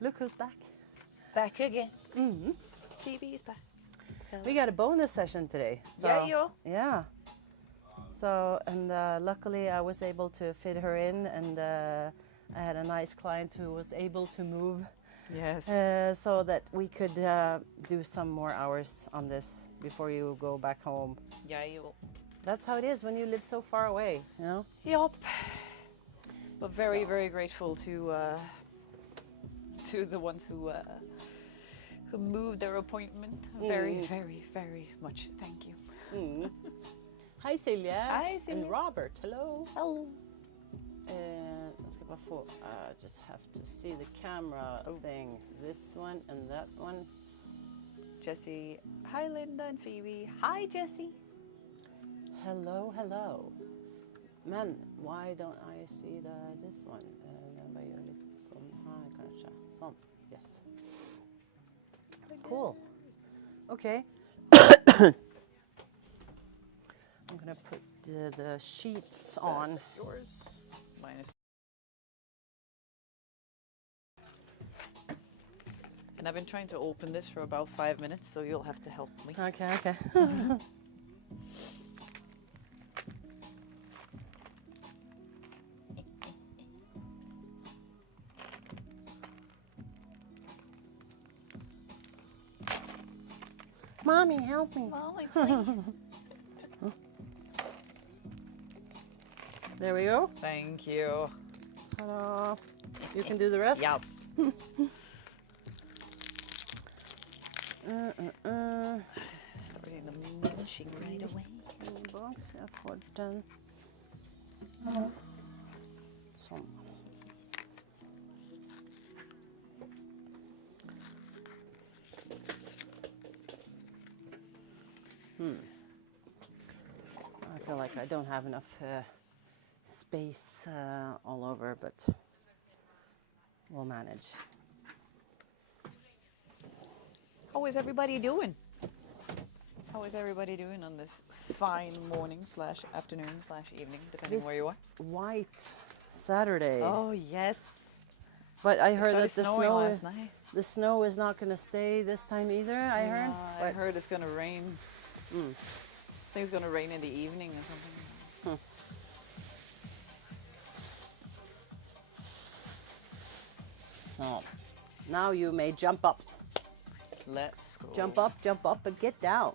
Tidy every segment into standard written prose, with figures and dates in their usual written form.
Look who's back. Back again. Mm-hmm. Phoebe is back. Hello. We got a bonus session today. So, yeah. So, and luckily I was able to fit her in, and I had a nice client who was able to move. Yes. So that we could do some more hours on this before you go back home. Yeah, you. That's how it is when you live so far away, you know? Yup. But very, very grateful to the ones who moved their appointment. Very, very, very much. Thank you. Hi Silja. Hi Silja. And Robert. Hello. Hello. Jag ska bara få, just have to see the camera thing. This one and that one. Jessie. Hi Linda and Phoebe. Hi Jessie. Hello, hello. Men, why don't I see this one? Jag bara gör lite sån här kanske. Sån, yes. Cool. Okay. I'm gonna put the sheets on. That's yours. Mine is. And I've been trying to open this for about 5 minutes, so you'll have to help me. Okay, okay. Mommy, help me. Mommy, please. There we go. Thank you. Ta-da. You can do the rest? Yes. Starting the munching right away. Box, jag får den. Sån. I feel like I don't have enough space all over, but we'll manage. How is everybody doing? How is everybody doing on this fine morning / afternoon / evening, depending where you are? White Saturday. Oh yes. But I heard that the snow is not going to stay this time either. I heard. I heard it's going to rain. I think it's going to rain in the evening or something. So now you may jump up. Let's go. Jump up, and get down.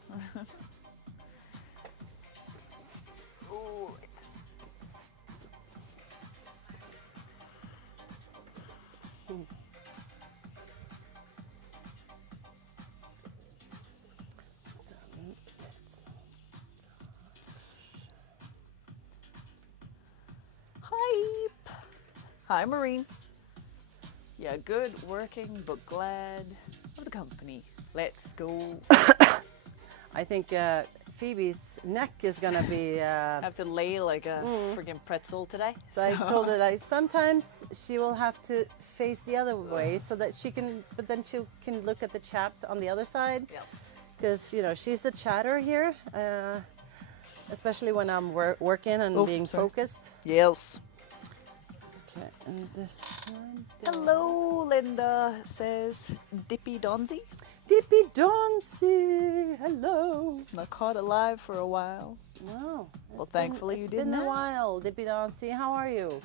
Hi, Maureen. Yeah, good working, but glad of the company. Let's go. I think Phoebe's neck is gonna be. Have to lay like a friggin' pretzel today. So I told her that sometimes she will have to face the other way so that she can, but then she can look at the chat on the other side. Yes. Because, you know, she's the chatter here, especially when I'm working and being focused. Yes. Okay, and this one. Hello, Linda says Dippy Donzy. Dippy Donzy, hello. Not caught alive for a while. No. Well, thankfully you didn't. It's been a while, Dippy Donzy. How are you?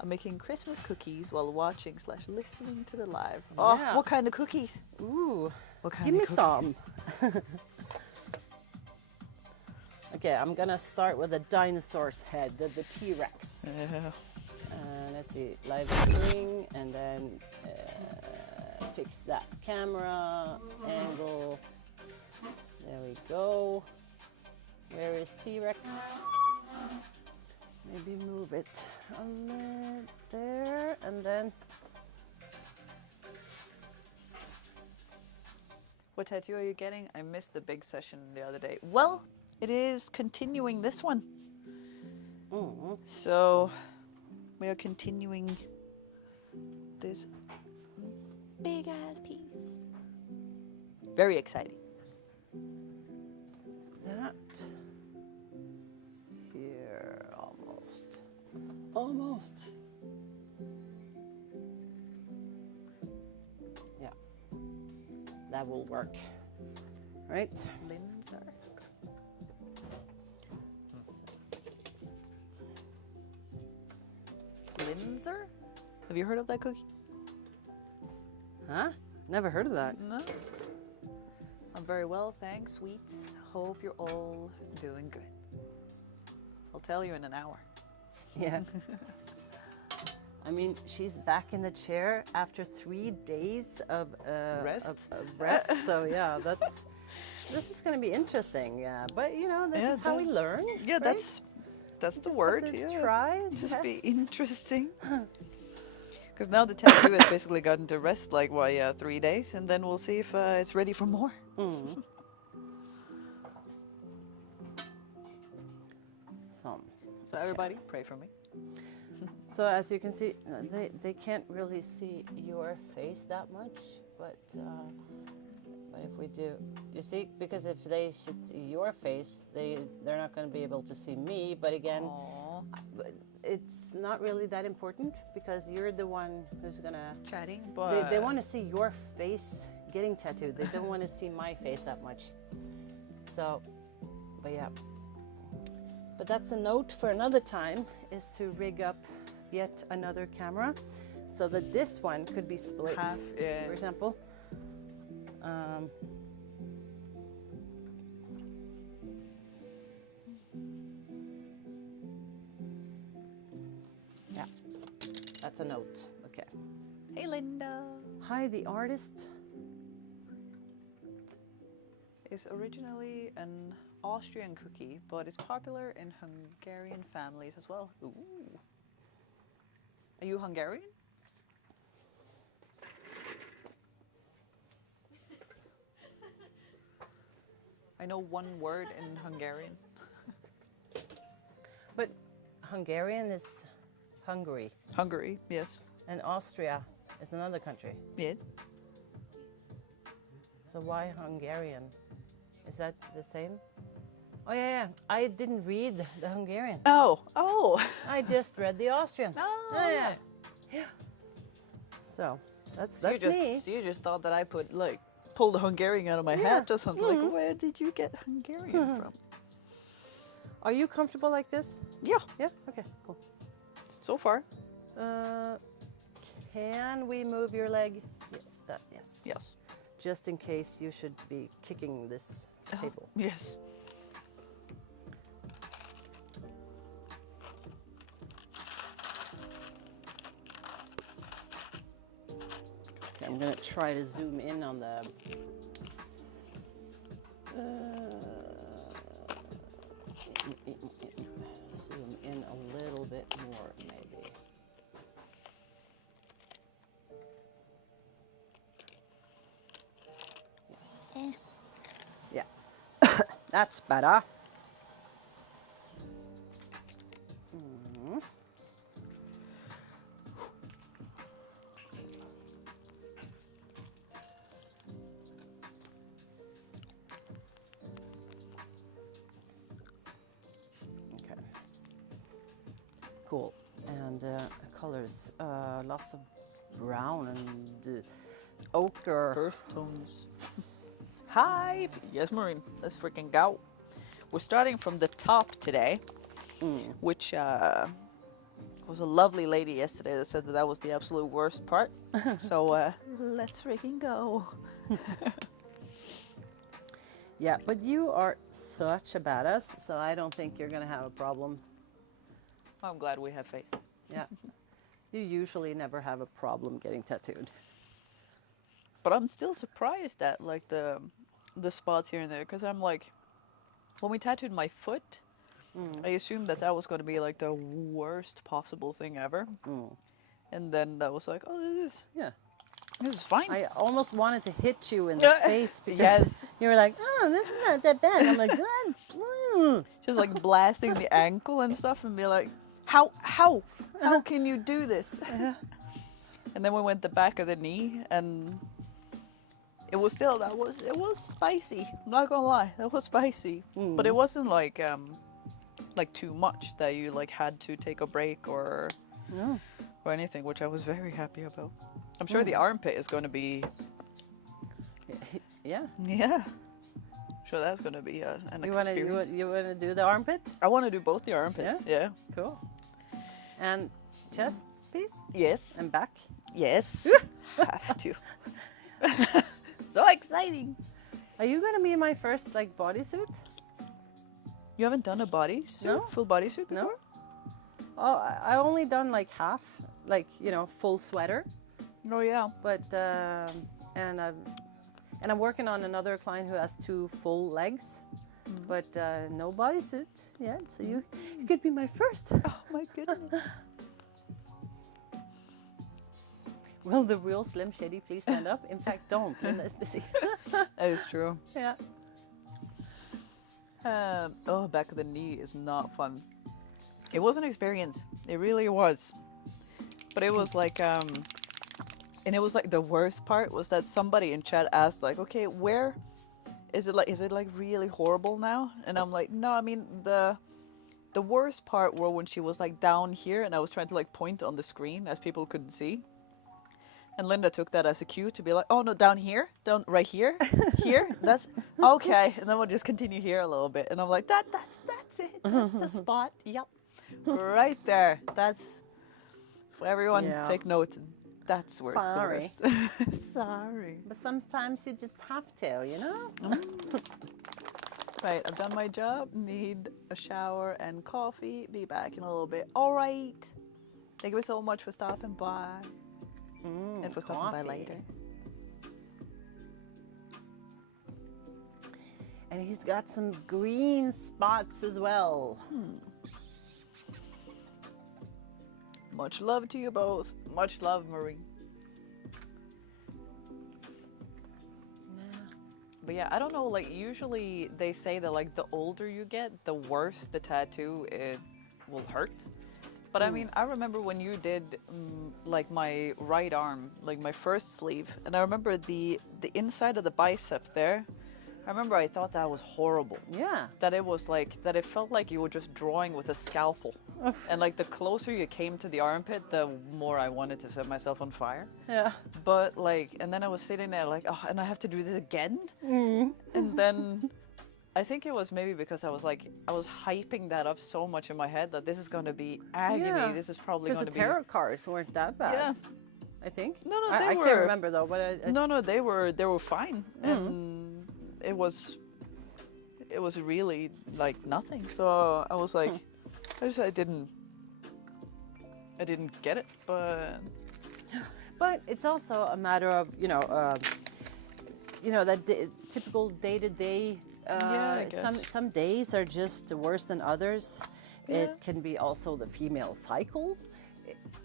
I'm making Christmas cookies while watching / listening to the live. Yeah. Oh, what kind of cookies? Ooh, what kind give of me cookies? some. Okay, I'm gonna start with the dinosaur's head, the T-Rex. Yeah. Let's see, live streaming, and then fix that camera angle. There we go. Where is T-Rex? Maybe move it a little there, and then. What tattoo are you getting? I missed the big session the other day. Well, it is continuing this one. So we are continuing this big ass piece. Very exciting. That here almost. that will work. Right? Linzer. Linzer? Have you heard of that cookie? Huh? Never heard of that. No. I'm very well, thanks, sweets. Hope you're all doing good. I'll tell you in an hour. Yeah. I mean, she's back in the chair after 3 days of rest. Of rest. So yeah, this is going to be interesting. Yeah, but you know, this is how we learn. Yeah, right? that's You the just word. have to Yeah. try, Just test. be interesting. Because now the tattoo has basically gotten to rest like 3 days, and then we'll see if it's ready for more. Mm. So everybody, pray for me. So as you can see, they can't really see your face that much, but if we do, you see, because if they should see your face, they're not going to be able to see me. But again, it's not really that important because you're the one who's gonna Chatting, but they want to see your face getting tattooed. They don't want to see my face that much. So, but yeah. But that's a note for another time, is to rig up yet another camera so that this one could be split, half, yeah. for example. Yeah, that's a note. Okay. Hey, Linda. Hi, the artist. Is originally an Austrian cookie, but it's popular in Hungarian families as well. Ooh. Are you Hungarian? I know one word in Hungarian. But Hungarian is Hungary. Hungary, yes. And Austria is another country. Yes. So why Hungarian? Is that the same? Oh yeah, I didn't read the Hungarian. Oh. I just read the Austrian. Oh, yeah. So that's me. So you just thought that I pulled the Hungarian out of my hat or something. Mm-hmm. Like, where did you get Hungarian from? Are you comfortable like this? Yeah. Yeah. Okay. Cool. So far. Can we move your leg? Yeah, yes. Yes. Just in case you should be kicking this table. Yes. Okay, I'm gonna try to zoom in on the. Zoom in a little bit more, maybe. Yes. Yeah, that's better. Okay. Cool. And colors, lots of brown and ochre. Earth tones. Hi! Yes, Maureen. Let's freaking go. We're starting from the top today, which was a lovely lady yesterday that said that was the absolute worst part. So let's freaking go. Yeah, but you are such a badass, so I don't think you're gonna have a problem. I'm glad we have faith. Yeah. You usually never have a problem getting tattooed. But I'm still surprised at like the spots here and there, because I'm like, when we tattooed my foot, I assumed that was going to be like the worst possible thing ever. And then that was like, oh, this is fine. I almost wanted to hit you in the face because Yes. you were like, oh, this is not that bad. I'm like, what? Just like blasting the ankle and stuff, and be like, how can you do this? And then we went the back of the knee, and it was still, it was spicy. I'm not gonna lie, that was spicy. But it wasn't like too much that you like had to take a break or anything, which I was very happy about. I'm sure the armpit is going to be Yeah. Yeah. Sure, that's gonna be an You wanna experience. you wanna do the armpit? I want to do both the armpits. Yeah. Cool. And chest piece Yes. and back. Yes. Have to. So exciting. Are you gonna be my first like bodysuit? You haven't done a bodysuit? No. Full bodysuit before? No. Oh, I only done like half, like full sweater. Oh yeah. But and I'm working on another client who has 2 full legs, but no bodysuit yet. So you could be my first. Oh my goodness. Will the real Slim Shady please stand up? In fact, don't. Linda is busy. That is true. Yeah. Oh, back of the knee is not fun. It was an experience. It really was. But it was like, and it was like the worst part was that somebody in chat asked like, okay, where is it like really horrible now? And I'm like, no, I mean the worst part were when she was like down here and I was trying to like point on the screen as people couldn't see. And Linda took that as a cue to be like, oh no, down here, down right here, here, that's okay. And then we'll just continue here a little bit. And I'm like, that's it, that's the spot. Yep, right there. That's for everyone. Yeah. Take note. That's where Sorry. it's the worst. Sorry. But sometimes you just have to, Right, I've done my job. Need a shower and coffee. Be back in a little bit. All right. Thank you so much for stopping by. And for stopping by later. And he's got some green spots as well. Much love to you both. Much love, Marie. But yeah, I don't know, like usually they say that like the older you get, the worse the tattoo it will hurt. But I mean, I remember when you did like my right arm, like my first sleeve, and I remember the inside of the bicep there. I remember I thought that was horrible. Yeah. That it was like, that it felt like you were just drawing with a scalpel. And like the closer you came to the armpit, the more I wanted to set myself on fire. Yeah. But like, and then I was sitting there like, oh, and I have to do this again? And then I think it was maybe because I was hyping that up so much in my head that this is going to be agony. Yeah. This is probably Because going the to be... tarot cards weren't that bad. Yeah. I think. No, I they can't were... remember though, but No, they were fine. And it was really like nothing. So I was like, I didn't get it, but it's also a matter of that typical day-to-day. I guess. Some days are just worse than others. Yeah. It can be also the female cycle.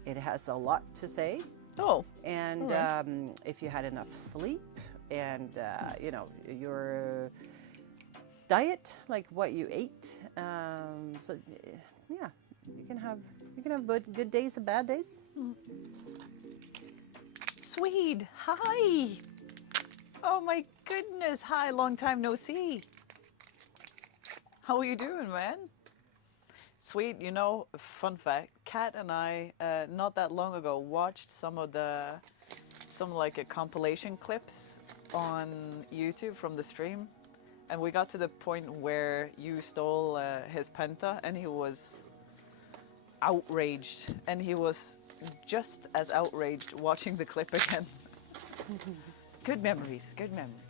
It has a lot to say. oh, And Alright. if you had enough sleep and your diet, like what you ate, so yeah, you can have good days and bad days. Swede, hi. Oh my goodness, hi, long time no see. How are you doing, man? Sweet, fun fact, Kat and I, not that long ago, watched some compilation clips on YouTube from the stream. And we got to the point where you stole his penta and he was outraged. And he was just as outraged watching the clip again. Good memories, good memories.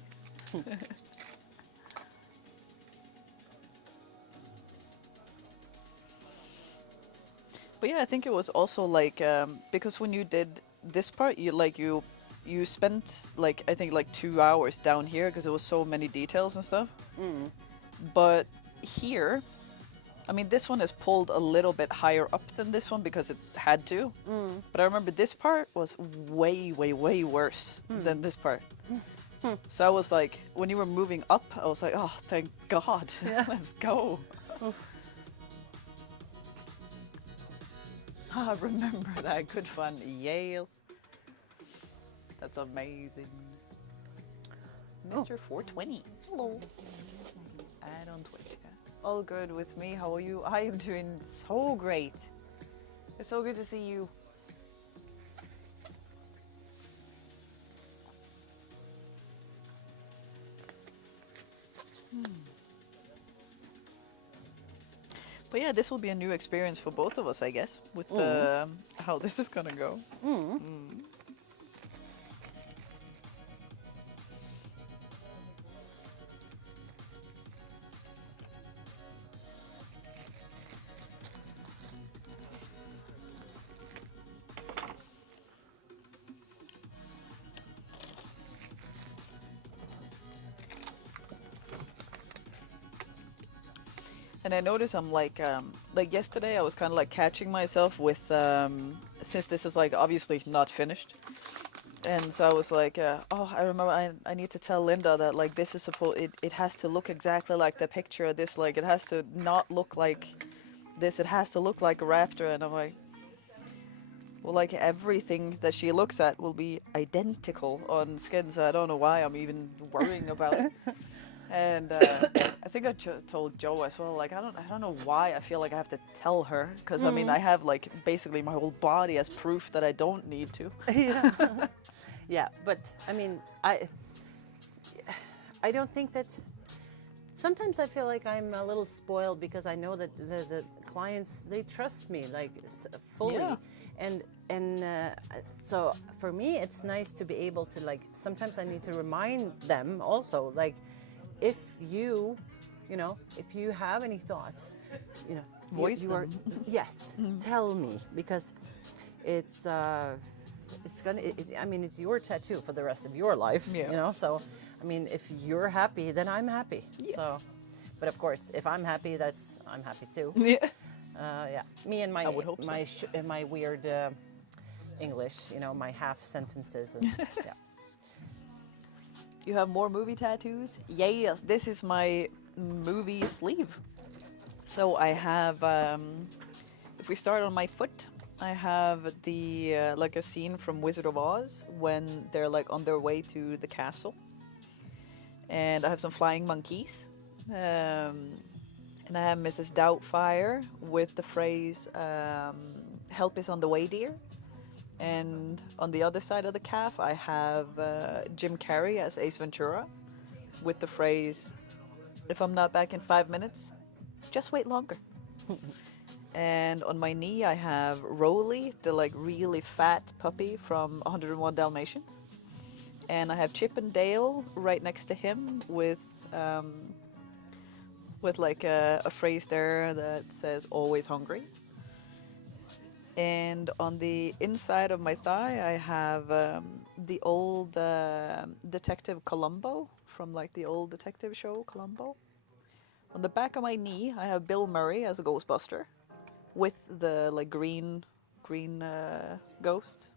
But yeah, I think it was also like because when you did this part, you spent like I think like 2 hours down here because there was so many details and stuff. But here, I mean, this one is pulled a little bit higher up than this one because it had to. But I remember this part was way, way, way worse than this part. So I was like, when you were moving up, I was like, oh, thank God, let's go. Ah, remember that, good fun, yes. That's amazing. Mr. 420. Hello. Add on Twitch. Yeah. All good with me. How are you? I am doing so great. It's so good to see you. But yeah, this will be a new experience for both of us, I guess, with how this is gonna go. And I notice I'm like yesterday I was kind of like catching myself with, since this is like obviously not finished. And so I was like, oh, I remember I need to tell Linda that like this is it has to look exactly like the picture of this, like it has to not look like this, it has to look like a raptor. And I'm like, well, like everything that she looks at will be identical on skin, so I don't know why I'm even worrying about it. And I think I told Joe as well, like I don't know why I feel like I have to tell her, because I mean I have like basically my whole body as proof that I don't need to. Yeah. Yeah, but I mean, I don't think that. Sometimes I feel like I'm a little spoiled because I know that the clients, they trust me like fully, Yeah. and so for me it's nice to be able to like. Sometimes I need to remind them also, like, if you have any thoughts, Voice you are, them. yes, tell me, because it's gonna. I mean, it's your tattoo for the rest of your life. Yeah. So, I mean, if you're happy, then I'm happy. Yeah. So, but of course, if I'm happy, I'm happy too. Yeah. Yeah. Me and my I would hope so. my weird English, my half sentences. And, yeah. You have more movie tattoos? Yes, this is my movie sleeve. So I have, if we start on my foot, I have the like a scene from Wizard of Oz when they're like on their way to the castle, and I have some flying monkeys, and I have Mrs. Doubtfire with the phrase "Help is on the way, dear." And on the other side of the calf, I have Jim Carrey as Ace Ventura with the phrase, "If I'm not back in 5 minutes, just wait longer." And on my knee, I have Rolly, the like really fat puppy from 101 Dalmatians. And I have Chip and Dale right next to him with like a phrase there that says "always hungry." And on the inside of my thigh, I have the old Detective Columbo from like the old detective show Columbo. On the back of my knee, I have Bill Murray as a Ghostbuster with the like green ghost.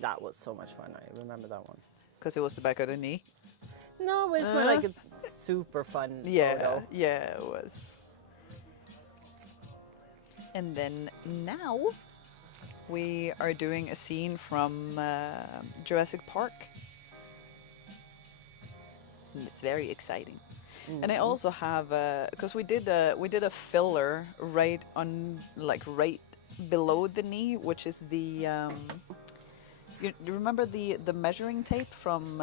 That was so much fun. I remember that one. Because it was the back of the knee. No, it's more like a super fun photo. Yeah, it was. And then now we are doing a scene from Jurassic Park. And it's very exciting. And I also have, because we did a filler right below the knee, which is the you remember the measuring tape from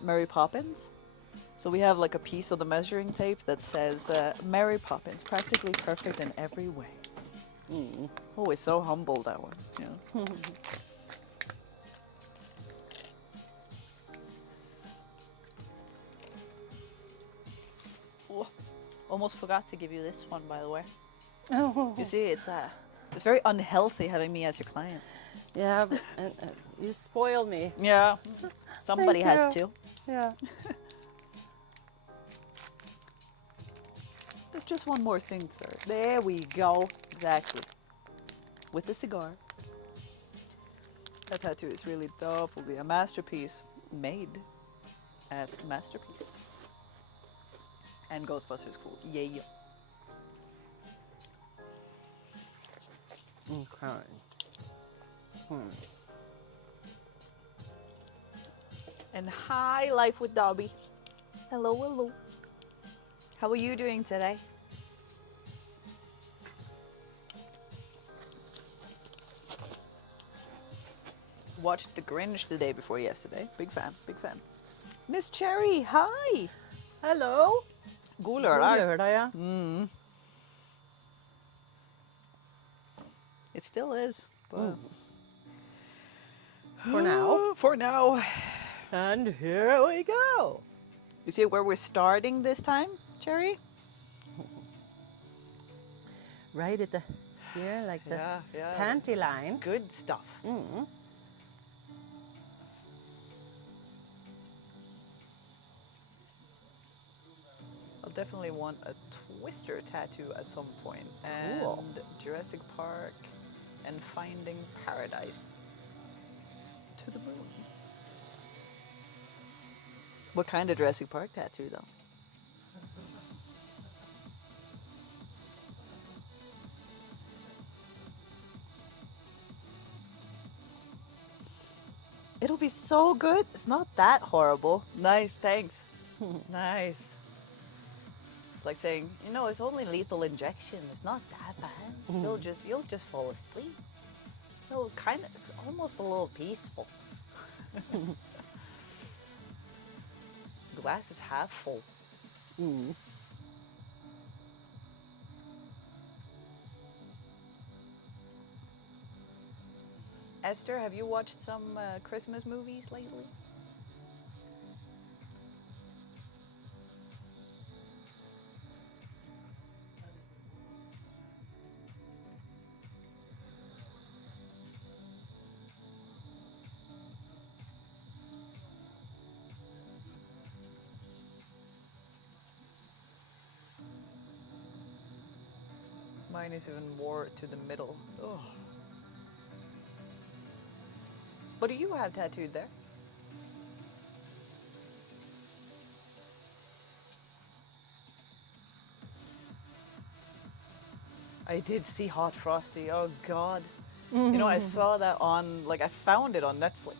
Mary Poppins? So we have like a piece of the measuring tape that says Mary Poppins, practically perfect in every way. Oh, it's so humble, that one. Yeah. Oh, almost forgot to give you this one, by the way. Oh. You see, it's very unhealthy having me as your client. Yeah, but, you spoil me. Yeah, somebody Thank has you. to. Yeah. There's just one more thing, sir. There we go. Exactly. With the cigar. That tattoo is really dope. Will be a masterpiece made at Masterpiece. And Ghostbusters cool. Yeah. Okay. And hi, Life with Dobby. Hello, hello. How are you doing today? Watched The Grinch the day before yesterday. Big fan, big fan. Miss Cherry, hi! Hello. God God lördag. lördag, ja. It still is. But For now. For now. And here we go. You see where we're starting this time, Cherry? Right at the here, like the yeah. panty line. Good stuff. Mm. I'll definitely want a Twister tattoo at some point. Cool. And Jurassic Park and Finding Paradise. To the moon. What kind of Jurassic Park tattoo though? It'll be so good. It's not that horrible. Nice, thanks. Nice. It's like saying, you know, it's only lethal injection. It's not that bad. You'll just fall asleep. No, kind of. It's almost a little peaceful. Glass is half full. Mm. Esther, have you watched some Christmas movies lately? Mine is even more to the middle. Ugh. What do you have tattooed there? I did see Hot Frosty. Oh God. You know, I saw that on, like, I found it on Netflix,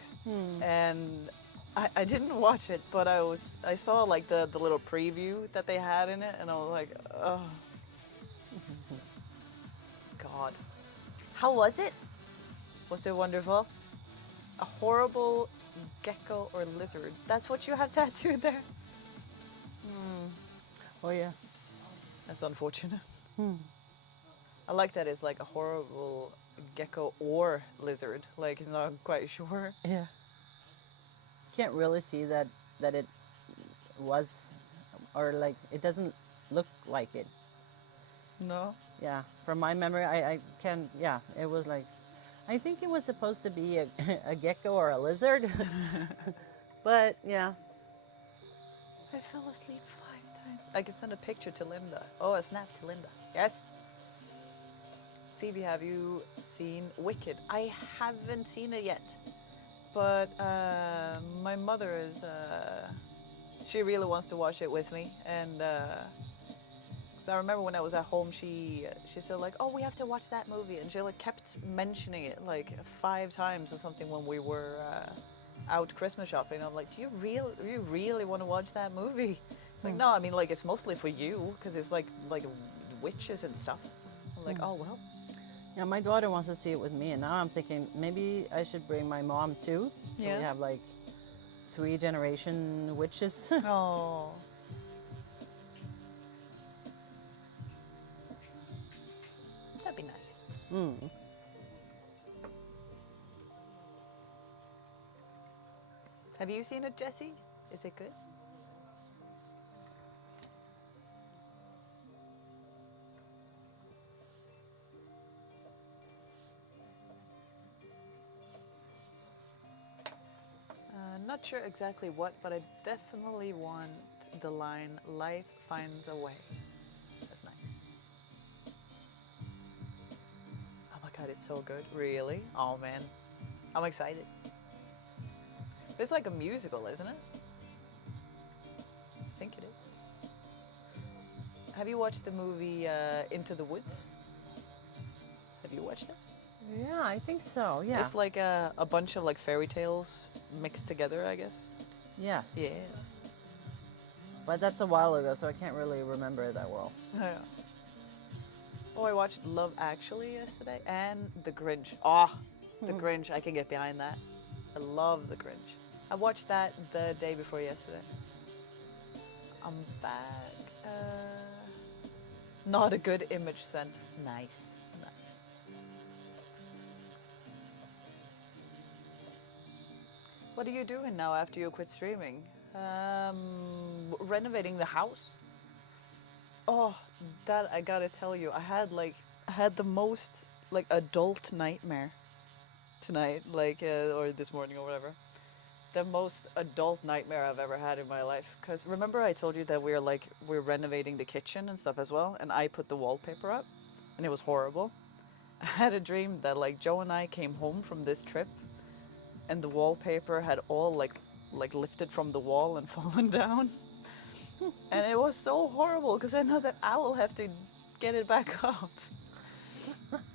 and I didn't watch it, but I saw like the little preview that they had in it, and I was like, oh. God. How was it? Was it wonderful? A horrible gecko or lizard. That's what you have tattooed there? Oh yeah. That's unfortunate. I like that it's like a horrible gecko or lizard. Like, it's not quite sure. Yeah. Can't really see that it was, or like it doesn't look like it. No? Yeah. From my memory, I can. Yeah. It was like, I think it was supposed to be a gecko or a lizard. But yeah. I fell asleep 5 times. I can send a picture to Linda. Oh, a snap to Linda. Yes. Phoebe, have you seen Wicked? I haven't seen it yet. But my mother is, she really wants to watch it with me. And so I remember when I was at home, she said like, oh, we have to watch that movie. And she like kept mentioning it like 5 times or something when we were out Christmas shopping. I'm like, do you really want to watch that movie? It's like, no, I mean, like, it's mostly for you because it's like witches and stuff. I'm like, oh, well. Yeah, my daughter wants to see it with me, and now I'm thinking maybe I should bring my mom too. So Yeah. we have like 3 generation witches. Oh. That'd be nice. Have you seen it, Jessie? Is it good? Not sure exactly what, but I definitely want the line, life finds a way. That's nice. Oh my God, it's so good. Really? Oh man. I'm excited. It's like a musical, isn't it? I think it is. Have you watched the movie Into the Woods? Have you watched it? Yeah, I think so. Yeah. It's like a bunch of like fairy tales mixed together, I guess. Yes. Yes. But that's a while ago, so I can't really remember it that well. Yeah. Oh, I watched Love Actually yesterday and The Grinch. Oh, The Grinch, I can get behind that. I love The Grinch. I watched that the day before yesterday. I'm back. Not a good image sent. Nice. Nice. What are you doing now after you quit streaming? Renovating the house. Oh, that I gotta tell you, I had the most like adult nightmare tonight, or this morning or whatever. The most adult nightmare I've ever had in my life. Cause remember I told you that we're renovating the kitchen and stuff as well, and I put the wallpaper up, and it was horrible. I had a dream that like Joe and I came home from this trip, and the wallpaper had all like lifted from the wall and fallen down. And it was so horrible because I know that I will have to get it back up.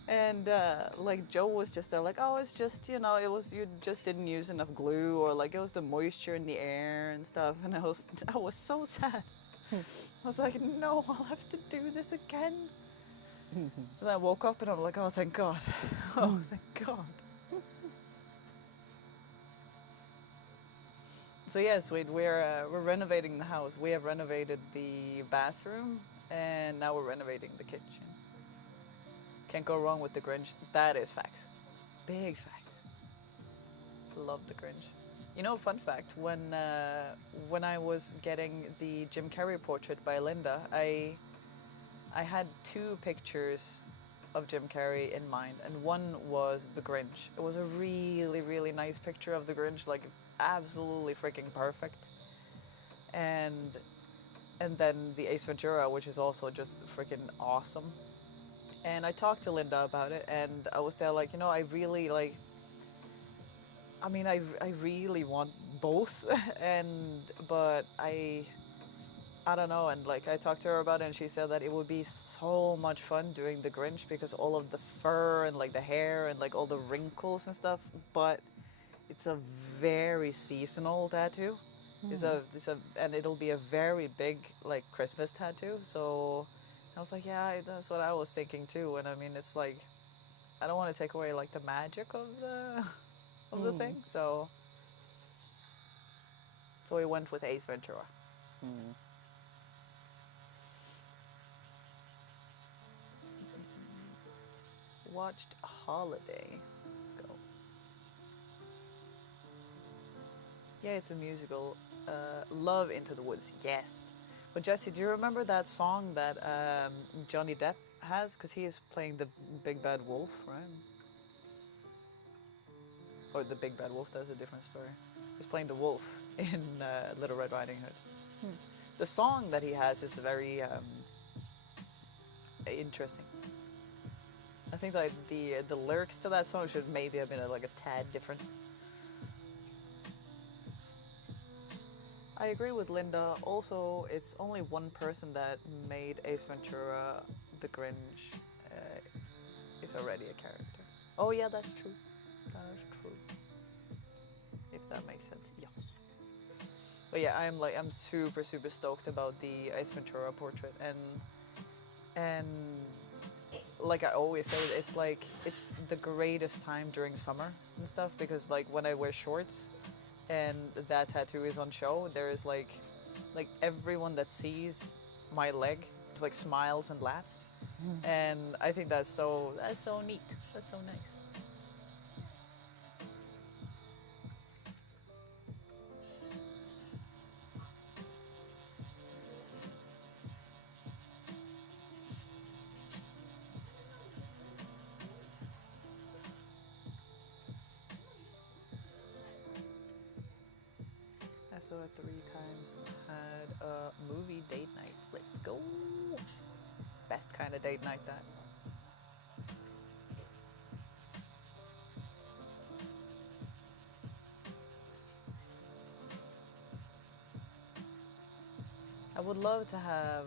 And like Joe was just there like, oh, it's just, you you just didn't use enough glue, or like it was the moisture in the air and stuff. And I was so sad. I was like, no, I'll have to do this again. So then I woke up and I'm like, oh, thank God. Oh, thank God. So yes, we're renovating the house. We have renovated the bathroom, and now we're renovating the kitchen. Can't go wrong with the Grinch. That is facts. Big facts. Love the Grinch. You know, fun fact, when I was getting the Jim Carrey portrait by Linda, I had two pictures of Jim Carrey in mind, and one was the Grinch. It was a really, really nice picture of the Grinch, like absolutely freaking perfect. And then the Ace Ventura, which is also just freaking awesome. And I talked to Linda about it, and I was there like, I really like, I really want both, but I don't know, and like I talked to her about it, and she said that it would be so much fun doing the Grinch because all of the fur and like the hair and like all the wrinkles and stuff, but it's a very seasonal tattoo. And it'll be a very big like Christmas tattoo. So I was like, yeah, that's what I was thinking too. And I mean, it's like, I don't want to take away like the magic of the thing. So we went with Ace Ventura. Watched Holiday. Let's go. Yeah, it's a musical. Love Into the Woods. Yes. But Jesse, do you remember that song that Johnny Depp has? Because he is playing the Big Bad Wolf, right? Or the Big Bad Wolf, that's a different story. He's playing the wolf in Little Red Riding Hood. The song that he has is very interesting. I think that the lyrics to that song should maybe have been like a tad different. I agree with Linda. Also, it's only one person that made Ace Ventura the Grinch is already a character. Oh yeah, that's true. That is true. If that makes sense, yes. But yeah, I'm super stoked about the Ace Ventura portrait, and like I always say, it's the greatest time during summer and stuff, because like when I wear shorts and that tattoo is on show, there is like everyone that sees my leg just like smiles and laughs. And I think that's so neat. That's so nice. I saw it 3 times and had a movie date night. Let's go. Best kind of date night, that. I would love to have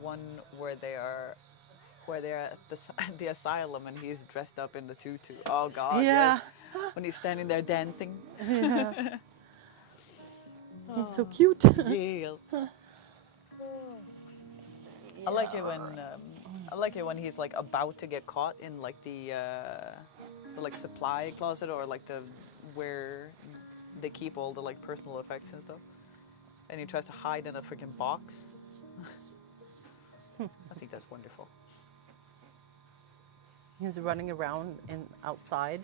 one where they're at the asylum and he's dressed up in the tutu. Oh God, Yeah. yes. When he's standing there dancing. Yeah. He's so cute. Yes. I like it when he's like about to get caught in like the like supply closet, or like where they keep all the like personal effects and stuff, and he tries to hide in a freaking box. I think that's wonderful. He's running around outside,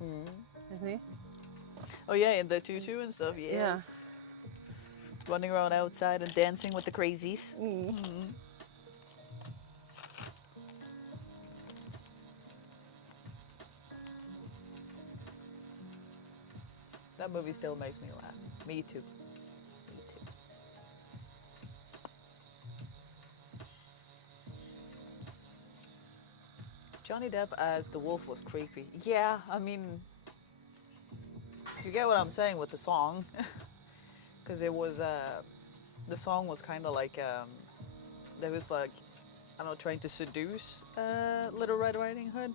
isn't he? Oh yeah, in the tutu and stuff. Yes. Yeah. Running around outside and dancing with the crazies. That movie still makes me laugh. Me too. Me too. Johnny Depp as the wolf was creepy. Yeah, I mean, you get what I'm saying with the song, because it was the song was kind of like there was like, I don't know, trying to seduce Little Red Riding Hood,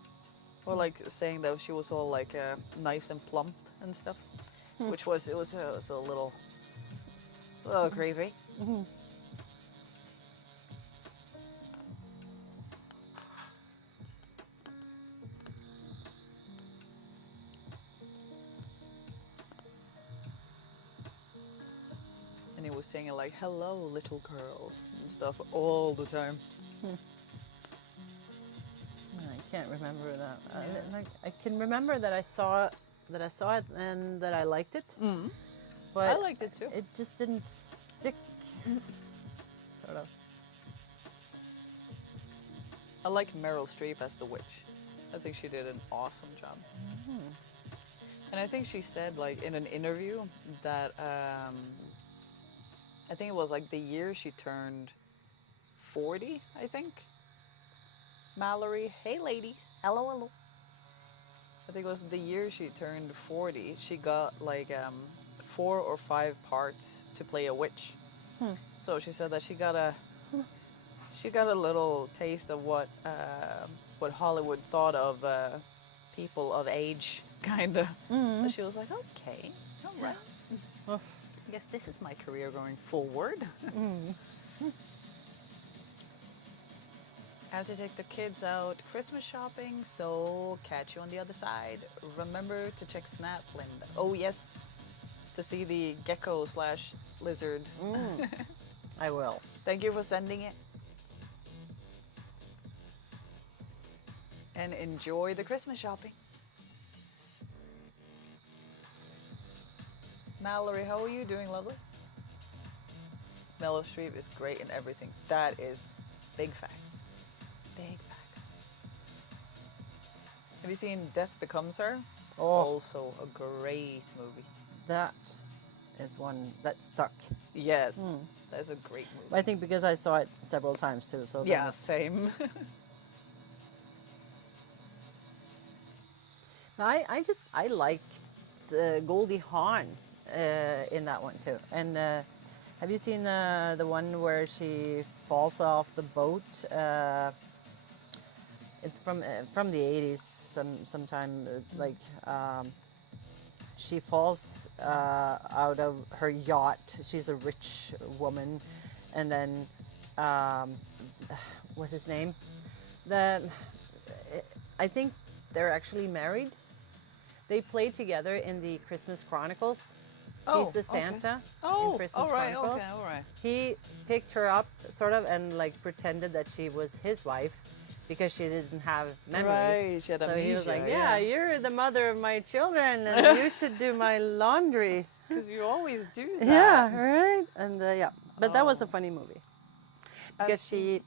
or like saying that she was all like nice and plump and stuff, which was it was a little creepy. And he was singing like "Hello, little girl" and stuff all the time. I can't remember that. I can remember that I saw it and that I liked it. But I liked it too. It just didn't stick. Sort of. I like Meryl Streep as the witch. I think she did an awesome job. And I think she said like in an interview that I think it was like the year she turned 40, I think. Mallory, hey ladies, hello, hello. I think it was the year she turned 40, she got like 4 or 5 parts to play a witch. So she said that she got a little taste of what Hollywood thought of people of age, kind of. So she was like, okay, all right. I guess this is my career going forward. I have to take the kids out Christmas shopping, so catch you on the other side. Remember to check Snap, Linda. Oh yes, to see the gecko/lizard. I will. Thank you for sending it. And enjoy the Christmas shopping. Mallory, how are you doing, lovely? Meryl Streep is great in everything. That is big facts. Big facts. Have you seen Death Becomes Her? Oh, Also a great movie. that is one that stuck. Yes, that's a great movie. I think because I saw it several times too. So Yeah, then same. I liked Goldie Hawn in that one too. And have you seen the one where she falls off the boat? It's from the 80s, sometime like she falls out of her yacht. She's a rich woman, and then what's his name? I think they're actually married. They played together in the Christmas Chronicles. He's the Santa in Christmas Chronicles. All right. He picked her up, sort of, and like pretended that she was his wife because she didn't have memory. Right, she had So amnesia. he was like, "Yeah, you're the mother of my children, and you should do my laundry." Because you always do that. Yeah, right. And yeah, but that was a funny movie because she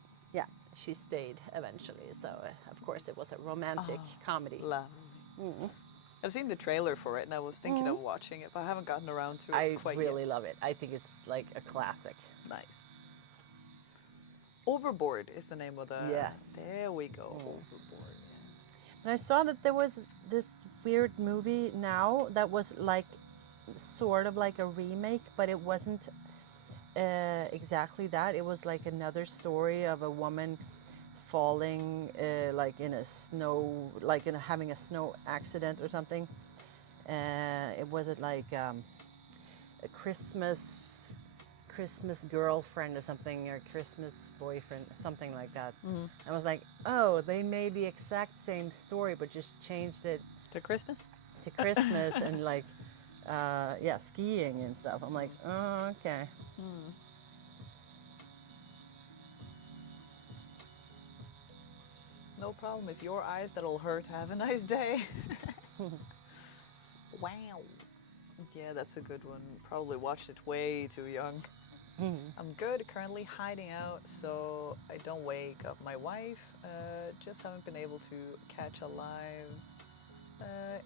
stayed eventually. So of course it was a romantic comedy. I've seen the trailer for it, and I was thinking of watching it, but I haven't gotten around to it quite yet. I really love it. I think it's like a classic. Nice. Overboard is the name of the... Yes. There we go. Overboard. And I saw that there was this weird movie now that was like sort of like a remake, but it wasn't exactly that. It was like another story of a woman falling like in a snow, like in having a snow accident or something. It wasn't like a Christmas girlfriend or something, or Christmas boyfriend, something like that. I was like, oh, they made the exact same story but just changed it To Christmas? to Christmas and like skiing and stuff. I'm like, oh, okay. No problem. It's your eyes that'll hurt. Have a nice day. Wow. Yeah, that's a good one. Probably watched it way too young. I'm good, currently hiding out, so I don't wake up my wife. Just haven't been able to catch a live.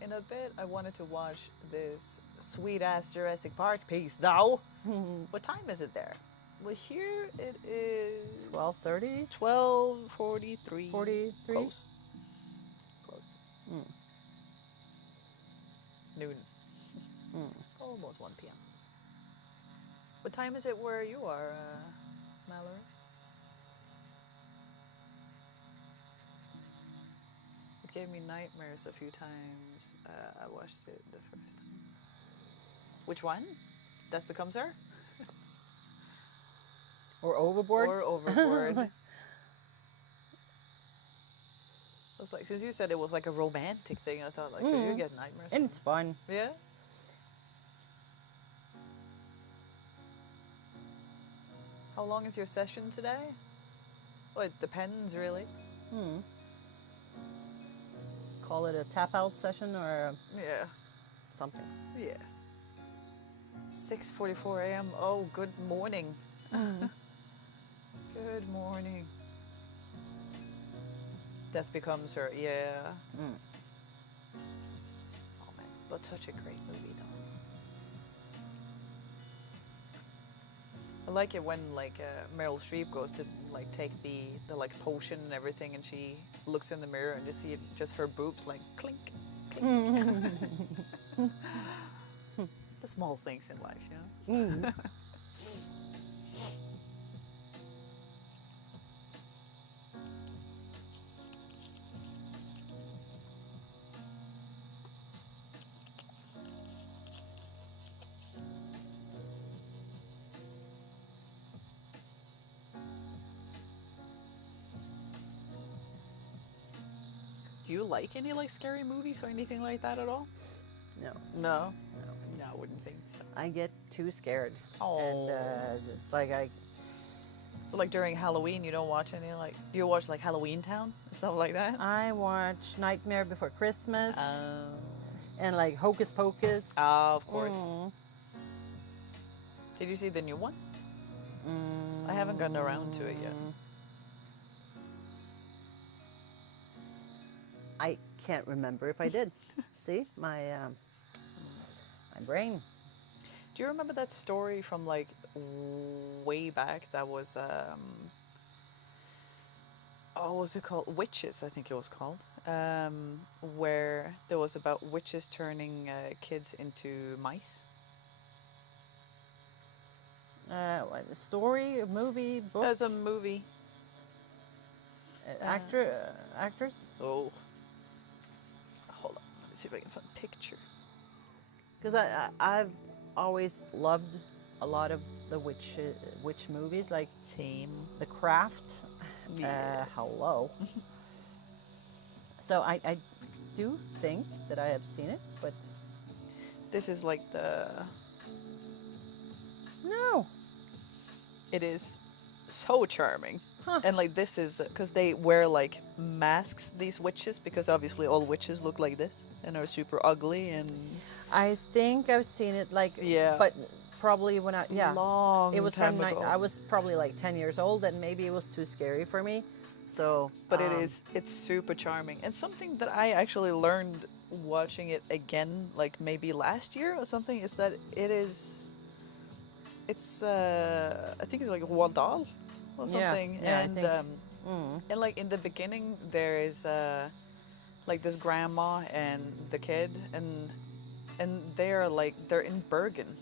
In a bit, I wanted to watch this sweet ass Jurassic Park piece now. What time is it there? Well, here it is 12:30? 12:43. 43? Close. Noon. Almost 1 p.m. What time is it where you are, Mallory? It gave me nightmares a few times. I watched it the first time. Which one? Death Becomes Her? Or Overboard? Or Overboard. I was like, since you said it was like a romantic thing, I thought like, could you get nightmares? And it's fun. Yeah? How long is your session today? Well, it depends, really. Call it a tap out session or Yeah. something. Yeah. 6:44 a.m. Oh, good morning. Good morning. Death Becomes Her. Yeah. Oh man, but such a great movie, though. I like it when like Meryl Streep goes to like take the like potion and everything, and she looks in the mirror and you see it, just her boobs like clink, clink. It's the small things in life, you know. Do you like any like scary movies or anything like that at all? No. No. No, I wouldn't think so. I get too scared. Oh. And just like So like during Halloween, you don't watch any like? Do you watch like Halloween Town and stuff like that? I watch Nightmare Before Christmas and like Hocus Pocus. Of course. Did you see the new one? I haven't gotten around to it yet. I can't remember if I did. See, my brain. Do you remember that story from like way back that was what was it called? Witches, I think it was called. Where there was about witches turning kids into mice. What, a story, a movie, book, There's a movie. actors. Oh. Hold on. Let me see if I can find a picture. Because I've always loved a lot of the witch movies, like Same. The Craft. Yes. Hello. So I do think that I have seen it, but This is like the. no. It is so charming. Huh. And like this is because they wear like masks, these witches, because obviously all witches look like this and are super ugly and. I think I've seen it like, Yeah. but probably when Long it was time from ago. I was probably like 10 years old, and maybe it was too scary for me. So, But it's super charming, and something that I actually learned watching it again, like maybe last year or something, is that it's I think it's like Roald Dahl or something, yeah, I and think. and like in the beginning there is like this grandma and the kid, and they're in Bergen.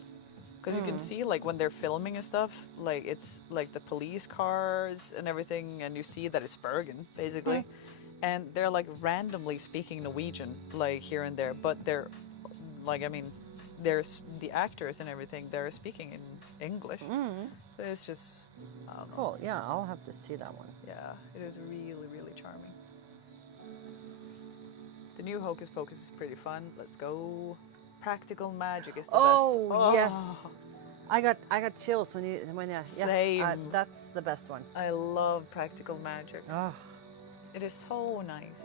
Because you can see, like, when they're filming and stuff, like, it's, like, the police cars and everything, and you see that it's Bergen, basically. And they're, like, randomly speaking Norwegian, like, here and there. But they're, like, I mean, there's the actors and everything, they're speaking in English. So it's just, I don't know. Cool. Yeah, I'll have to see that one. Yeah, it is really, really charming. The new Hocus Pocus is pretty fun. Let's go. Practical magic is the best. Oh, yes. I got chills when you Same. that's the best one. I love practical magic. Oh. It is so nice.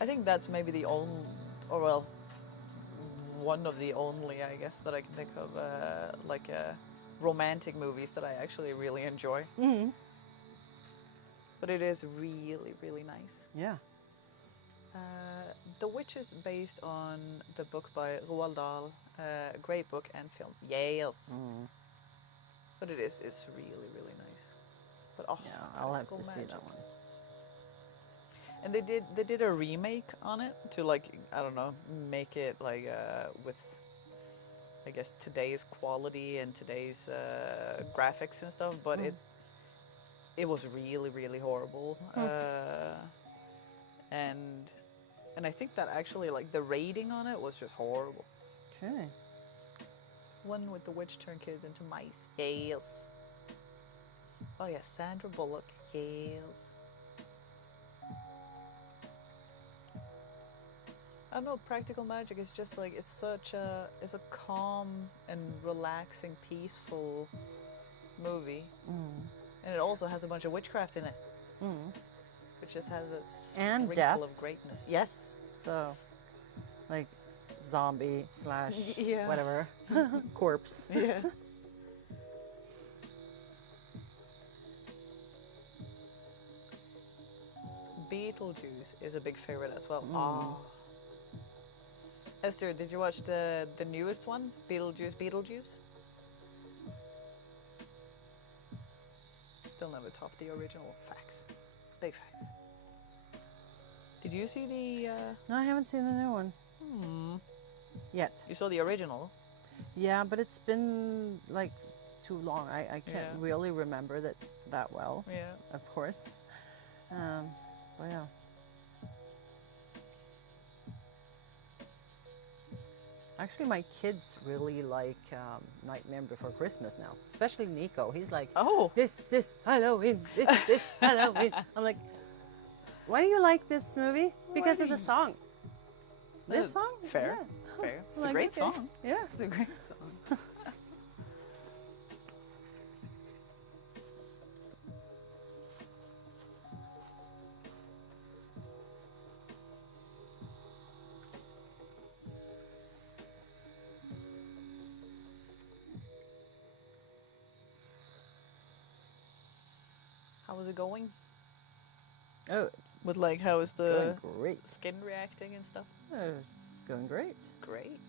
I think that's maybe the only, or well, one of the only, I guess, that I can think of, like romantic movies that I actually really enjoy. Mm-hmm. But it is really, really nice. Yeah. The Witch is based on the book by Roald Dahl, great book and film. Yes. But it's really, really nice. But Yeah, I'll have to practical see magic. that one. And they did a remake on it to, like, I don't know, make it like with, I guess, today's quality and today's graphics and stuff. But it was really, really horrible. And I think that actually, like, the rating on it was just horrible. Okay. One with the witch turn kids into mice. Yes. Oh yeah, Sandra Bullock. Yes. I don't know, practical magic is just like, it's a calm and relaxing, peaceful movie. And it also has a bunch of witchcraft in it. It just has a And sprinkle death. of greatness. Yes. So, like, zombie slash Yeah. whatever corpse. Yes. Beetlejuice is a big favorite as well. Esther, did you watch the newest one? Beetlejuice? They'll never top the original. Facts. Big facts. Did you see the... No, I haven't seen the new one yet. You saw the original? Yeah, but it's been like too long. I can't Yeah. really remember that well. Yeah. Of course. But yeah. Actually, my kids really like Nightmare Before Christmas now, especially Nico. He's like, Oh! this is Halloween, this is Halloween. I'm like, why do you like this movie? Because of the song. This song? Fair. Yeah. Fair. It's Like, a great okay. song. Yeah. It's a great song. How is it going? Oh, With, like, how is the going great. skin reacting and stuff? It's going great. Great.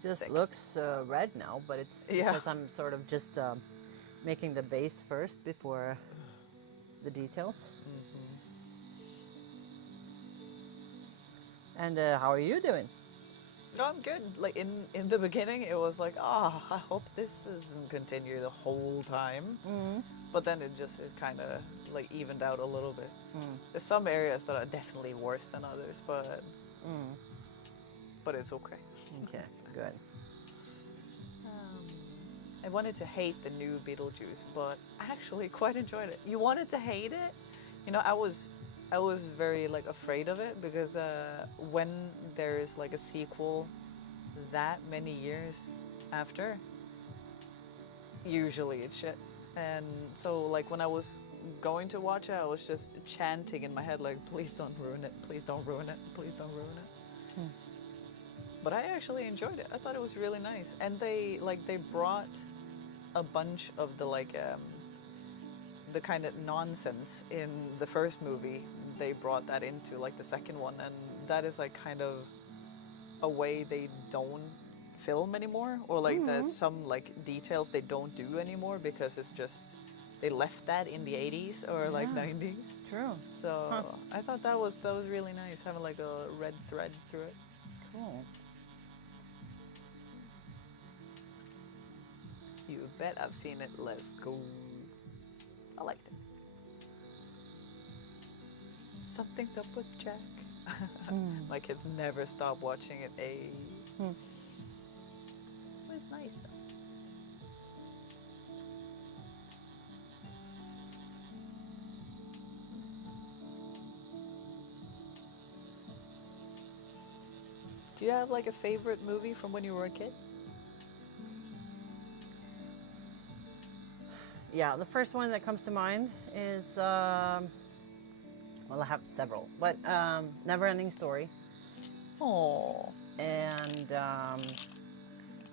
Just Sick. looks red now, but it's Yeah. because I'm sort of just making the base first before the details. And how are you doing? No, I'm good. Like, in the beginning, it was like, I hope this doesn't continue the whole time. But then it kind of, like, evened out a little bit. There's some areas that are definitely worse than others, but it's okay. Okay, good. I wanted to hate the new Beetlejuice, but I actually quite enjoyed it. You wanted to hate it? You know, I was very, like, afraid of it because when there is, like, a sequel that many years after, usually it's shit. And so, like, when I was going to watch it, I was just chanting in my head, like, please don't ruin it, please don't ruin it, please don't ruin it. But I actually enjoyed it. I thought it was really nice. And they brought a bunch of the, like, the kind of nonsense in the first movie. They brought that into, like, the second one. And that is, like, kind of a way they don't film anymore. Or, like, there's some, like, details they don't do anymore because it's just, they left that in the 80s or, like, Yeah. 90s. True. So I thought that was really nice, having, like, a red thread through it. Cool. You bet I've seen it. Let's go. I liked it. Something's up with Jack. My kids never stop watching it. It was nice though. Do you have, like, a favorite movie from when you were a kid? Yeah, the first one that comes to mind is, well, I have several, but Never Ending Story. Oh. and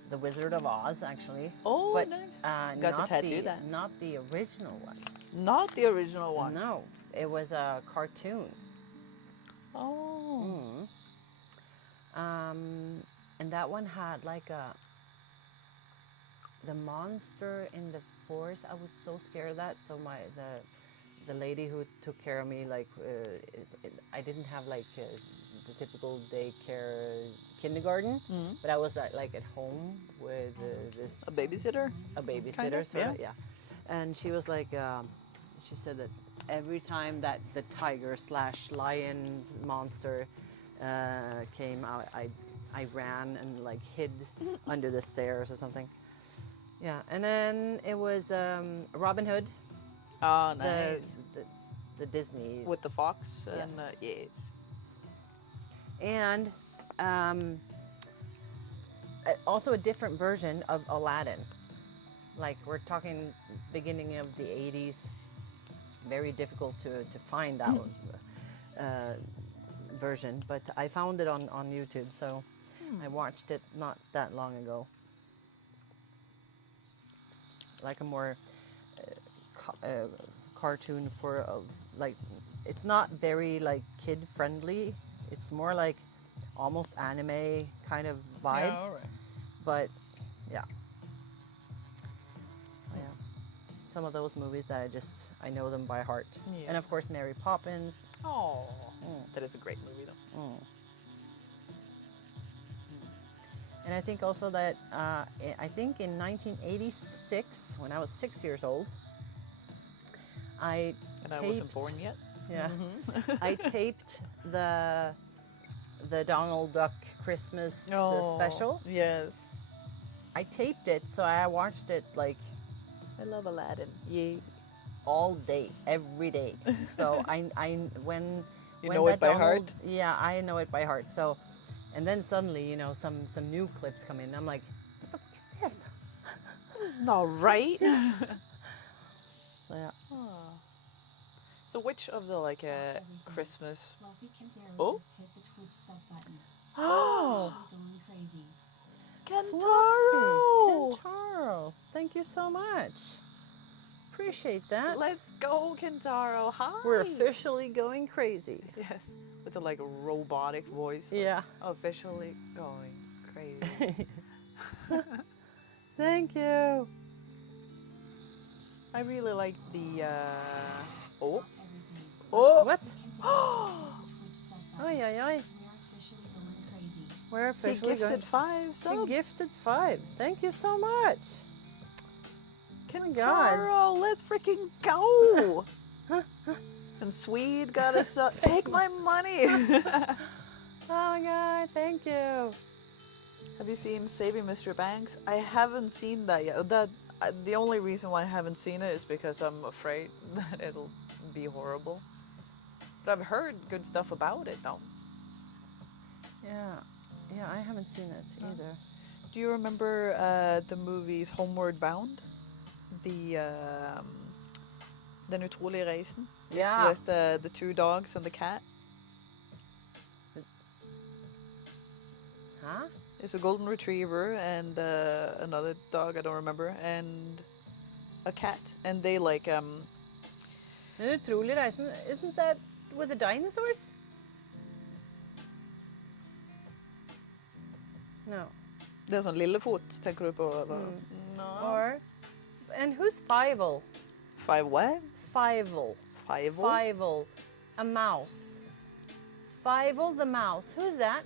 The Wizard of Oz, actually. Oh, but, nice. Got to tattoo that. Not the original one. Not the original one. No, it was a cartoon. Oh. And that one had like the monster in the forest. I was so scared of that. So the lady who took care of me, like, I didn't have like the typical daycare kindergarten, but I was like at home with this A babysitter? a babysitter, Kind of, sort of, yeah. yeah. And she was like, she said that every time that the tiger / lion monster came out, I ran and like hid under the stairs or something. Yeah, and then it was Robin Hood. Oh, nice. The Disney. With the fox and Yes. yes. And also a different version of Aladdin. Like, we're talking beginning of the 80s. Very difficult to find that version, but I found it on YouTube, so I watched it not that long ago. Like a more cartoon for like, it's not very like kid friendly. It's more like almost anime kind of vibe. Yeah, all right. But yeah. Some of those movies that I know them by heart. Yeah. And of course, Mary Poppins. Oh, that is a great movie though. And I think also that, I think in 1986, when I was 6 years old, I wasn't born yet. Yeah. I taped the Donald Duck Christmas special. Yes. I taped it, so I watched it like I love Aladdin. Yeah. all day, every day. So when know it by heart? Yeah, I know it by heart. So, and then suddenly, some new clips come in. I'm like, what the fuck is this? This is not right. So yeah. So which of the like Christmas? Oh. Oh. Kentaro! Kentaro, thank you so much. Appreciate that. Let's go, Kentaro. Hi. We're officially going crazy. Yes, with a like robotic voice. Yeah. Officially going crazy. Thank you. I really like the. Oh. What? Oi, oi, oi. We're He officially gifted 5 He subs. gifted 5. Thank you so much. Kentaro, let's freaking go! And Swede got us up. Take my money! Oh my god, thank you. Have you seen Saving Mr. Banks? I haven't seen that yet. The only reason why I haven't seen it is because I'm afraid that it'll be horrible. But I've heard good stuff about it though. Yeah, I haven't seen it either. Do you remember the movies Homeward Bound? Den utrolige reisen? Yeah. With the 2 dogs and the cat? Huh? It's a golden retriever and another dog, I don't remember, and a cat. And they like Den utrolige reisen, isn't that with the dinosaurs? No. Det er sånn Lillefot, tenker du på? Eller? No. And who's Fievel? 5 what? Fievel. Fievel? Fievel. A mouse. Fievel the mouse. Who's that?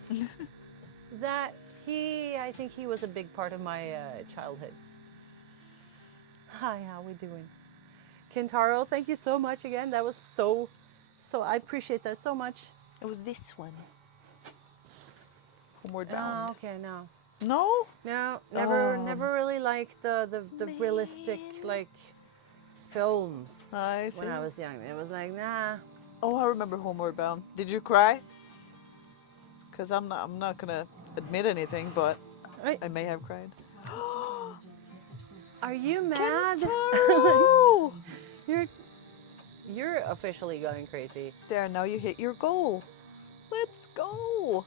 I think he was a big part of my childhood. Hi, how we doing? Kentaro, thank you so much again. That was so, I appreciate that so much. It was this one. Homeward Bound. Oh, okay, no. No? No, Oh. never really liked the realistic like films I when I see. was young. It was like, nah. Oh, I remember Homeward Bound. Did you cry? Because I'm not gonna admit anything, but I may have cried. Are you mad? Kentaro! You're officially going crazy. There, now you hit your goal. Let's go.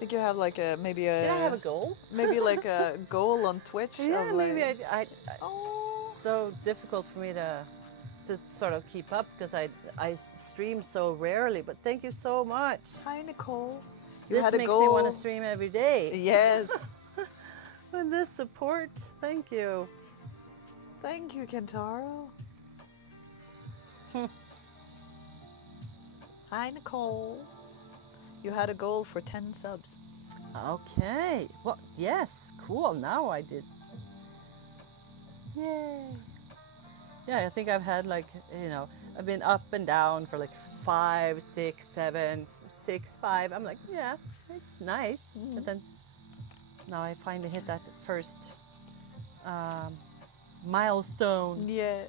think you have like a maybe Did I have a goal? maybe like a goal on Twitch? Yeah, of maybe like, I oh, so difficult for me to sort of keep up because I stream so rarely. But thank you so much. hi Nicole. You This had a makes me want goal. to stream every day. Yes. And this support, thank you. Thank you, Kentaro. Hi Nicole. You had a goal for 10 subs. Okay. Well, yes, cool. Now I did. Yay. Yeah, I think I've had like, you know, I've been up and down for like 5, 6, 7, 6, 5. I'm like, yeah, it's nice. But then now I finally hit that first milestone. Yes.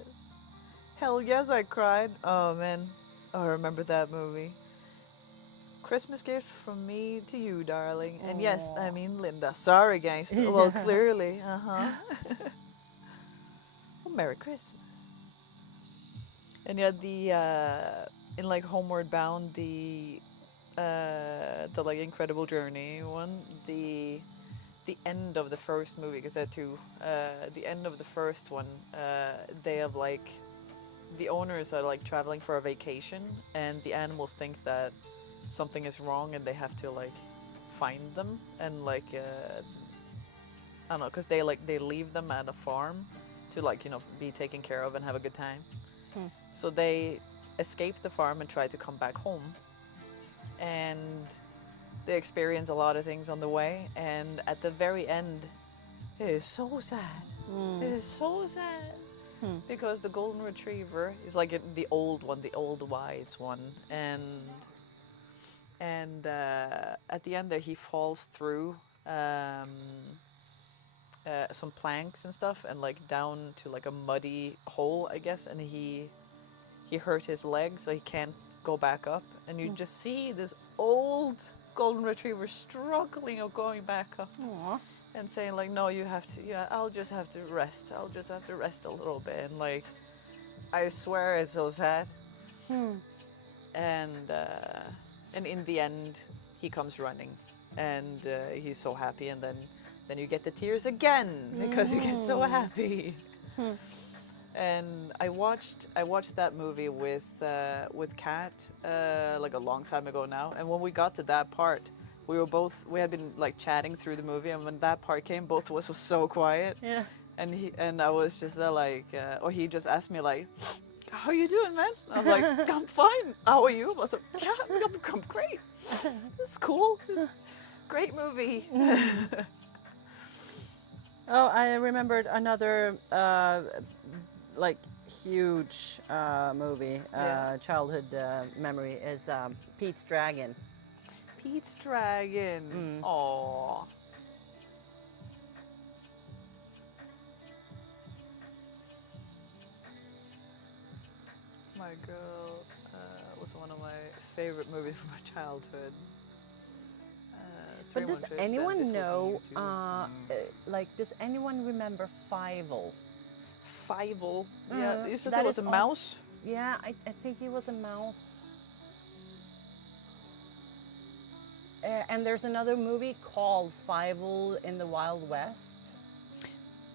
Hell yes, I cried. Oh man, I remember that movie. Christmas gift from me to you, darling. And yes, Aw. I mean Linda. Sorry, guys. Well, clearly. Well, Merry Christmas. And yeah, the in like Homeward Bound, the like Incredible Journey one, the end of the first movie, because there are two. The end of the first one, they have like the owners are like traveling for a vacation, and the animals think that something is wrong, and they have to like find them, and like I don't know, because they leave them at a farm to like, you know, be taken care of and have a good time. So they escape the farm and try to come back home, and they experience a lot of things on the way, and at the very end, it is so sad. It is so sad. Because the golden retriever is like the old one, the old wise one, and at the end there he falls through some planks and stuff, and like down to like a muddy hole, I guess, and he hurt his leg, so he can't go back up, and you just see this old golden retriever struggling of going back up. Aww. And saying like, no, you have to, yeah, I'll just have to rest. I'll just have to rest a little bit. And like, I swear it's so sad. And in the end, he comes running, and he's so happy. And then you get the tears again because you get so happy. And I watched that movie with Kat like a long time ago now. And when we got to that part, we had been like chatting through the movie, and when that part came, both of us was so quiet. Yeah. And I was just like, or he just asked me like, "How you doing, man?" I'm like, "I'm fine. How are you?" I was like, "Yeah, I'm great. It's cool. It's great movie." Oh, I remembered another like huge movie, childhood memory is Pete's Dragon. Pete's Dragon. Aww. My Girl was one of my favorite movies from my childhood. But does anyone know, like, does anyone remember Fievel? Fievel? Yeah, you said that that was is a mouse? Yeah, I think he was a mouse. And there's another movie called Fievel in the Wild West.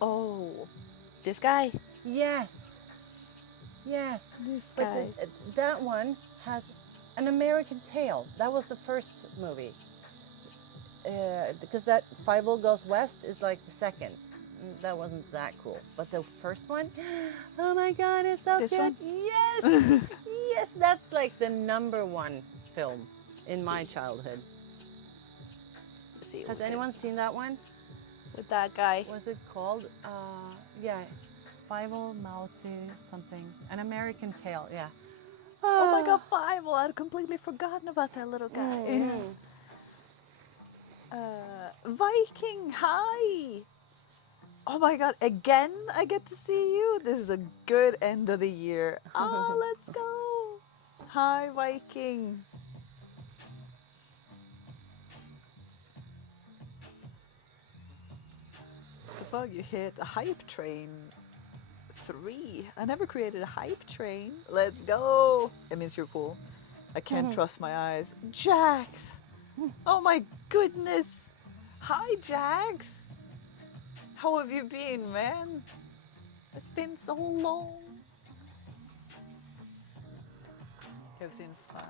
Oh, this guy? Yes. Yes. This But guy. that one has an American Tail. That was the first movie. Because that Fievel Goes West is like the second. That wasn't that cool. But the first one, oh my God, it's so This good. one? Yes. Yes, that's like the #1 film in my childhood. See, Has anyone seen that one? with that guy? Was it called? Yeah, Fievel Mousy something. An American Tail. Yeah. Oh my God, Fievel! I'd completely forgotten about that little guy. Viking, hi! Oh my God, again I get to see you. This is a good end of the year. Oh, let's go! Hi, Viking. The bug you hit a hype train 3. I never created a hype train. Let's go! It means you're cool. I can't trust my eyes. Jax! Oh my goodness. Hi, Jax. How have you been, man? It's been so long. You've seen file.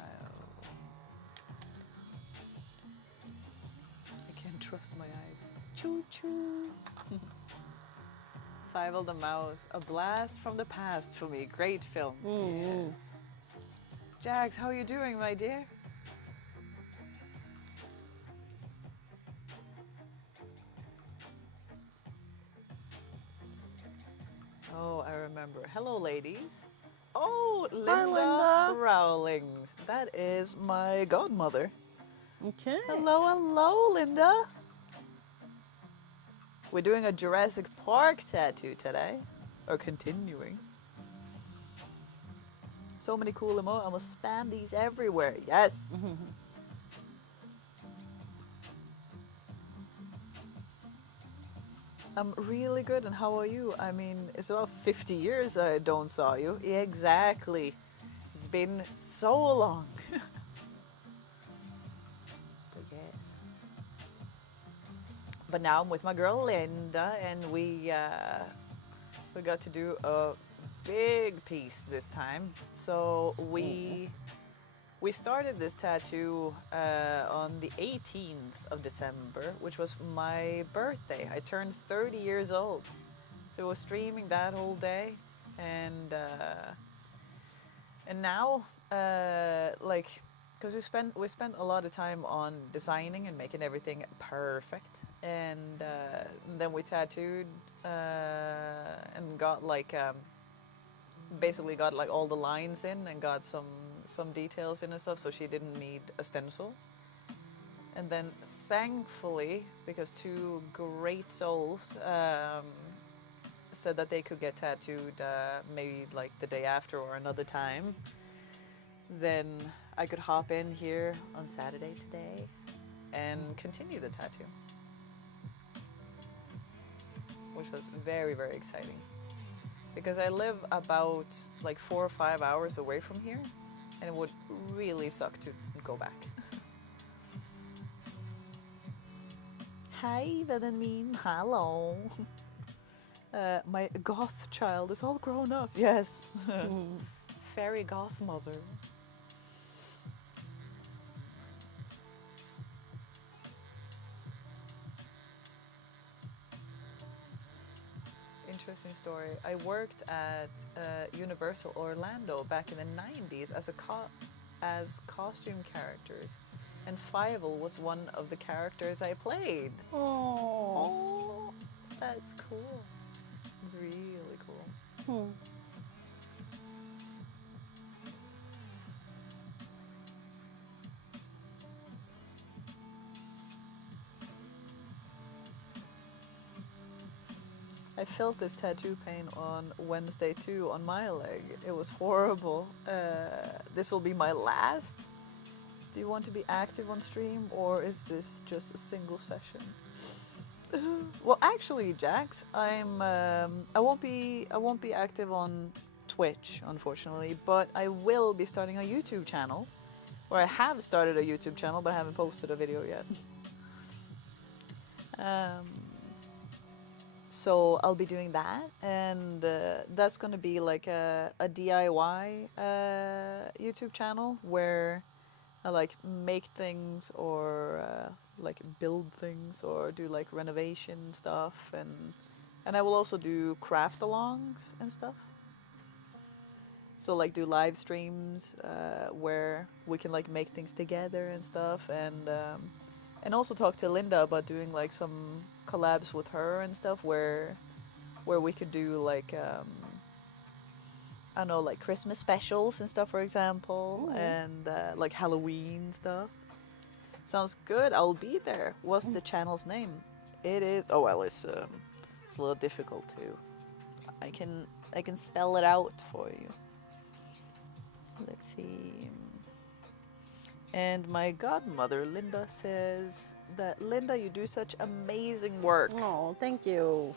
I can't trust my eyes. Choo choo. Five the Mouse, a blast from the past for me. Great film. Yes. Jax, how are you doing, my dear? Oh, I remember. Hello, ladies. Oh, Linda, Linda. Rowlings. That is my godmother. Okay. Hello, hello, Linda. We're doing a Jurassic Park tattoo today. Or continuing. So many cool emo. I must spam these everywhere. Yes. I'm really good, and how are you? I mean, it's about 50 years I don't saw you. Exactly. It's been so long. But yes. But now I'm with my girl Linda, and we got to do a big piece this time. So we started this tattoo on the 18th of December, which was my birthday. I turned 30 years old. So I was streaming that whole day. And now, like, because we spent a lot of time on designing and making everything perfect. And then we tattooed and got like, basically got like all the lines in and got some details in and stuff, so she didn't need a stencil. And then thankfully, because two great souls said that they could get tattooed maybe like the day after or another time, then I could hop in here on Saturday today and continue the tattoo, which was very, very exciting. Because I live about like 4 or 5 hours away from here, and it would really suck to go back. Hi, Vedamin. Hello. My goth child is all grown up. Yes. Fairy goth mother. Interesting story. I worked at Universal Orlando back in the 90s as costume characters, and Fievel was one of the characters I played. Oh, that's cool. It's really cool. I felt this tattoo pain on Wednesday too, on my leg. It was horrible. This will be my last. Do you want to be active on stream, or is this just a single session? Well, actually, Jax, I won't be active on Twitch, unfortunately, but I will be starting a YouTube channel, or I have started a YouTube channel, but I haven't posted a video yet. So I'll be doing that, and that's gonna be like a DIY YouTube channel where I like make things or like build things or do like renovation stuff, and I will also do craft alongs and stuff. So like do live streams where we can like make things together and stuff, and also talk to Linda about doing like some collabs with her and stuff where we could do like I don't know, like Christmas specials and stuff, for example. Ooh. And like Halloween stuff. Sounds good. I'll be there. What's the channel's name? It is. Oh well, it's a little difficult too. I can spell it out for you. Let's see. And my godmother Linda says that, Linda, you do such amazing work. Oh, thank you.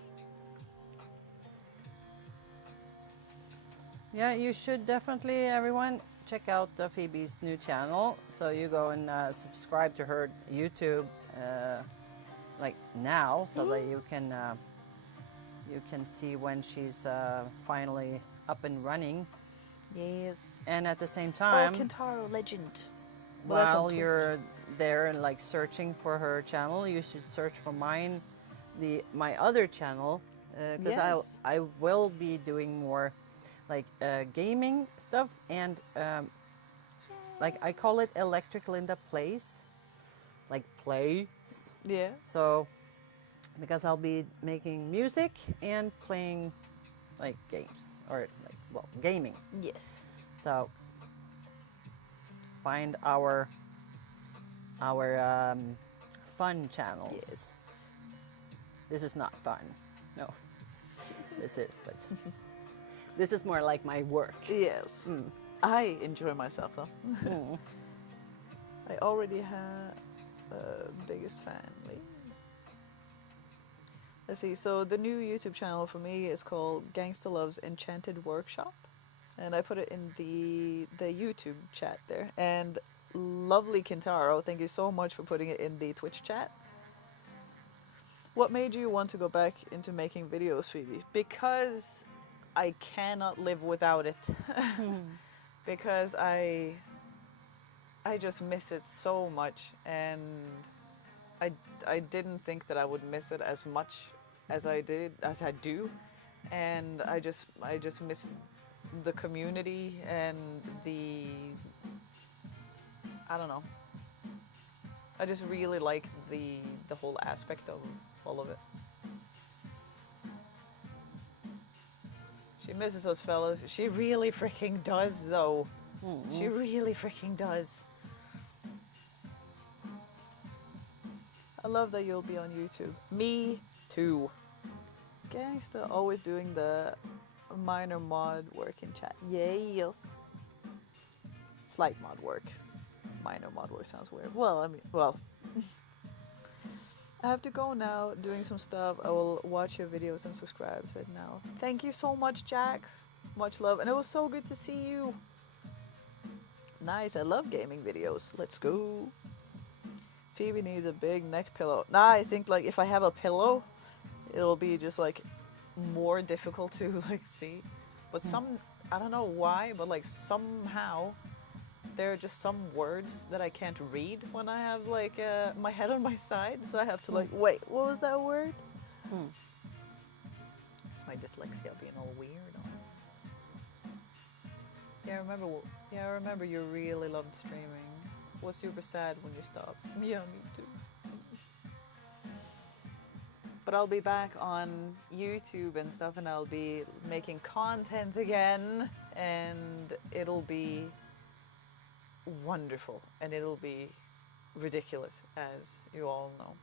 Yeah, you should definitely, everyone, check out Phoebe's new channel. So you go and subscribe to her YouTube like now, so that you can see when she's finally up and running. Yes. And at the same Oh, time, Kentaro legend. Well, that's on while Twitch. you're there and like searching for her channel, you should search for my other channel, because Yes. I will be doing more like gaming stuff, and like I call it Electric Linda Plays, like plays. Yeah. So because I'll be making music and playing like games, or like, well, gaming. Yes. So find our fun channels. Yes. This is not fun. No. This is, but this is more like my work. Yes. I enjoy myself though. I already have biggest family. Let's see. So the new YouTube channel for me is called Gangstahlove's Enchanted Workshop, and I put it in the YouTube chat there. And lovely Kintaro, thank you so much for putting it in the Twitch chat. What made you want to go back into making videos, Phoebe? Because I cannot live without it. Because I just miss it so much, and I didn't think that I would miss it as much as I do, and I just miss the community and I don't know. I just really like the whole aspect of all of it. She misses us, fellas. She really freaking does, though. She really freaking does. I love that you'll be on YouTube. Me too. Gangsta always doing the minor mod work in chat. Yes. Slight mod work. Minor mod work sounds weird. Well, I mean, well. I have to go now, doing some stuff. I will watch your videos and subscribe to it now. Thank you so much, Jax. Much love. And it was so good to see you. Nice. I love gaming videos. Let's go. Phoebe needs a big neck pillow. Nah, I think like if I have a pillow, it'll be just like more difficult to like see. But I don't know why, but like somehow there are just some words that I can't read when I have like my head on my side. So I have to like, wait, what was that word? It's my dyslexia being all weird. Yeah, I remember you really loved streaming. Was super sad when you stopped. Yeah, me too. But I'll be back on YouTube and stuff, and I'll be making content again, and it'll be wonderful, and it'll be ridiculous, as you all know.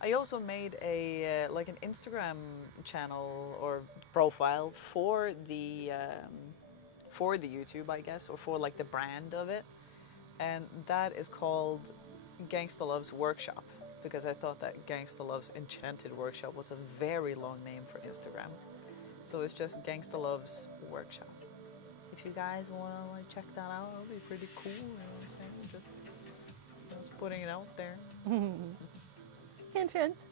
I also made a like an Instagram channel or profile for the YouTube, I guess, or for like the brand of it, and that is called Gangstahlove's Workshop, because I thought that Gangstahlove's Enchanted Workshop was a very long name for Instagram. So it's just Gangstahlove's Workshop. If you guys want to like check that out, it'll be pretty cool. You know what I'm saying? Just putting it out there. Hint, hint.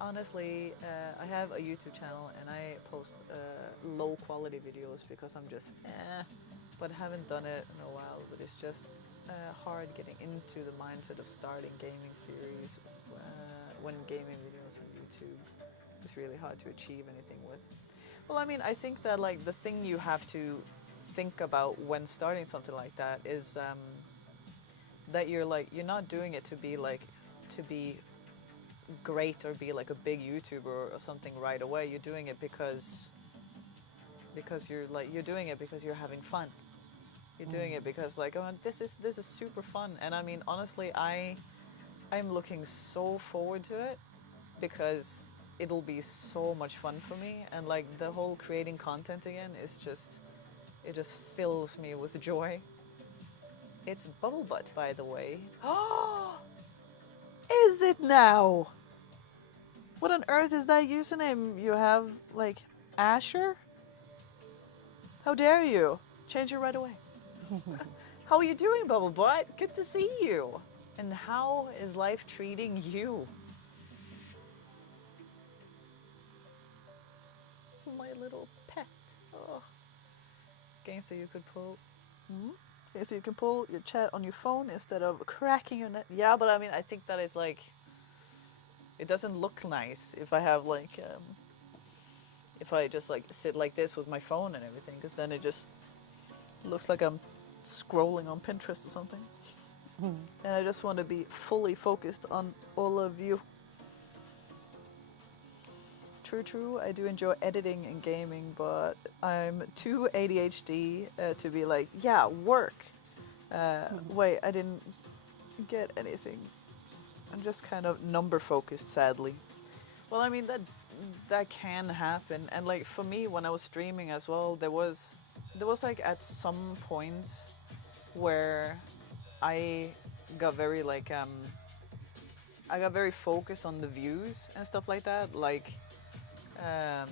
Honestly, I have a YouTube channel and I post low quality videos because I'm just but haven't done it in a while. But it's just hard getting into the mindset of starting gaming series when gaming videos on YouTube. It's really hard to achieve anything with. Well, I mean, I think that like the thing you have to think about when starting something like that is that you're not doing it to be great or be like a big YouTuber or something right away. You're doing it because you're doing it because you're having fun. You're doing it because like, oh, this is super fun. And I mean, honestly, I'm looking so forward to it because it'll be so much fun for me. And like the whole creating content again is it just fills me with joy. It's Bubble Butt, by the way. Oh, is it now? What on earth is that username you have? Like, Asher? How dare you? Change it right away. How are you doing, Bubble Butt? Good to see you. And how is life treating you? My little pet. Oh. Okay, so you could pull. Okay, so you can pull your chat on your phone instead of cracking your neck. Yeah, but I mean, I think that it's like, it doesn't look nice if I have like, if I just like sit like this with my phone and everything, because then it just looks like I'm scrolling on Pinterest or something. And I just want to be fully focused on all of you. True, I do enjoy editing and gaming, but I'm too ADHD to be like, yeah, work. Wait, I didn't get anything. I'm just kind of number focused, sadly. Well, I mean, that can happen. And like for me, when I was streaming as well, there was like at some point where I got very like I got very focused on the views and stuff like that. Like I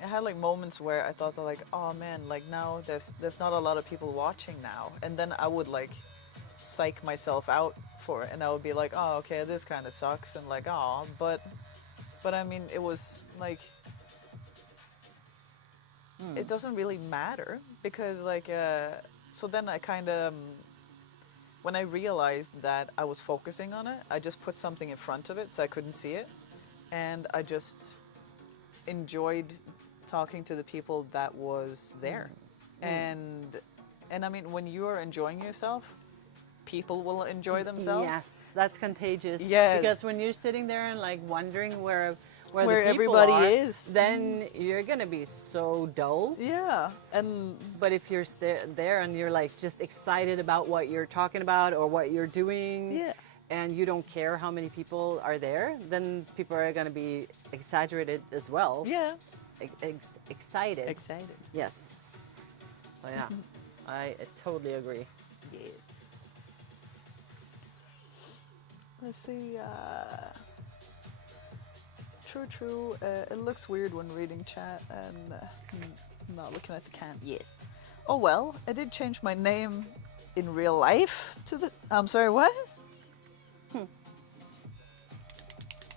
had like moments where I thought that like, oh man, like now there's not a lot of people watching now, and then I would like psych myself out for it, and I would be like, oh okay, this kind of sucks, and like, oh, but I mean, it was like, it doesn't really matter because like, so then I kind of, when I realized that I was focusing on it, I just put something in front of it so I couldn't see it, and I just enjoyed talking to the people that was there. And I mean, when you are enjoying yourself, people will enjoy themselves. Yes, that's contagious. Yes. Because when you're sitting there and like wondering where the people everybody are, is, then you're gonna be so dull. Yeah, and But if you're there and you're like just excited about what you're talking about or what you're doing, yeah, and you don't care how many people are there, then people are gonna be exaggerated as well. yeah, Excited. excited. Yes. So yeah, I totally agree. Yes. Let's see. True. It looks weird when reading chat and not looking at the cam. Yes. Oh well, I did change my name in real life to the. I'm sorry. What?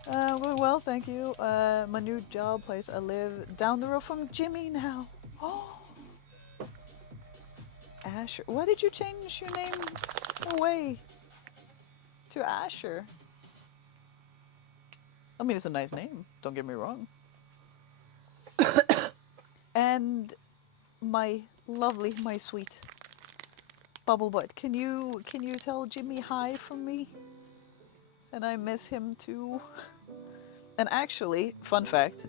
Going well, thank you. My new job place. I live down the road from Jimmy now. Oh. Asher. Why did you change your name away to Asher? I mean, it's a nice name. Don't get me wrong. And my lovely, my sweet bubble butt. Can you tell Jimmy hi from me? And I miss him too. And actually, fun fact.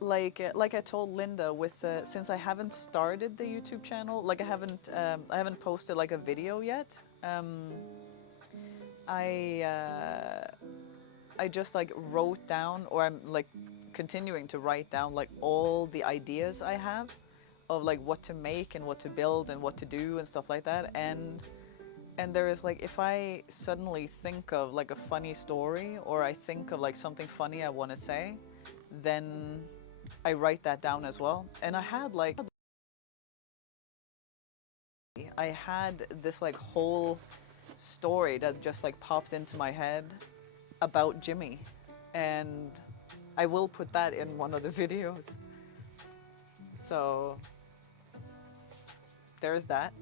Like I told Linda, with since I haven't started the YouTube channel, like I haven't posted like a video yet. I just like wrote down, or I'm like continuing to write down like all the ideas I have of like what to make and what to build and what to do and stuff like that. And there is like, if I suddenly think of like a funny story, or I think of like something funny I want to say, then I write that down as well. And I had this like whole story that just like popped into my head about Jimmy, and I will put that in one of the videos. So there's that.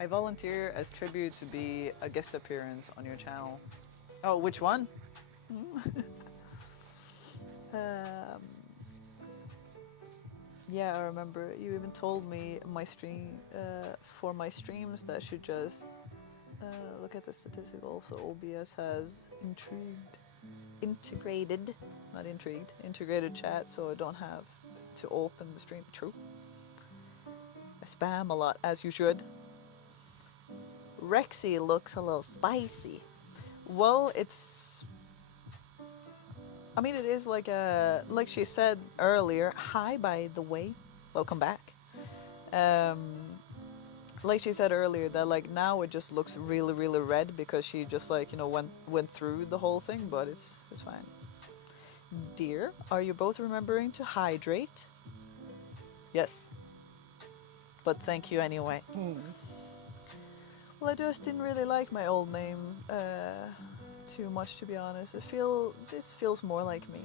I volunteer as tribute to be a guest appearance on your channel. Oh, which one? Yeah, I remember you even told me my stream for my streams that I should just look at the statistic. Also, OBS has integrated chat, so I don't have to open the stream. True. I spam a lot, as you should. Rexy looks a little spicy. Well, it's, I mean, it is like like she said earlier. Hi, by the way, welcome back. Like she said earlier, that like now it just looks really, really red because she just like, you know, went through the whole thing, but it's fine. Dear, are you both remembering to hydrate? Yes. But thank you anyway. Well, I just didn't really like my old name too much, to be honest. This feels more like me,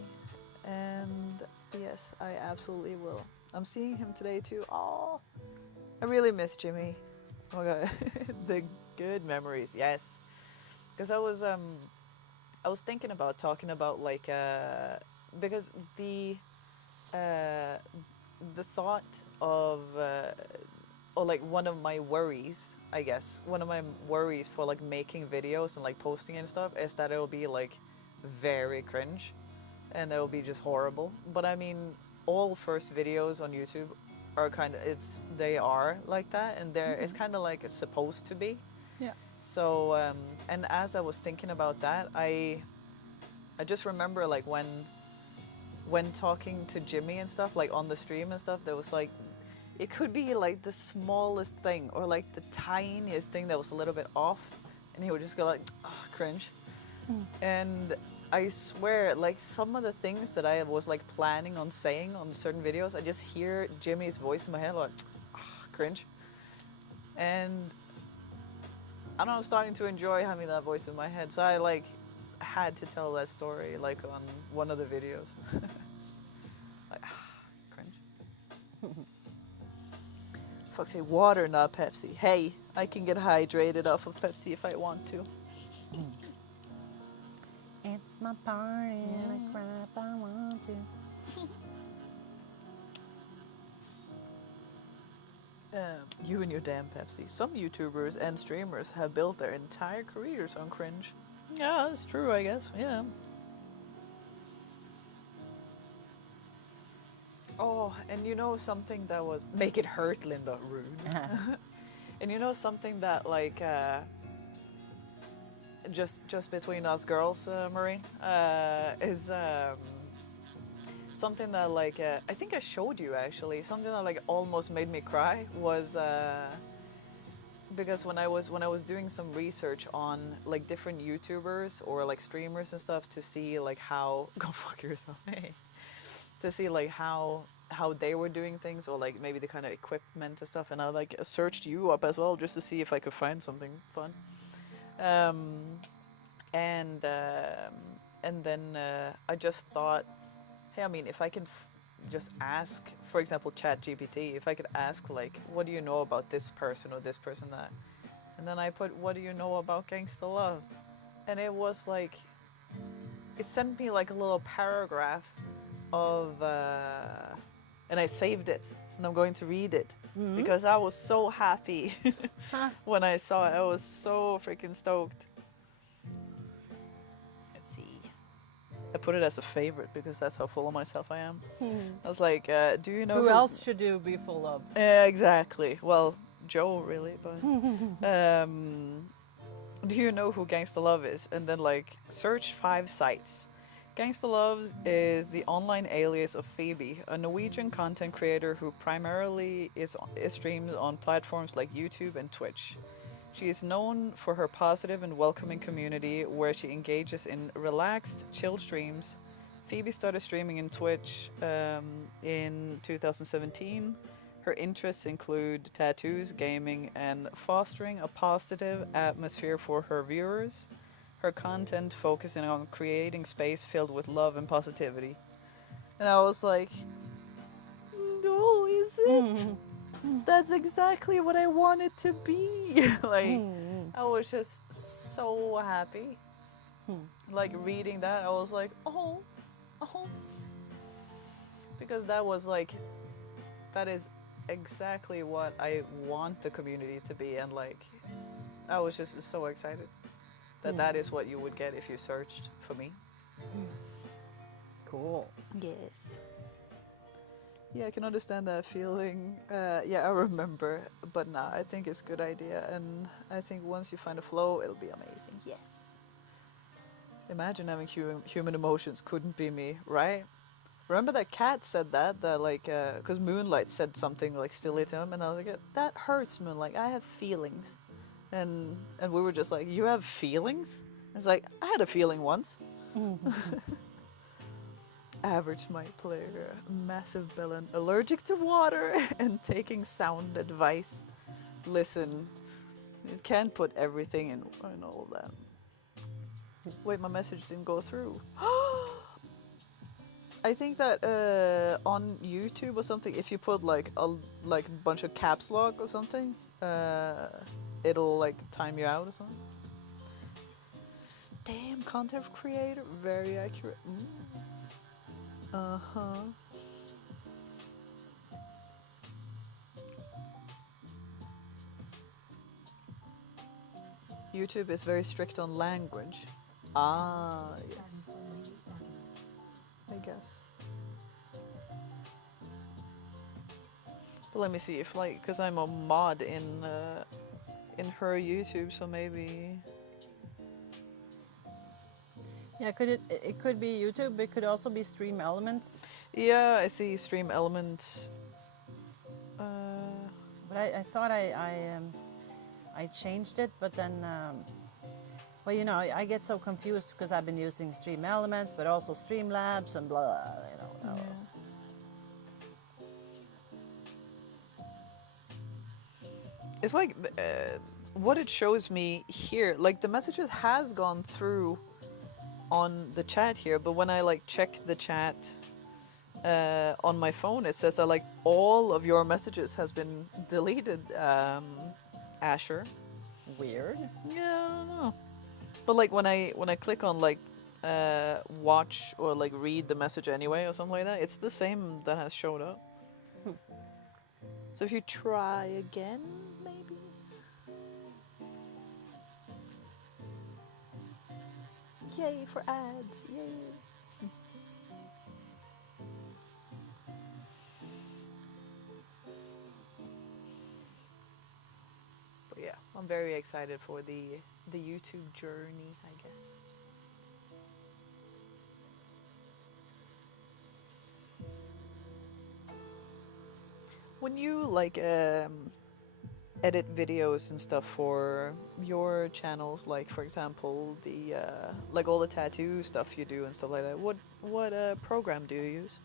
and yes, I absolutely will. I'm seeing him today too. Oh, I really miss Jimmy. Oh my god, the good memories. Yes, because I was thinking about talking about like because uh, the thought of or like one of my worries, I guess, one of my worries for like making videos and like posting and stuff is that it will be like very cringe and it will be just horrible. But I mean, all first videos on YouTube are kind of they are like that, and it's kind of like it's supposed to be. Yeah. So and as I was thinking about that, I just remember like when talking to Jimmy and stuff, like on the stream and stuff, there was like, it could be like the smallest thing or like the tiniest thing that was a little bit off, and he would just go like, oh, cringe. And I swear, like some of the things that I was like planning on saying on certain videos, I just hear Jimmy's voice in my head like, oh, cringe. And I don't know, I'm starting to enjoy having that voice in my head, so I like had to tell that story like on one of the videos. Like, cringe. Fuck, say water, not Pepsi. Hey, I can get hydrated off of Pepsi if I want to. It's my party and I cry if I want to. You and your damn Pepsi. Some YouTubers and streamers have built their entire careers on cringe. Yeah, that's true, I guess. Yeah. Oh, and you know something that was... Make it hurt, Linda. Rude. And you know something that, like, just between us girls, Marie, is something that, like, I think I showed you, actually. Something that, like, almost made me cry was... because when I was doing some research on like different YouTubers or like streamers and stuff to see like how go fuck yourself, hey, to see like how they were doing things or like maybe the kind of equipment and stuff, and I like searched you up as well just to see if I could find something fun, and then I just thought, hey, I mean, if I can just ask, for example, Chat GPT, if I could ask like, what do you know about this person or this person that, and then I put, what do you know about Gangstahlove, and it was like, it sent me like a little paragraph of, and I saved it, and I'm going to read it because I was so happy when I saw it. I was so freaking stoked. Let's see. I put it as a favorite because that's how full of myself I am. I was like, do you know Who else should you be full of? Exactly. Well, Joe, really, but do you know who Gangstahlove is? And then like search 5 sites. Gangstahlove is the online alias of Phoebe, a Norwegian content creator who primarily is streamed on platforms like YouTube and Twitch. She is known for her positive and welcoming community where she engages in relaxed, chill streams. Phoebe started streaming in Twitch in 2017. Her interests include tattoos, gaming, and fostering a positive atmosphere for her viewers. Her content focusing on creating space filled with love and positivity. And I was like, no, is it? That's exactly what I want it to be. Like, I was just so happy. Like, reading that, I was like, oh. Because that was like, that is exactly what I want the community to be. And like, I was just so excited that that is what you would get if you searched for me. Cool. Yes. Yeah, I can understand that feeling. Yeah, I remember. But nah, I think it's a good idea. And I think once you find a flow, it'll be amazing. Yes. Imagine having human emotions couldn't be me, right? Remember that Cat said that like, because Moonlight said something like silly to him, and I was like, that hurts, Moonlight. I have feelings. And we were just like, you have feelings? It's like, I had a feeling once. Average might player, massive villain, allergic to water, and taking sound advice. Listen, It can't put everything in all of that. Wait, my message didn't go through. I think that on YouTube or something, if you put like a bunch of caps lock or something, it'll like time you out or something. Damn, content creator, very accurate. Uh-huh. YouTube is very strict on language. Ah, yes. I guess. But let me see if like, cause I'm a mod in her YouTube, so maybe. Yeah, it could be YouTube, it could also be Stream Elements. Yeah, I see Stream Elements. But I thought I changed it, but then, well, you know, I get so confused because I've been using Stream Elements, but also Streamlabs and blah, you know. Yeah. It's like what it shows me here, like the messages has gone through on the chat here, but when I like check the chat on my phone, it says that like all of your messages has been deleted, Asher. Weird. Yeah, I don't know. But like when I click on like watch or like read the message anyway or something like that, it's the same that has showed up. So if you try again, maybe. Yay for ads! Yes. But yeah, I'm very excited for the YouTube journey, I guess. When you like edit videos and stuff for your channels, like for example the like all the tattoo stuff you do and stuff like that, what program do you use?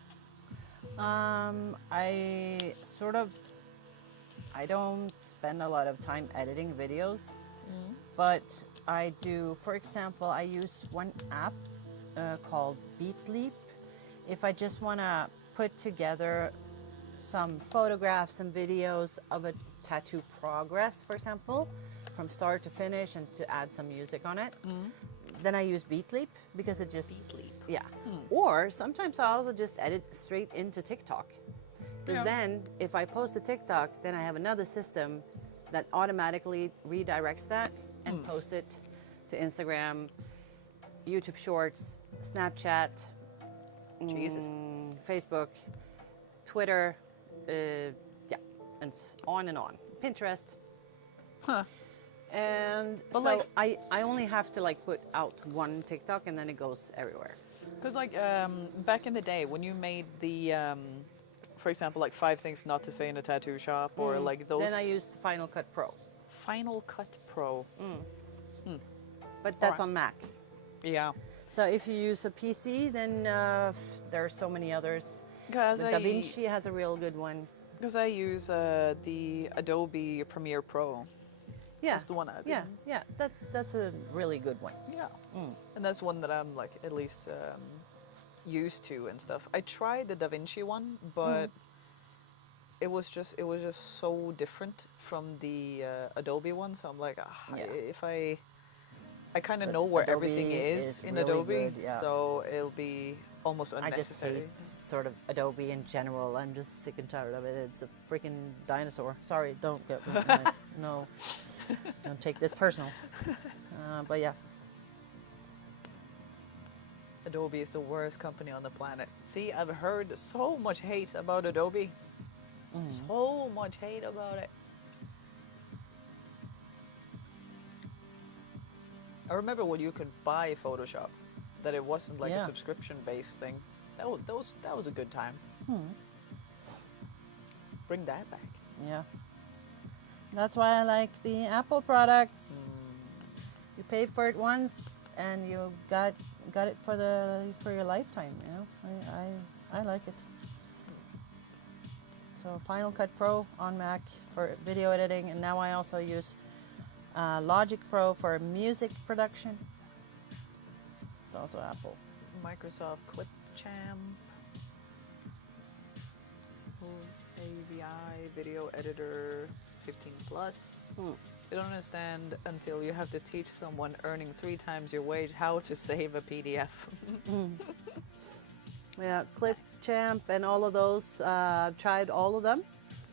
I don't spend a lot of time editing videos, but I do, for example, I use one app called Beatleap. If I just want to put together some photographs and videos of a tattoo progress, for example, from start to finish, and to add some music on it, then I use Beatleap because it just... Beatleap. Yeah. Or sometimes I also just edit straight into TikTok. Because then, if I post a TikTok, then I have another system that automatically redirects that and posts it to Instagram, YouTube Shorts, Snapchat, Jesus. Facebook, Twitter, and on and on. Pinterest. Huh. And But so like, I only have to like put out one TikTok and then it goes everywhere. because like back in the day when you made the for example like 5 things not to say in a tattoo shop, or like those, Then I used Final Cut Pro. Final Cut Pro. But that's on Mac. Yeah. So if you use a PC, then there are so many others. Because The DaVinci has a real good one. Because I use the Adobe Premiere Pro. Yeah, That's the one I've yeah. That's a really good one. Yeah. And that's one that I'm like at least used to and stuff. I tried the DaVinci one, but it was just so different from the Adobe one. So I'm like, if I kind of know where Adobe everything is in really Adobe, good, yeah. so it'll be almost I just unnecessary. hate sort of Adobe in general. I'm just sick and tired of it. It's a freaking dinosaur. Sorry, don't get me. No, don't take this personal. But yeah. Adobe is the worst company on the planet. See, I've heard so much hate about Adobe. So much hate about it. I remember when you could buy Photoshop, that it wasn't like a subscription-based thing. That was a good time. Bring that back. Yeah. That's why I like the Apple products. You pay for it once and you got it for your lifetime, you know. I like it. So Final Cut Pro on Mac for video editing, and now I also use Logic Pro for music production. It's also Apple. Microsoft Clipchamp. AVI video editor 15 plus. I don't understand until you have to teach someone earning 3 times your wage how to save a PDF. Yeah, Clipchamp and all of those. I've tried all of them.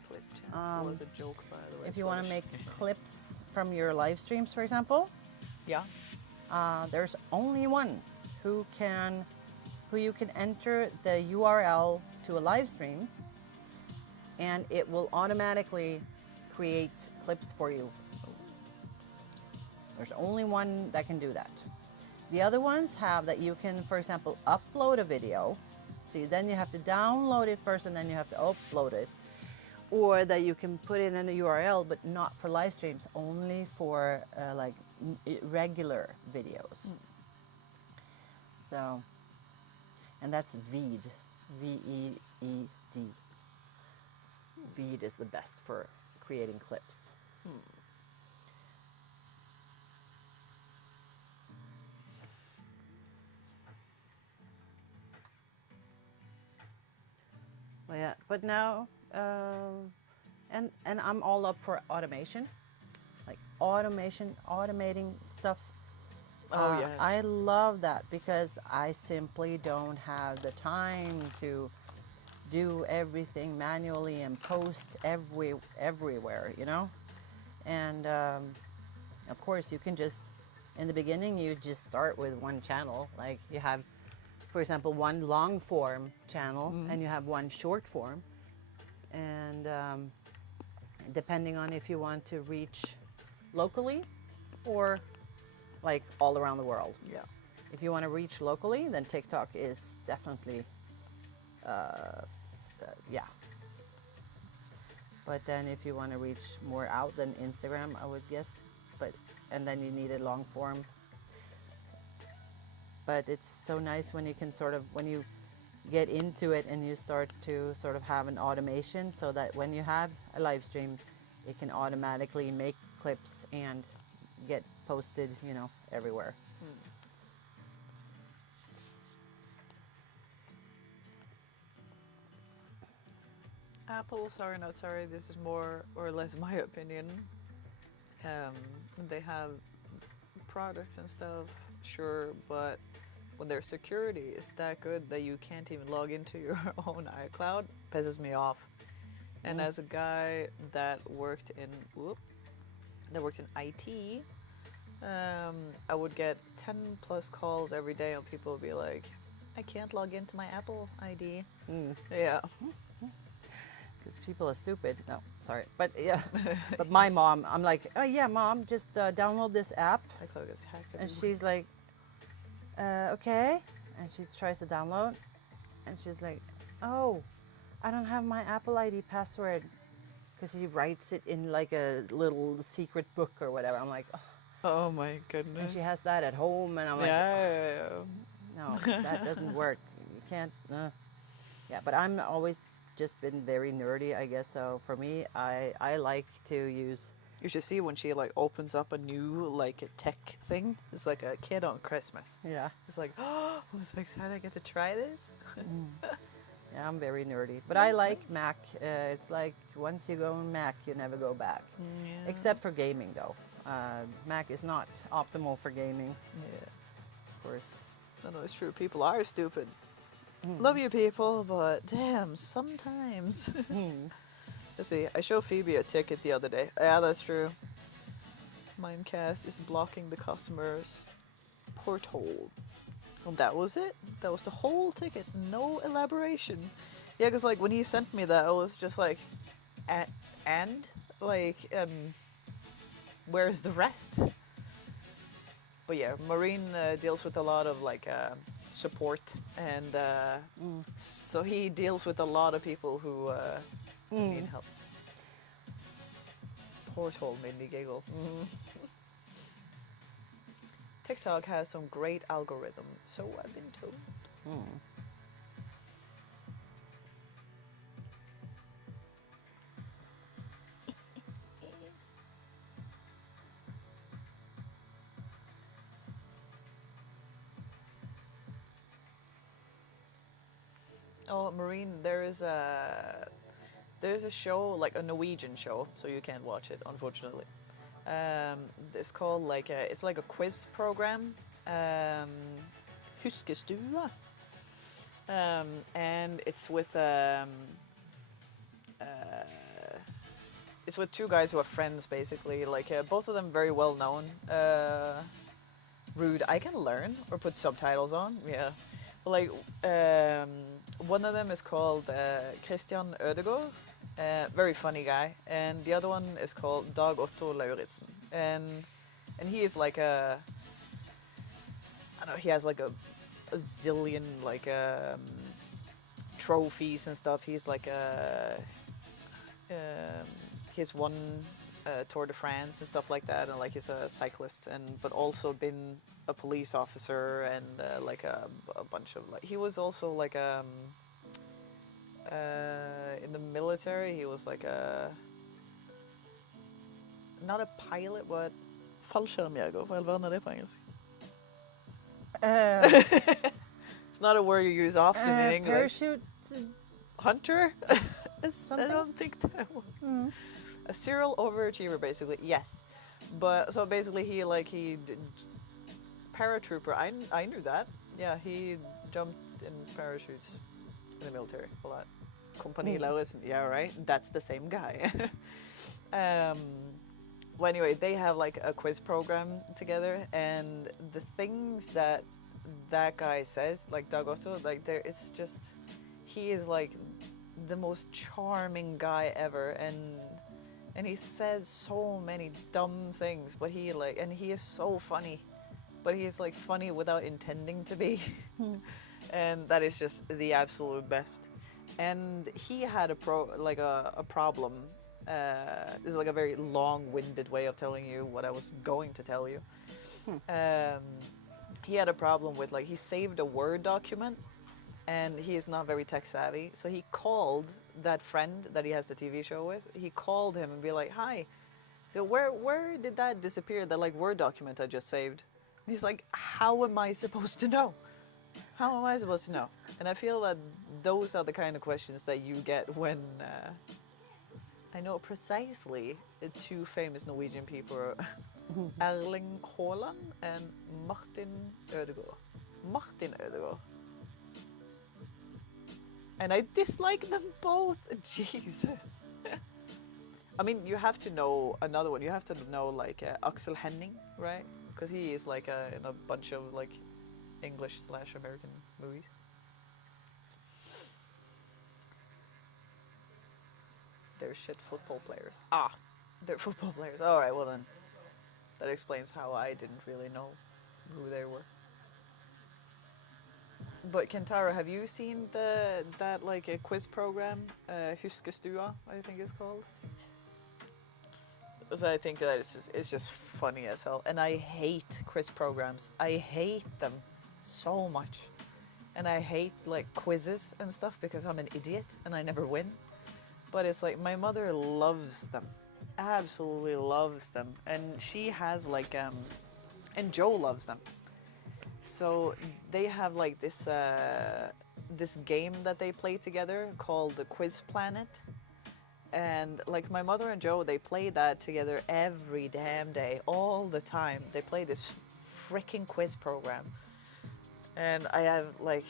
Clipchamp was a joke, by the way. If you want to make clips from your live streams, for example, Yeah. there's only one who you can enter the URL to a live stream, and it will automatically create clips for you. There's only one that can do that. The other ones have that you can, for example, upload a video. So then you have to download it first and then you have to upload it. Or that you can put it in a URL, but not for live streams, only for like regular videos. So, and that's Veed, V-E-E-D. Veed is the best for creating clips. Well, yeah, but now, and I'm all up for automation, like automating stuff. Oh, yes. I love that because I simply don't have the time to do everything manually and post everywhere, you know? And of course, you can just, in the beginning, you just start with one channel. Like you have, for example, one long form channel and you have one short form. And depending on if you want to reach locally or like all around the world. Yeah. If you want to reach locally, then TikTok is definitely, yeah. But then if you want to reach more out, then Instagram, I would guess. And then you need a long form. But it's so nice when you can when you get into it and you start to sort of have an automation so that when you have a live stream, it can automatically make clips and get posted, you know, everywhere. Apple, sorry, not sorry, this is more or less my opinion. They have products and stuff, sure, but when their security is that good that you can't even log into your own iCloud, pisses me off. And as a guy that worked in IT, I would get 10 plus calls every day and people would be like, I can't log into my Apple ID. Yeah. Because people are stupid. No, sorry. But yeah, but my mom, I'm like, oh yeah, mom, just download this app. iCloud gets hacked And everywhere. she's like, okay. And she tries to download. And she's like, oh, I don't have my Apple ID password. Because she writes it in like a little secret book or whatever. I'm like, oh. Oh my And goodness. she has that at home. And I'm like, Yeah. no, that doesn't work. You can't. Yeah, but I'm always just been very nerdy, I guess. So for me, I like to use. You should see when she like opens up a new like tech thing. It's like a kid on Christmas. Yeah. It's like, oh, I'm so excited I get to try this. Yeah, I'm very nerdy. But I like Mac. It's like once you go on Mac, you never go back. Yeah. Except for gaming, though. Mac is not optimal for gaming, Yeah. of course. No, it's true. People are stupid. Love you people, but damn, sometimes. Let's see, I showed Phoebe a ticket the other day. Yeah, that's true. Mimecast is blocking the customer's porthole. Well, that was it. That was the whole ticket. No elaboration. Yeah, because like when he sent me that, I was just like, and like, where's the rest? But yeah, Maureen deals with a lot of like support, and so he deals with a lot of people who need help. Porthole made me giggle. TikTok has some great algorithm, so I've been told. Oh, Marine, there's a show, like a Norwegian show, so you can't watch it, unfortunately. It's called like it's like a quiz program. Um, Huskestua. And uh, it's with two guys who are friends, basically. Like both of them very well known. Rude. I can learn or put subtitles on. Yeah. But like one of them is called Christian Ødegaard. Very funny guy, and the other one is called Dag Otto Lauritzen, and he is like I don't know, he has like a zillion like trophies and stuff. He's like he's won Tour de France and stuff like that, and like he's a cyclist, and but also been a police officer and like a bunch of like he was also like in the military. He was like a not a pilot, but fallskjermjeger. Hva i all verden er det på engelsk? It's not a word you use often in English. Parachute Hunter? I something? don't think that one. A serial overachiever, basically. Yes, but so basically he did paratrooper. I knew that. Yeah, he jumped in parachutes in the military a lot. Company Lauritzen. Yeah, right. That's the same guy. Well, anyway, they have like a quiz program together, and the things that guy says, like Dag Otto, like it's just he is like the most charming guy ever, and he says so many dumb things, but he like, and he is so funny, but he is like funny without intending to be, and that is just the absolute best. And he had a problem. This is like a very long-winded way of telling you what I was going to tell you. He had a problem with like he saved a Word document, and he is not very tech savvy. So he called that friend that he has the TV show with. He called him and be like, "Hi, so where did that disappear? That like Word document I just saved?" And he's like, "How am I supposed to know? How am I supposed to know?" And I feel that those are the kind of questions that you get when I know precisely two famous Norwegian people, Erling Haaland and Martin Ødegaard. Martin Ødegaard. And I dislike them both. Jesus. I mean, you have to know another one. You have to know like Axel Henning, right? Because he is like in a bunch of like English/American movies. They're shit football players. Ah, they're football players. All right, well then, that explains how I didn't really know who they were. But Kentaro, have you seen that like a quiz program, Huskestua, I think it's called? Because I think that it's just funny as hell, and I hate quiz programs. I hate them so much, and I hate like quizzes and stuff because I'm an idiot and I never win. But it's like my mother loves them, absolutely loves them, and she has like and Joe loves them. So they have like this game that they play together called the Quiz Planet, and like my mother and Joe, they play that together every damn day, all the time. They play this freaking quiz program, and I have like.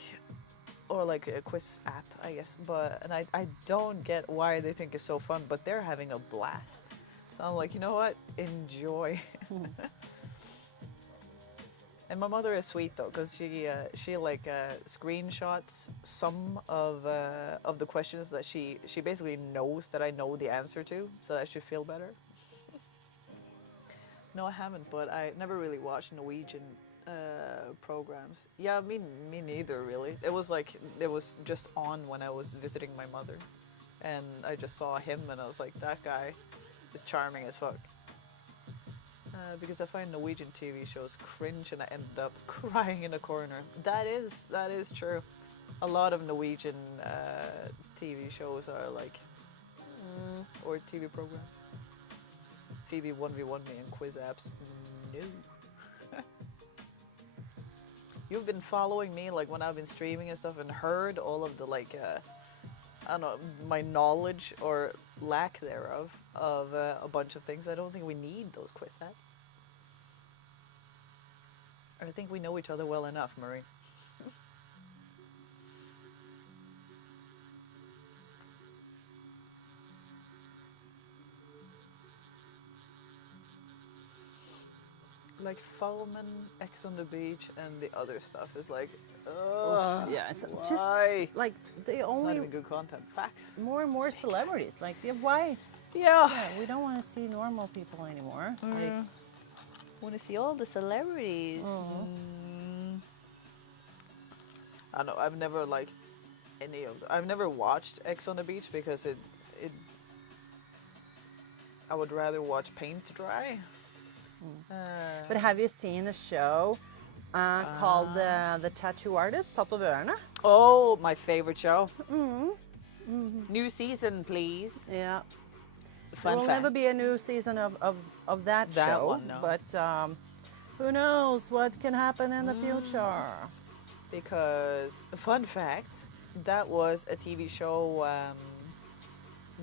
Or like a quiz app, I guess. And I don't get why they think it's so fun, but they're having a blast. So I'm like, you know what? Enjoy. And my mother is sweet though, because she like screenshots some of the questions that she basically knows that I know the answer to, so that I should feel better. No, I haven't, but I never really watched Norwegian programs. Yeah, me neither really. It was just on when I was visiting my mother, and I just saw him and I was like, that guy is charming as fuck. Because I find Norwegian TV shows cringe and I ended up crying in a corner. That is true. A lot of Norwegian TV shows are like, or TV programs. Phoebe 1v1 me in quiz apps. No. you've been following me like when I've been streaming and stuff and heard all of the like I don't know, my knowledge or lack thereof of a bunch of things. I don't think we need those quiz sets. I think we know each other well enough, Marie. Like Foreman, X on the Beach, and the other stuff is like, Yeah, it's why? just like they It's not only even good content. Facts. more and more celebrities. Like, yeah, why? Yeah. Yeah, we don't want to see normal people anymore. Like, Want to see all the celebrities. I don't know. I've never liked any of them. I've never watched X on the Beach because it. I would rather watch paint dry. but have you seen a show called The Tattoo Artist, Tatovørene? Oh, my favorite show. New season, please. Yeah. Fun There will fact. never be a new season of that show, one, no. but who knows what can happen in the future. Because, fun fact, that was a TV show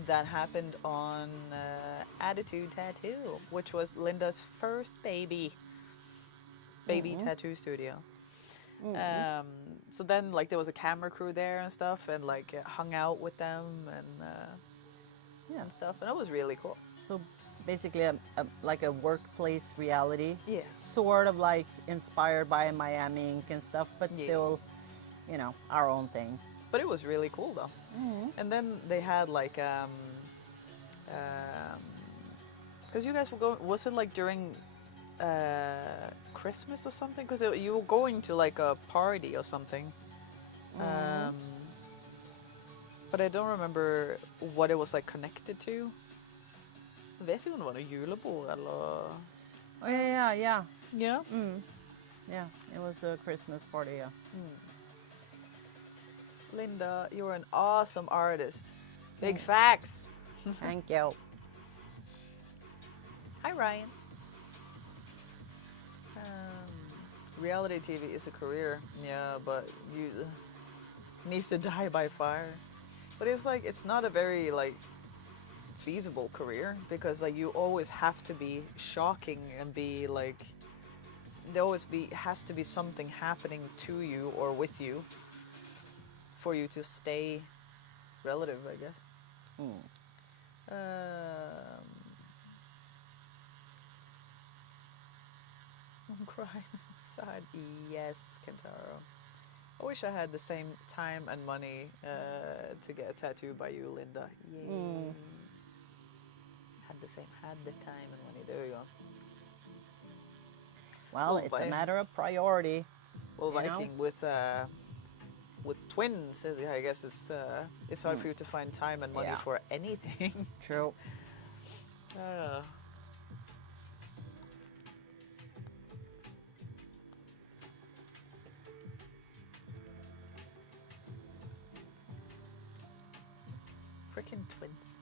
that happened on Attitude Tattoo, which was Linda's first baby tattoo studio. So then, like, there was a camera crew there and stuff, and like hung out with them and stuff, and it was really cool. So basically, like a workplace reality. Yeah. Sort of like inspired by Miami Ink and stuff, but Yeah. still, you know, our own thing. But it was really cool though. And then they had like, because you guys were going, was it like during Christmas or something? Because you were going to like a party or something. But I don't remember what it was like connected to. Jeg vet ikke om det var noe julebord eller... Oh yeah. Yeah? Yeah, it was a Christmas party. Yeah. Linda, you're an awesome artist. Big facts. Thank you. Hi, Ryan. Reality TV is a career. Yeah, but you needs to die by fire. But it's like, it's not a very like feasible career because like you always have to be shocking and be like, there always has to be something happening to you or with you for you to stay relative, I guess. I'm crying inside. Yes, Kentaro. I wish I had the same time and money to get a tattoo by you, Linda. Yay. Had the time and money. There we go. Well, Well, it's a Viking. matter of priority. Well, You know? Viking with twins, I guess it's hard for you to find time and money Yeah. for anything. True. Freaking twins.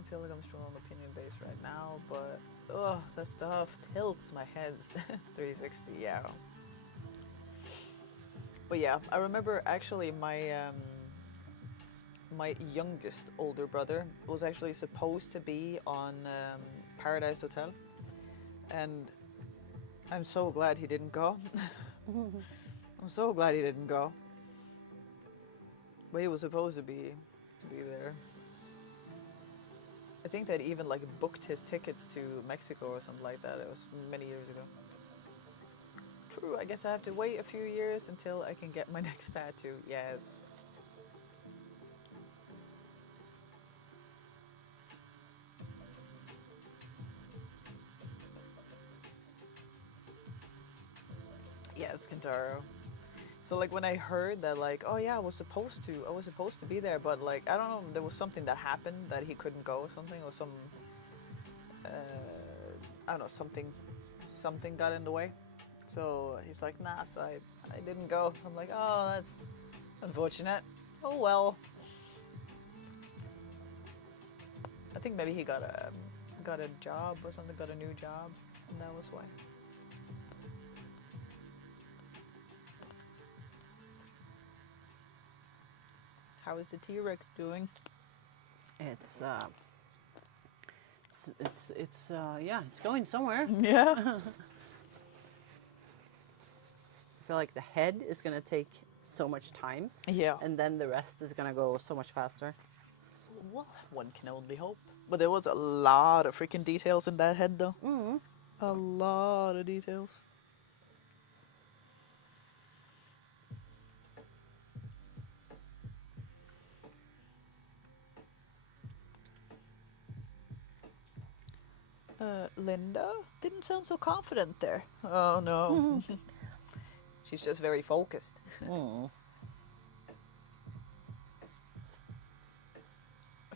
I feel like I'm strong opinion based right now, but that stuff tilts my head 360. Yeah. But yeah, I remember actually my youngest older brother was actually supposed to be on Paradise Hotel, and I'm so glad he didn't go. I'm so glad he didn't go. But he was supposed to be there. I think that even like booked his tickets to Mexico or something like that. It was many years ago. True, I guess I have to wait a few years until I can get my next tattoo. Yes. Yes, Kentaro. So like when I heard that like, oh yeah, I was supposed to be there, but like I don't know, there was something that happened that he couldn't go or something, or some I don't know, something got in the way. So he's like, nah, so I didn't go. I'm like, oh, that's unfortunate. Oh well. I think maybe he got a job or something, got a new job, and that was why. How is the T-Rex doing? It's yeah, it's going somewhere. Yeah. I feel like the head is gonna take so much time, Yeah. and then the rest is gonna go so much faster. Well, one can only hope. But there was a lot of freaking details in that head, though. Mm-hmm. A lot of details. Linda didn't sound so confident there. Oh no. She's just very focused. Mm.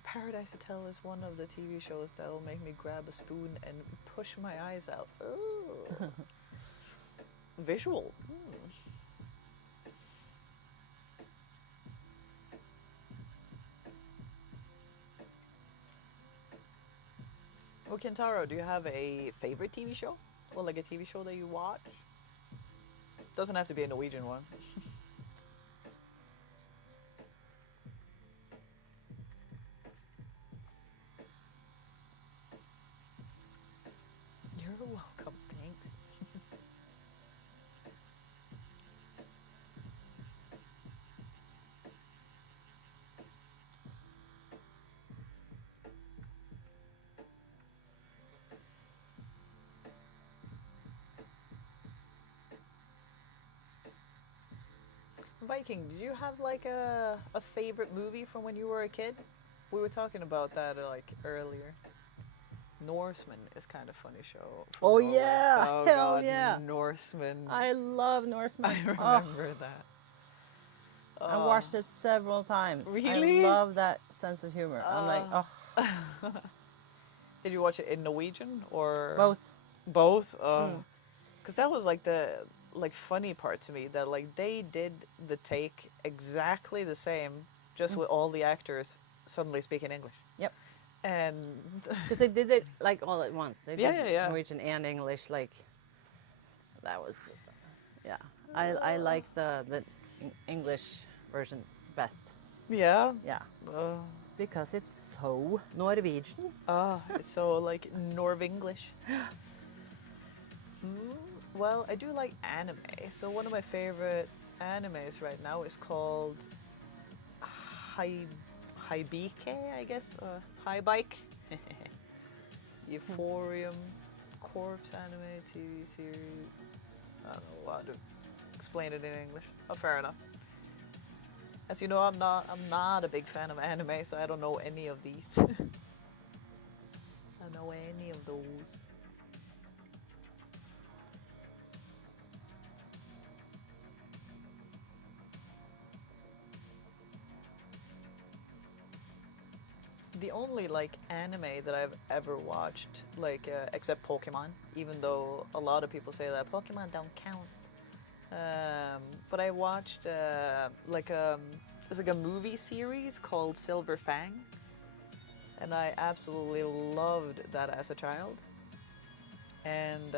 Paradise Hotel is one of the TV shows that will make me grab a spoon and push my eyes out. Ugh. Visual. Well, Kentaro, do you have a favorite TV show? Or like a TV show that you watch? Doesn't have to be a Norwegian one. You're welcome, thanks. Viking, did you have like a favorite movie from when you were a kid? We were talking about that like earlier. Norseman is kind of funny show. from Oh Norway. yeah, Oh hell God, yeah! Norseman. I love Norseman. I Oh, remember that. I watched it several times. Really? I love that sense of humor. I'm like, oh, Did you watch it in Norwegian or both. Both. Mm. Because that was like the funny part to me, that like they did the take exactly the same, just with all the actors suddenly speaking English. Yep. And Because they did it like all at once. They did Yeah. Norwegian and English. Like that was, yeah. I like the English version best. yeah. Yeah, because it's so Norwegian. It's so like Norvenglish. Well, I do like anime. So one of my favorite animes right now is called Hibike, I guess. High Bike. Euphorium Corpse anime TV series. I don't know how to explain it in English. Oh, fair enough. As you know, I'm not a big fan of anime, so I don't know any of these. I don't know any of those. The only like anime that I've ever watched, like except Pokemon, even though a lot of people say that Pokemon don't count. But I watched it's like a movie series called Silver Fang, and I absolutely loved that as a child. And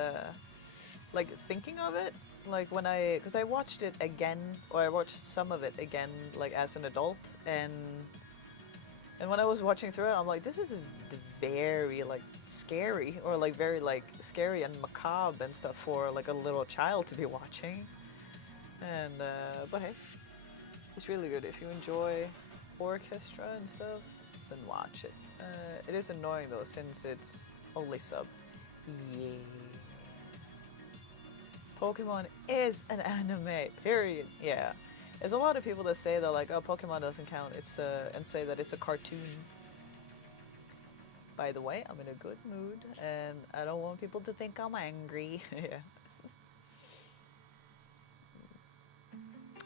like thinking of it, like because I watched it again, or I watched some of it again, like as an adult, and when I was watching through it, I'm like, this is very like scary, or like very like scary and macabre and stuff for like a little child to be watching. And but hey, it's really good. If you enjoy orchestra and stuff, then watch it. It is annoying though, since it's only sub. Yeah. Pokemon is an anime, period. Yeah. There's a lot of people that say that like, oh, Pokemon doesn't count. It's and say that it's a cartoon. By the way, I'm in a good mood, and I don't want people to think I'm angry. Yeah.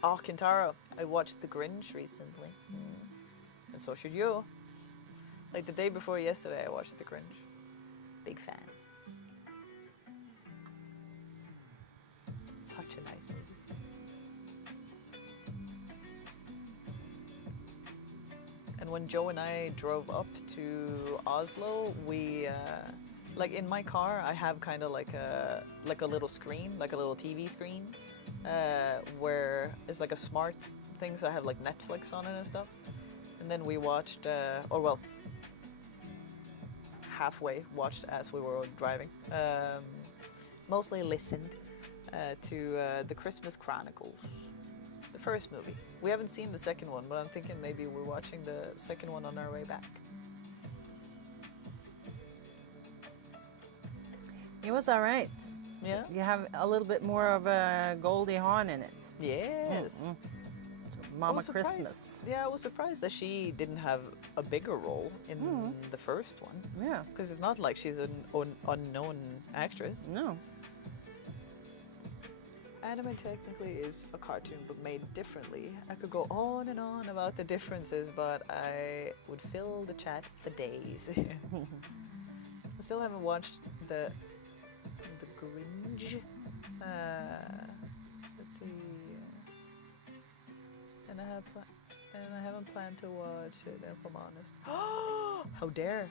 Oh, Kintaro, I watched The Grinch recently. And so should you. Like the day before yesterday, I watched The Grinch. Big fan. Such a nice movie. And And when Joe and I drove up to Oslo, we like in my car, I have kind of like a little screen, like a little TV screen, where it's like a smart thing. So I have like Netflix on it and stuff. And then we watched, or well, halfway watched as we were driving. Mostly listened to the Christmas Chronicles, the first movie. We haven't seen the second one, but I'm thinking maybe we're watching the second one on our way back. It was all right. Yeah. You have a little bit more of a Goldie Hawn in it. Yes. Mama I was surprised- Christmas. Yeah, I was surprised that she didn't have a bigger role in the first one. Yeah. Because it's not like she's an unknown actress. No. Anime technically is a cartoon, but made differently. I could go on and on about the differences, but I would fill the chat for days. I still haven't watched the Grinch. Let's see. And I haven't planned to watch it, if I'm honest. How dare!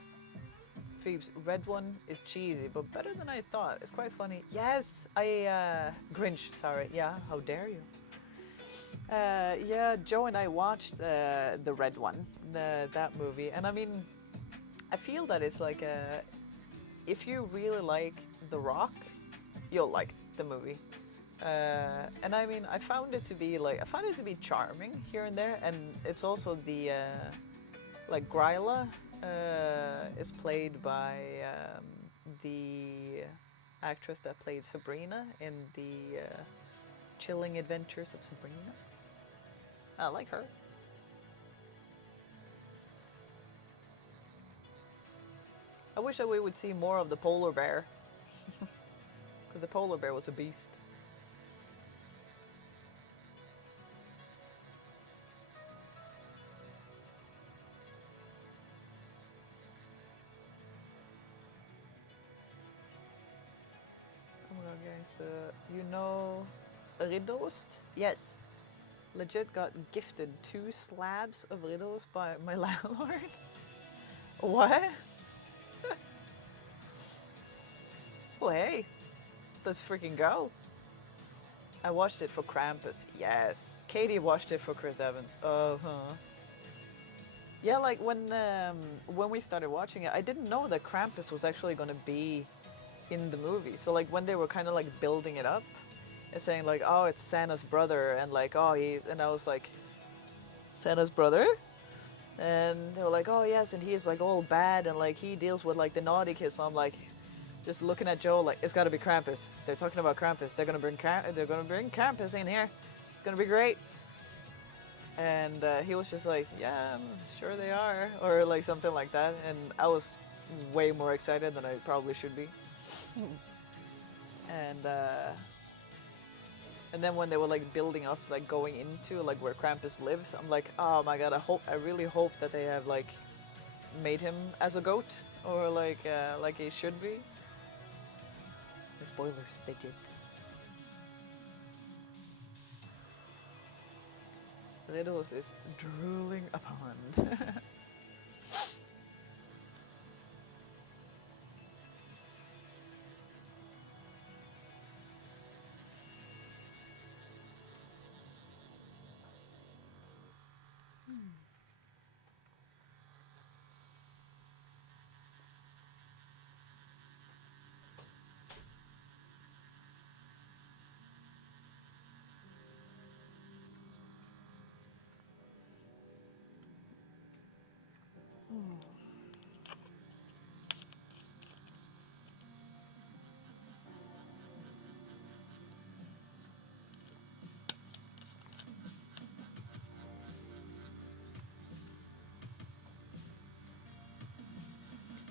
Phoebes, red one is cheesy, but better than I thought. It's quite funny. Yes, Grinch, sorry. Yeah, how dare you? Yeah, Joe and I watched the red one, that movie, and I mean, I feel that it's like if you really like The Rock, you'll like the movie. And I mean, I found it to be charming here and there, and it's also the like Gryla is played by the actress that played Sabrina in the Chilling Adventures of Sabrina. I like her. I wish that we would see more of the polar bear, because the polar bear was a beast. Oh my god, guys, you know Ridderost? Yes. Legit got gifted 2 slabs of Ridderost by my landlord. What? Well, hey, let's freaking go. I watched it for Krampus. Yes. Katie watched it for Chris Evans. Yeah, like when we started watching it, I didn't know that Krampus was actually going to be in the movie. So like when they were kind of like building it up and saying like, oh, it's Santa's brother, and like, oh, and I was like, Santa's brother? And they were like, oh yes, and he's like all bad, and like he deals with like the naughty kids. So I'm like, just looking at Joel like, it's got to be Krampus. They're talking about Krampus. They're gonna bring Krampus in here. It's gonna be great. And he was just like, yeah, I'm sure they are, or like something like that. And I was way more excited than I probably should be. And then when they were like building up, like going into like where Krampus lives, I'm like, oh my god, I really hope that they have like made him as a goat, or like he should be. The spoilers, they did. Ridderost is drooling a pond.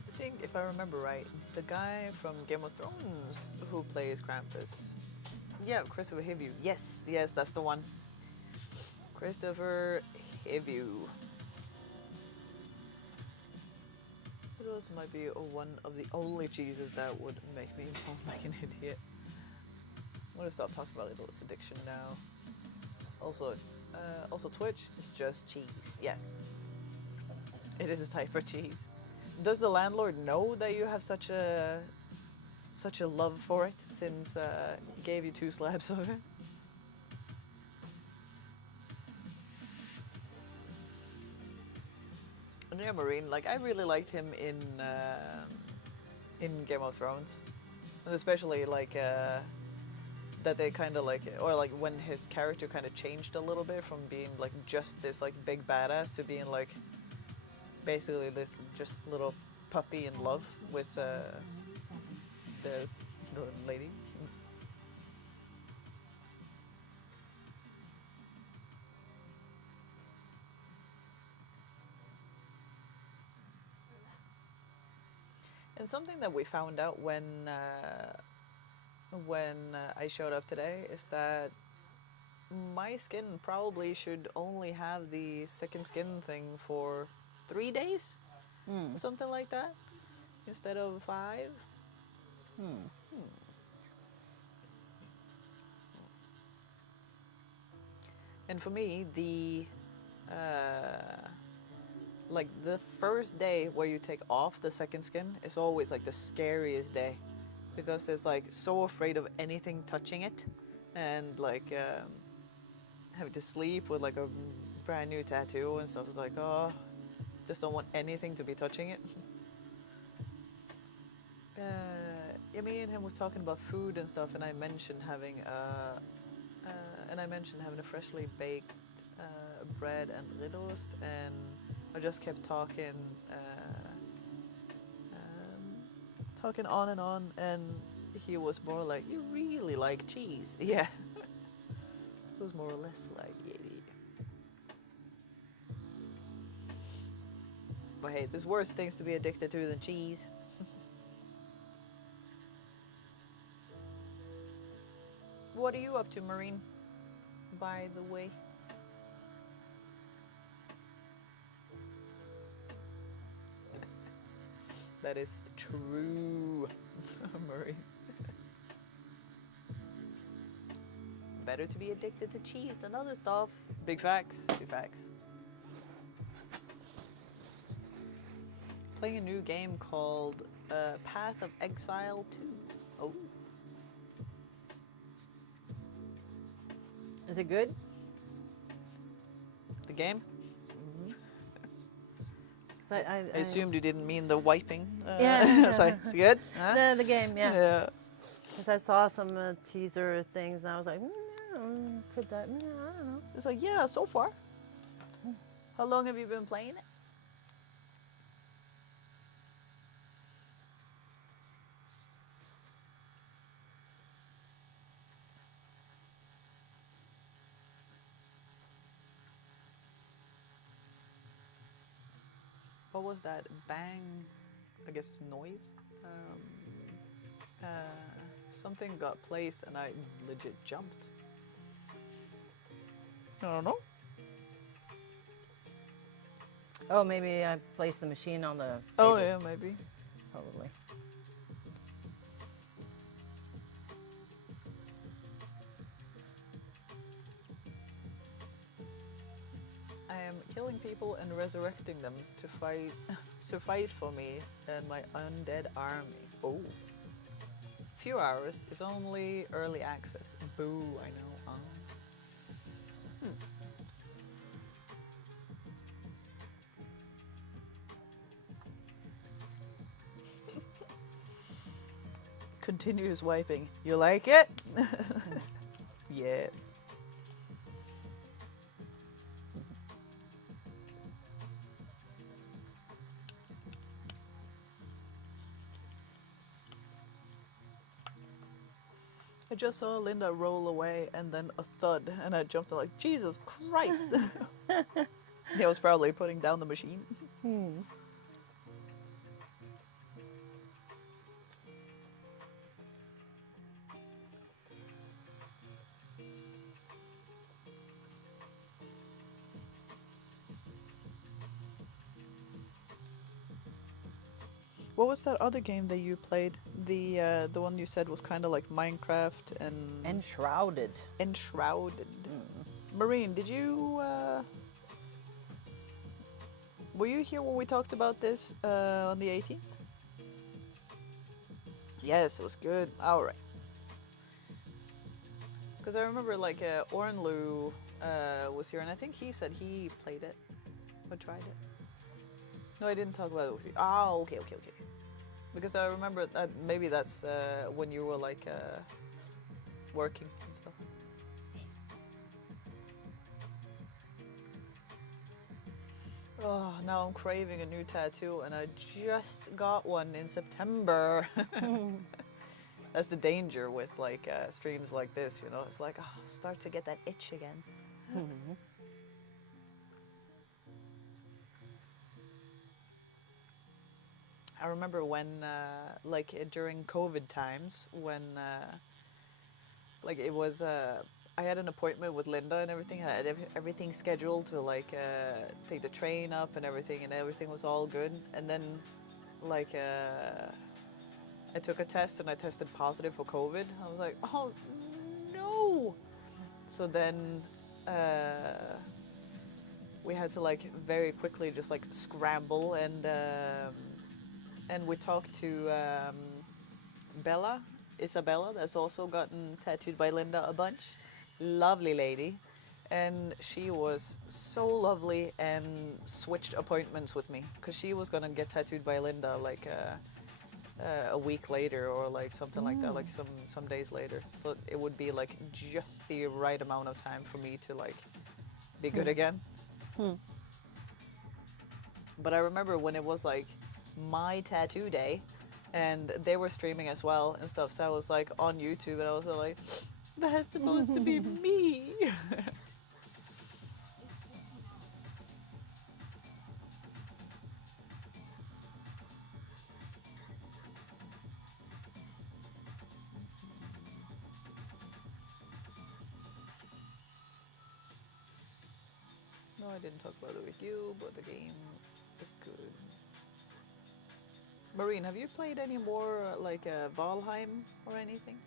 I think, if I remember right, the guy from Game of Thrones who plays Krampus. Yeah, Christopher Hivju. Yes, that's the one. Christopher Hivju. Those might be one of the only cheeses that would make me fall like an idiot. I'm gonna stop talking about Lidl's addiction now. Also Twitch is just cheese. Yes. It is a type of cheese. Does the landlord know that you have such a love for it since he gave you 2 slabs of it? And yeah, Marine, like I really liked him in Game of Thrones, and especially like that they kind of like, or like when his character kind of changed a little bit from being like just this like big badass to being like basically this just little puppy in love with the lady. And something that we found out when I showed up today is that my skin probably should only have the second skin thing for 3 days, something like that, instead of 5. And for me, the like the first day where you take off the second skin is always like the scariest day, because it's like so afraid of anything touching it, and like having to sleep with like a brand new tattoo and stuff. It's like, oh, just don't want anything to be touching it. Yeah, me and him was talking about food and stuff, and I mentioned having a freshly baked bread and ridderst, and I just kept talking on, and he was more like, "You really like cheese?" Yeah, it was more or less like, yeah. But hey, there's worse things to be addicted to than cheese. What are you up to, Marine? By the way. That is true, Marine. Better to be addicted to cheese than other stuff. Big facts, big facts. Playing a new game called Path of Exile 2. Oh. Is it good? The game? I assumed you didn't mean the wiping. Yeah. It's like, it's good? Huh? The game, yeah. Yeah. Because I saw some teaser things and I was like, could that? I don't know. It's like, yeah, so far. How long have you been playing it? What was that bang? I guess it's noise. Something got placed and I legit jumped. I don't know. Oh, maybe I placed the machine on the table. Oh yeah, maybe. Probably. I am killing people and resurrecting them to fight for me and my undead army. Oh. Few hours is only early access. Boo, I know. Continuous wiping. You like it? Yes. I just saw Linda roll away and then a thud, and I jumped and like, Jesus Christ! He was probably putting down the machine. What was that other game that you played? The one you said was kind of like Minecraft and Enshrouded. Enshrouded. Marine, did you Were you here when we talked about this on the 18th? Yes, it was good. All right. Because I remember like Ornlu was here, and I think he said he played it or tried it. No, I didn't talk about it with you. Ah, okay. Because I remember that maybe that's when you were like working and stuff. Oh, now I'm craving a new tattoo, and I just got one in September. That's the danger with like streams like this, you know. It's like, oh, start to get that itch again. I remember when, like during COVID times, when like it was, I had an appointment with Linda and everything. I had everything scheduled to like take the train up and everything was all good. And then, like, I took a test and I tested positive for COVID. I was like, oh no! So then we had to like very quickly just like scramble and we talked to Isabella, that's also gotten tattooed by Linda a bunch. Lovely lady. And she was so lovely and switched appointments with me because she was gonna get tattooed by Linda like a week later or like something like that, like some days later. So it would be like just the right amount of time for me to like be good again. But I remember when it was like my tattoo day and they were streaming as well and stuff, so I was like on YouTube and I was like, that's supposed to be me. No, I didn't talk about it with you, but the game is good. Marine, have you played any more like Valheim or anything?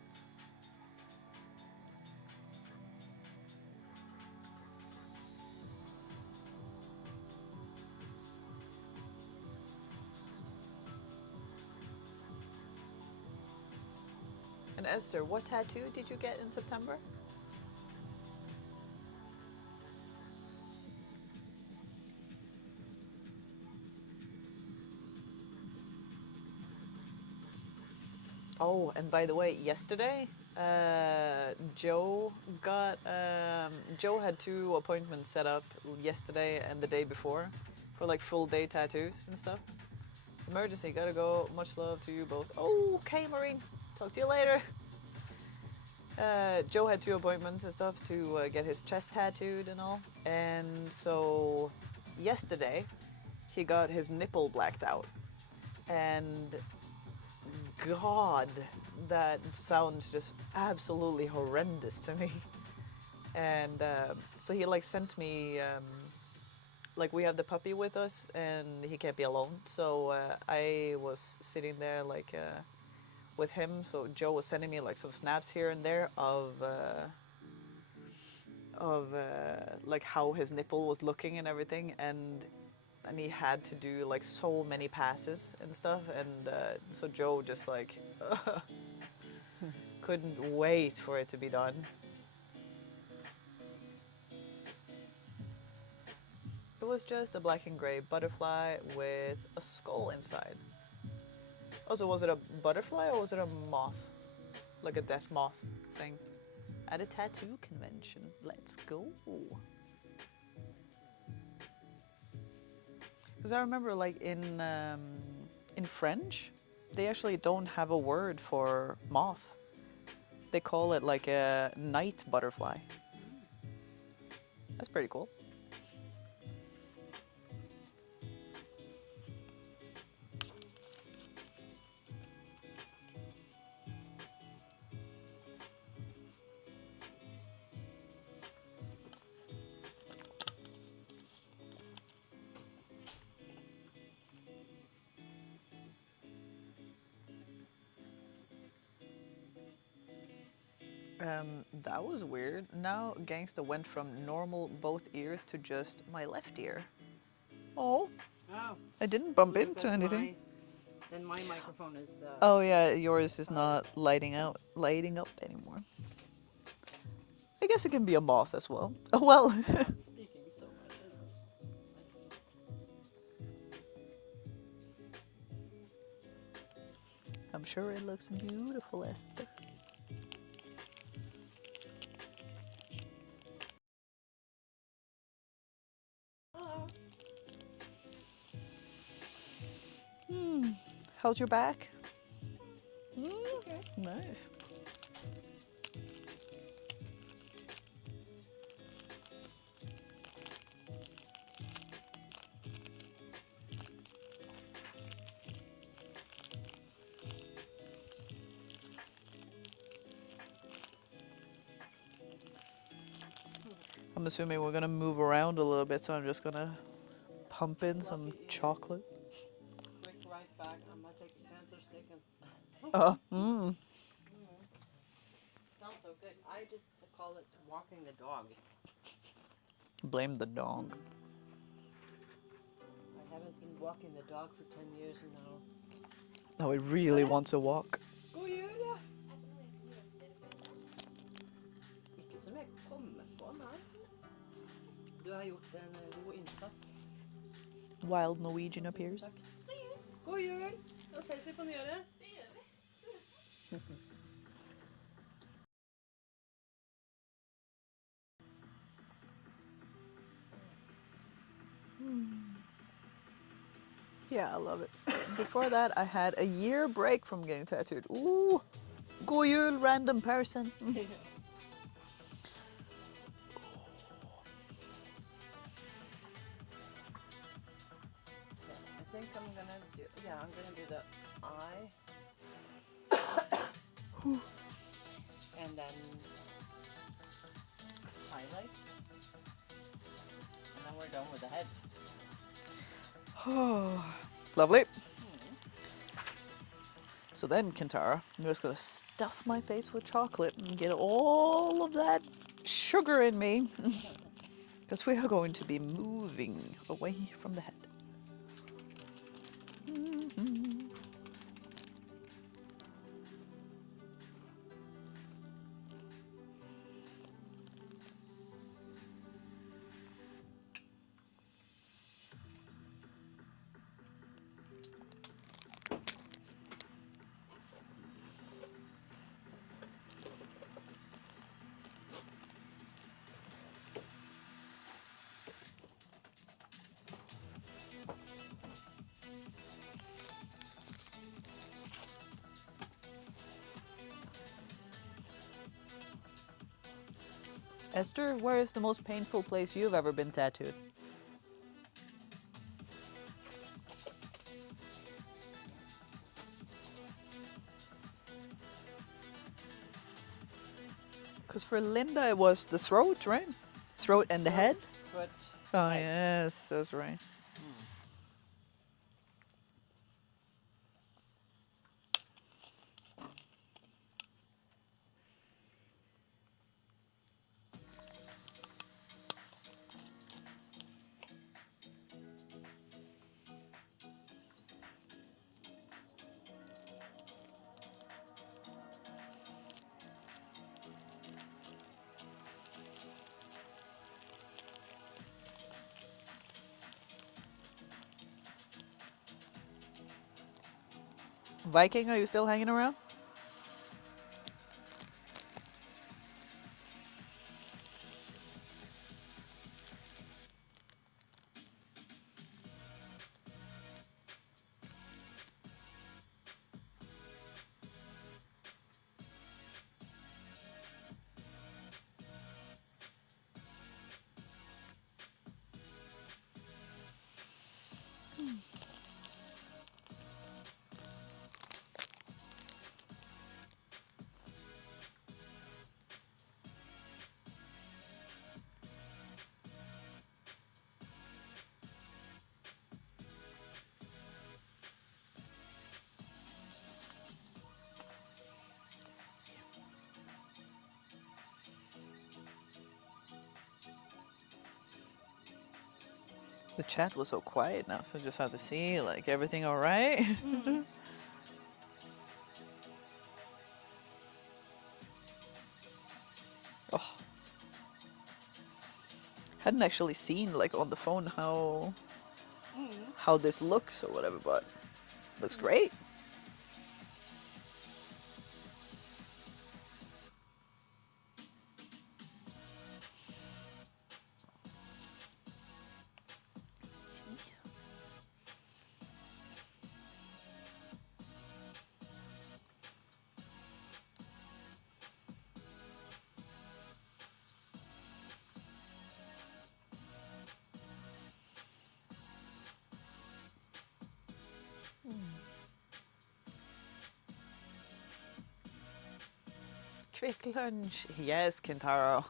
And Esther, what tattoo did you get in September? Oh, and by the way, yesterday, Joe had 2 appointments set up yesterday and the day before for like full day tattoos and stuff. Emergency, gotta go. Much love to you both. Okay, Maureen. Talk to you later. Joe had 2 appointments and stuff to get his chest tattooed and all. And so yesterday, he got his nipple blacked out. And God, that sounds just absolutely horrendous to me. And so he like sent me, like we have the puppy with us and he can't be alone. So I was sitting there like with him. So Joe was sending me like some snaps here and there of like how his nipple was looking and everything. And he had to do like so many passes and stuff, and so Joe just like couldn't wait for it to be done. It was just a black and gray butterfly with a skull inside. Also, was it a butterfly or was it a moth? Like a death moth thing. At a tattoo convention. Let's go. Because I remember, like in French, they actually don't have a word for moth. They call it like a night butterfly. That's pretty cool. That was weird. Now Gangsta went from normal both ears to just my left ear. Oh. Oh. I didn't bump Because into anything. then my microphone is. Oh yeah, yours is not lighting up anymore. I guess it can be a moth as well. Oh well. Speaking so much. I'm sure it looks beautiful, Esther. How's your back? Okay. Nice. I'm assuming we're gonna move around a little bit, so I'm just gonna pump in some chocolate. Quick right back. I'm gonna take a cancer stick and. Smells so good. I just call it walking the dog. Blame the dog. I haven't been walking the dog for 10 years now. Oh, it really wants a walk. God jul! Ikke som jeg kommer på, nei. Du har gjort en god innsats. Wild Norwegian appears. Takk. God jul! Da ses vi på nyåret. Yeah, I love it. Before that, I had a year break from getting tattooed. Ooh, god jul, random person. I think I'm gonna do. Yeah, I'm gonna do the eye. And then highlights. And then we're done with the head. Lovely. So then, Kintara, I'm just gonna stuff my face with chocolate and get all of that sugar in me. Because we are going to be moving away from the head. Esther, where is the most painful place you've ever been tattooed? Because for Linda, it was the throat, right? Throat and the head? Foot. Oh, head. yes, that's right. Viking, are you still hanging around? The chat was so quiet now, so I just have to see, like, everything all right? Oh, hadn't actually seen, like, on the phone how this looks or whatever, but looks great. Quick lunch. Yes, Kintaro.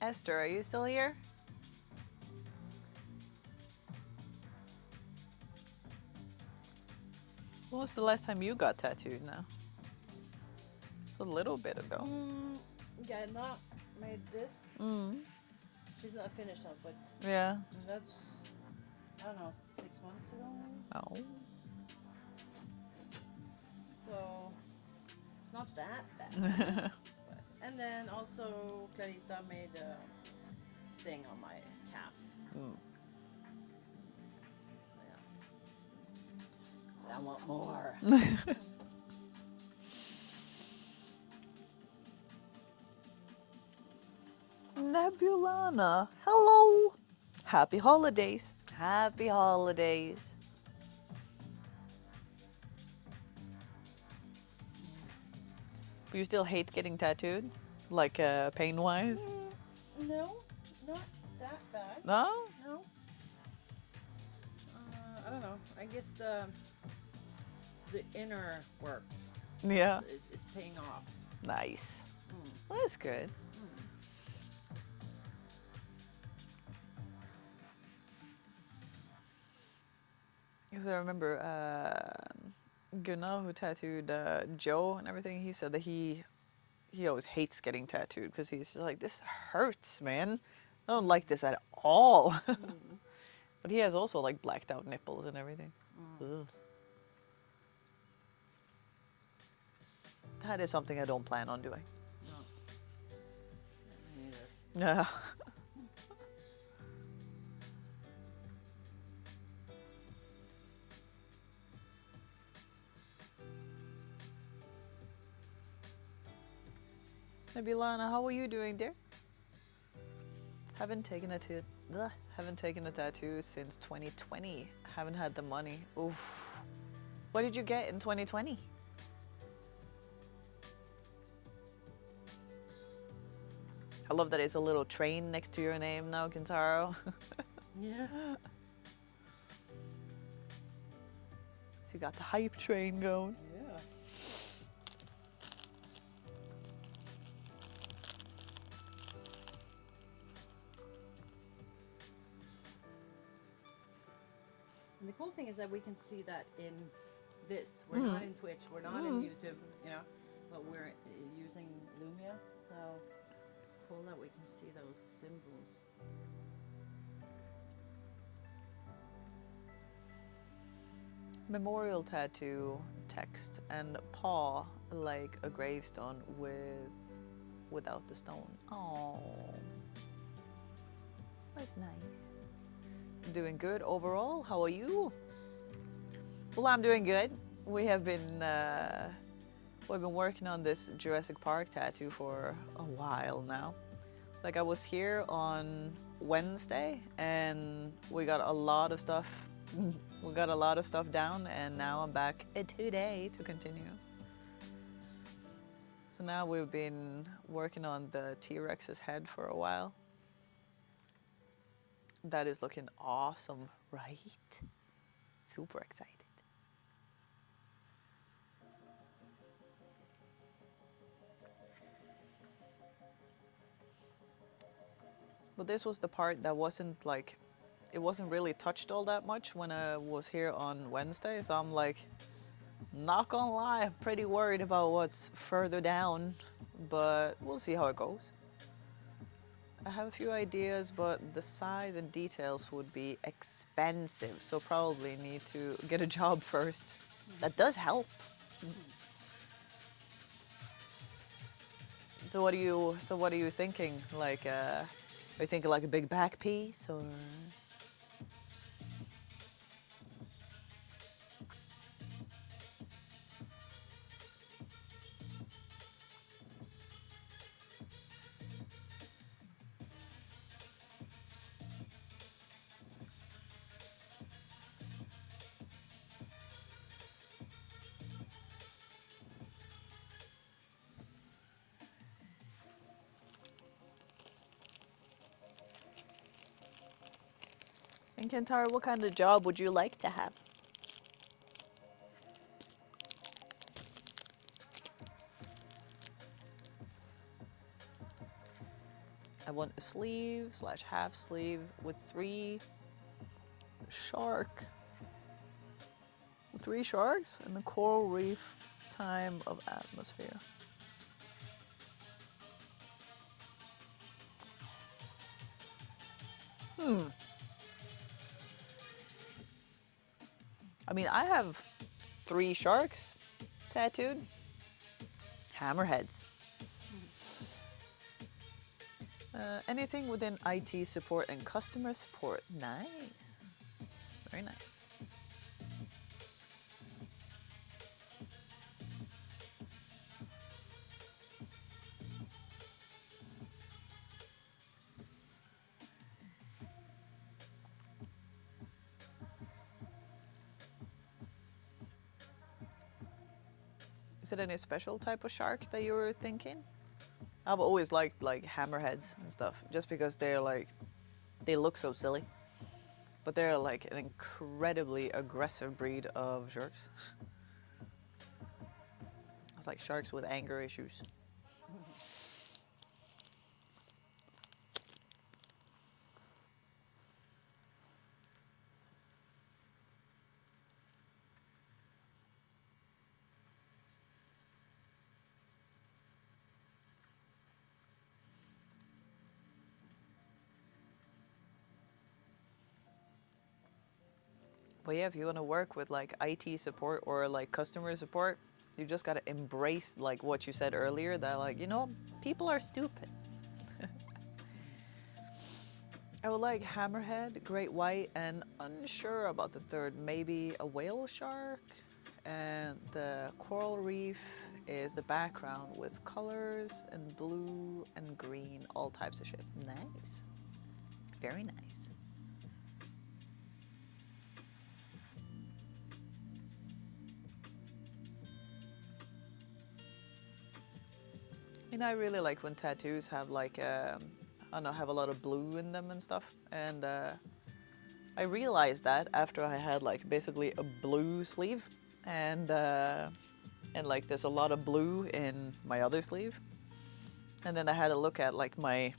Esther, are you still here? When was the last time you got tattooed now? It's a little bit ago. Yeah, not made this. She's not finished up, but Yeah. that's, I don't know, 6 months ago maybe? Oh. So it's not that bad. But, and then also Clarita made a thing on my calf. Yeah. I want more. Nebulana, hello. Happy holidays. Happy holidays. But you still hate getting tattooed? Like pain-wise? No, not that bad. No? No. I don't know. I guess the inner work Yeah. is paying off. Nice. Well, that's good. Because I remember Gunnar, who tattooed Joe and everything, he said that he always hates getting tattooed because he's just like, this hurts, man. I don't like this at all. But he has also like blacked out nipples and everything. Ugh. That is something I don't plan on doing. No. Me neither. Yeah. Maybe Lana, how are you doing, dear? Haven't taken a tattoo since 2020. Haven't had the money. Oof. What did you get in 2020? I love that it's a little train next to your name now, Kintaro. Yeah. So you got the hype train going. Yeah. And the cool thing is that we can see that in this. We're not in Twitch, we're not in YouTube, you know, but we're using Lumia, so cool that we can see those symbols. Memorial tattoo text and paw like a gravestone without the stone. Oh, that's nice. Doing good overall. How are you? Well, I'm doing good. We have been We've been working on this Jurassic Park tattoo for a while now. Like I was here on Wednesday and we got a lot of stuff. We got a lot of stuff down, and now I'm back today to continue. So now we've been working on the T-Rex's head for a while. That is looking awesome, right? Super excited. But this was the part that wasn't like, it wasn't really touched all that much when I was here on Wednesday. So I'm like, not gonna lie, I'm pretty worried about what's further down, but we'll see how it goes. I have a few ideas, but the size and details would be expensive. So probably need to get a job first. That does help. So what are you thinking? Like, are you thinking like a big back piece or? And Kentaro, what kind of job would you like to have? I want a sleeve / half sleeve with 3 sharks and the coral reef time of atmosphere. I mean, I have 3 sharks tattooed. Hammerheads. Anything within IT support and customer support. Nice. Very nice. Is it any special type of shark that you were thinking? I've always liked like hammerheads and stuff, just because they're like, they look so silly, but they're like an incredibly aggressive breed of sharks. It's like sharks with anger issues. But yeah, if you want to work with like IT support or like customer support, you just got to embrace like what you said earlier, that like, you know, people are stupid. I would like hammerhead, great white, and unsure about the third, maybe a whale shark. And the coral reef is the background with colors and blue and green, all types of shit. Nice. Very nice. And I really like when tattoos have like, I don't know, have a lot of blue in them and stuff. And I realized that after I had like basically a blue sleeve, and like there's a lot of blue in my other sleeve. And then I had to look at like my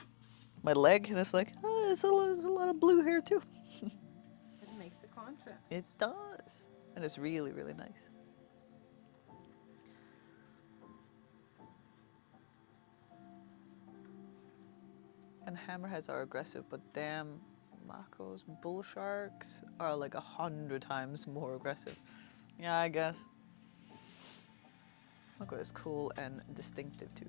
leg, and it's like, oh, there's a lot of blue here too. It makes the contrast. It does. And it's really, really nice. And hammerheads are aggressive, but damn, Mako's bull sharks are like 100 times more aggressive. Yeah, I guess. Mako is cool and distinctive too.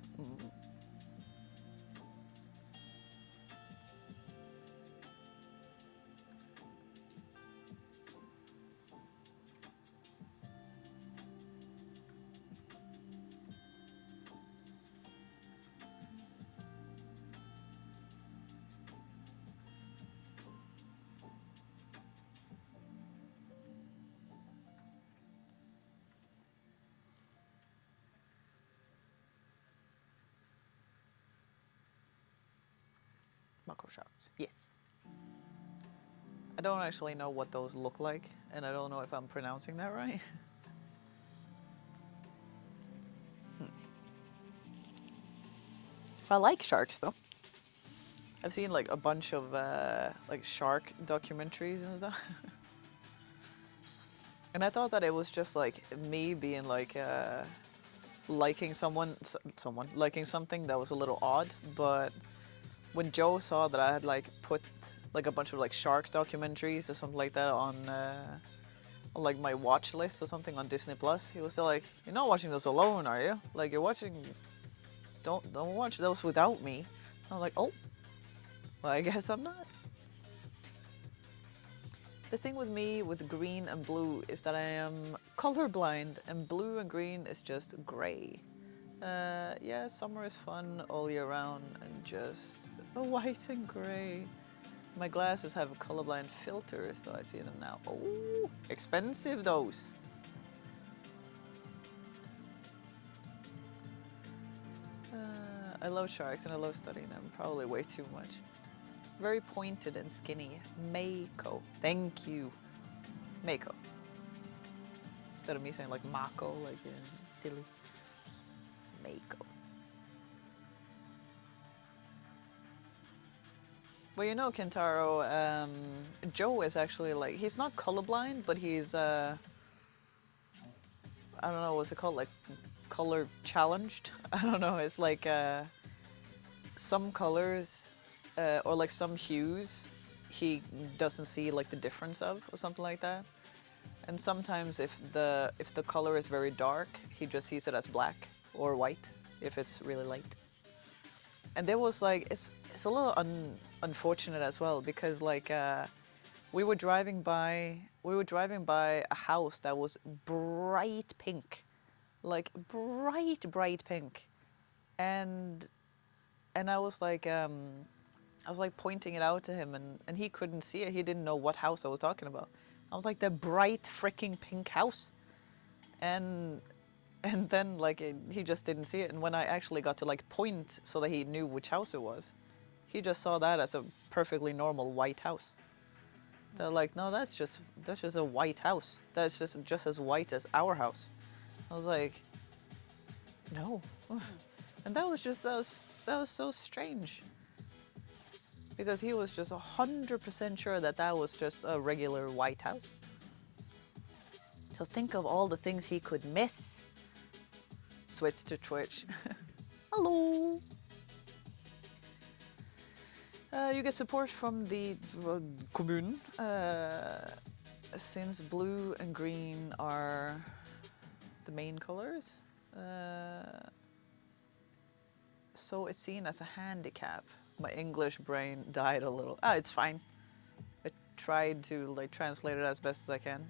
sharks. Yes. I don't actually know what those look like, and I don't know if I'm pronouncing that right. I like sharks though. I've seen like a bunch of like shark documentaries and stuff. And I thought that it was just like me being like liking liking something that was a little odd. But when Joe saw that I had like put like a bunch of like shark documentaries or something like that on like my watch list or something on Disney Plus, he was still like, "You're not watching those alone, are you? Like you're watching. Don't watch those without me." I was like, "Oh, well, I guess I'm not." The thing with me with green and blue is that I am colorblind, and blue and green is just gray. Yeah, summer is fun all year round, and just white and gray. My glasses have colorblind filters, so I see them now. Oh, expensive those. I love sharks and I love studying them, probably way too much. Very pointed and skinny. Mako. Thank you. Mako. Instead of me saying like Mako, like silly. Mako. Well, you know, Kentaro, Joe is actually like, he's not colorblind, but he's, I don't know, what's it called? Like, color challenged? I don't know, it's like some colors or like some hues he doesn't see like the difference of or something like that. And sometimes if the color is very dark, he just sees it as black or white if it's really light. And there was like, it's a little unfortunate as well, because like we were driving by a house that was bright pink, like bright pink, and I was like pointing it out to him, and he couldn't see it. He didn't know what house I was talking about. I was like, the bright freaking pink house, and then like he just didn't see it. And when I actually got to like point so that he knew which house it was, he just saw that as a perfectly normal white house. They're like, no, that's just a white house. That's just as white as our house. I was like, no, and that was so strange, because he was just 100% sure that that was just a regular white house. So think of all the things he could miss. Switch to Twitch. Hello. You get support from the kommunen, since blue and green are the main colors. So it's seen as a handicap. My English brain died a little. It's fine. I tried to like translate it as best as I can,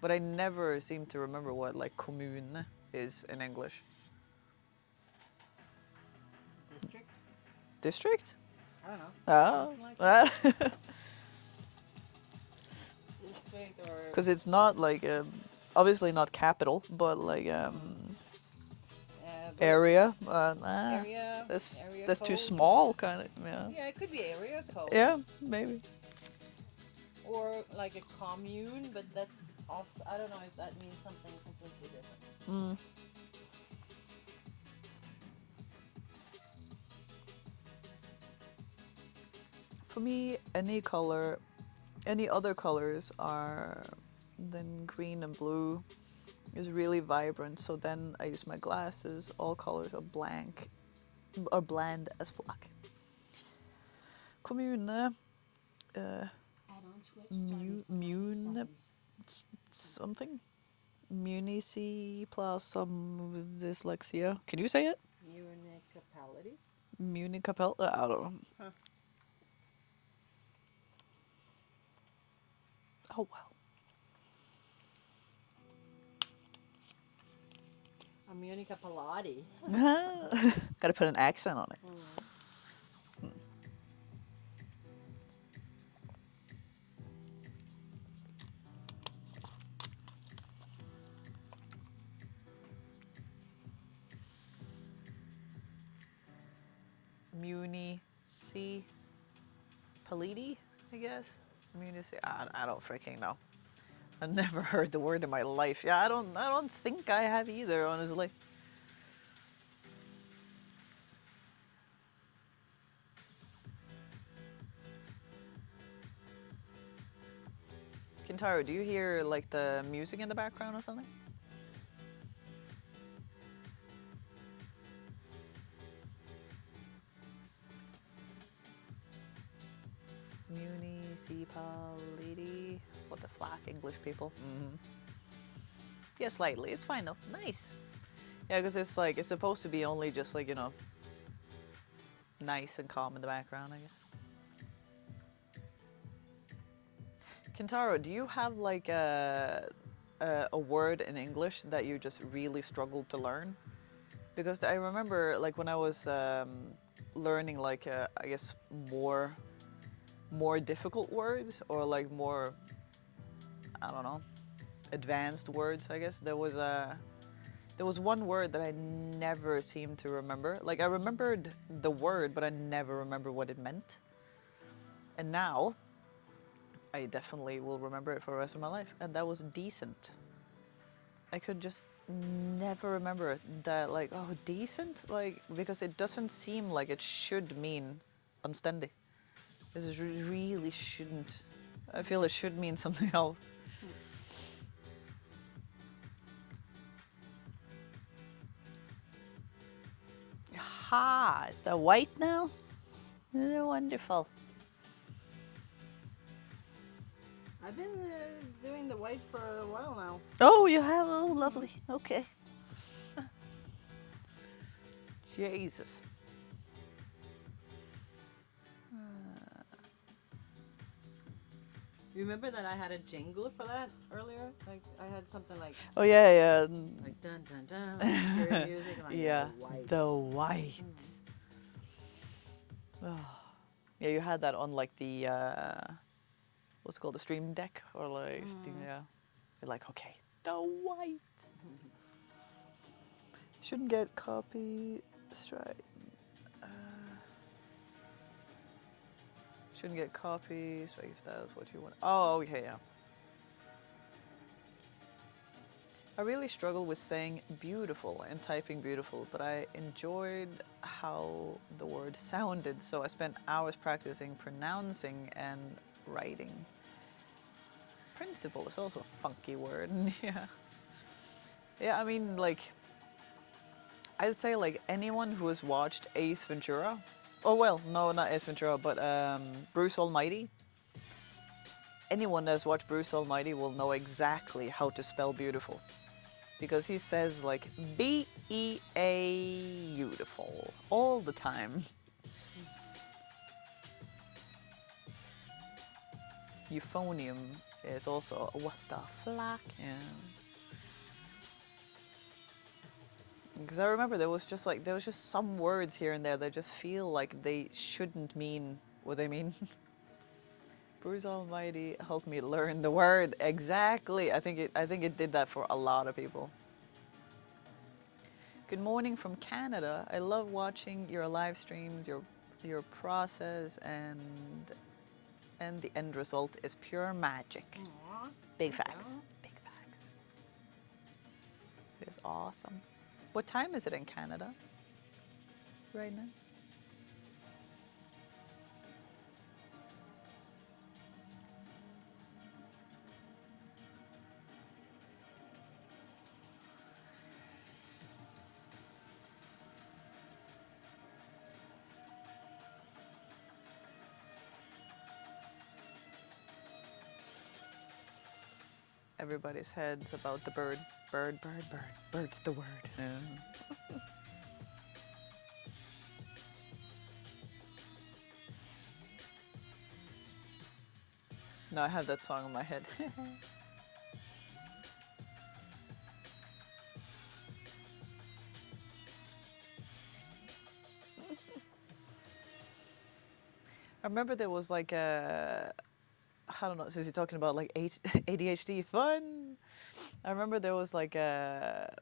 but I never seem to remember what like kommun is in English. District? District? I don't know. Oh. Something like that. District or... Because it's not like obviously not capital, but like but area. area. That's too code. small, kind of. Yeah. Yeah, it could be area code. Yeah, maybe. Or like a commune, but that's off. I don't know if that means something completely different. For me, any other colors are than green and blue is really vibrant. So then I use my glasses. All colors are bland as black. Kommune. Mune something. Munici plus some dyslexia. Can you say it? Municipality? Municipal? I don't know. Huh. Oh well. A municipality. Gotta put an accent on it. Muni C. I guess. Immunity. I don't freaking know. I never heard the word in my life. Yeah, I don't think I have either, honestly. Kintaro, do you hear like the music in the background or something? Municipality. What the flack, English people? Mm-hmm. Yeah, slightly. It's fine though. Nice. Yeah, because it's like it's supposed to be only just like nice and calm in the background, I guess. Kintaro, do you have like a word in English that you just really struggled to learn? Because I remember like when I was learning like I guess more difficult words or like more, I don't know, advanced words, I guess there was one word that I never seemed to remember. Like I remembered the word, but I never remember what it meant. And now I definitely will remember it for the rest of my life, and that was decent. I could just never remember that, like, oh, decent? Like, because it doesn't seem like it should mean unsteady. This really shouldn't. I feel it should mean something else. Ha! Is that white now? Wonderful. I've been doing the white for a while now. Oh, you have? Oh, lovely. Okay. Jesus. Remember that I had a jingle for that earlier? Like I had something like Oh yeah, yeah. like dun dun dun, like scary music, and like Yeah, the white. the white. Oh. Yeah, you had that on like the what's it called, the stream deck or like yeah. You're like, okay, the white. Shouldn't get copy strike. Shouldn't get copy strike if that's what you want. Oh, okay, yeah. I really struggle with saying beautiful and typing beautiful, but I enjoyed how the word sounded, so I spent hours practicing pronouncing and writing. Principle is also a funky word. Yeah. Yeah, I mean, like, I'd say like anyone who has watched Ace Ventura. Oh well, no, not Ace Ventura, but Bruce Almighty. Anyone that's watched Bruce Almighty will know exactly how to spell beautiful. Because he says like B-E-A beautiful all the time. Euphonium is also what the flack. Yeah. Because I remember there was just some words here and there that just feel like they shouldn't mean what they mean. Bruce Almighty helped me learn the word exactly. I think it did that for a lot of people. Good morning from Canada. I love watching your live streams, your process, and the end result is pure magic. Aww, Big facts. Big facts. It is awesome. What time is it in Canada right now? Everybody's heads about the bird. Bird, bird, bird. Bird's the word. Yeah. No, I have that song in my head. I remember there was like a, I don't know, since you're talking about like ADHD fun, I remember there was like a,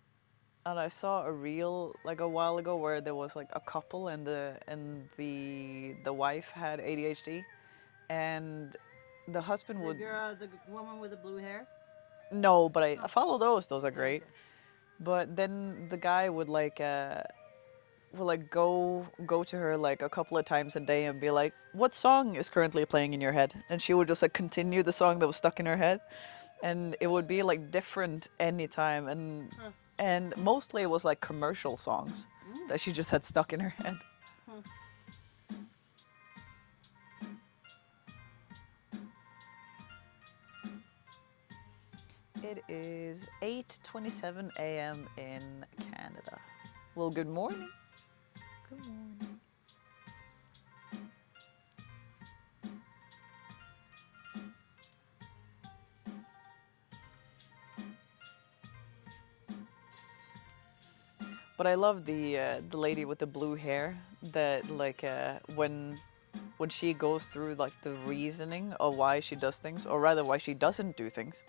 and I saw a reel like a while ago where there was like a couple and the wife had ADHD, and the husband would. The woman with the blue hair? No, but I follow those. Those are great. Okay. But then the guy would like go to her like a couple of times a day and be like, "What song is currently playing in your head?" And she would just like continue the song that was stuck in her head, and it would be like different anytime, and mostly it was like commercial songs that she just had stuck in her head. It is 8:27 a.m. in Canada. Well, good morning. Good morning. But I love the lady with the blue hair that like when she goes through like the reasoning of why she does things, or rather why she doesn't do things,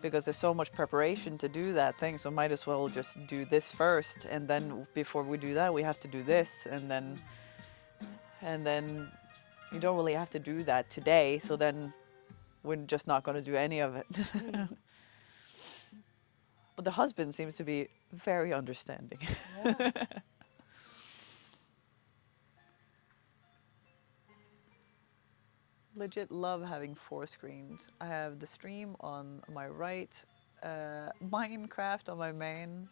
because there's so much preparation to do that thing, so might as well just do this first, and then before we do that we have to do this, and then you don't really have to do that today, so then we're just not going to do any of it. But the husband seems to be very understanding. Yeah. Legit love having 4 screens. I have the stream on my right, Minecraft on my main,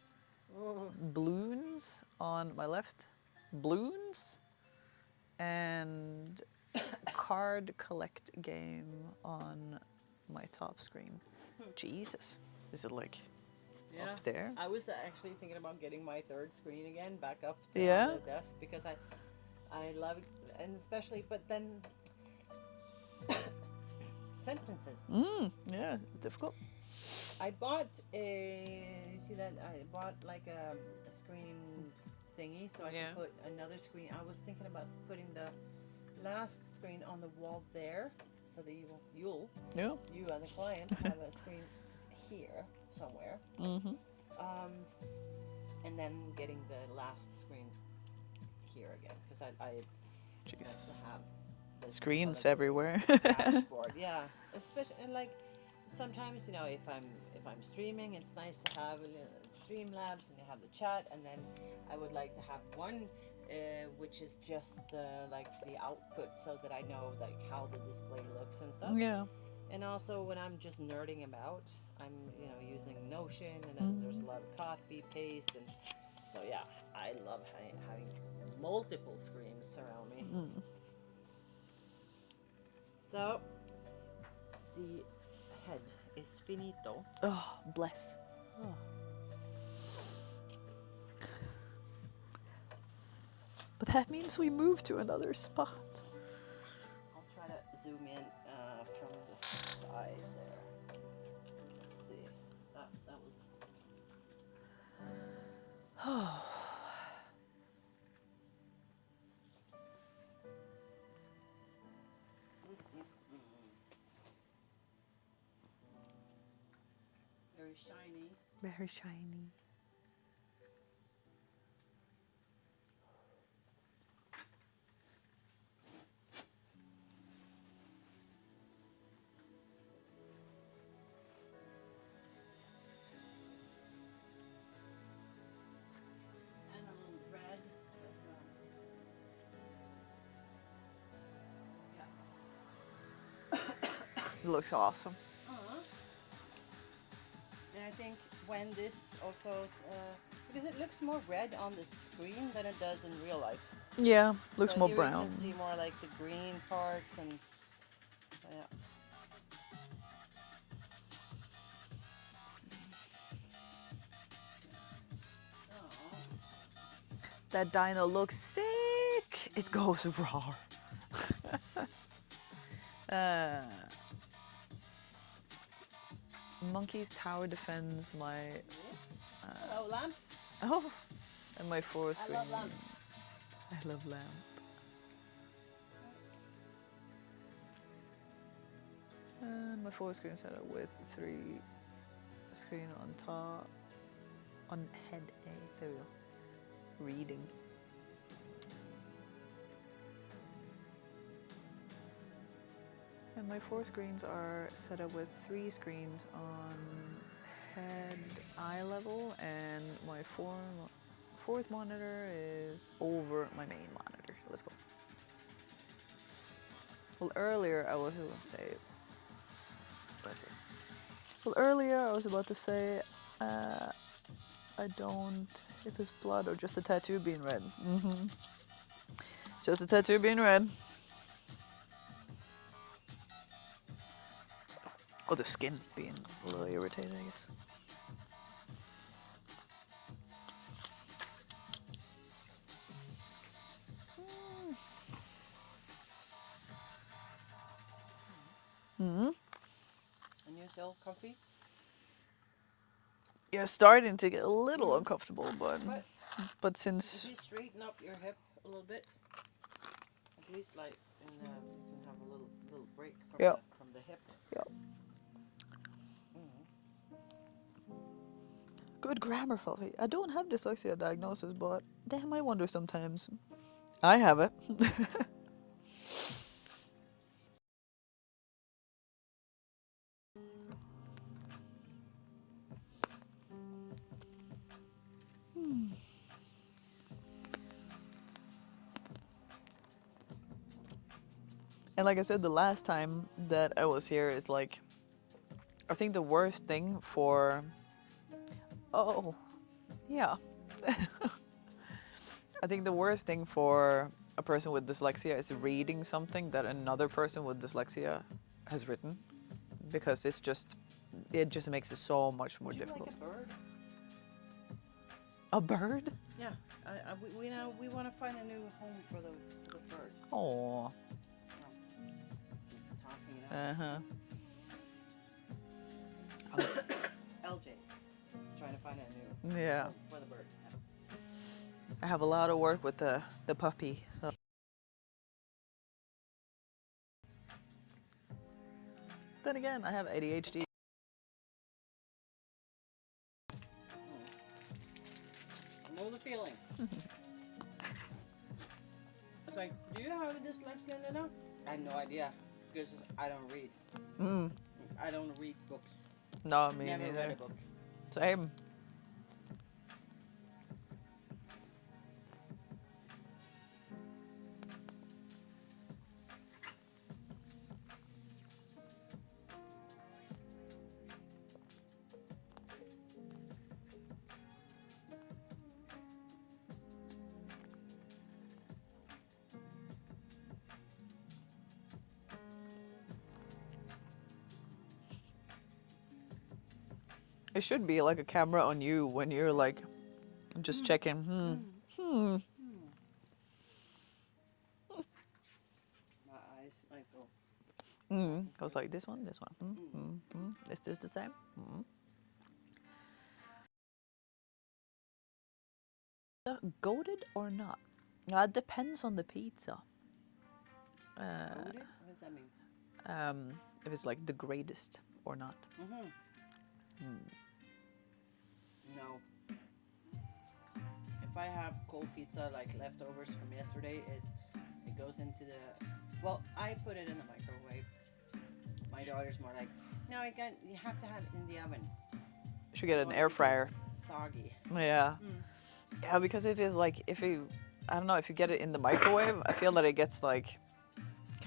balloons on my left, balloons, and card collect game on my top screen. Jesus, is it like up there? I was actually thinking about getting my third screen again back up Yeah? on the desk, because I love, and especially, but then sentences. Yeah, it's difficult. I bought you see that I bought like a screen thingy so I Yeah. can put another screen. I was thinking about putting the last screen on the wall there, so that you and the client have a screen here somewhere, and then getting the last screen here again, because I it's nice Jesus. to have this Screens sort of everywhere. dashboard. Yeah, especially, and like sometimes, you know, if I'm streaming, it's nice to have a little Streamlabs, and you have the chat, and then I would like to have one which is just the output, so that I know like how the display looks and stuff. Yeah. And also when I'm just nerding about, I'm using Notion, and then there's a lot of copy paste, and so yeah, I love having multiple screens surround me. So the head is finito. Oh, bless. Oh. But that means we move to another spot. I'll try to zoom in from the side there. Let's see. That was. Very shiny. Very shiny. And a little red. It looks awesome. And I think when this also, because it looks more red on the screen than it does in real life. Yeah, looks So more here brown. You can see more like the green parts, and yeah. That dino looks sick. It goes raw. Monkey's tower defends my. Hello, lamp. Oh, and my 4 screen. I love lamp. I love lamp. And my 4 screen setup with 3 screen on top, on head A. There we go. Reading. and my 4 screens are set up with 3 screens on head eye level, and my fourth monitor is over my main monitor. Let's go. Well, earlier I was going to say, let's see. Well, earlier I was about to say, I don't, if it's blood or just a tattoo being red. Just a tattoo being red. Or the skin being a little irritated, I guess. And you still comfy? Yeah, starting to get a little uncomfortable, but since if you straighten up your hip a little bit, at least like you can have a little break from the hip. Yeah. Good grammar, Fluffy. I don't have dyslexia diagnosis, but damn, I wonder sometimes. I have it. And like I said, the last time that I was here is like, I think the worst thing for, oh, yeah. I think the worst thing for a person with dyslexia is reading something that another person with dyslexia has written, because it just makes it so much more difficult. Like a bird? A bird? Yeah, we want to find a new home for the bird. Oh. Just tossing it out. LJ is trying to find a new home for the bird. Yeah. I have a lot of work with the puppy, so. Then again, I have ADHD. I know the feeling. It's like, do you have dyslexia now? I have no idea, because I don't read. I don't read books. No, me Never neither. read a book. Same. It should be like a camera on you when you're like just checking. My eyes like go. Goes like this one. Is this the same? Goated or not? It depends on the pizza. What does that mean? If it's like the greatest or not. No. If I have cold pizza like leftovers from yesterday, it goes into the. Well, I put it in the microwave. My daughter's more like, no, you have to have it in the oven. You should get an air fryer. Soggy. Yeah. Yeah, because it is like I don't know, if you get it in the microwave, I feel that it gets like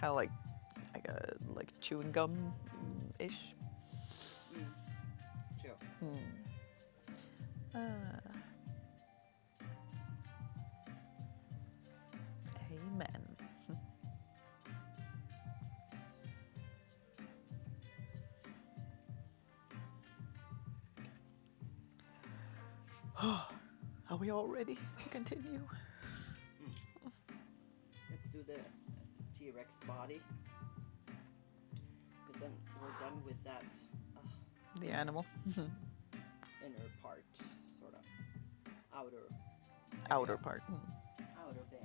kind of like chewing gum ish. True. Amen. Are we all ready to continue? Let's do the T-Rex body. Because then we're done with that. The animal. Inner part, sort of. Outer part. Outer things.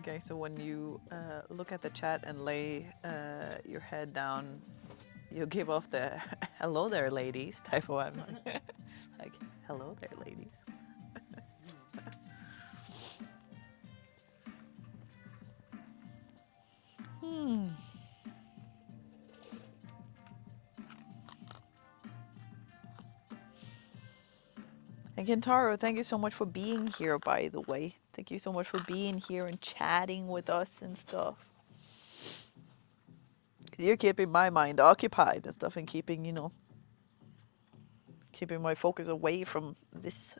Okay, so when you look at the chat and lay your head down, you give off the "hello there, ladies" type of one. Hello there, ladies. And Kentaro, thank you so much for being here, by the way. Thank you so much for being here and chatting with us and stuff. You're keeping my mind occupied and stuff and keeping, you know, keeping my focus away from this.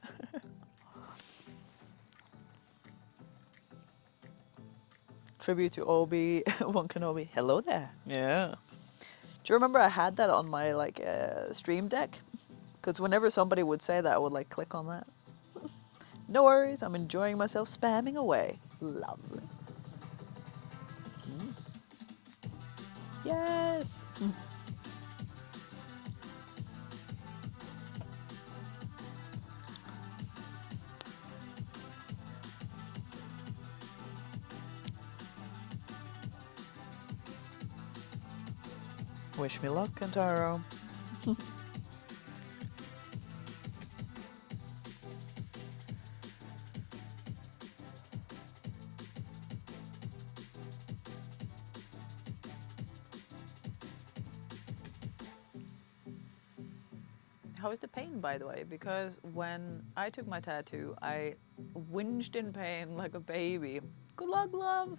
Tribute to Obi-Wan Kenobi. Hello there. Yeah. Do you remember I had that on my like stream deck? Because whenever somebody would say that, I would like click on that. No worries, I'm enjoying myself spamming away. Lovely. Yes. Wish me luck, Kentaro. How is the pain, by the way? Because when I took my tattoo, I whinged in pain like a baby. Good luck, love.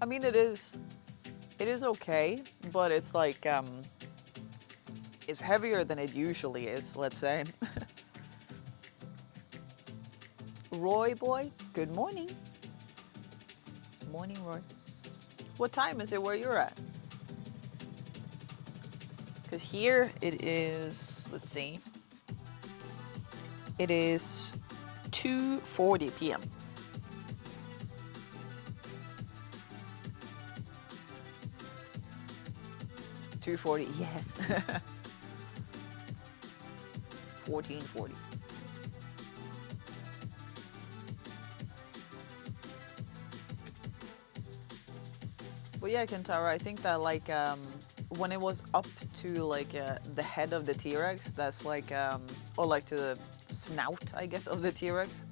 I mean, it is okay, but it's like it's heavier than it usually is. Let's say. Roy boy, good morning. Morning, Roy. What time is it where you're at? Because here it is, let's see. It is 2:40 p.m. 2:40, yes. 14:40. But yeah, Kentaro, I think that like when it was up to like the head of the T-Rex, that's like or like to the snout, I guess, of the T-Rex,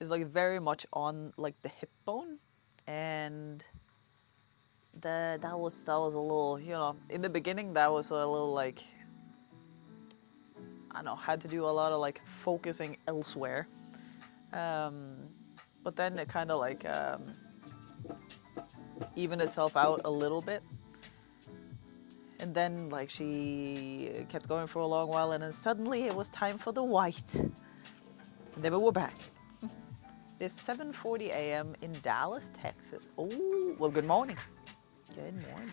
is like very much on like the hip bone, and that was a little, you know, in the beginning that was a little like, I don't know, had to do a lot of like focusing elsewhere, but then it kind of like evened itself out a little bit. And then like she kept going for a long while, and then suddenly it was time for the white. And then we were back. It's 7:40 a.m. in Dallas, Texas. Oh, well, good morning. Good morning.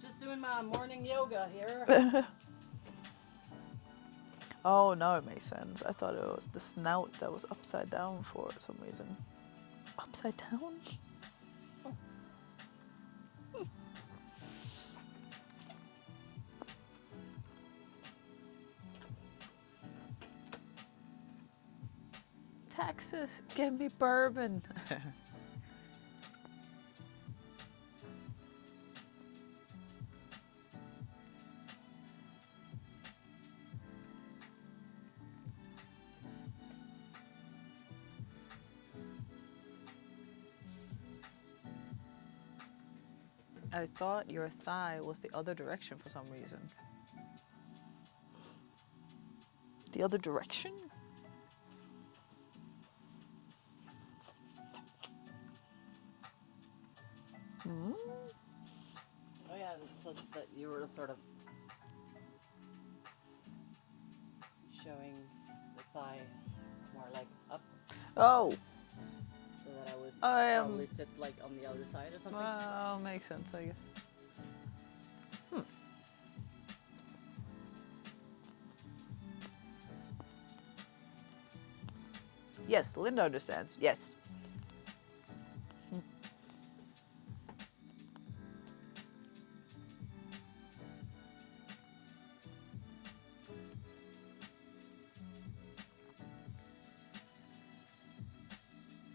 Just doing my morning yoga here. Oh, now it makes sense. I thought it was the snout that was upside down for some reason. Upside down? Texas, give me bourbon. I thought your thigh was the other direction for some reason. The other direction? Hmm? Oh yeah, so that you were sort of showing the thigh more like up. Oh. So that I would I probably sit like on the other side or something. Well, makes sense, I guess. Yes, Linda understands. Yes.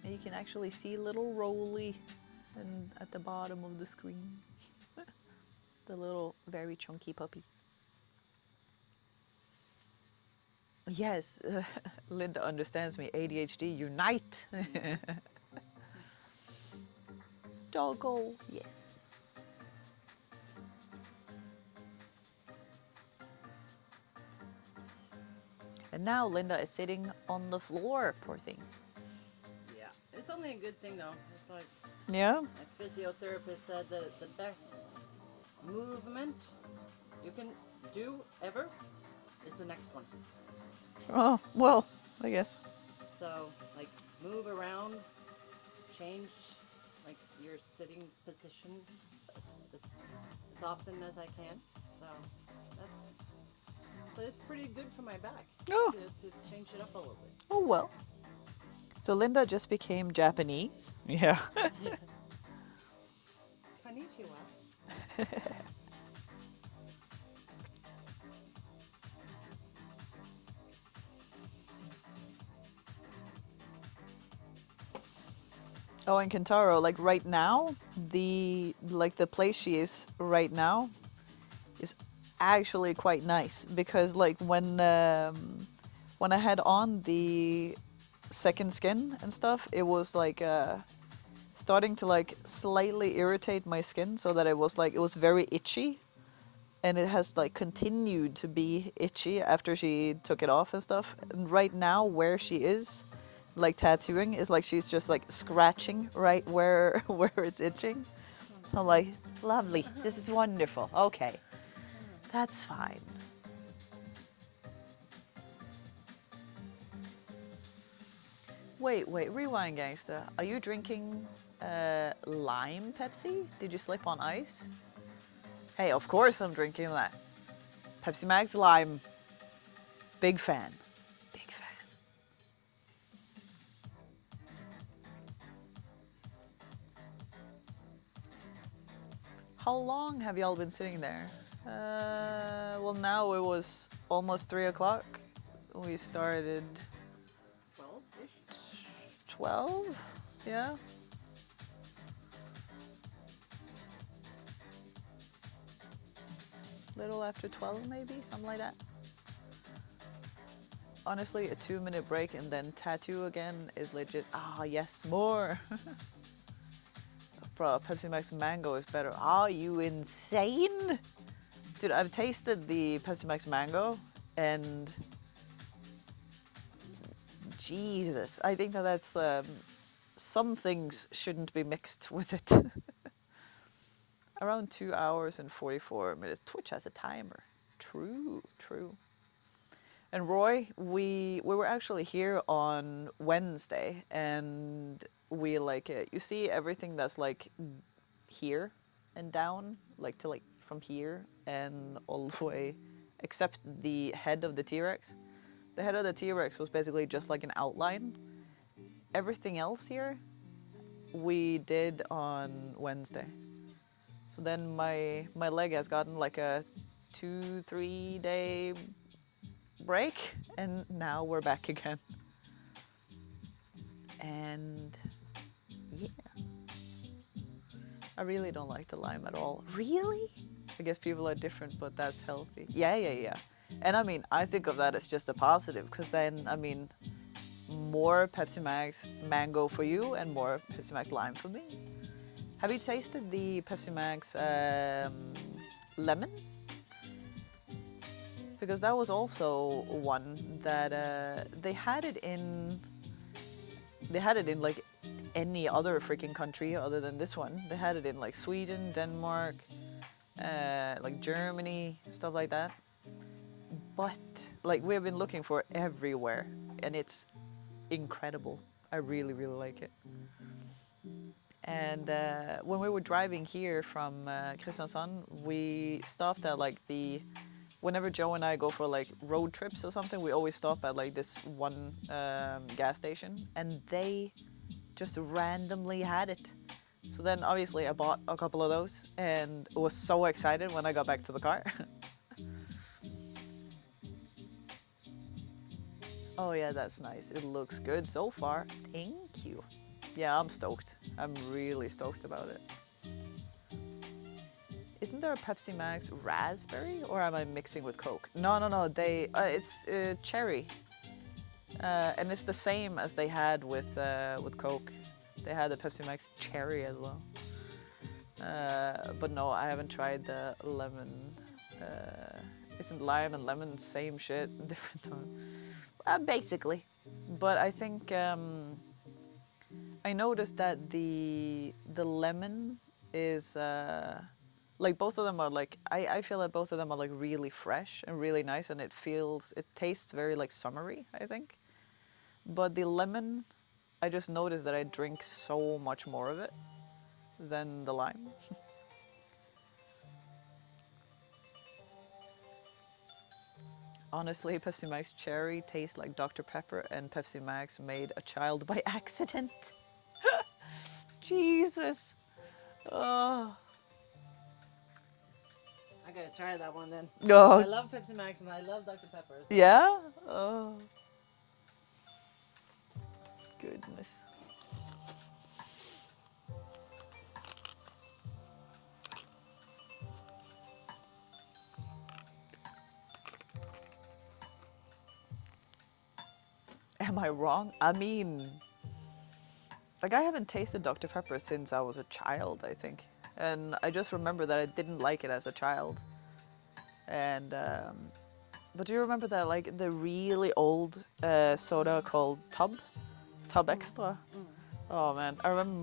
And you can actually see little Rolly at the bottom of the screen. The little, very chunky puppy. Yes, Linda understands me. ADHD, unite. Doggo, yes. And now Linda is sitting on the floor, poor thing. Yeah, it's only a good thing though. It's like Yeah? my physiotherapist said that the best movement you can do ever is the next one. Oh, well, I guess. So, like, move around, change, like, your sitting position as often as I can. So, it's pretty good for my back Oh. to change it up a little bit. Oh, well. So Linda just became Japanese? Yeah. Konnichiwa. Oh, and Kentaro, like right now, the place she is right now is actually quite nice because like when I had on the second skin and stuff, it was like starting to like slightly irritate my skin so that it was very itchy, and it has like continued to be itchy after she took it off and stuff. And right now where she is like tattooing is like she's just like scratching right where where it's itching. I'm like, lovely, this is wonderful. Okay, that's fine. Wait, rewind, gangsta. Are you drinking lime Pepsi? Did you slip on ice? Hey, of course I'm drinking that. Pepsi Max lime. Big fan. Big fan. How long have y'all been sitting there? Well, now it was almost 3 o'clock. We started 12-ish. 12? Yeah. Little after 12 maybe, something like that. Honestly, a 2-minute break and then tattoo again is legit. Ah, yes, more. Bro, Pepsi Max Mango is better. Are you insane? Dude, I've tasted the Pepsi Max Mango and Jesus, I think that's some things shouldn't be mixed with it. Around 2 hours and 44 minutes. Twitch has a timer. True, true. And Roy, we were actually here on Wednesday, and we like you see everything that's like here and down, like to like from here and all the way, except the head of the T-Rex. The head of the T-Rex was basically just like an outline. Everything else here, we did on Wednesday. So then my leg has gotten like a 2-3 day break, and now we're back again. And yeah, I really don't like the lime at all. Really? I guess people are different, but that's healthy. Yeah. And I mean, I think of that as just a positive, because then, I mean, more Pepsi Max mango for you and more Pepsi Max lime for me. Have you tasted the Pepsi Max lemon? Because that was also one that they had it in like any other freaking country other than this one. They had it in like Sweden, Denmark, like Germany, stuff like that. But like we've been looking for it everywhere, and it's incredible. I really like it. And when we were driving here from Kristiansand, we stopped at like whenever Joe and I go for like road trips or something, we always stop at like this one gas station, and they just randomly had it. So then obviously I bought a couple of those and was so excited when I got back to the car. Oh yeah, that's nice. It looks good so far. Thank you. Yeah, I'm stoked. I'm really stoked about it. isn't there a Pepsi Max raspberry, or am I mixing with Coke? No. They it's cherry, and it's the same as they had with Coke. They had the Pepsi Max cherry as well. But no, I haven't tried the lemon. Isn't lime and lemon same shit, different time? Basically. But I think I noticed that the lemon is like both of them are like I feel that both of them are like really fresh and really nice, and it tastes very like summery, I think. But the lemon, I just noticed that I drink so much more of it than the lime. Honestly, Pepsi Max cherry tastes like Dr. Pepper, and Pepsi Max made a child by accident. Jesus. Oh. I gotta try that one then. Oh. I love Pepsi Max and I love Dr. Pepper. So. Yeah? Oh. Goodness. Am I wrong? I mean, like I haven't tasted Dr. Pepper since I was a child, I think. And I just remember that I didn't like it as a child. And, but do you remember that, like, the really old soda called Tub Extra? Oh man, I remember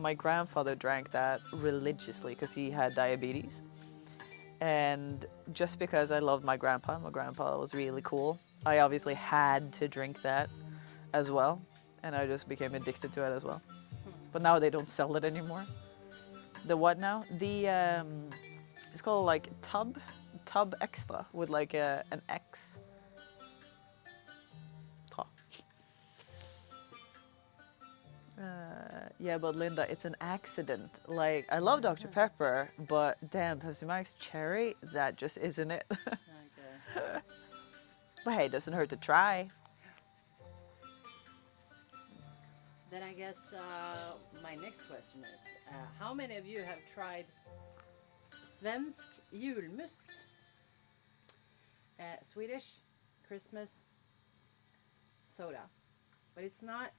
my grandfather drank that religiously because he had diabetes. And just because I loved my grandpa was really cool, I obviously had to drink that as well, and I just became addicted to it as well. But now they don't sell it anymore. The what now? The it's called like Tub Extra with like an X. Yeah, but Linda, it's an accident. Like, I love Dr. Pepper, but damn, Pepsi Max Cherry, that just isn't it. Okay. But hey, it doesn't hurt to try. Then I guess my next question is, how many of you have tried svensk julmust? Swedish Christmas soda. But it's not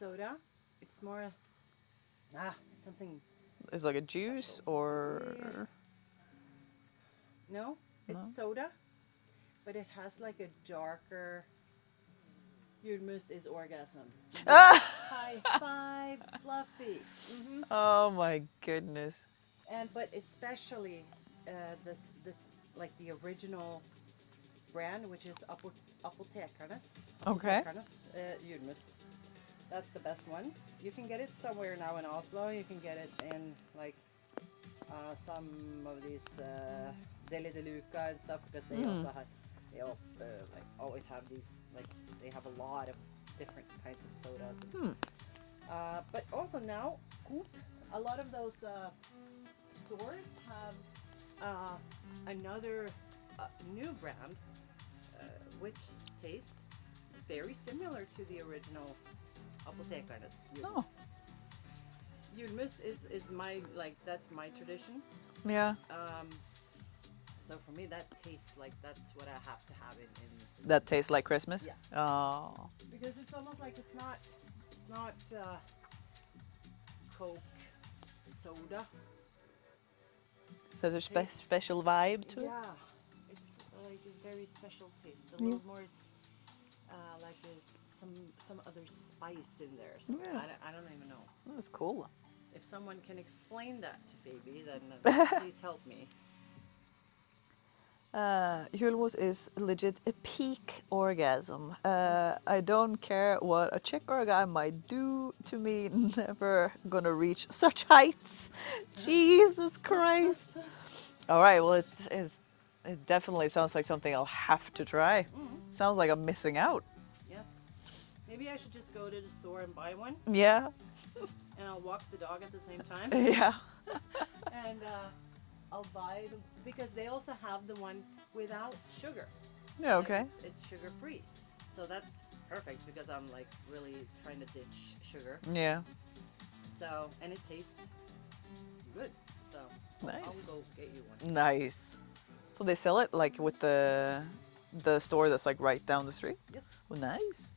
soda, it's more, something. It's like a juice or... Yeah. No, it's soda, but it has like a darker. Julmust is orgasm. High five, fluffy. Mm-hmm. Oh my goodness. But especially this like the original brand, which is Apotekarnes. Okay. Apotekarnes Julmust. That's the best one. You can get it somewhere now in Oslo. You can get it in like some of these Deli de Luca and stuff, because they also like always have these, like they have a lot of different kinds of sodas. But also now Coop, a lot of those stores have another new brand which tastes very similar to the original Apotekarnes. Oh. Julmust is my, like, that's my tradition. Yeah. So for me that tastes like that's what I have to have in That tastes like Christmas? Yeah. Oh. Because it's almost like it's not Coke soda. So there's a special vibe to it? Yeah, it's like a very special taste. A little more, like there's some other spice in there. Yeah. I don't even know. That's cool. If someone can explain that to Phoebe, then please help me. Julmust is legit a peak orgasm. I don't care what a chick or a guy might do to me, never gonna reach such heights. Jesus Christ. All right, well, it definitely sounds like something I'll have to try. Sounds like I'm missing out. Yes. Maybe I should just go to the store and buy one. Yeah. And I'll walk the dog at the same time. Yeah. And I'll buy them, because they also have the one without sugar. Yeah, okay. It's sugar free. So that's perfect, because I'm like really trying to ditch sugar. Yeah. So, and it tastes good. So Nice. I'll go get you one. Nice. So they sell it like with the store that's like right down the street? Yes. Oh, nice.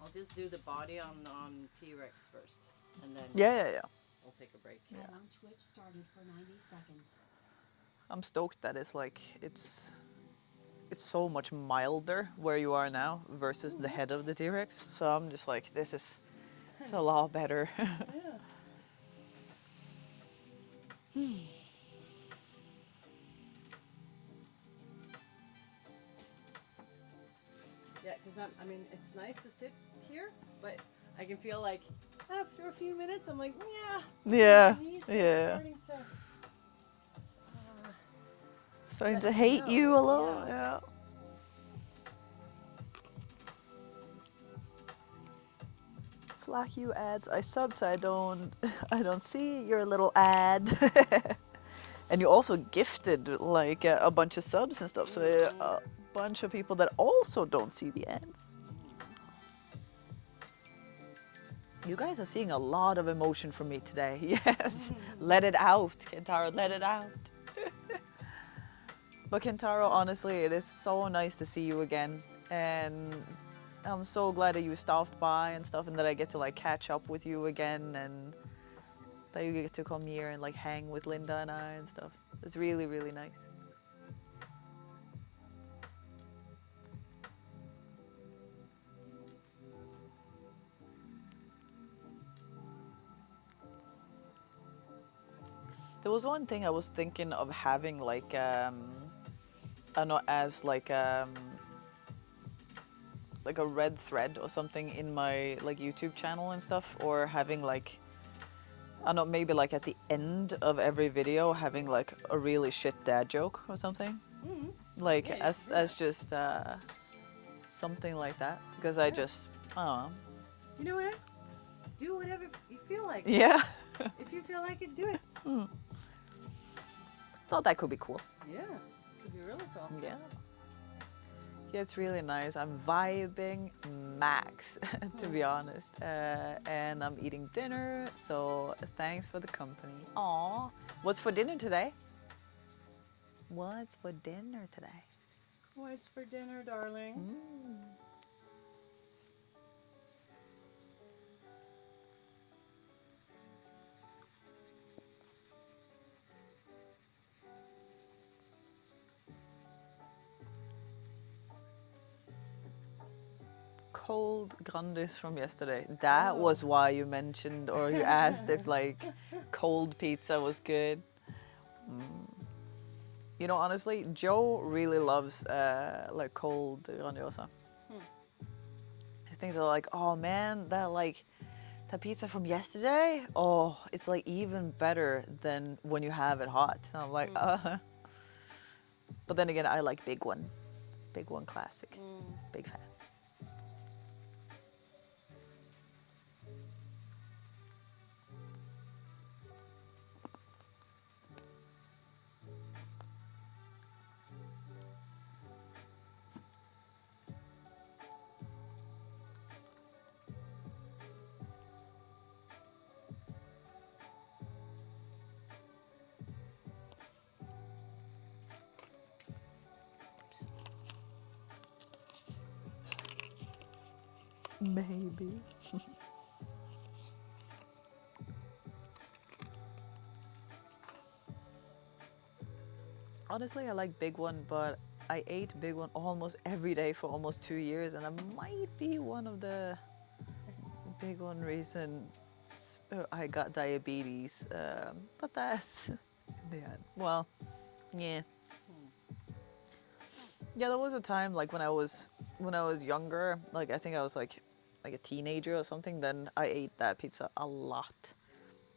I'll just do the body on T-Rex first, and then Yeah. we'll take a break. Chat on Twitch started for 90 seconds. I'm stoked that it's so much milder where you are now versus the head of the T-Rex. So I'm just like, it's a lot better. Yeah. Yeah, because I mean, it's nice to sit here, but I can feel like after a few minutes, I'm like, yeah. Yeah, My knees are yeah. starting to. Starting Let to me hate know, you a little. yeah. Yeah. Flack you ads. I subbed, so I don't see your little ad. And you also gifted like a bunch of subs and stuff, so a bunch of people that also don't see the ads. You guys are seeing a lot of emotion from me today. Yes, let it out, Kentaro, let it out. But Kentaro, honestly, it is so nice to see you again, and I'm so glad that you stopped by and stuff, and that I get to like catch up with you again, and that you get to come here and like hang with Linda and I and stuff. It's really, really nice. There was one thing I was thinking of having like I don't know, as like a red thread or something in my like YouTube channel and stuff, or having like, I don't know, maybe like at the end of every video having like a really shit dad joke or something. Like Yeah, you as should do that. just something like that, because I just, I don't know. You know what? Do whatever you feel like. Yeah. If you feel like it, do it. Thought that could be cool. Yeah, could be really cool. Yeah. Yeah, it's really nice. I'm vibing max, to be honest. And I'm eating dinner, so thanks for the company. Aw. What's for dinner today? What's for dinner today? What's for dinner, darling? Cold Grandis from yesterday. That was why you mentioned, or you asked if like cold pizza was good. You know, honestly, Joe really loves like cold Grandiosa. His things are like, oh man, that pizza from yesterday, oh, it's like even better than when you have it hot. And I'm like, But then again, I like Big One classic. Big fan. Maybe. Honestly, I like Big One, but I ate Big One almost every day for almost 2 years, and I might be one of the Big One reasons I got diabetes. But that's in the end. Well, yeah. Yeah, there was a time like when I was younger, like I think I was like a teenager or something, then I ate that pizza a lot.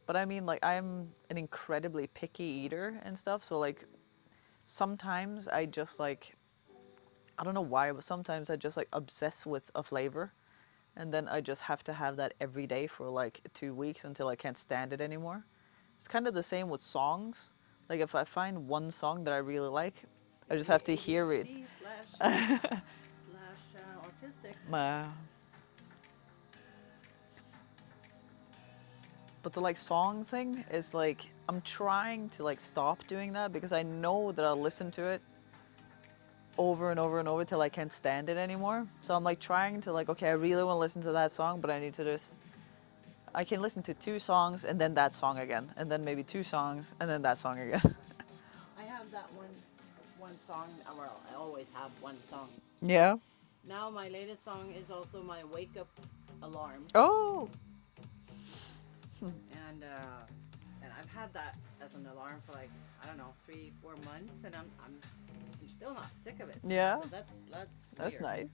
But I mean, like, I'm an incredibly picky eater and stuff, so like sometimes I just like, I don't know why, but sometimes I just like obsess with a flavor, and then I just have to have that every day for like 2 weeks until I can't stand it anymore. It's kind of the same with songs. Like if I find one song that I really like, I just have to hear it. ADHD slash artistic. But the like song thing is like, I'm trying to like stop doing that because I know that I'll listen to it over and over and over till I can't stand it anymore. So I'm like trying to like, okay, I really want to listen to that song, but I need to just, I can listen to 2 songs and then that song again, and then maybe 2 songs and then that song again. I have that one song. Well, I always have one song. Yeah. Now my latest song is also my wake up alarm, Oh. and I've had that as an alarm for like, I don't know, 3-4 months, and I'm still not sick of it. Yeah. So that's That's weird. nice.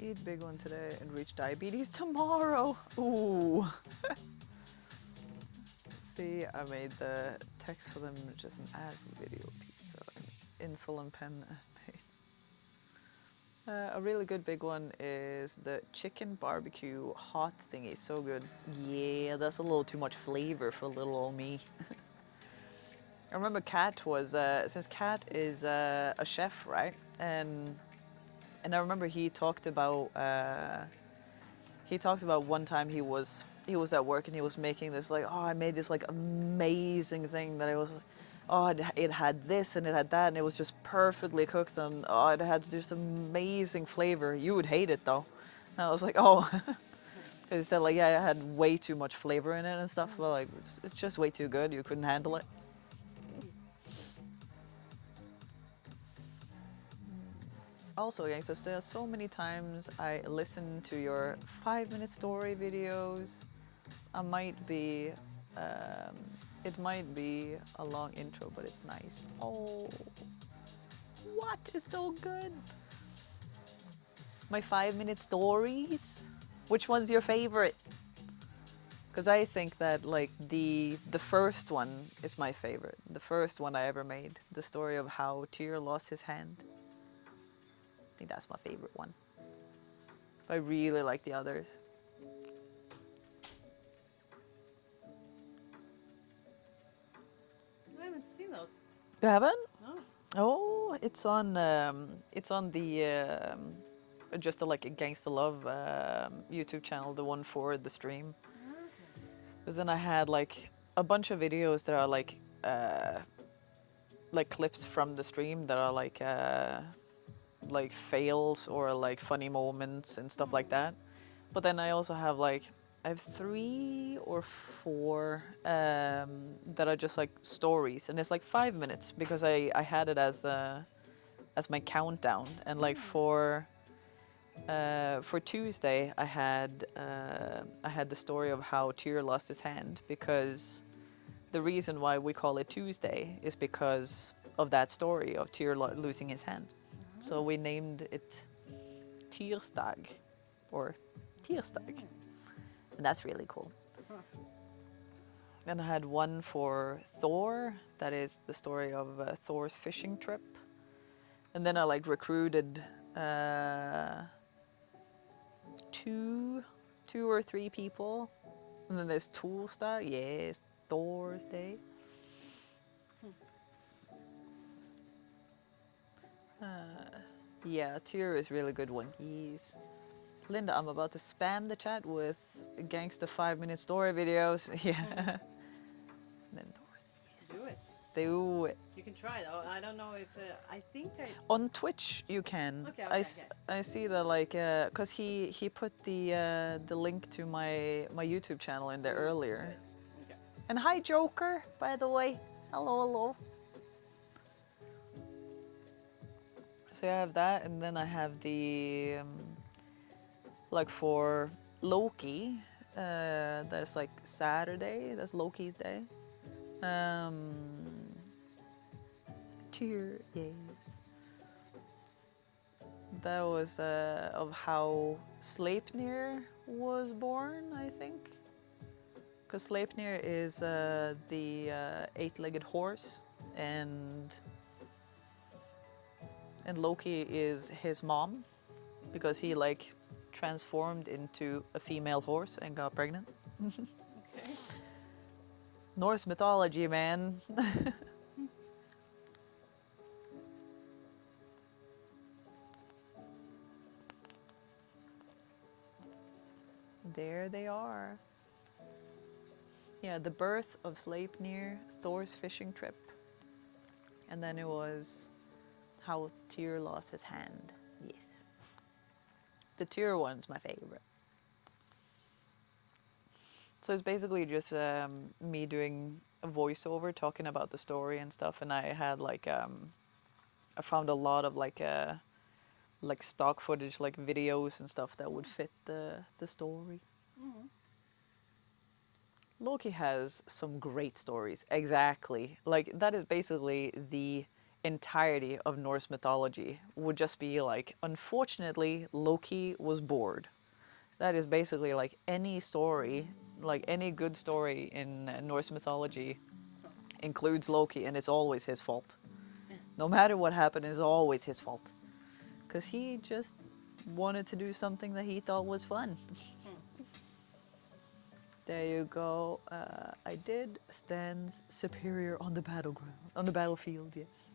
Eat big one today and reach diabetes tomorrow. Ooh. See, I made the text for them just an ad video pizza, insulin pen made. A really good big one is the chicken barbecue hot thingy. So good. Yeah, that's a little too much flavor for little old me. I remember Kat was, since Kat is a chef, right? And I remember he talked about one time he was at work and he was making this like, oh, I made this like amazing thing that I was, oh, it had this and it had that and it was just perfectly cooked and oh, it had this amazing flavor. You would hate it though. And I was like, oh, because he said like, yeah, it had way too much flavor in it and stuff. But like, it's just way too good. You couldn't handle it. Also, gangsters, there are so many times I listen to your 5-minute story videos. I might be, it might be a long intro, but it's nice. Oh, what? It's so good. My 5-minute stories? Which one's your favorite? Because I think that like the first one is my favorite. The first one I ever made. The story of how Tyr lost his hand. I think that's my favorite one. But I really like the others. I haven't seen those. You haven't? No. Oh, it's on the just a, like a Gangstahlove YouTube channel, the one for the stream. Okay. Because then I had like a bunch of videos that are like clips from the stream that are like fails or like funny moments and stuff like that. But then I also have like, I have 3 or 4 that are just like stories, and it's like 5 minutes because I had it as my countdown. And like for Tuesday I had the story of how Tyr lost his hand, because the reason why we call it Tuesday is because of that story of Tyr losing his hand. So we named it Tirsdag, or Tirsdag, and that's really cool. And I had one for Thor, that is the story of Thor's fishing trip. And then I like recruited 2 or 3 people. And then there's Torsdag, yes, Thor's Day. Yeah, Tyr is really good one. He's... Linda, I'm about to spam the chat with gangsta 5-minute story videos. Yeah. And then Do it. do it. You can try though. I don't know if I think I. On Twitch you can. Okay. I see that like cause he put the link to my YouTube channel in there earlier. Good. Okay. And hi Joker, by the way. Hello. So I have that, and then I have the like for Loki, that's like Saturday, that's Loki's day. Tyr, yes. That was of how Sleipnir was born, I think. Because Sleipnir is the 8-legged horse, and Loki is his mom, because he like transformed into a female horse and got pregnant. Okay. Norse mythology, man. There they are. Yeah, the birth of Sleipnir, Thor's fishing trip. And then it was how Tyr lost his hand. Yes. The Tyr one's my favorite. So it's basically just me doing a voiceover talking about the story and stuff, and I had like I found a lot of like stock footage, like videos and stuff that would fit the story. Loki has some great stories. Exactly. Like that is basically the entirety of Norse mythology. Would just be like, unfortunately, Loki was bored. That is basically like any story, like any good story in Norse mythology includes Loki, and it's always his fault. No matter what happened, it's always his fault. Because he just wanted to do something that he thought was fun. There you go. I did stands superior on the battleground, on the battlefield, yes.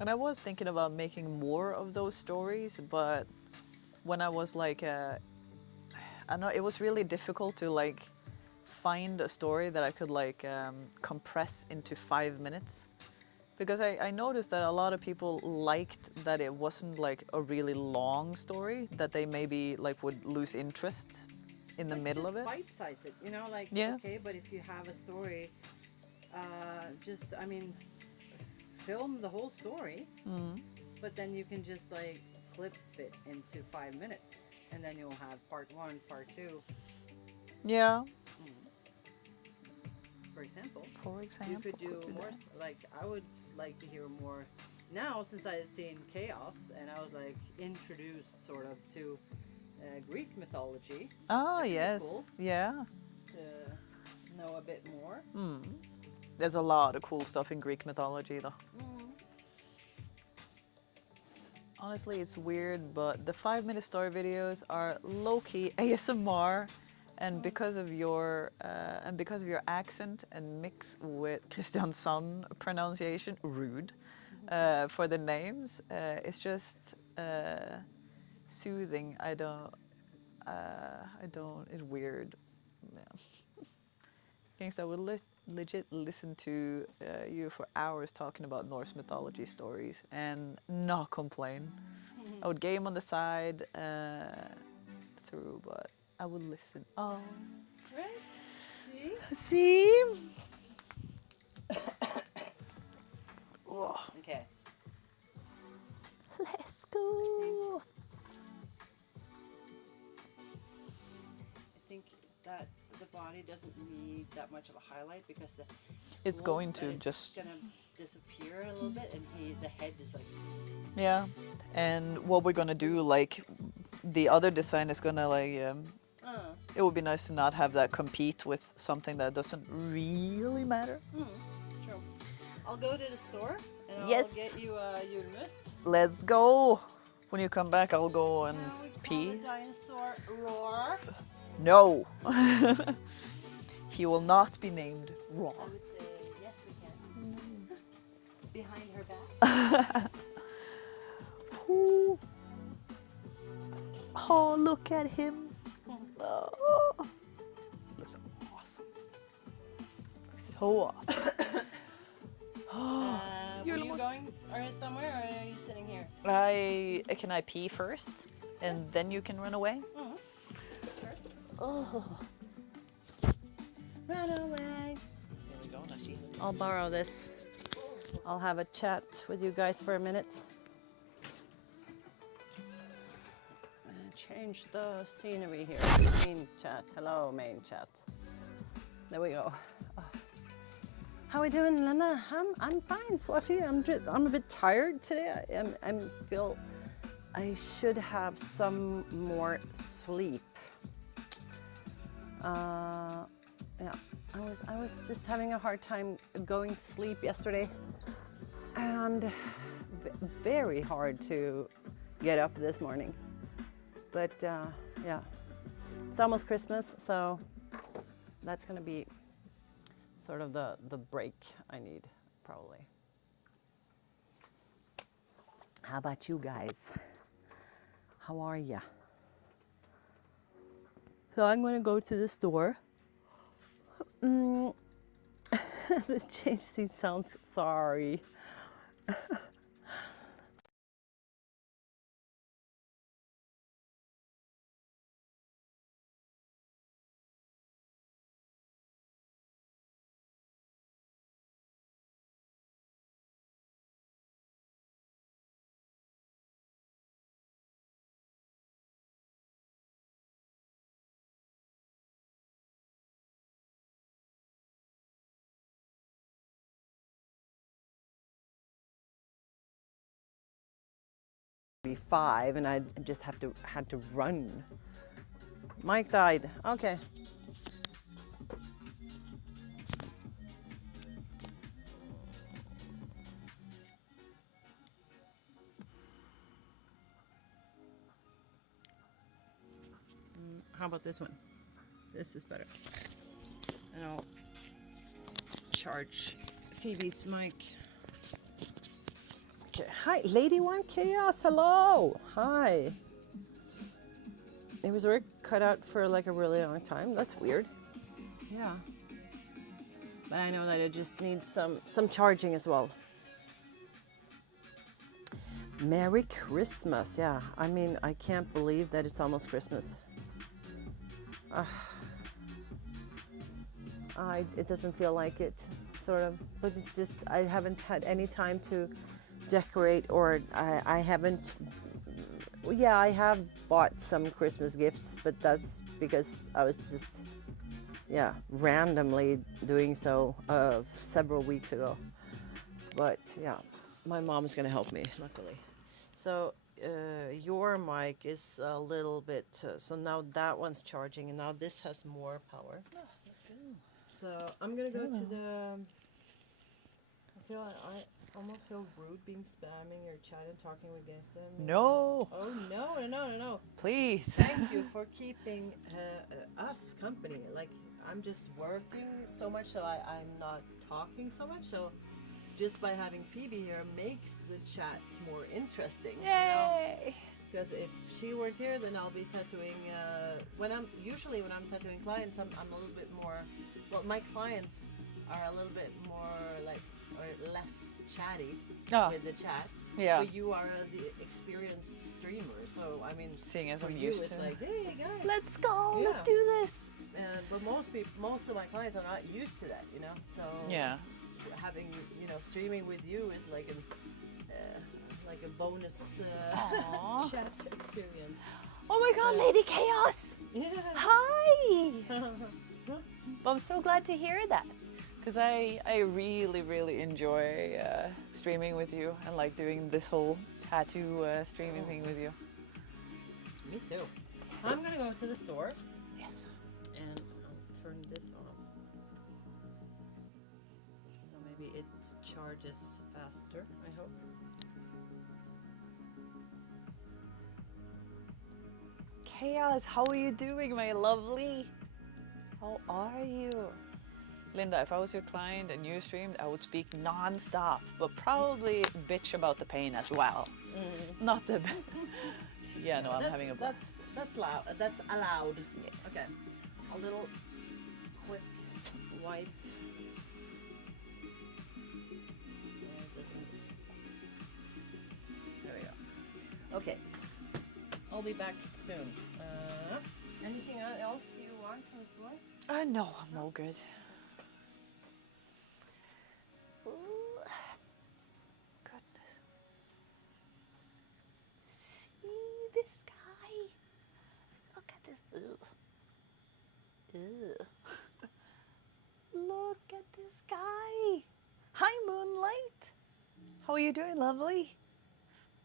And I was thinking about making more of those stories, but when I was like, I know it was really difficult to like find a story that I could like compress into 5 minutes. Because I noticed that a lot of people liked that it wasn't like a really long story, that they maybe like would lose interest in the middle of it. Bite-size it, you know, like, Yeah. okay, but if you have a story, just, I mean, film the whole story, but then you can just like clip it into 5 minutes, and then you'll have part 1, part 2. Yeah. For example. You You could do more, like, I would like to hear more now, since I've seen Chaos, and I was like introduced sort of to Greek mythology. Oh, That's pretty yes. cool. Yeah. To know a bit more. There's a lot of cool stuff in Greek mythology, though. Honestly, it's weird, but the 5-minute story videos are low-key ASMR, and because of your accent and mix with Christian Son pronunciation, rude, for the names, it's just soothing. It's weird. Yeah. Gangsta, I would legit listen to you for hours talking about Norse mythology stories and not complain. I would game on the side through, but I would listen. Oh. Right? See? Oh. Okay. Let's go. I think that the body doesn't need that much of a highlight, because It's cool going that to it's just gonna disappear a little bit, and the head is like. yeah. And what we're gonna do, like the other design is gonna like it would be nice to not have that compete with something that doesn't really matter. True. I'll go to the store and Yes. I'll get you a julmust. Let's go. When you come back, I'll go and Now we call pee. the dinosaur Roar. No. He will not be named Raw. I would say yes, we can. Behind her back. Ooh. Oh, look at him. Oh. Looks awesome. Looks so awesome. Were you going somewhere, or are you sitting here? Can I pee first, and then you can run away? Sure. Oh. Run away. There we go, Nashi. I'll borrow this. I'll have a chat with you guys for a minute. Change the scenery here. Main chat. Hello, main chat. There we go. How are we doing, Lena? I'm fine, Fluffy. I'm a bit tired today. I feel I should have some more sleep. Yeah, I was just having a hard time going to sleep yesterday, and very hard to get up this morning. But yeah, it's almost Christmas, so that's gonna be sort of the break I need, probably. How about you guys? How are ya? So I'm gonna go to the store. The change scene sounds sorry. Be 5 and I just had to run. Mike died. Okay. How about this one? This is better. And I'll charge Phoebe's mic. Okay. Hi, Lady One Chaos. Hello. Hi. It was already cut out for like a really long time. That's weird. Yeah. But I know that it just needs some charging as well. Merry Christmas. Yeah. I mean, I can't believe that it's almost Christmas. It doesn't feel like it, sort of. But it's just, I haven't had any time to decorate, or I haven't. Yeah, I have bought some Christmas gifts, but that's because I was just, yeah, randomly doing so several weeks ago. But yeah, my mom's gonna help me, luckily. So your mic is a little bit, so now that one's charging, and now this has more power. Oh, that's good. So I'm gonna go to the, I almost feel rude being spamming your chat and talking against them. No. Oh, no. Please. Thank you for keeping us company. Like, I'm just working so much, so I'm not talking so much. So just by having Phoebe here makes the chat more interesting. Yay! Because if she weren't here, then I'll be tattooing. When I'm tattooing clients, I'm a little bit more. Well, my clients are a little bit more like, or less chatty with the chat. Yeah. But you are the experienced streamer, so I mean, Seeing as for I'm you, used it's to. like, hey guys, Let's go. Yeah. Let's do this. But most of my clients are not used to that, you know. So Yeah. having streaming with you is like a bonus chat experience. Oh my God, Lady Chaos. Yeah. Hi. I'm so glad to hear that, because I really enjoy streaming with you and like doing this whole tattoo streaming thing with you. Me too. I'm gonna go to the store. Yes. And I'll turn this off. So maybe it charges faster, I hope. Chaos, how are you doing, my lovely? How are you? Linda, if I was your client and you streamed, I would speak non-stop, but probably bitch about the pain as well. Not the... Yeah, no, I'm having a blast. That's loud. That's allowed. Yes. Okay. A little quick wipe. There we go. Okay. I'll be back soon. Anything else you want from the store? No, I'm all good. Goodness. See this guy? Look at this. Ew. Look at this guy. Hi, Moonlight. How are you doing, lovely?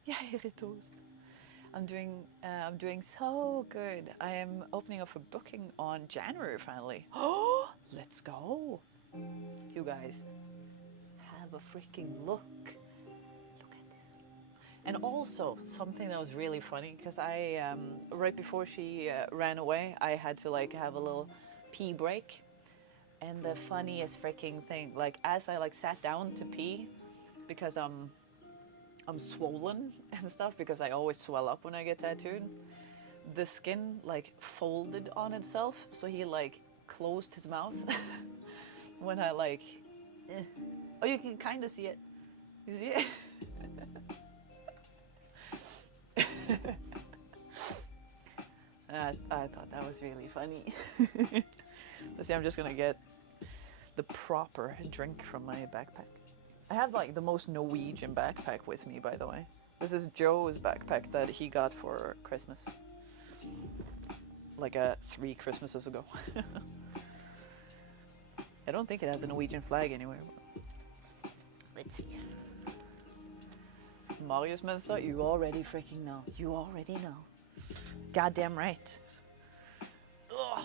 Yeah, toast. I'm doing so good. I am opening up for booking on January finally. Oh, let's go. You guys, have a freaking look. Look at this. And also something that was really funny, because I right before she ran away, I had to like have a little pee break. And the funniest freaking thing, like as I like sat down to pee, because I'm swollen and stuff, because I always swell up when I get tattooed, the skin like folded on itself, so he like closed his mouth when I like oh, you can kind of see it. You see it? I thought that was really funny. Let's see, I'm just gonna get the proper drink from my backpack. I have like the most Norwegian backpack with me, by the way. This is Joe's backpack that he got for Christmas. Like 3 Christmases ago. I don't think it has a Norwegian flag anywhere. Let's see. Marius Mensa, you already freaking know. You already know. Goddamn right. Ugh.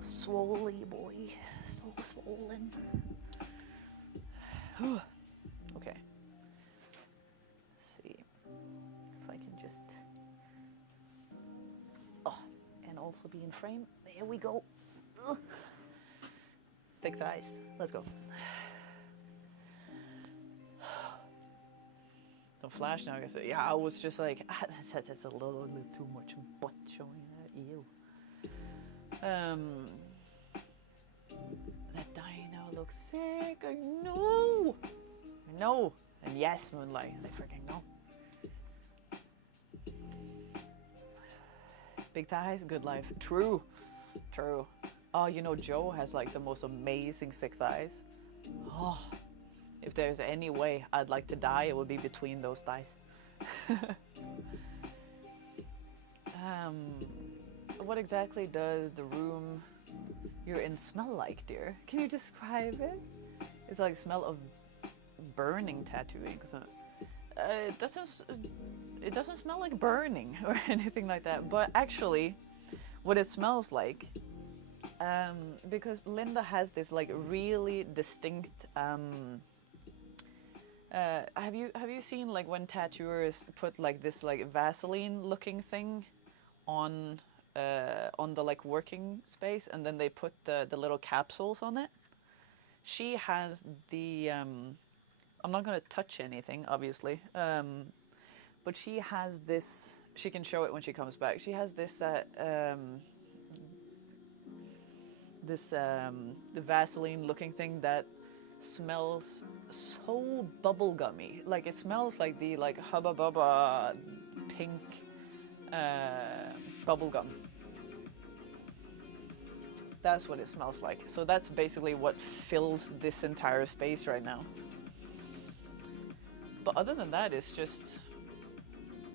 Swoley boy. So swollen. Okay. Let's see if I can just... Oh, and also be in frame. There we go. Ugh. Thick thighs. Let's go. Don't flash now, I guess. Yeah, I was just like, that's a little too much butt showing there. Ew. That dino looks sick. I know. I know. And yes, Moonlight. I freaking know. Big thighs, good life. True. True. Oh, you know, Joe has like the most amazing 6 thighs. Oh. If there's any way I'd like to die, it would be between those thighs. What exactly does the room you're in smell like, dear? Can you describe it? It's like smell of burning tattooing. So, it doesn't smell like burning or anything like that. But actually, what it smells like, because Linda has this like really distinct. Have you seen like when tattooers put like this like Vaseline looking thing on the like working space, and then they put the little capsules on it? She has the I'm not gonna touch anything obviously, but she has this. She can show it when she comes back. She has this the Vaseline looking thing that smells so bubblegummy. Like it smells like the like Hubba Bubba pink bubblegum. That's what it smells like. So that's basically what fills this entire space right now. But other than that, it's just,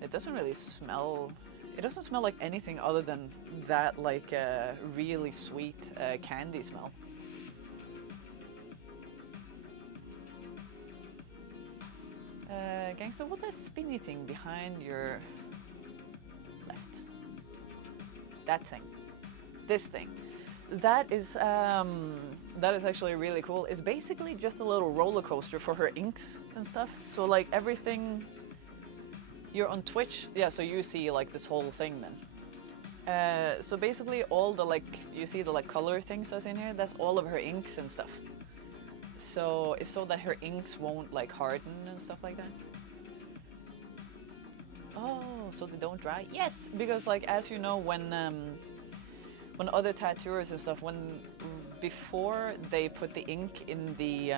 it doesn't really smell, it doesn't smell like anything other than that like really sweet candy smell. Gangster, what's that spinny thing behind your left? That thing. This thing. That is actually really cool. It's basically just a little roller coaster for her inks and stuff. So like everything, you're on Twitch, yeah, so you see like this whole thing then. So basically all the like, you see the like color things that's in here, that's all of her inks and stuff. So it's so that her inks won't like harden and stuff like that. Oh, so they don't dry? Yes, because like as you know, when other tattooers and stuff, before they put the ink in the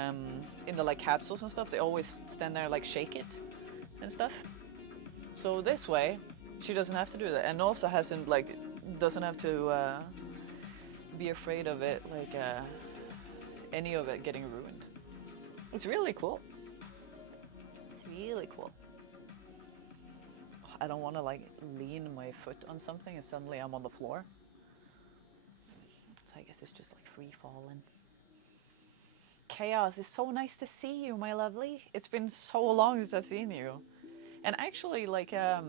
like capsules and stuff, they always stand there like shake it and stuff. So this way, she doesn't have to do that, and also doesn't have to be afraid of it like any of it getting ruined. It's really cool. It's really cool. I don't want to like lean my foot on something and suddenly I'm on the floor. So I guess it's just like free falling. Chaos, it's so nice to see you, my lovely. It's been so long since I've seen you. And actually, like, I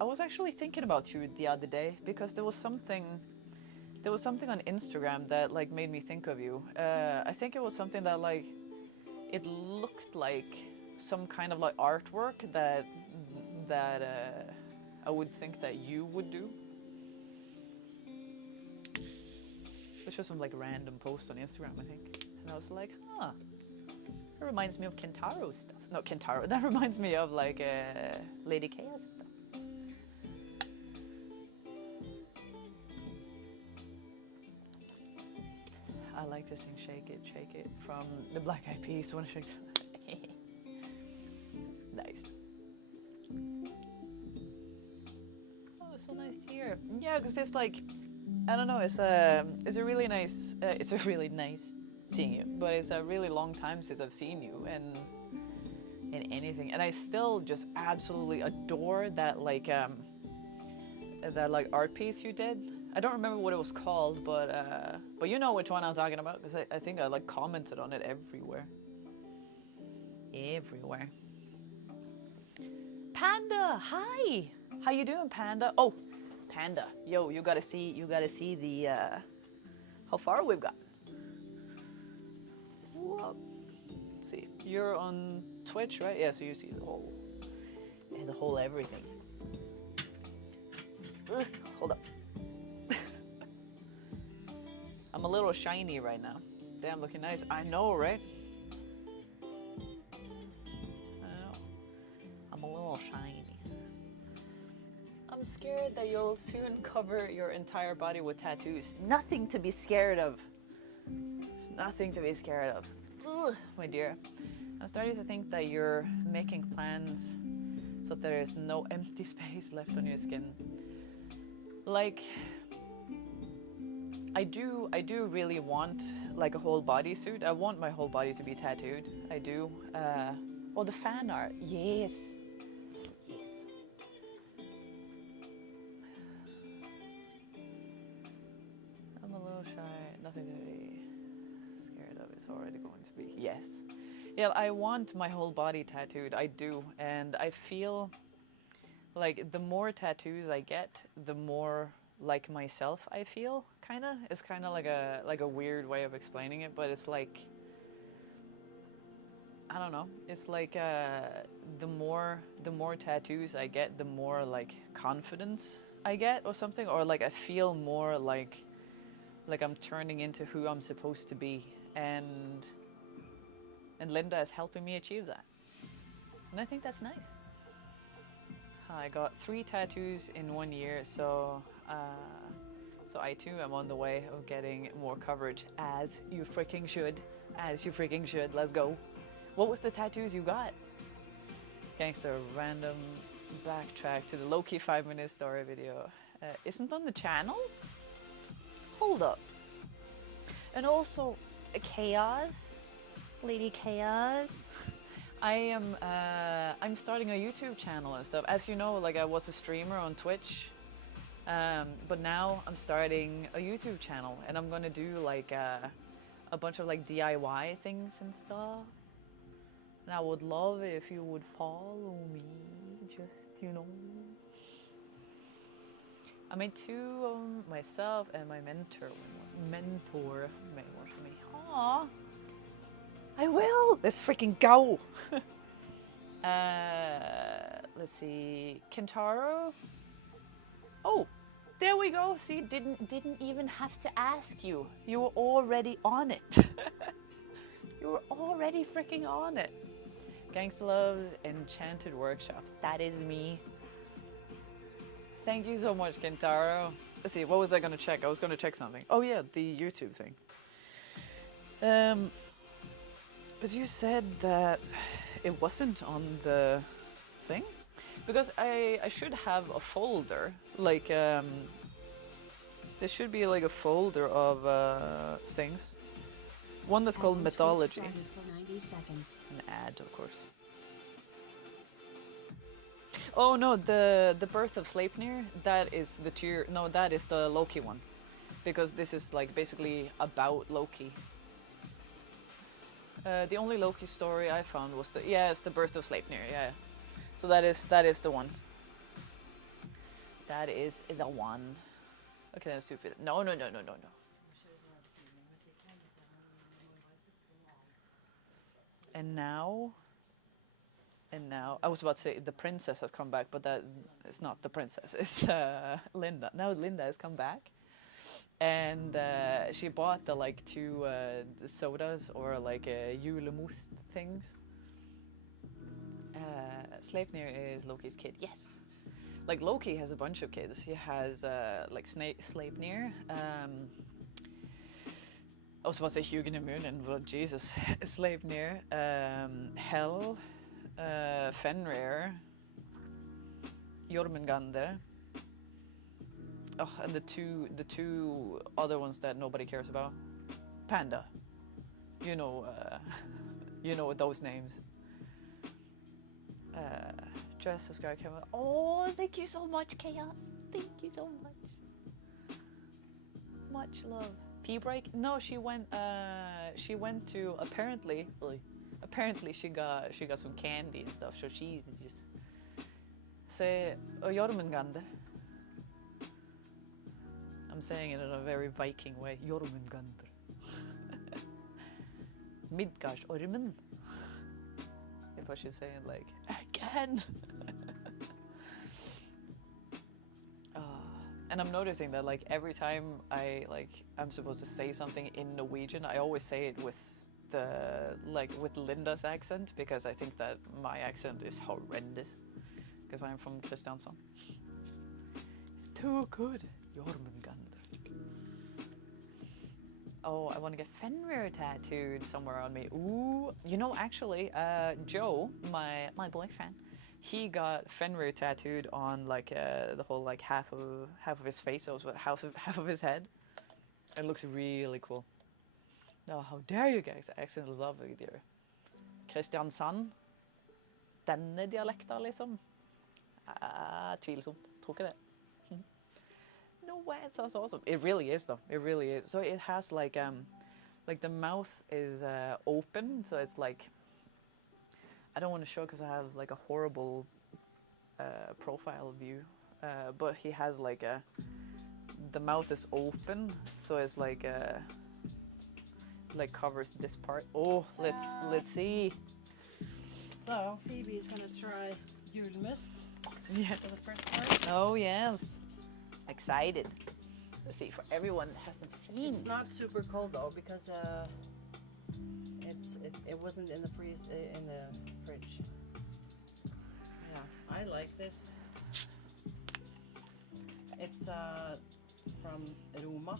was actually thinking about you the other day because there was something on Instagram that like made me think of you. I think it was something that like, it looked like some kind of like artwork that I would think that you would do. It's just some like random post on Instagram, I think, and I was like, huh, that reminds me of Kentaro stuff. Not Kentaro. That reminds me of like Lady Chaos stuff. I like to sing "Shake It" from the Black Eyed Peas. Wanna shake? Nice. Oh, it's so nice to hear. Yeah, because it's like, I don't know. It's a really nice. It's a really nice seeing you, but it's a really long time since I've seen you and in anything, and I still just absolutely adore that like art piece you did. I don't remember what it was called, but you know which one I'm talking about, because I think I like commented on it everywhere. Everywhere. Panda, hi. How you doing, Panda? Oh, Panda, yo, you gotta see the how far we've got. Whoa. Let's see. You're on Twitch, right? Yeah, so you see the whole everything. Ugh, hold up. I'm a little shiny right now. Damn, looking nice. I know, right? I know. I'm a little shiny. I'm scared that you'll soon cover your entire body with tattoos. Nothing to be scared of. Nothing to be scared of. Ugh, my dear. I'm starting to think that you're making plans so that there's no empty space left on your skin. Like, I do really want like a whole bodysuit. I want my whole body to be tattooed. I do. Oh, the fan art. Yes. Yes. I'm a little shy. Nothing to be scared of. It's already going to be. Yes. Yeah, I want my whole body tattooed. I do. And I feel like the more tattoos I get, the more like myself I feel, kinda. It's kinda like a weird way of explaining it, but it's like, I don't know. It's like the more tattoos I get, the more like confidence I get or something, or like I feel more like I'm turning into who I'm supposed to be, and Linda is helping me achieve that. And I think that's nice. I got 3 tattoos in 1 year, so I too am on the way of getting more coverage, as you freaking should. As you freaking should. Let's go. What was the tattoos you got? Gangster, random backtrack to the low-key 5-minute story video. Isn't on the channel? Hold up. And also, Chaos, Lady Chaos. I'm starting a YouTube channel and stuff. As you know, like I was a streamer on Twitch, but now I'm starting a YouTube channel, and I'm gonna do like a bunch of like DIY things and stuff. And I would love it if you would follow me, just, you know. I made 2 of myself, and my mentor made one for me. Aww. I will! Let's freaking go! Let's see. Kentaro? Oh, there we go. See, didn't even have to ask you. You were already on it. You were already freaking on it. Gangstahlove's Enchanted Workshop. That is me. Thank you so much, Kentaro. Let's see, what was I gonna check? I was gonna check something. Oh yeah, the YouTube thing. As you said that it wasn't on the thing, because I should have a folder, like there should be like a folder of things. One that's called mythology. For 90 seconds. An ad, of course. Oh no, the Birth of Sleipnir, that is the tier. No, that is the Loki one, because this is like basically about Loki. The only Loki story I found was it's the Birth of Sleipnir. Yeah, so that is the one. That is the one. Okay, that's stupid. No. And now And now, I was about to say the princess has come back, but that it's not the princess, it's Linda. Now Linda has come back. And she bought the like two the sodas or like julemost things. Sleipnir is Loki's kid, yes. Like Loki has a bunch of kids. He has like Sleipnir. I was about to say Hugin but Jesus, Sleipnir, Hel, Fenrir, Jormungandr. Oh, and the two other ones that nobody cares about. Panda. You know those names. Just subscribe, camera. Oh, thank you so much, Chaos. Thank you so much. Much love. Pee break? No, she went to apparently she got some candy and stuff. So she's just say Jormungandr. I'm saying it in a very Viking way. Jormungandr. Midgardsormen. If I should say it like again. And I'm noticing that like every time I'm supposed to say something in Norwegian, I always say it with with Linda's accent, because I think that my accent is horrendous because I'm from Kristiansand. It's too good. Jormungandr. Oh, I want to get Fenrir tattooed somewhere on me. Ooh, you know, actually, Joe, my boyfriend, he got Fenrir tattooed on like the whole like half of his face, so half of his head. It looks really cool. No, how dare you guys? Accent love dear. Kristiansand. Denne dialekta liksom. Tvilsomt. Tror ikke det. No way, it sounds awesome. It really is though. It really is. So it has like the mouth is open, so it's like, I don't want to show because I have like a horrible profile view, but he has like the mouth is open, so it's like covers this part. Oh, let's see. So Phoebe is gonna try Julmust Yes. for the first part. Oh yes. Excited. Let's see, for everyone that hasn't seen. It's not super cold though, because it wasn't in the fridge. Yeah, I like this. It's from Roma.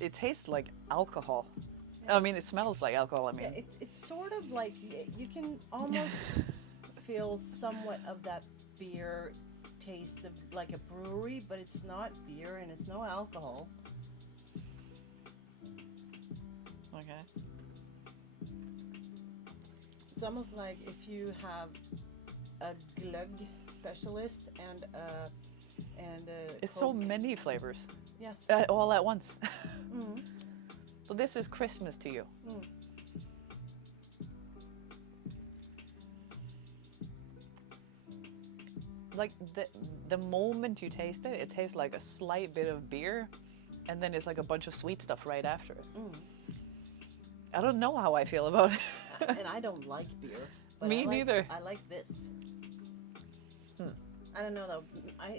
It tastes like alcohol. I mean, it smells like alcohol. I mean, yeah, it's sort of like you can almost feel somewhat of that beer taste of like a brewery, but it's not beer and it's no alcohol. okay. It's almost like if you have a glögg specialist and It's so many flavors, yes. all at once. Mm. So this is Christmas to you. Mm. Like the moment you taste it, it tastes like a slight bit of beer, and then it's like a bunch of sweet stuff right after it. Mm. I don't know how I feel about it. And I don't like beer. But Me neither. I like this. I don't know though.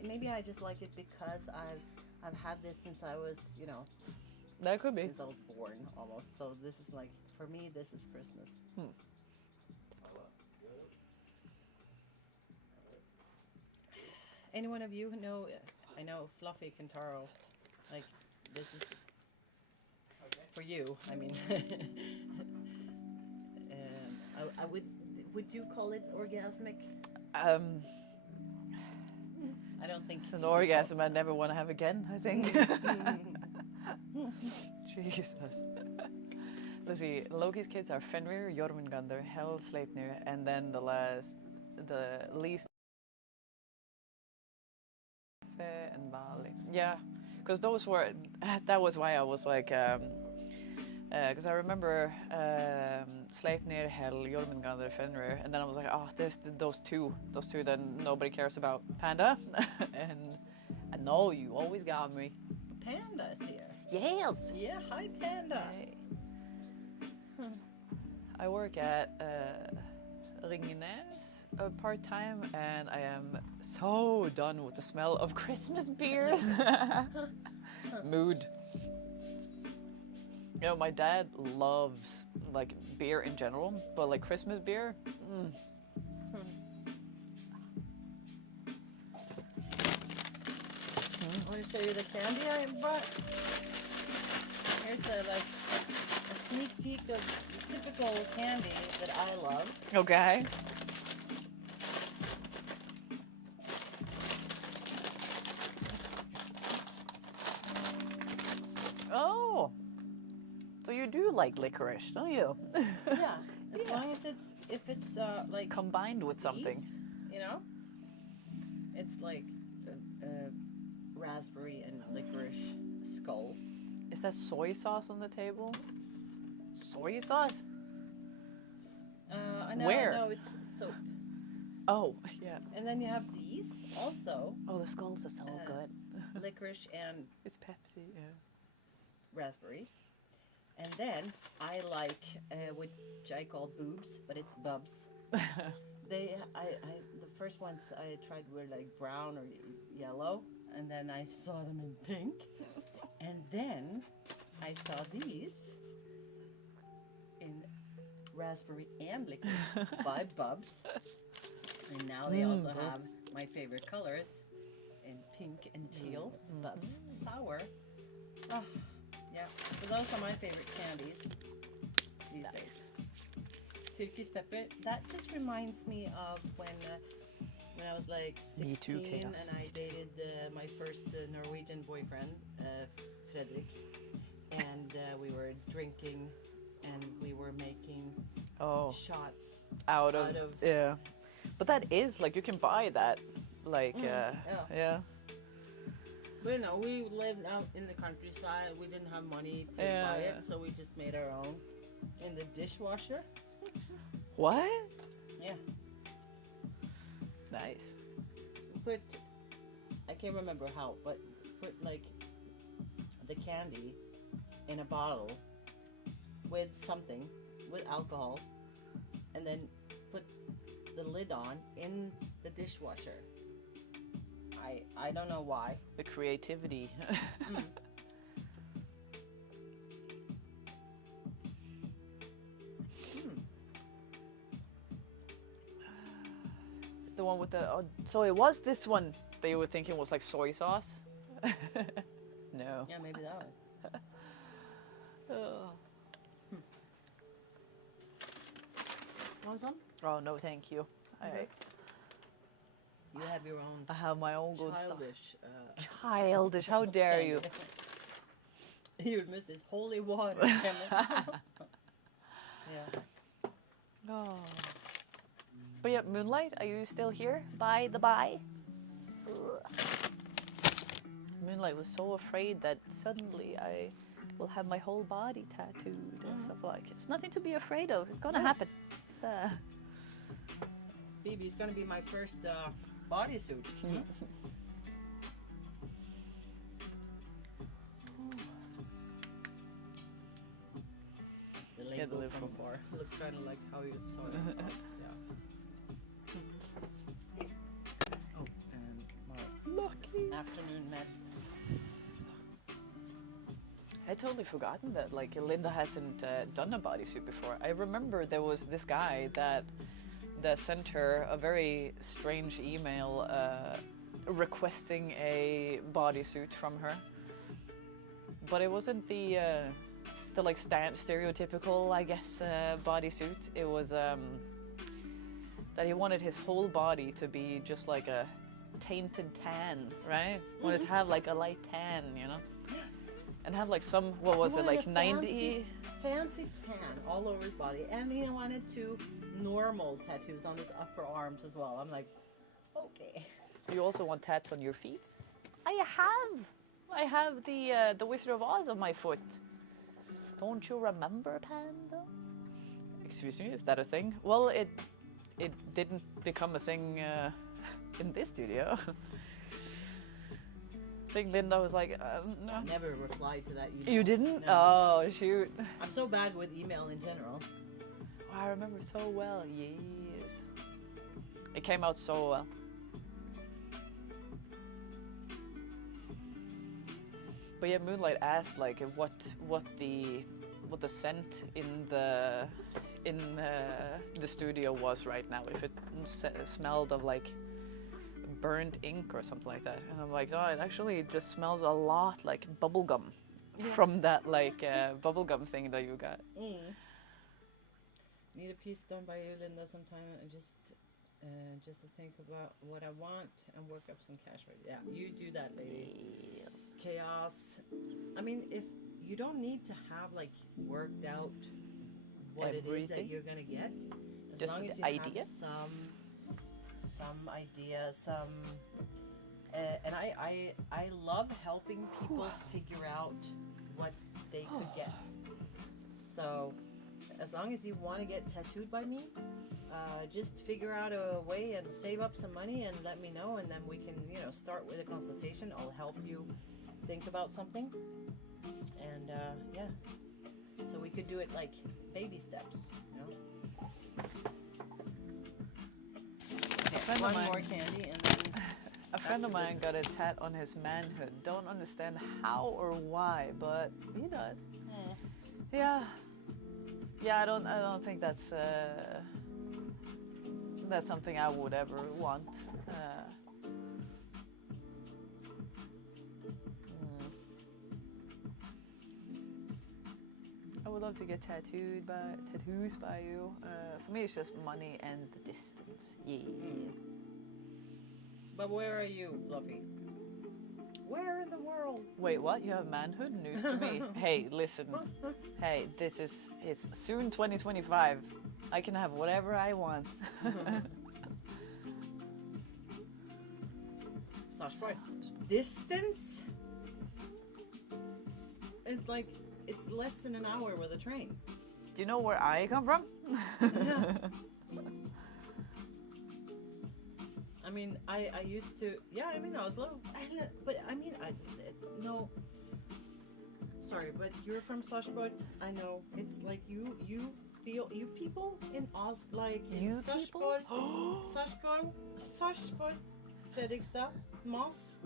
Maybe I just like it because I've had this since I was, That could be. since I was born almost. So this is like, for me, this is Christmas. Any one of you know? I know Fluffy Kentaro. Like, this is for you. I mean, I would you call it orgasmic? I don't think It's an orgasm I never want to have again, I think. Jesus. Let's see, Loki's kids are Fenrir, Jormungandr, Hel, Sleipnir, and then the least and Vali. Yeah, because that was why I was like, because I remember Sleipnir, Hel, Jormungandr, Fenrir, and then I was like, oh, there's those two that nobody cares about. Panda, and I know you always got me. Panda is here. Yes. Yeah, hi Panda. Hey. I work at Ringnes part-time, and I am so done with the smell of Christmas beer. Mood. You know, my dad loves like beer in general, but like Christmas beer, I want to show you the candy I brought. Here's a sneak peek of the typical candy that I love. Okay. Oh, so you do like licorice, don't you? Yeah, as long as if it's like Combined with something. these, you know, it's like raspberry and licorice skulls. Is that soy sauce on the table? Soy sauce? I know, Where? No, it's soap. Oh, yeah. And then you have these also, Oh, the skulls are so good. licorice and It's Pepsi, yeah. raspberry. And then I like which I call boobs, but it's bubs. The first ones I tried were like brown or yellow, and then I saw them in pink, and then I saw these in raspberry and licorice by Bubs, and now they also have my favorite colors in pink and teal. Bubs sour. Oh, yeah. So those are my favorite candies these days. Turkish pepper. That just reminds me of when I was like 16 Me too, chaos. and I dated my first Norwegian boyfriend, Fredrik, and we were drinking and we were making shots out of yeah. But that is like you can buy that, like yeah. But you know, we lived out in the countryside. We didn't have money to buy it, so we just made our own in the dishwasher. What? Yeah. Nice. Put, I can't remember how, but put like the candy in a bottle with something, with alcohol, and then put the lid on in the dishwasher. I don't know why. The creativity. The one with the so it was this one that you were thinking was like soy sauce? No. Yeah, maybe that was. Oh. Want some? Oh no, thank you. Okay. You have your own I have my own good childish. stuff. Childish, how dare you? You would miss this holy water. Yeah. Oh. But yeah, Moonlight, are you still here? By the by? Moonlight was so afraid that suddenly I will have my whole body tattooed and stuff like it. It's nothing to be afraid of. It's gonna happen. It's, Phoebe's gonna be my first bodysuit. The label live from from far looked kind of like how you saw it. Yeah. Oh, and my lucky. afternoon meds. I totally forgotten that like Linda hasn't done a bodysuit before. I remember there was this guy that sent her a very strange email requesting a bodysuit from her, but it wasn't the like stereotypical, I guess, bodysuit. It was that he wanted his whole body to be just like a tainted tan, right? Wanted to have like a light tan, you know, and have like some, what was He it, wanted like a 90? fancy tan all over his body, and he wanted 2 normal tattoos on his upper arms as well. I'm like, okay. You also want tats on your feet? I have the Wizard of Oz on my foot. Don't you remember, Panda? Excuse me, is that a thing? Well, it didn't become a thing in this studio. I think Linda was like, no. I never replied to that email. You didn't? No. Oh, shoot. I'm so bad with email in general. I remember so well. Yes. It came out so well. But yeah, Moonlight asked like what the scent in the studio was right now. If it smelled of like burnt ink or something like that. And I'm like, oh, it actually just smells a lot like bubblegum from that like bubblegum thing that you got. Need a piece done by you, Linda, sometime, and just to think about what I want and work up some cash for it. Yeah, you do that, lady. Yes. Chaos. I mean, if you don't need to have like worked out what it is that Everything. you're gonna get, as Just long as the you idea? have some idea, and I love helping people figure out what they could get. So as long as you want to get tattooed by me, just figure out a way and save up some money and let me know, and then we can, start with a consultation. I'll help you think about something, and yeah, so we could do it like baby steps, friend of One mine- more candy, and then A friend of after mine this got a is- tat on his manhood. Don't understand how or why, but he does. Yeah. Yeah, I don't think that's something I would ever want. I would love to get tattoos by you. For me, it's just money and the distance. Yeah. But where are you, Fluffy? Where in the world? Wait, what? You have manhood? News to me. Hey, listen. Hey, it's soon 2025. I can have whatever I want. So distance is like, it's less than an hour with a train. Do you know where I come from? I mean, I used to, Oslo, but I mean, no, sorry, but you're from Sarpsborg. I know, it's like you people in Oslo, like in You people? Sarpsborg, Fredrikstad, Moss,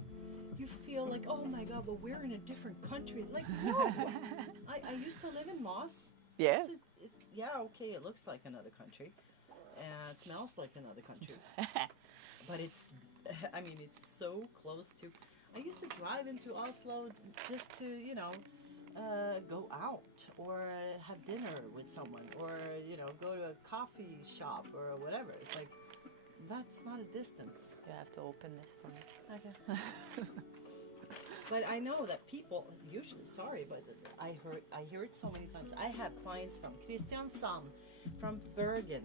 you feel like, oh my God, but we're in a different country. Like, no, I used to live in Moss. Yeah. Yeah, okay, it looks like another country, smells like another country. But it's so close to. I used to drive into Oslo just to, go out or have dinner with someone, or go to a coffee shop or whatever. It's like, that's not a distance. You have to open this for me. Okay. But I know that people usually, sorry, but I hear it so many times. I have clients from Kristiansand, from Bergen,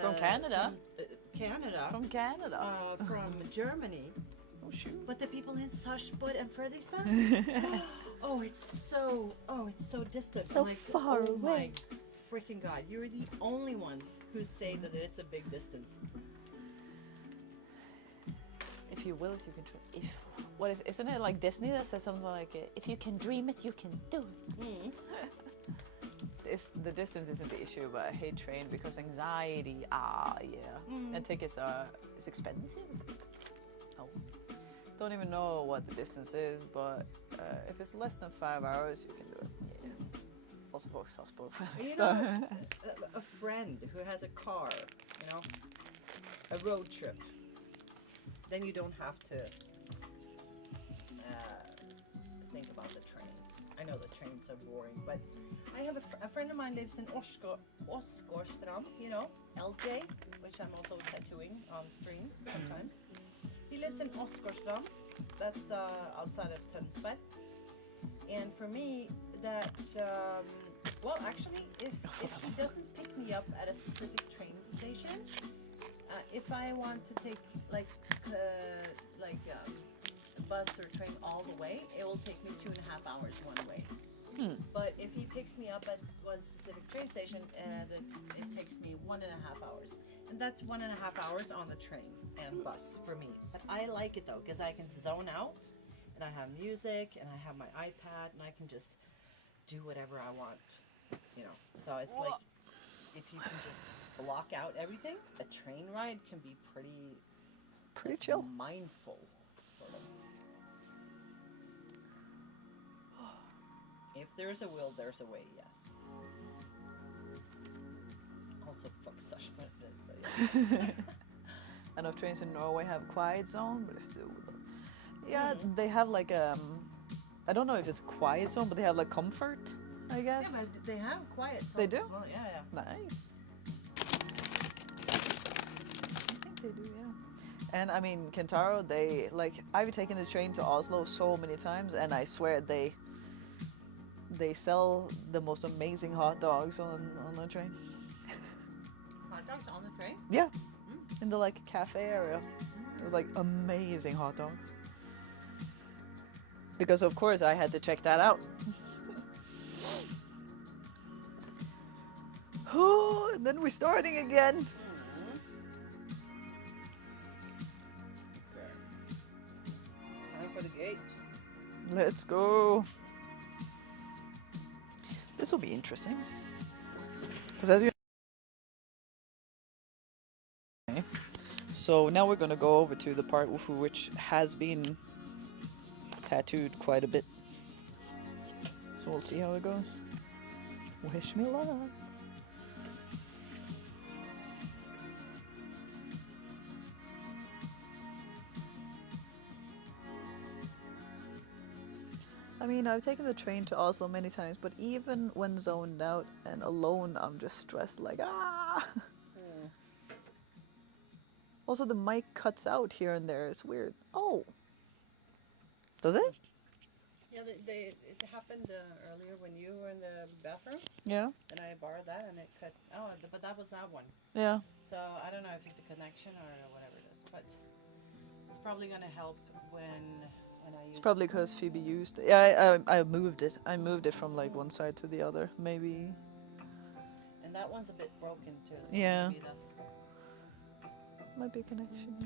From Canada? From Canada. From Canada. From Germany. Oh shoot. But the people in Sarpsborg and Fredrikstad, it's so distant. So I'm like, far oh my away. freaking God, you're the only ones who say that it's a big distance. If you will it, you can try. Isn't it like Disney that says something like, if you can dream it, you can do it? Mm. The distance isn't the issue, but I hate train because anxiety. And tickets is expensive. Oh, don't even know what the distance is, but if it's less than 5 hours, you can do it. Yeah. Also for Sarpsborg. A friend who has a car, a road trip, then you don't have to think about the train. I know the trains are boring, but I have a friend of mine lives in Åsgårdstrand, LJ, which I'm also tattooing on stream sometimes. He lives in Åsgårdstrand, that's outside of Tønsberg. And for me, that, actually, if he doesn't pick me up at a specific train station, if I want to take a bus or train all the way, it will take me 2.5 hours one way. But if he picks me up at one specific train station, it takes me 1.5 hours. And that's 1.5 hours on the train and bus for me. But I like it though, because I can zone out, and I have music, and I have my iPad, and I can just do whatever I want, So it's like, if you can just block out everything, a train ride can be pretty Pretty chill. mindful, sort of. If there's a will, there's a way, yes. Also, fuck such benefits. I know trains in Norway have quiet zone, but if they, yeah, they have like I don't know if it's a quiet zone, but they have like comfort, I guess. Yeah, but they have quiet zones They do? as well. Yeah, yeah. Nice. I think they do, yeah. And I mean, Kentaro, they like I've taken the train to Oslo so many times, and I swear they sell the most amazing hot dogs on the train. Hot dogs on the train? Yeah, in the like cafe area. It was like amazing hot dogs. Because of course I had to check that out. Oh, and then we're starting again. Okay. Time for the gate. Let's go. This will be interesting. Because as you know, so now we're gonna go over to the part which has been tattooed quite a bit. So we'll see how it goes. Wish me luck. I mean, I've taken the train to Oslo many times, but even when zoned out and alone, I'm just stressed like, ah! Also, the mic cuts out here and there. It's weird. Oh! Does it? Yeah, it happened earlier when you were in the bathroom, Yeah. and I borrowed that, and it cut. Oh, but that was that one. Yeah. So I don't know if it's a connection or whatever it is, but it's probably gonna help when I use. It's probably because Phoebe used it. Yeah, I moved it. I moved it from like one side to the other. Maybe. And that one's a bit broken too. So Yeah. maybe that's. Might be a connection.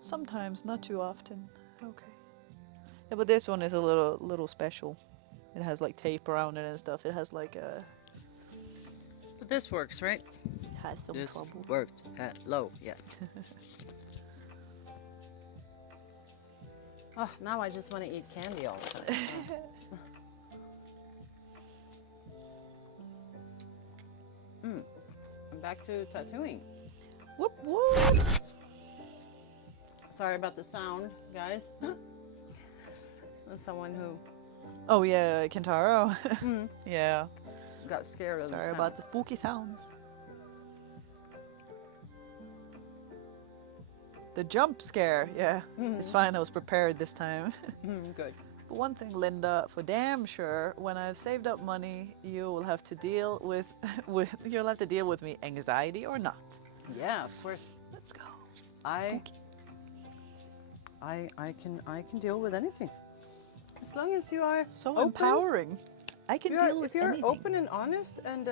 Sometimes, not too often. Okay. Yeah, but this one is a little special. It has like tape around it and stuff. It has like a. But this works, right? Has some This trouble. worked. Hello, yes. Oh, now I just want to eat candy all the time. I'm back to tattooing. Whoop whoop. Sorry about the sound, guys. There's someone who Oh yeah, Kentaro. Yeah. got scared of the Sorry sound. about the spooky sounds. The jump scare, yeah. It's fine, I was prepared this time. Good. But one thing, Linda, for damn sure, when I've saved up money, you will have to deal with, you'll have to deal with me, anxiety or not. Yeah, of course. Let's go. I can deal with anything. As long as you are So open, empowering. I can deal with if you're anything. open and honest, and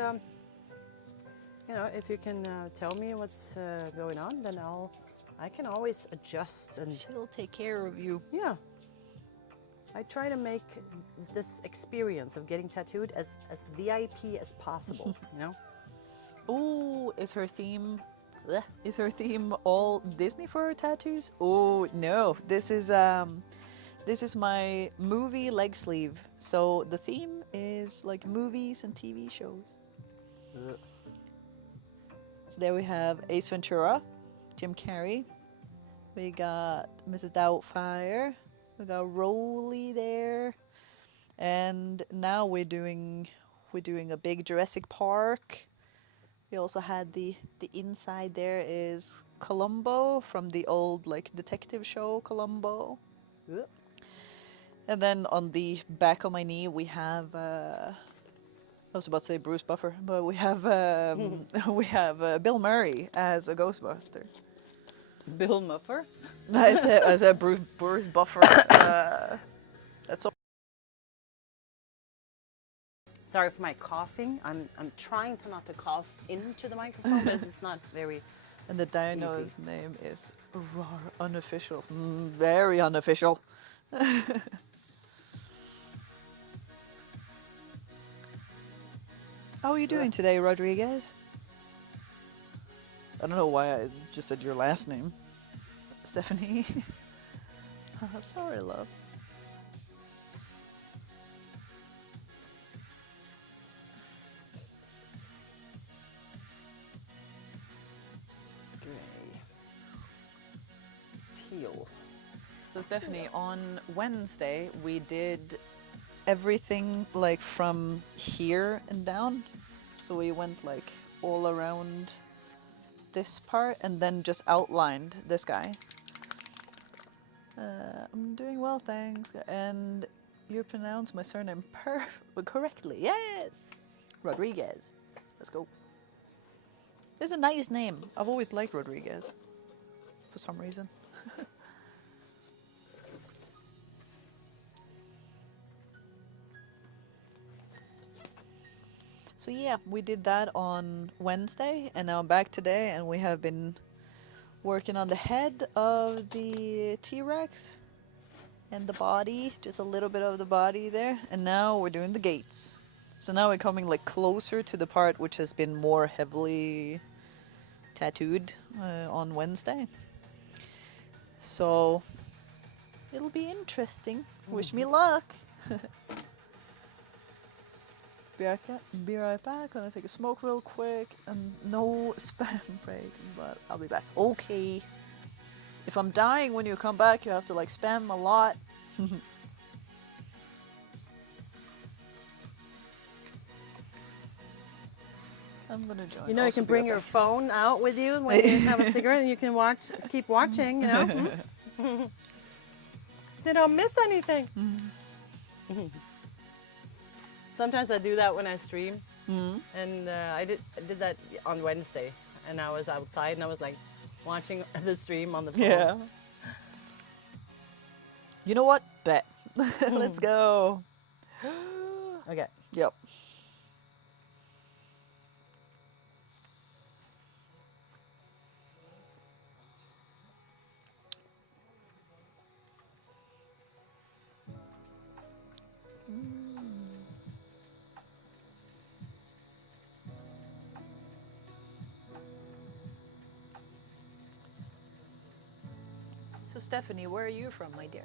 you know, if you can tell me what's going on, then I can always adjust and She'll take care of you. yeah. I try to make this experience of getting tattooed as VIP as possible, you know? Oh, is her theme all Disney for her tattoos? Oh no, this is my movie leg sleeve. So the theme is like movies and TV shows. So there we have Ace Ventura, Jim Carrey. We got Mrs. Doubtfire. We got Rolly there. And now we're doing a big Jurassic Park. We also had the inside there is Columbo from the old like detective show Columbo. And then on the back of my knee we have I was about to say Bruce Buffer, but we have Bill Murray as a Ghostbuster. Bill Muffer? I said Bruce Buffer. That's so. Sorry for my coughing. I'm trying to not to cough into the microphone, but it's not very. And the dino's name is unofficial. Very unofficial. How are you doing today, Rodriguez? I don't know why I just said your last name. Stephanie. Sorry, love. Gray. Teal. So Stephanie, on Wednesday we did everything like from here and down. So we went like all around this part and then just outlined this guy. I'm doing well, thanks. And you pronounce my surname correctly. Yes! Rodriguez. Let's go. It's a nice name. I've always liked Rodriguez. For some reason. So yeah, we did that on Wednesday, and now I'm back today, and we have been working on the head of the T-Rex and the body, just a little bit of the body there, and now we're doing the gates. So now we're coming like closer to the part which has been more heavily tattooed on Wednesday. So it'll be interesting. Wish me luck. Be right back. Gonna take a smoke real quick, and no spam break, but I'll be back. Okay. If I'm dying when you come back, you have to like spam a lot. I'm gonna join. You know, you can bring your phone out with you when you have a cigarette, and you can keep watching. You know, so you don't miss anything. Sometimes I do that when I stream, and I did that on Wednesday, and I was outside and I was like watching the stream on the phone. Yeah. You know what? Bet. Let's go. Okay. Yep. So Stephanie, where are you from, my dear?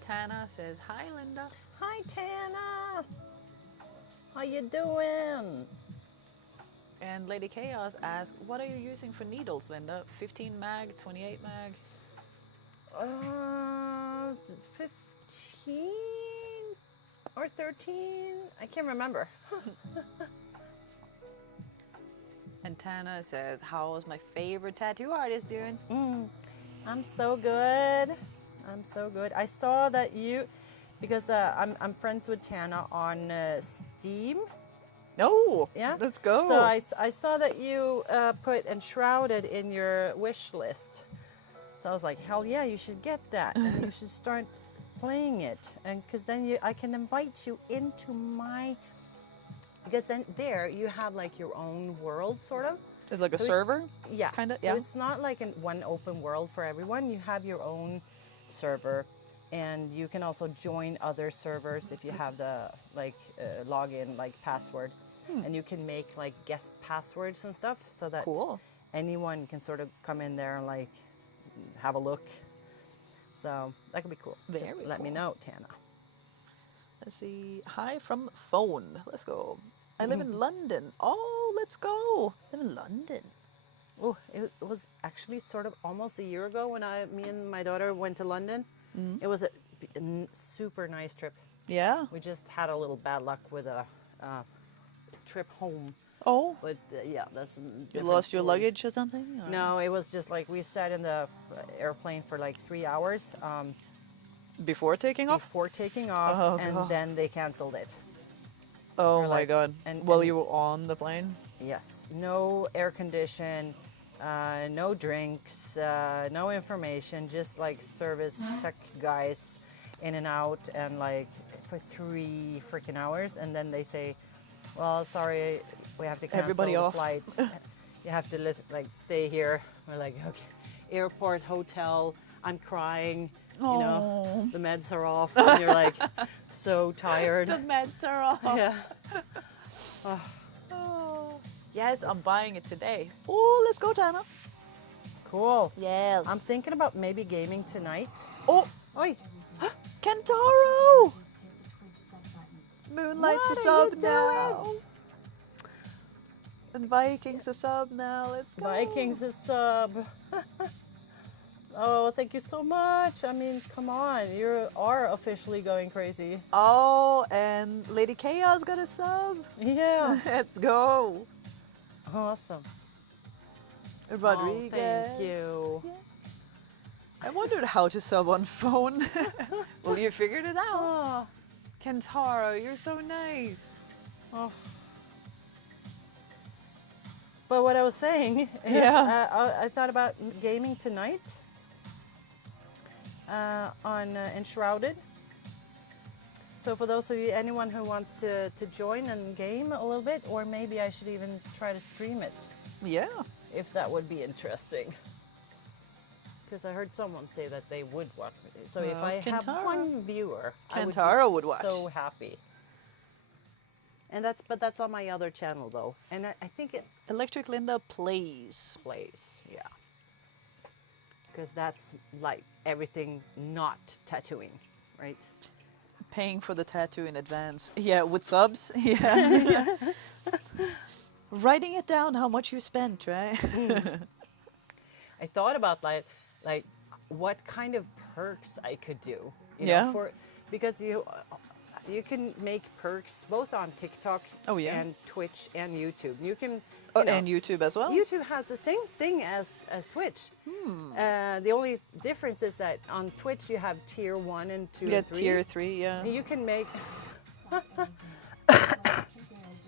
Tana says, hi, Linda. Hi, Tana. How you doing? And Lady Chaos asks, what are you using for needles, Linda? 15 mag, 28 mag? 15 or 13? I can't remember. And Tana says, how's my favorite tattoo artist doing? I'm so good. I'm so good. I saw that you, because I'm friends with Tana on Steam. No, Yeah. let's go. So I saw that you put Enshrouded in your wish list. So I was like, hell yeah, you should get that. And you should start playing it. And because then I can invite you into my, because then there you have like your own world sort of. It's like a So server? Yeah. Kind of, So yeah. it's not like one open world for everyone. You have your own server. And you can also join other servers if you have the login, like password. And you can make like guest passwords and stuff so that Cool. anyone can sort of come in there and like have a look. So that could be cool. Very Just let me cool. know, Tana. Let's see. Hi from phone. Let's go. I live in London. Oh, let's go. I live in London. Oh, it was actually sort of almost a year ago when me and my daughter went to London. It was a super nice trip. Yeah. We just had a little bad luck with a trip home. Oh, But yeah, that's a you different lost your story. luggage or something? Or- No, it was just like we sat in the airplane for like 3 hours Before taking off? before taking off, Oh, and God. then they canceled it. Oh Or my like- god. and- While and- you were on the plane? Yes, no air condition, no drinks, no information, just like service tech guys in and out, and like for 3 freaking hours, and then they say, well, sorry, we have to cancel Everybody the off. flight. you have to listen, like stay here. We're like, okay, airport, hotel. I'm crying. You know, Oh. the meds are off, and you're like so tired. The meds are off. Yeah. Oh. Yes, I'm buying it today. Oh, let's go, Tana. Cool. Yes. I'm thinking about maybe gaming tonight. Oh, Oi. Kentaro! Just hit the Twitch sub button. Moonlight's What a are you sub now. And Vikings a sub now. Let's go. Vikings is sub. Oh, thank you so much. I mean, come on. You are officially going crazy. Oh, and Lady Chaos got a sub. Yeah. Let's go. Awesome. Rodriguez. Oh, thank you. Yeah. I wondered how to sub on phone. Well, you figured it out. Oh. Kentaro, you're so nice. Oh. But what I was saying is, Yeah. I thought about gaming tonight on Enshrouded. So for those of you, anyone who wants to join and game a little bit, or maybe I should even try to stream it, Yeah. if that would be interesting. Because I heard someone say that they would watch it. So if Well, I it's have Kentaro. one viewer, Kentaro I would be watch. so happy. And that's on my other channel though, and I think it Electric Linda plays. plays, yeah. Because that's like everything not tattooing, right? Paying for the tattoo in advance. Yeah, with subs. Yeah. Writing it down how much you spent, right? I thought about like what kind of perks I could do, you Yeah. know, because you can make perks both on TikTok Oh, yeah. and Twitch and YouTube. You can Oh, you know, and YouTube as well? YouTube has the same thing as Twitch. The only difference is that on Twitch you have tier 1 and 2 Yeah, and 3. tier 3, yeah. You can make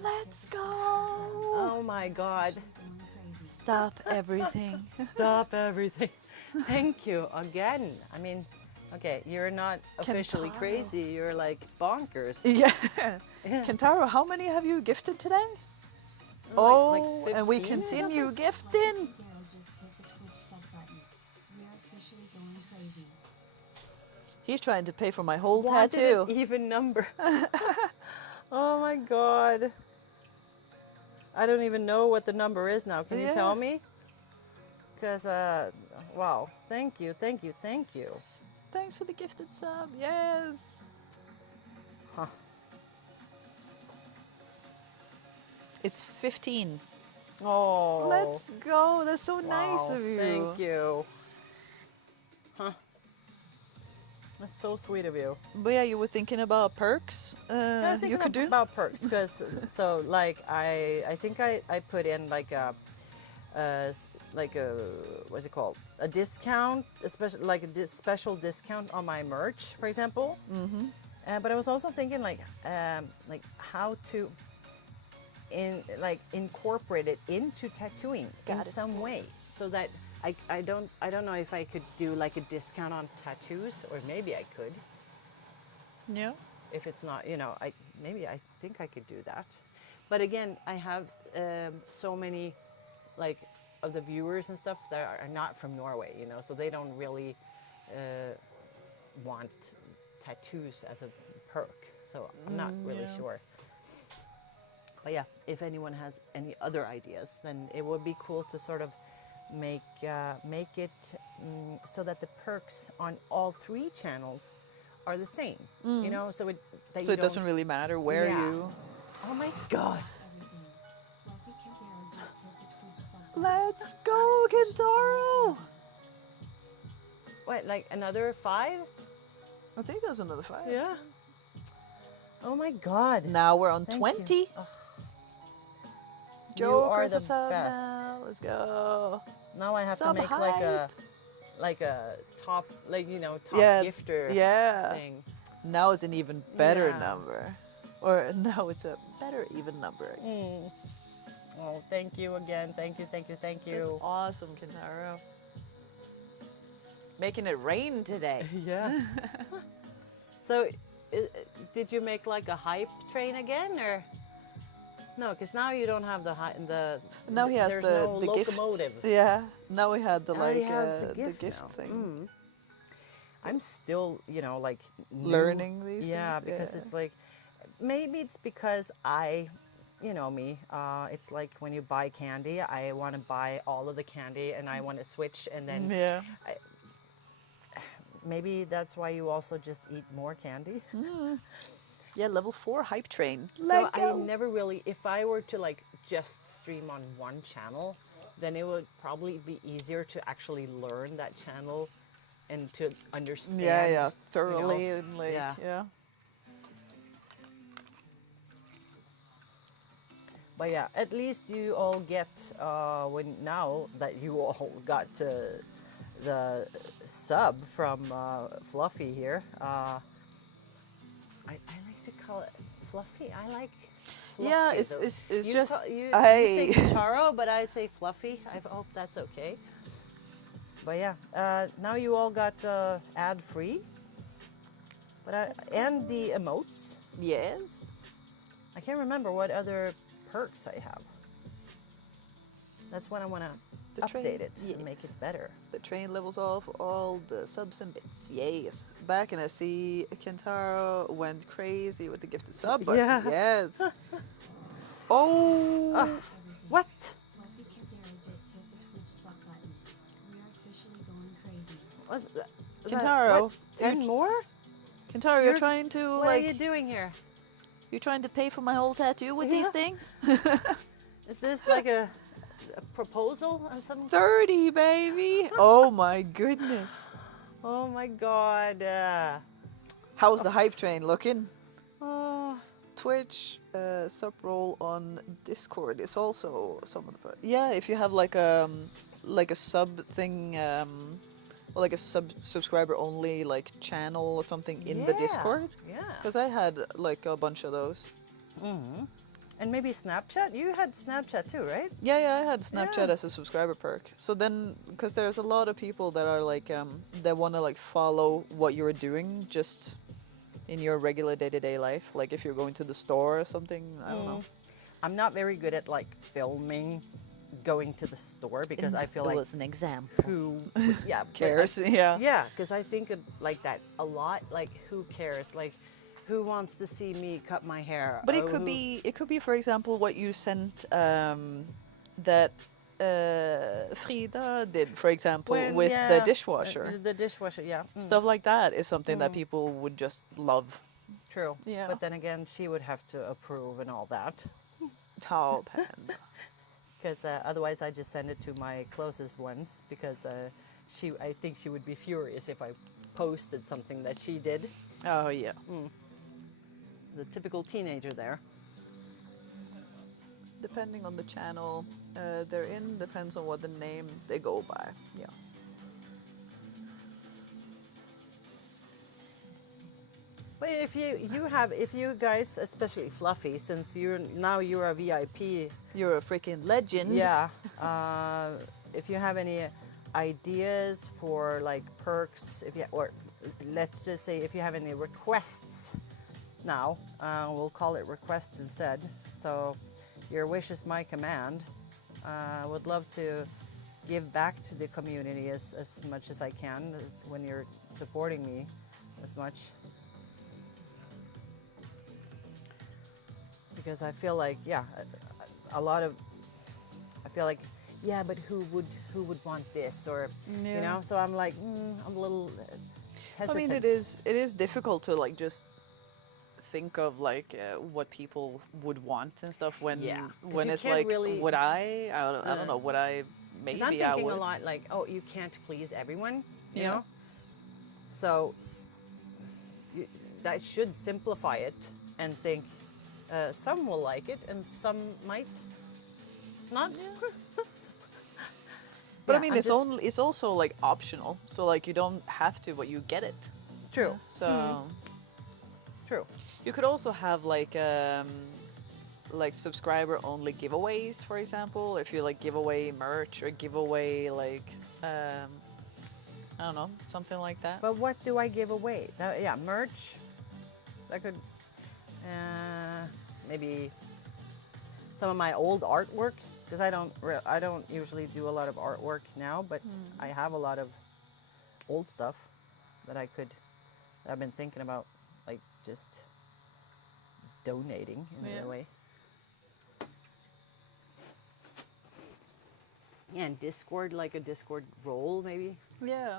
Let's go! oh my god, Stop everything. stop everything. Thank you again. I mean, okay, you're not officially Kentaro. crazy, you're like bonkers. Yeah. Yeah. Kentaro, how many have you gifted today? Like Oh, and we 15 or continue something? gifting. Daryl just hit the Twitch sub button. We are officially going crazy. He's trying to pay for my whole Why did tattoo. it even number? Oh my god. I don't even know what the number is now. Can you Yeah. tell me? Because, wow. Thank you, thank you, thank you. Thanks for the gifted sub. Yes. Huh. It's 15. Oh. Let's go. That's so nice wow, of you. Thank you. Huh. That's so sweet of you. But yeah, you were thinking about perks. I was you thinking could do. about perks because so like I think I put in like a what's it called, a discount, especially like a special discount on my merch, for example. Mm-hmm. But I was also thinking like how to incorporate it into tattooing in Got it. some way, so that I don't know if I could do like a discount on tattoos, or maybe I could. Yeah. If it's not, you know, I think I could do that. But again, I have so many, like, of the viewers and stuff that are not from Norway, you know, so they don't really want tattoos as a perk. So I'm not really yeah. sure. But yeah, if anyone has any other ideas, then it would be cool to sort of make it so that the perks on all 3 channels are the same, you know, so it doesn't really matter where Yeah. you. Oh my god. Everything. Fluffy Kentaro just hit the Twitch sub button. Let's go, Kentaro! What, like another 5? I think there's another 5. Yeah. Oh my god. Now we're on Thank 20. you. Ugh. You are Joker's the a sub best. now. Let's go. Now I have to Sub make like a top, like, you know, top Yeah, gifter Yeah. thing. Now it's an even better Yeah. number. Or now it's a better even number. Mm. Oh, thank you again. Thank you, thank you, thank That's you. awesome, Kentaro. Making it rain today. Yeah. So, did you make like a hype train again, or? No, because now you don't have the. Now he has there's the no the locomotive. gift. Yeah. Now we had the Now he like has the gift now. thing. Mm. I'm still, like new. Learning these Yeah, things. because Yeah. it's like maybe it's because me. It's like when you buy candy, I want to buy all of the candy and I want to switch, and then Yeah. maybe that's why you also just eat more candy. Yeah. Level 4 hype train. So Let I go. never really, if I were to like just stream on one channel, then it would probably be easier to actually learn that channel and to understand. Yeah. Yeah. you know, Thoroughly and like yeah. yeah. But yeah, at least you all get when now that you all got the sub from Fluffy here. I like to call it Fluffy. I like Fluffy. Yeah, though. it's You just you say I Kitaro, but I say Fluffy. I hope that's okay. But yeah, now you all got ad free. But and the emotes. yes. I can't remember what other perks I have. That's when I want to The train, update it yeah. and make it better. The train levels off all the subs and bits. Yes. Back and I see Kentaro went crazy with the gifted sub. But Yeah. yes. Oh. What? Fluffy Kadero just hit the Twitch sub button. We are officially going crazy. Was that, Kentaro, what, 10 more? Kentaro, you're trying to What like are you doing here? you're trying to pay for my whole tattoo with these Yeah. things? Is this like a proposal or something? 30, baby. Oh my goodness. Oh my god. How's the hype train looking? Oh, Twitch sub role on Discord is also some of the yeah. If you have like a sub thing, or like a subscriber only like channel or something in the yeah, Discord, Yeah. because I had like a bunch of those. Hmm. And maybe Snapchat? You had Snapchat too, right? Yeah, I had Snapchat Yeah. as a subscriber perk. So then, because there's a lot of people that are like that want to like follow what you're doing just in your regular day-to-day life, like if you're going to the store or something. I don't know. I'm not very good at like filming going to the store because I feel it like was an example. who yeah but Cares? Yeah. yeah, because I think of like that a lot. Like who cares? Like who wants to see me cut my hair? But Oh, it could be, for example, what you sent that Frida did, for example, when, with yeah, the dishwasher. The dishwasher, yeah. Stuff like that is something that people would just love. True. Yeah. But then again, she would have to approve and all that. Oh, panda. Because otherwise, I just send it to my closest ones because I think she would be furious if I posted something that she did. Oh, yeah. The typical teenager there. Depending on the channel they're in, depends on what the name they go by. Yeah. But if you guys, especially Fluffy, since you're a VIP, You're a freaking legend. yeah. If you have any ideas for like perks, or let's just say if you have any requests, now we'll call it requests instead. So your wish is my command. I would love to give back to the community as much as I can when you're supporting me as much. Because I feel like, yeah, a lot of, I feel like, yeah, but who would want this, or you Yeah. know? So I'm like, I'm a little I hesitant. mean, it is difficult to like just think of like what people would want and stuff when Yeah, 'cause when you it's can't like really- would I don't know, would I 'Cause maybe I'm I thinking would. a lot like, oh, you can't please everyone, you Yeah. know? So that should simplify it and think some will like it and some might not. But Yeah, I mean, I'm it's just- only it's also like optional, so like you don't have to, but you get it. True. So True. you could also have like subscriber only giveaways, for example, if you like give away merch or give away like I don't know, something like that. But what do I give away? Yeah, merch. I could maybe some of my old artwork, because I don't usually do a lot of artwork now, but I have a lot of old stuff that I've been thinking about, like just donating in a way. Yeah, and Discord, like a Discord role, maybe. Yeah.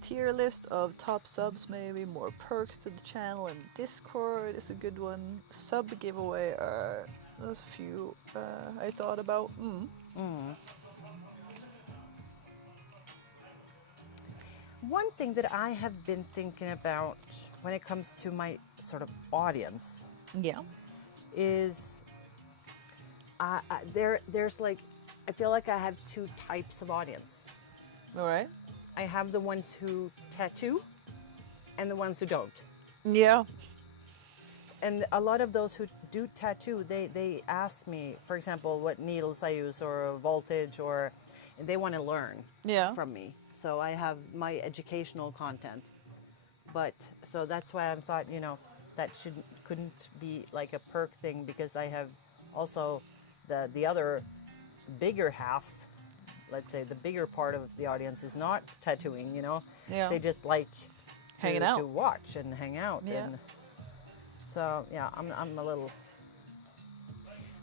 Tier list of top subs, maybe more perks to the channel, and Discord is a good one. Sub giveaway, there's a few I thought about. One thing that I have been thinking about when it comes to my sort of audience Yeah. is there's like, I feel like I have two types of audience. All right. I have the ones who tattoo and the ones who don't. Yeah. And a lot of those who do tattoo, they ask me, for example, what needles I use or voltage, or they want to learn from me. So I have my educational content. But so that's why I thought, that couldn't be like a perk thing, because I have also the other bigger half, let's say the bigger part of the audience is not tattooing, Yeah. They just like Hanging out. to watch and hang out. Yeah. And so, yeah, I'm a little,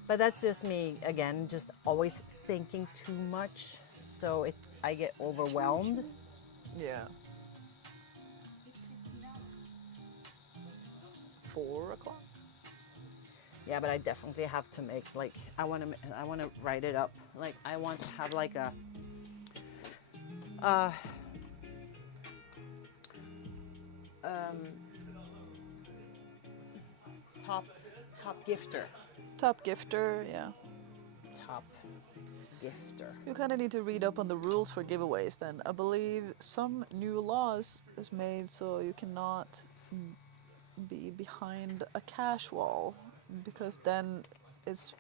but that's just me, again, just always thinking too much. So I get overwhelmed. Yeah. 4 o'clock. Yeah, but I definitely have to make, like, I want to write it up. Like, I want to have like a top gifter. Top gifter, yeah. Top gifter. You kind of need to read up on the rules for giveaways then. I believe some new laws is made so you cannot be behind a cash wall, because then it's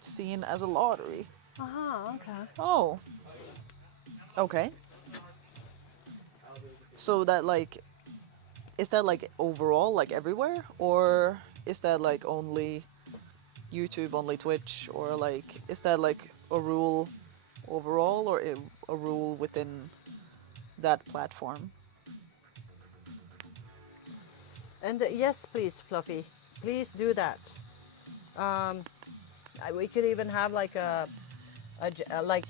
seen as a lottery. Okay. Oh. Okay. So that like, is that like overall, like everywhere, or is that like only YouTube, only Twitch, or like is that like a rule overall, or a rule within that platform? And yes, please, Fluffy, please do that. We could even have like like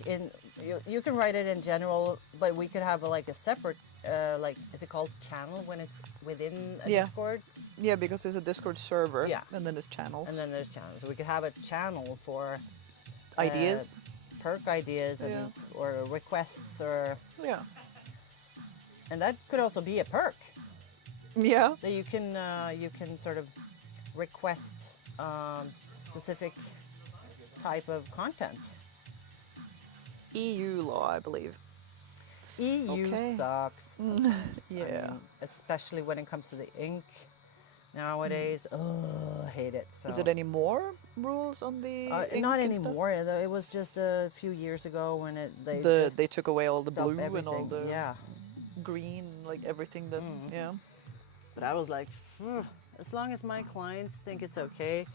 you can write it in general, but we could have like a separate like, is it called channel when it's within a Discord? Yeah, because there's a Discord server. Yeah. And then there's channels. And then there's channels. So we could have a channel for Ideas. perk ideas and Yeah. or requests, or Yeah. and that could also be a perk Yeah. that you can sort of request specific type of content. EU law, I believe. EU Okay. sucks sometimes. I Yeah. mean, especially when it comes to the ink nowadays. Oh, I hate it. So. Is it any more rules on the ink not and stuff? anymore. It was just a few years ago when They took away all the stopped blue and all everything. the Yeah. green, like everything that yeah. But I was like, as long as my clients think it's okay,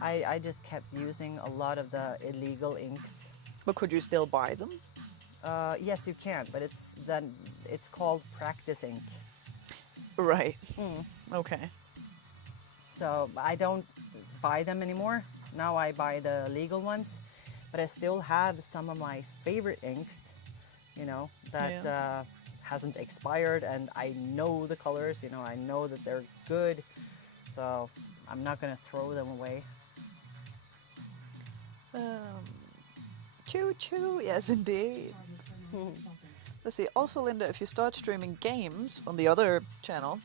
I just kept using a lot of the illegal inks. But could you still buy them? Yes, you can, but it's called practice ink. Right. Okay. So I don't buy them anymore. Now I buy the legal ones, but I still have some of my favorite inks, that hasn't expired, and I know the colors, I know that they're good, so I'm not gonna throw them away. Choo choo, yes indeed. Let's see. Also, Linda, if you start streaming games on the other channel,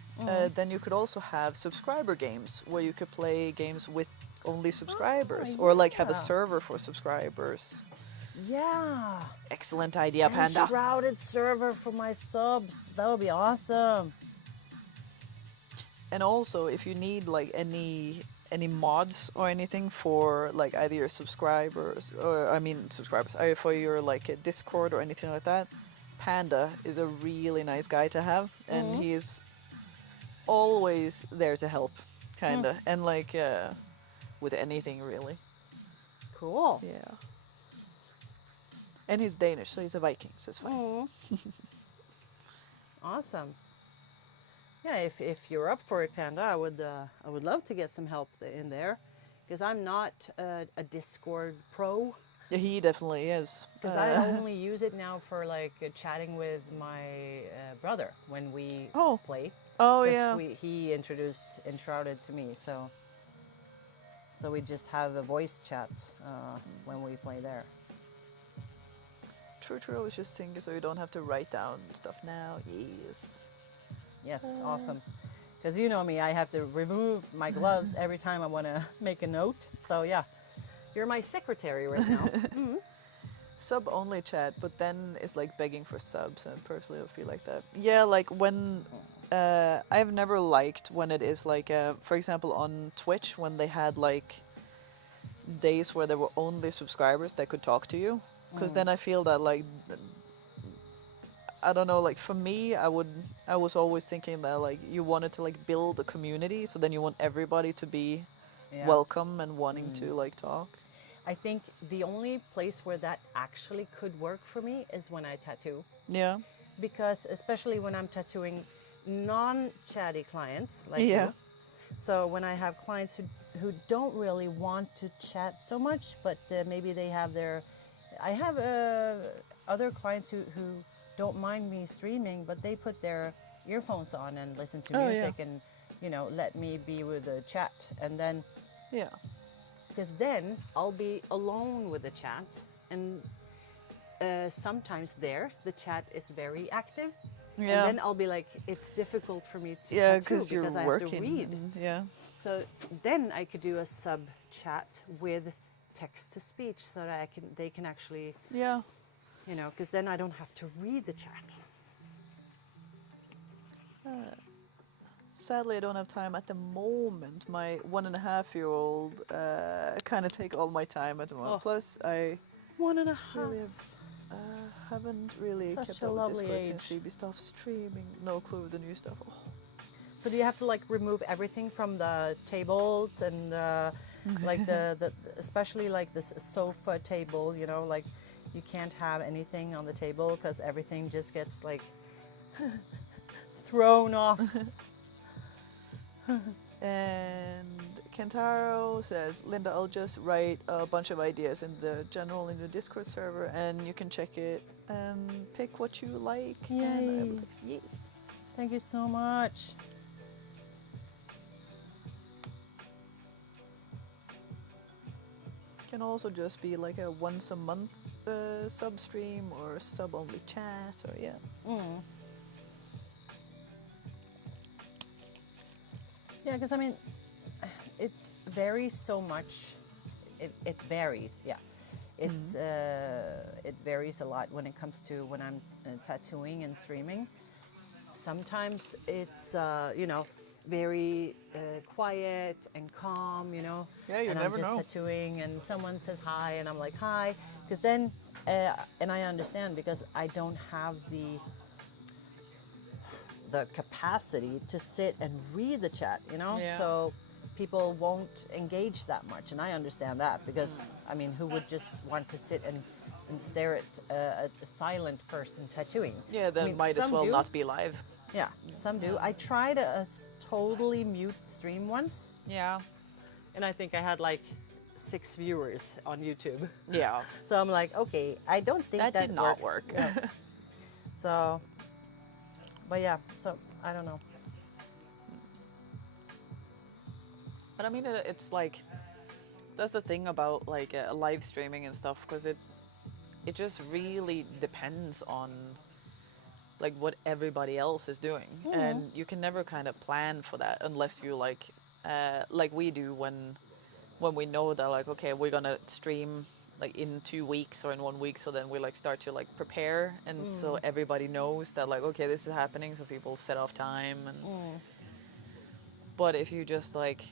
then you could also have subscriber games where you could play games with only subscribers, or like have a yeah. server for subscribers. Yeah. Excellent idea, And Panda. shrouded server for my subs. That would be awesome. And also, if you need like any any mods or anything for like either your subscribers or I mean subscribers, either for your like Discord or anything like that, Panda is a really nice guy to have, and Mhm. he's always there to help, Hmm. kinda, and like with anything really. Cool. Yeah. And he's Danish, so he's a Viking, so it's fine. Mm. Awesome. Yeah, if you're up for it, Panda, I would love to get some help in there, because I'm not a Discord pro. Yeah, he definitely is. Because I only use it now for like chatting with my brother when we Oh. play. Oh 'Cause yeah. he introduced Enshrouded to me, so we just have a voice chat when we play there. True, true. I was just thinking, so you don't have to write down stuff now. Yes. Yes, awesome. Because you know me, I have to remove my gloves every time I want to make a note. So yeah, you're my secretary right now. Sub only chat, but then it's like begging for subs, and personally I feel like that. Yeah, like when I've never liked when it is like for example on Twitch when they had like days where there were only subscribers that could talk to you, because then I feel that like I don't know, like for me I was always thinking that like you wanted to like build a community, so then you want everybody to be Yeah. welcome and wanting to like talk. I think the only place where that actually could work for me is when I tattoo. Yeah. Because especially when I'm tattooing non-chatty clients like Yeah. you. So when I have clients who don't really want to chat so much, but maybe they have their... I have other clients who don't mind me streaming, but they put their earphones on and listen to Oh, music yeah. and, you know, let me be with the chat. And then, Yeah. because then I'll be alone with the chat, and sometimes there the chat is very active. Yeah. And then I'll be like, it's difficult for me to Yeah, tattoo you're because I have working. to read. And, yeah. So then I could do a sub chat with text to speech so that they can actually, Yeah. you know, because then I don't have to read the chat. Sadly, I don't have time at the moment. My 1.5-year-old kind of take all my time at the moment. Oh. Plus, I 1.5. really haven't really Such kept a up with lovely Discord since age. Phoebe stopped streaming. No clue with the new stuff. Oh. So do you have to like remove everything from the tables and like the especially like this sofa table, you know, like you can't have anything on the table because everything just gets like thrown off. And Kentaro says, Linda, I'll just write a bunch of ideas in the Discord server, and you can check it and pick what you like. And I will Yay. yes. Thank you so much. Can also just be like a once a month sub stream or sub only chat, or yeah. Yeah, because I mean, it varies so much. It varies, yeah. It's it varies a lot when it comes to when I'm tattooing and streaming. Sometimes it's you know, very quiet and calm, you know. Yeah, you and never I'm just know. tattooing, and someone says hi, and I'm like hi, because then and I understand because I don't have the capacity to sit and read the chat, you know? Yeah. So people won't engage that much, and I understand that because, I mean, who would just want to sit and stare at a silent person tattooing? Yeah, then I mean, might as some well do. not be live. Yeah, some do. I tried a totally mute stream once, Yeah. and I think I had like 6 viewers on YouTube. Yeah. So I'm like, okay, I don't think that did not works. work. Yeah. So, but yeah, so I don't know. But I mean, it's like, that's the thing about like live streaming and stuff, because it just really depends on like what everybody else is doing, and you can never kind of plan for that unless you like we do when we know that like, okay, we're gonna stream like in 2 weeks or in 1 week, so then we like start to like prepare, and so everybody knows that like, okay, this is happening, so people set off time. And but if you just like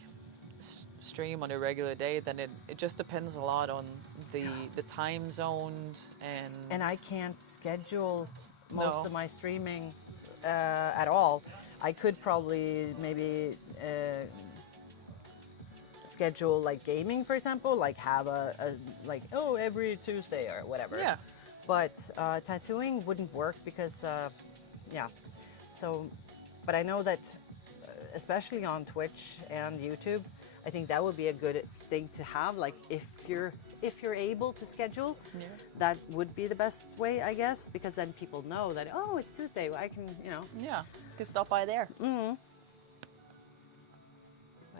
stream on a regular day, then it just depends a lot on the time zones And I can't schedule most No. of my streaming at all. I could probably maybe schedule like gaming, for example, like have a like every Tuesday or whatever. Yeah. But tattooing wouldn't work because yeah. So, but I know that especially on Twitch and YouTube, I think that would be a good thing to have. Like if you're able to schedule, that would be the best way, I guess, because then people know that it's Tuesday. I can, Yeah, you can stop by there. But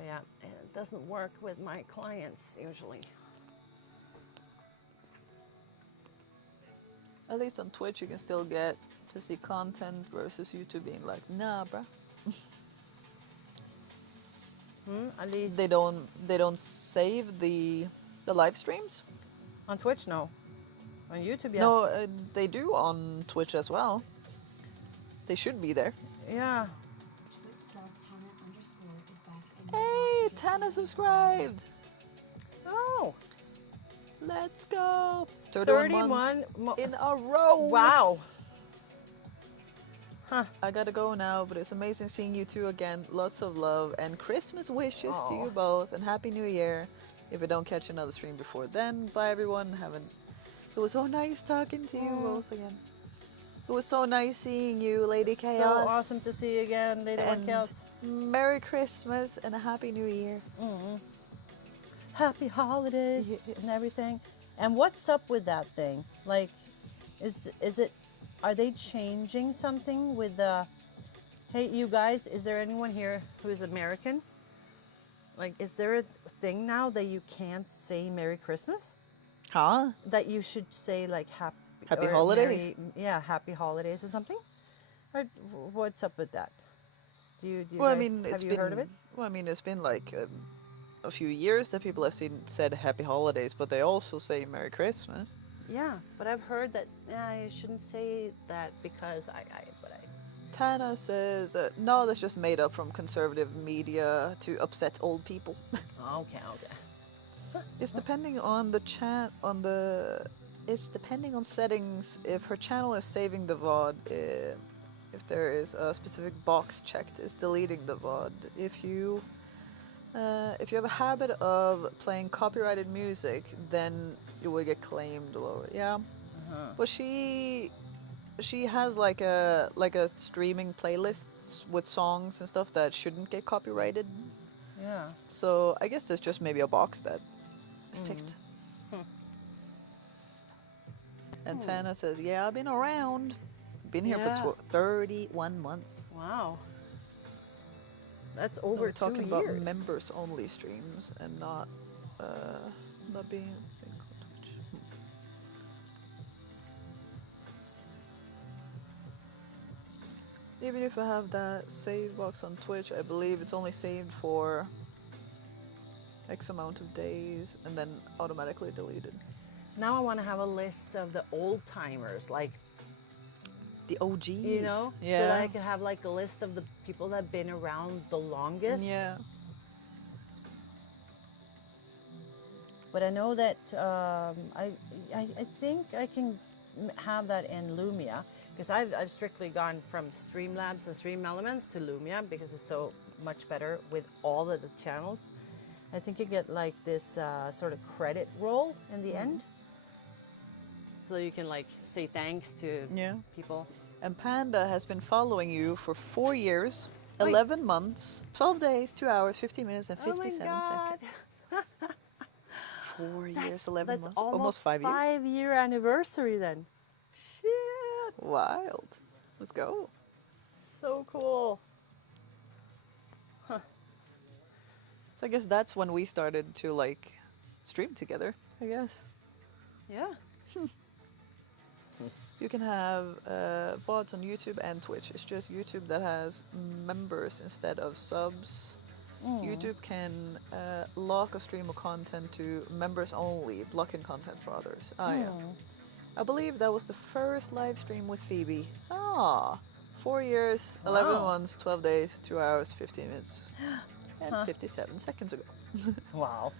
yeah, it doesn't work with my clients usually. At least on Twitch, you can still get to see content versus YouTube being like, nah, bruh. At least They don't save the live streams. on Twitch, no. On YouTube, yeah. No, they do on Twitch as well. They should be there. Yeah. Twitch sub Tana _ is back and Hey, Tana subscribed. Oh, Let's go. 31 in a row. Wow. I gotta go now, but it's amazing seeing you two again. Lots of love and Christmas wishes to Aw. you both, and Happy New Year. If I don't catch another stream before then, bye everyone. It was so nice talking to you both again. It was so nice seeing you, Lady Chaos. So awesome to see you again, Lady One And Chaos. Merry Christmas and a Happy New Year. Happy holidays Yes. and everything. And what's up with that thing? Like, is it? Are they changing something with the? Hey, you guys, is there anyone here who is American? Like, is there a thing now that you can't say Merry Christmas? Huh? That you should say like Happy or holidays? Happy holidays or something? Or what's up with that? Do you Well, guys, have you heard of it? Well, I mean, it's been like a few years that people have said Happy Holidays, but they also say Merry Christmas. Yeah, but I've heard that you shouldn't say that because Tana says, no, that's just made up from conservative media to upset old people. Okay. It's depending on it's depending on settings. If her channel is saving the VOD, if there is a specific box checked, it's deleting the VOD. If you have a habit of playing copyrighted music, then you will get claimed. Yeah. Well, she has like a streaming playlists with songs and stuff that shouldn't get copyrighted. Yeah. So I guess there's just maybe a box that is ticked. And Tana says, yeah, I've been around. Been here for 31 months. Wow. That's We're over 2 talking years. about members only streams and not being on Twitch. Even if I have that save box on Twitch, I believe it's only saved for X amount of days and then automatically deleted. Now I want to have a list of the old timers, like, The OGs. you know, so that I can have like a list of the people that have been around the longest. Yeah. But I know that I think I can have that in Lumia because I've strictly gone from Streamlabs and Stream Elements to Lumia because it's so much better with all of the channels. I think you get like this sort of credit roll in the end. So you can like say thanks to people. And Panda has been following you for 4 years, Wait. 11 months, 12 days, 2 hours, 15 minutes, and Oh my 57 God. seconds. 4 years, 11 That's months, almost 5 years. 5-year anniversary then. Shit. Wild. Let's go. So cool. So I guess that's when we started to like stream together, I guess. Yeah. You can have VODs on YouTube and Twitch. It's just YouTube that has members instead of subs. YouTube can lock a stream of content to members only, blocking content for others. Yeah. I believe that was the first live stream with Phoebe. 4 years, 11 Wow. months, 12 days, 2 hours, 15 minutes, and 57 seconds ago. Wow.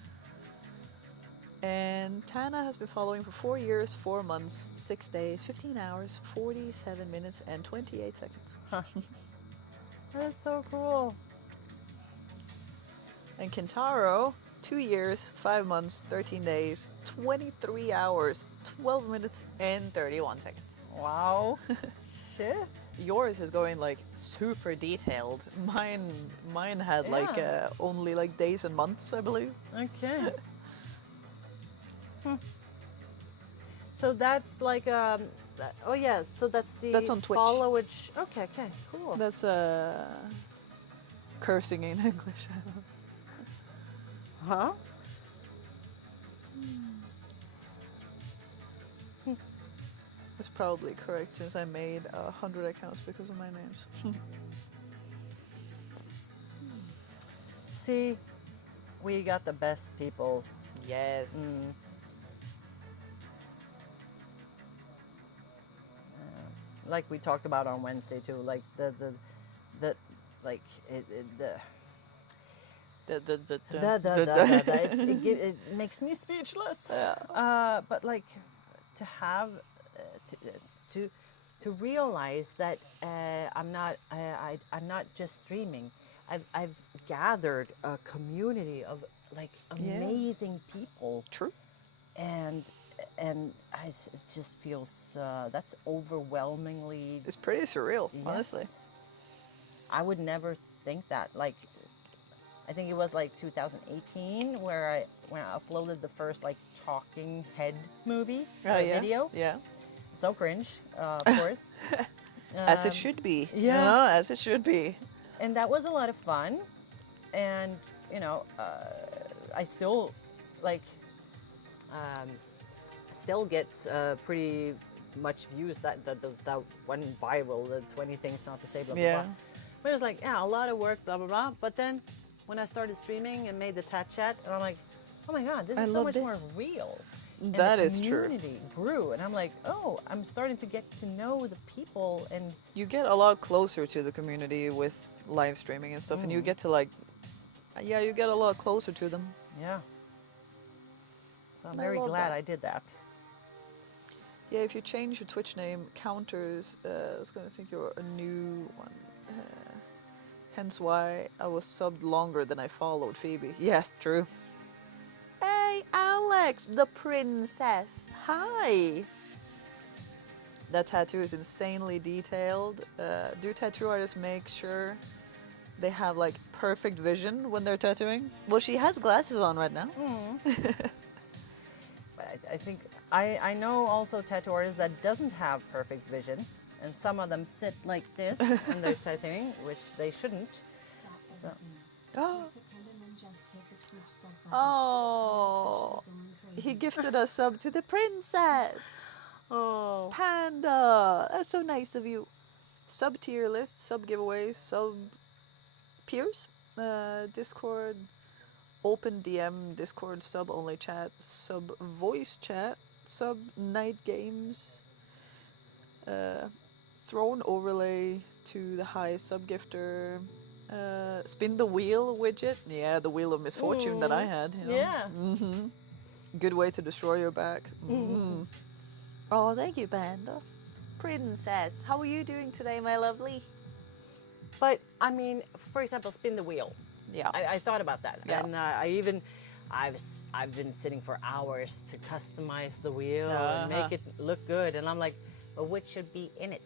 And Tana has been following for 4 years, 4 months, 6 days, 15 hours, 47 minutes, and 28 seconds. That is so cool. And Kintaro, 2 years, 5 months, 13 days, 23 hours, 12 minutes, and 31 seconds. Wow. Shit. Yours is going like super detailed. Mine had like Yeah. only like days and months, I believe. Okay. So that's like oh yeah, so that's the That's on Twitch. followage. Okay, okay, cool. That's cursing in English. Huh? That's probably correct since I made 100 accounts because of my names. See, we got the best people. Yes. Mm. Like we talked about on Wednesday too, like the like the it makes me speechless. Yeah. But like to have to realize that I'm not just streaming. I've gathered a community of like amazing people, True. and it just feels that's overwhelmingly. It's pretty surreal, honestly. Yes. I would never think that. Like, I think it was like 2018 when I uploaded the first like talking head movie video. Yeah. So cringe, of course. As it should be. yeah. You know, as it should be. And that was a lot of fun. And you know, I still like. Still gets pretty much views. That one viral, the 20 things not to say, blah blah Yeah. blah. But it was like, yeah, a lot of work, blah blah blah. But then when I started streaming and made the tat chat, and I'm like, oh my god, this I is so love much this. more real. And That the is true. community grew, and I'm like, oh, I'm starting to get to know the people, and You get a lot closer to the community with live streaming and stuff, and you get to like, you get a lot closer to them. yeah. So I'm I very love glad that. I did that. Yeah, if you change your Twitch name, counters, I was gonna think you're a new one. Hence why I was subbed longer than I followed Phoebe. Yes, true. Hey, Alex, the princess. Hi. That tattoo is insanely detailed. Do tattoo artists make sure they have like perfect vision when they're tattooing? Well, she has glasses on right now. But I think I know also tattoo artists that doesn't have perfect vision, and some of them sit like this when they're tattooing, which they shouldn't. So Oh. Independent just hit the Twitch sub button. Oh, Officially going he crazy. gifted a sub to the princess. oh, Panda, that's so nice of you. Sub tier list, sub giveaways, sub peers, Discord, open DM, Discord, sub only chat, sub voice chat, sub night games, throne overlay to the high sub gifter, spin the wheel widget. Yeah, the wheel of misfortune that I had. You know? yeah. Mm-hmm. Good way to destroy your back. Mm-hmm. Oh, thank you, Panda. Princess, how are you doing today, my lovely? But I mean, for example, spin the wheel. Yeah. I thought about that, Yeah. and I've been sitting for hours to customize the wheel and make it look good, and I'm like, but which should be in it,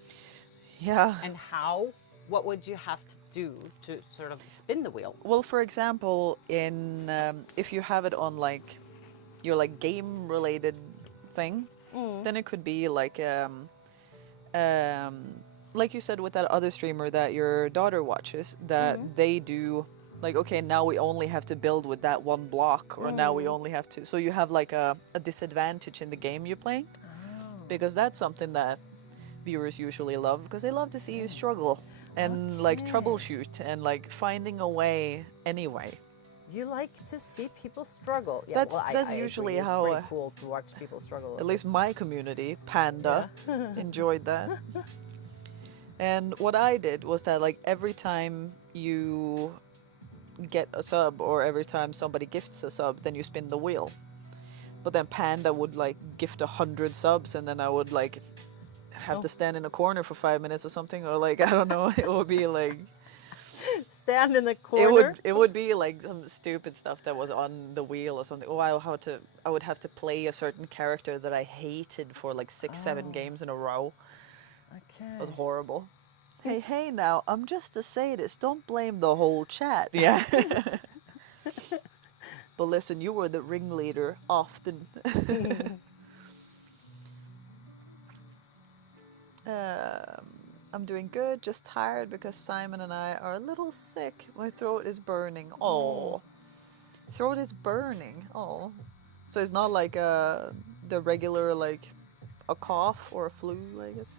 Yeah. and how? What would you have to do to sort of spin the wheel? Well, for example, in if you have it on like your like game related thing, then it could be like you said with that other streamer that your daughter watches, that they do like, okay, now we only have to build with that one block, or now we only have to. So you have like a disadvantage in the game you're playing, because that's something that viewers usually love, because they love to see you struggle and like Okay. troubleshoot and like finding a way anyway. You like to see people struggle. Yeah, That's- well, that's I usually agree. It's how, pretty cool to watch people struggle. At least my community, Panda, enjoyed that. And what I did was that like every time you get a sub or every time somebody gifts a sub, then you spin the wheel. But then Panda would like gift 100 subs, and then I would like have to stand in a corner for 5 minutes or something, or like I don't know. It would be like Stand in the corner. it would be like some stupid stuff that was on the wheel or something. Oh, I would have to play a certain character that I hated for like 6-7 games in a row. Okay. It was horrible. Hey now, I'm just a sadist. Don't blame the whole chat. Yeah. But listen, you were the ringleader often. I'm doing good, just tired because Simon and I are a little sick. My throat is burning. Oh. Throat is burning. Oh. So it's not like the regular like a cough or a flu, I guess.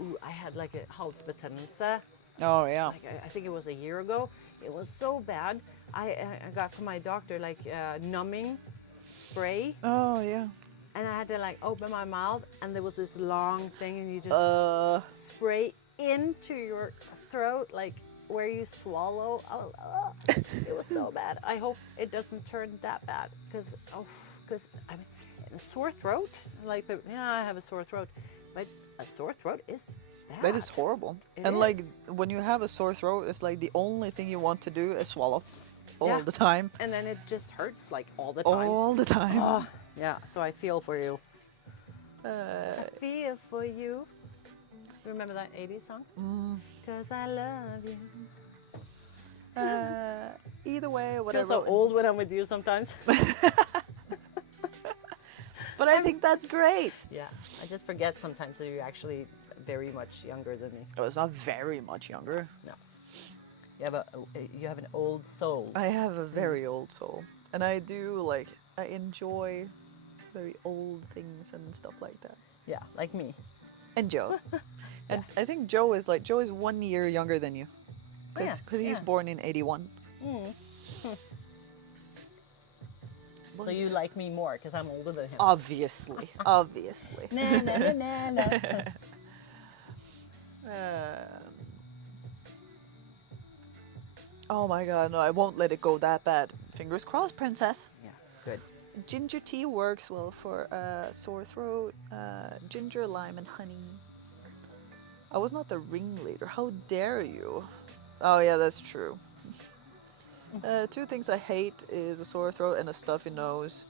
Ooh, I had like a halsbetennelse. Oh yeah. Like I think it was a year ago. It was so bad. I got from my doctor like numbing spray, Oh yeah. and I had to like open my mouth, and there was this long thing, and you just spray into your throat, like where you swallow. Oh, it was so bad. I hope it doesn't turn that bad, because I mean, a sore throat. Like, yeah, I have a sore throat, but a sore throat is bad. That is horrible. It and like is. when you have a sore throat, it's like the only thing you want to do is swallow all Yeah. the time. And then it just hurts like all the time. All the time. Oh, yeah, so I feel for you. Uh, I feel for you. Remember that 80s song? Cause I love you. either way, I feel whatever. so old when I'm with you sometimes. But I think that's great. Yeah, I just forget sometimes that you're actually very much younger than me. Oh, it's not very much younger. No, you have an old soul. I have a very old soul, and I enjoy very old things and stuff like that. Yeah, like me. And Joe, and I think Joe is 1 year younger than you, because he's born in '81. So you like me more because I'm older than him. Obviously. Na, na, na, na, na. Oh my god, no, I won't let it go that bad. Fingers crossed, princess. Yeah, good. Ginger tea works well for sore throat. Ginger, lime, and honey. I was not the ringleader. How dare you? Oh yeah, that's true. Two things I hate is a sore throat and a stuffy nose.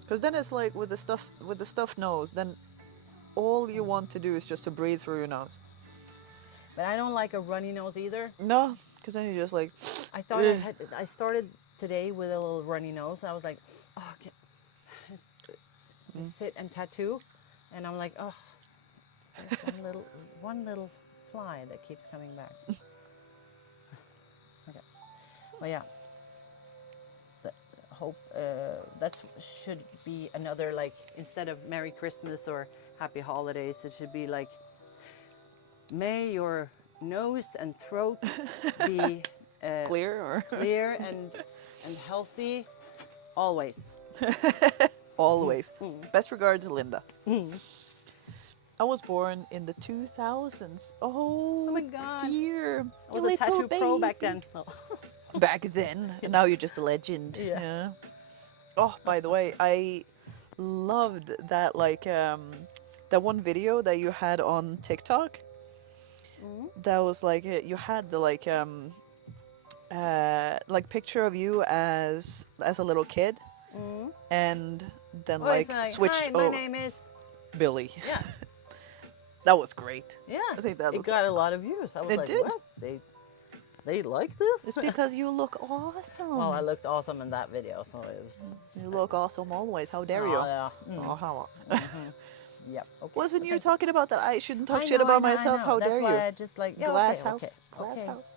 Because then it's like with the stuffed nose, then all you want to do is just to breathe through your nose. But I don't like a runny nose either. No, because then you just like. I thought I started today with a little runny nose. I was like, oh, just sit and tattoo, and I'm like, oh, there's one little fly that keeps coming back. Okay, well, yeah. Hope that should be another, like, instead of Merry Christmas or Happy Holidays, it should be like, may your nose and throat be Clear and healthy always. Always. Best regards, Linda. I was born in the 2000s. Oh my God. dear. I was a tattoo pro back then. Oh. Back then. And now you're just a legend. Yeah. Oh, by the way, I loved that, like, that one video that you had on TikTok. That was like, you had the like picture of you as a little kid, and then switched. Hi, my name is Billy. Yeah. That was great. Yeah. I think that it got a lot of views. I was like, did. what? They like this? It's because you look awesome. Well, I looked awesome in that video, so it was. You look awesome always. How dare you? Yeah. Oh, how? Yep. Okay. Wasn't you talking about that I shouldn't talk I shit know, about I know, myself? I know. How That's dare why you? I just like Glass okay, house. okay, Glass okay. house.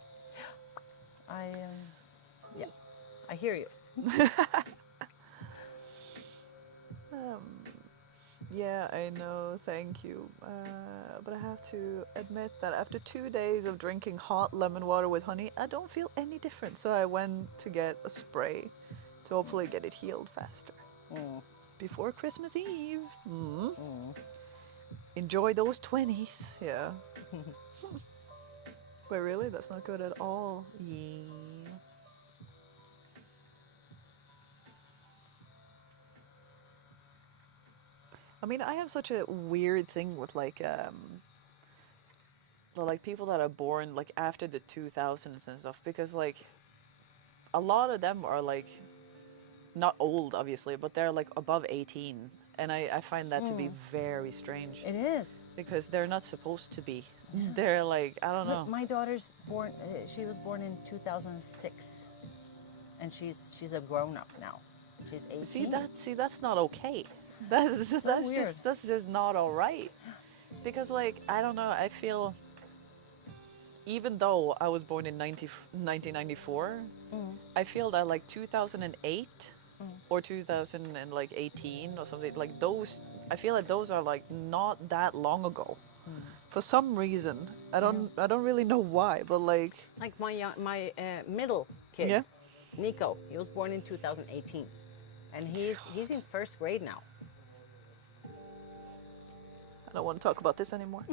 Yeah, I hear you. Yeah, I know, thank you. But I have to admit that after 2 days of drinking hot lemon water with honey, I don't feel any different. So I went to get a spray to hopefully get it healed faster. Before Christmas Eve. Enjoy those 20s. Yeah. Wait, really? That's not good at all. Yeah. I mean, I have such a weird thing with like people that are born like after the 2000s and stuff, because like a lot of them are like not old obviously, but they're like above 18, and I find that to be very strange It is. because they're not supposed to be. They're like, I don't know. Look, my daughter's born. She was born in 2006, and she's a grown up now. She's 18. See that's not okay. That's So that's weird. that's just not all right. Because like I don't know, I feel even though I was born in 1994, I feel that like 2008 or 2018 or something like those, I feel like those are like not that long ago. For some reason, I don't really know why, but like Like my middle kid, yeah. Nico. He was born in 2018, and he's in first grade now. I don't want to talk about this anymore.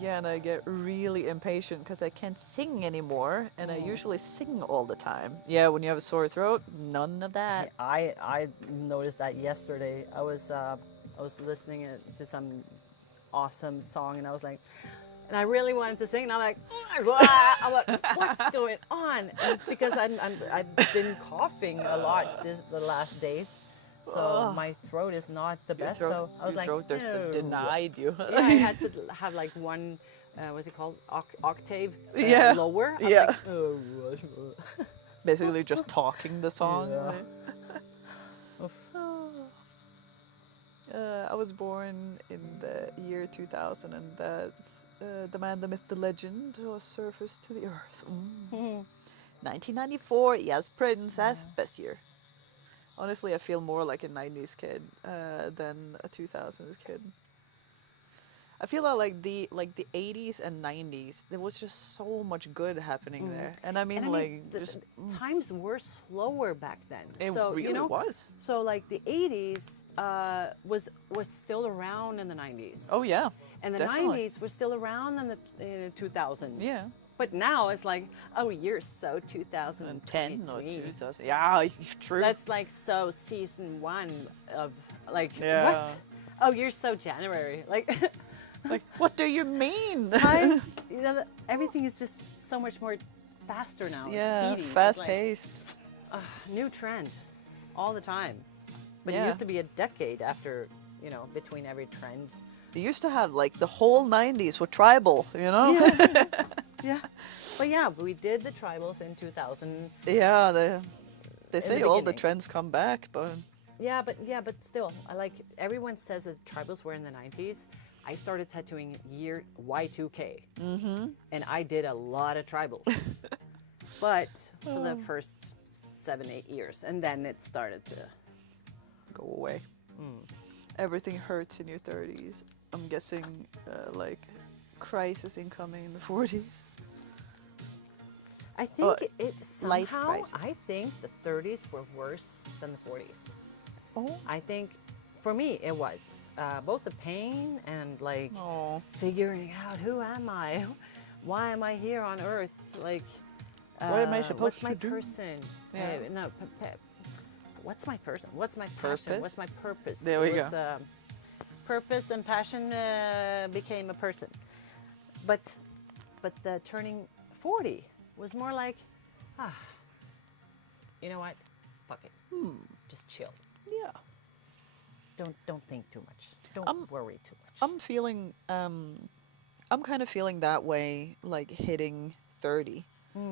Yeah, and I get really impatient because I can't sing anymore, and I usually sing all the time. Yeah, when you have a sore throat, none of that. I noticed that yesterday. I was listening to some awesome song, and I was like, and I really wanted to sing, and I'm like, I'm like, what's going on? And it's because I've been coughing a lot the last days, so my throat is not the best. So I was like, throat just no. denied you. Yeah, I had to have like one, what's it called, octave Yeah. lower. I'm Yeah. like, oh. Basically just talking the song. Yeah. Right? I was born in the year 2000, and that's the man, the myth, the legend was surfaced to the earth. 1994, yes, princess, best year. Honestly, I feel more like a 90s kid than a 2000s kid. I feel like the 80s and 90s, there was just so much good happening there. And I mean, times were slower back then. It so, really you know, was. So like the 80s was still around in the 90s. Oh yeah. And the definitely. 90s was still around in the 2000s. Yeah. But now it's like, oh, you're so 2010 or 2000. Yeah, true. That's like so season 1 of like Yeah. what? Oh, you're so January. Like like, what do you mean? times, you know, everything is just so much more faster now. Yeah, speedy. It's fast like, paced. new trend all the time. But Yeah. it used to be a decade after, you know, between every trend. They used to have like the whole 90s were tribal, you know? Yeah. But yeah, we did the tribals in 2000. Yeah, they say all the beginning. trends come back, but Yeah, but still, I like, everyone says that tribals were in the 90s. I started tattooing year Y2K. And I did a lot of tribals. But for the first 7-8 years, and then it started to go away. Everything hurts in your 30s. I'm guessing like crisis incoming in the 40s. I think it life somehow, crisis. I think the 30s were worse than the 40s. Oh. I think, for me, it was. Both the pain and like Oh. figuring out, who am I? Why am I here on earth? Like, What am I supposed what's to my do? person? Yeah. What's my person? What's my passion? Purpose? What's my purpose? There we go. Purpose and passion became a person. But the turning 40 was more like, you know what? Fuck it. Just chill. Yeah. Don't think too much. Don't worry too much. I'm feeling I'm kind of feeling that way like hitting 30.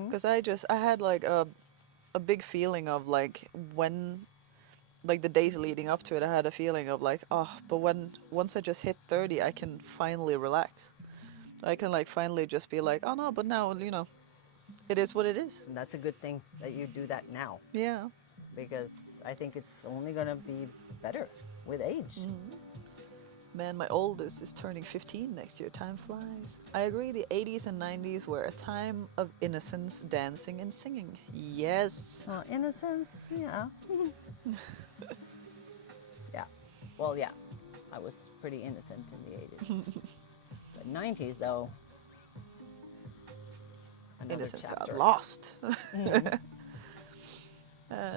Because I had like a big feeling of like when, like the days leading up to it, I had a feeling of like, but once I just hit 30, I can finally relax. I can like finally just be like, oh no, but now, you know, it is what it is. And that's a good thing that you do that now, Yeah. because I think it's only gonna be better with age. Man, my oldest is turning 15 next year. Time flies. I agree, the 80s and 90s were a time of innocence, dancing and singing. Yes. Innocence, yeah. Yeah. Well, yeah. I was pretty innocent in the 80s. 90s though. Another Innocence got chapter. lost.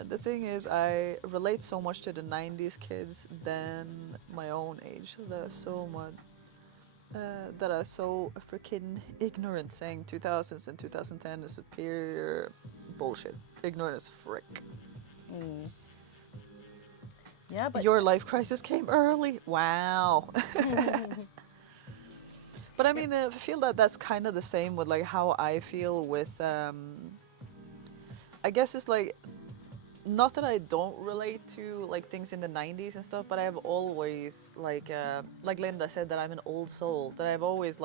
The thing is, I relate so much to the 90s kids than my own age. There's so much that are so freaking ignorant, saying 2000s and 2010 is superior. Bullshit. Ignorant as frick. Yeah, but Your life crisis came early. Wow. But I mean, I feel that that's kind of the same with like how I feel with. I guess it's like, not that I don't relate to like things in the 90s and stuff, but I have always like Linda said, that I'm an old soul. That I've always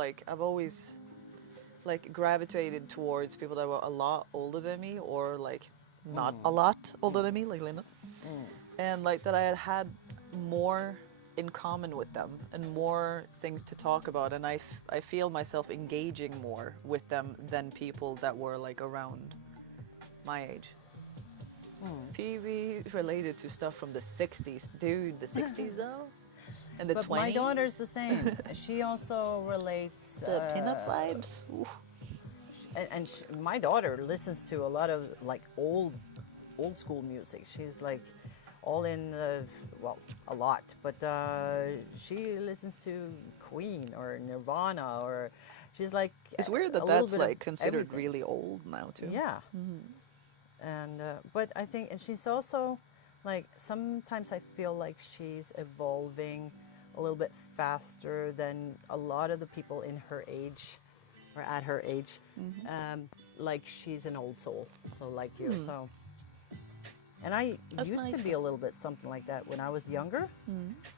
gravitated towards people that were a lot older than me, or like not a lot older than me, like Linda. And like that I had more in common with them and more things to talk about, and I feel myself engaging more with them than people that were like around my age. Phoebe related to stuff from the 60s. Dude, the 60s though? And the but 20s? my daughter's the same. She also relates. The pinup vibes? Ooh. And my daughter listens to a lot of like old school music. She's like all in, well, a lot, but she listens to Queen or Nirvana, or she's like. It's weird that a little that's bit of like considered everything. really old now too. Yeah. And but I think, and she's also like, sometimes I feel like she's evolving a little bit faster than a lot of the people in her age or at her age. Like she's an old soul, so like you. So, and I That's used nice to be though. a little bit something like that when I was younger,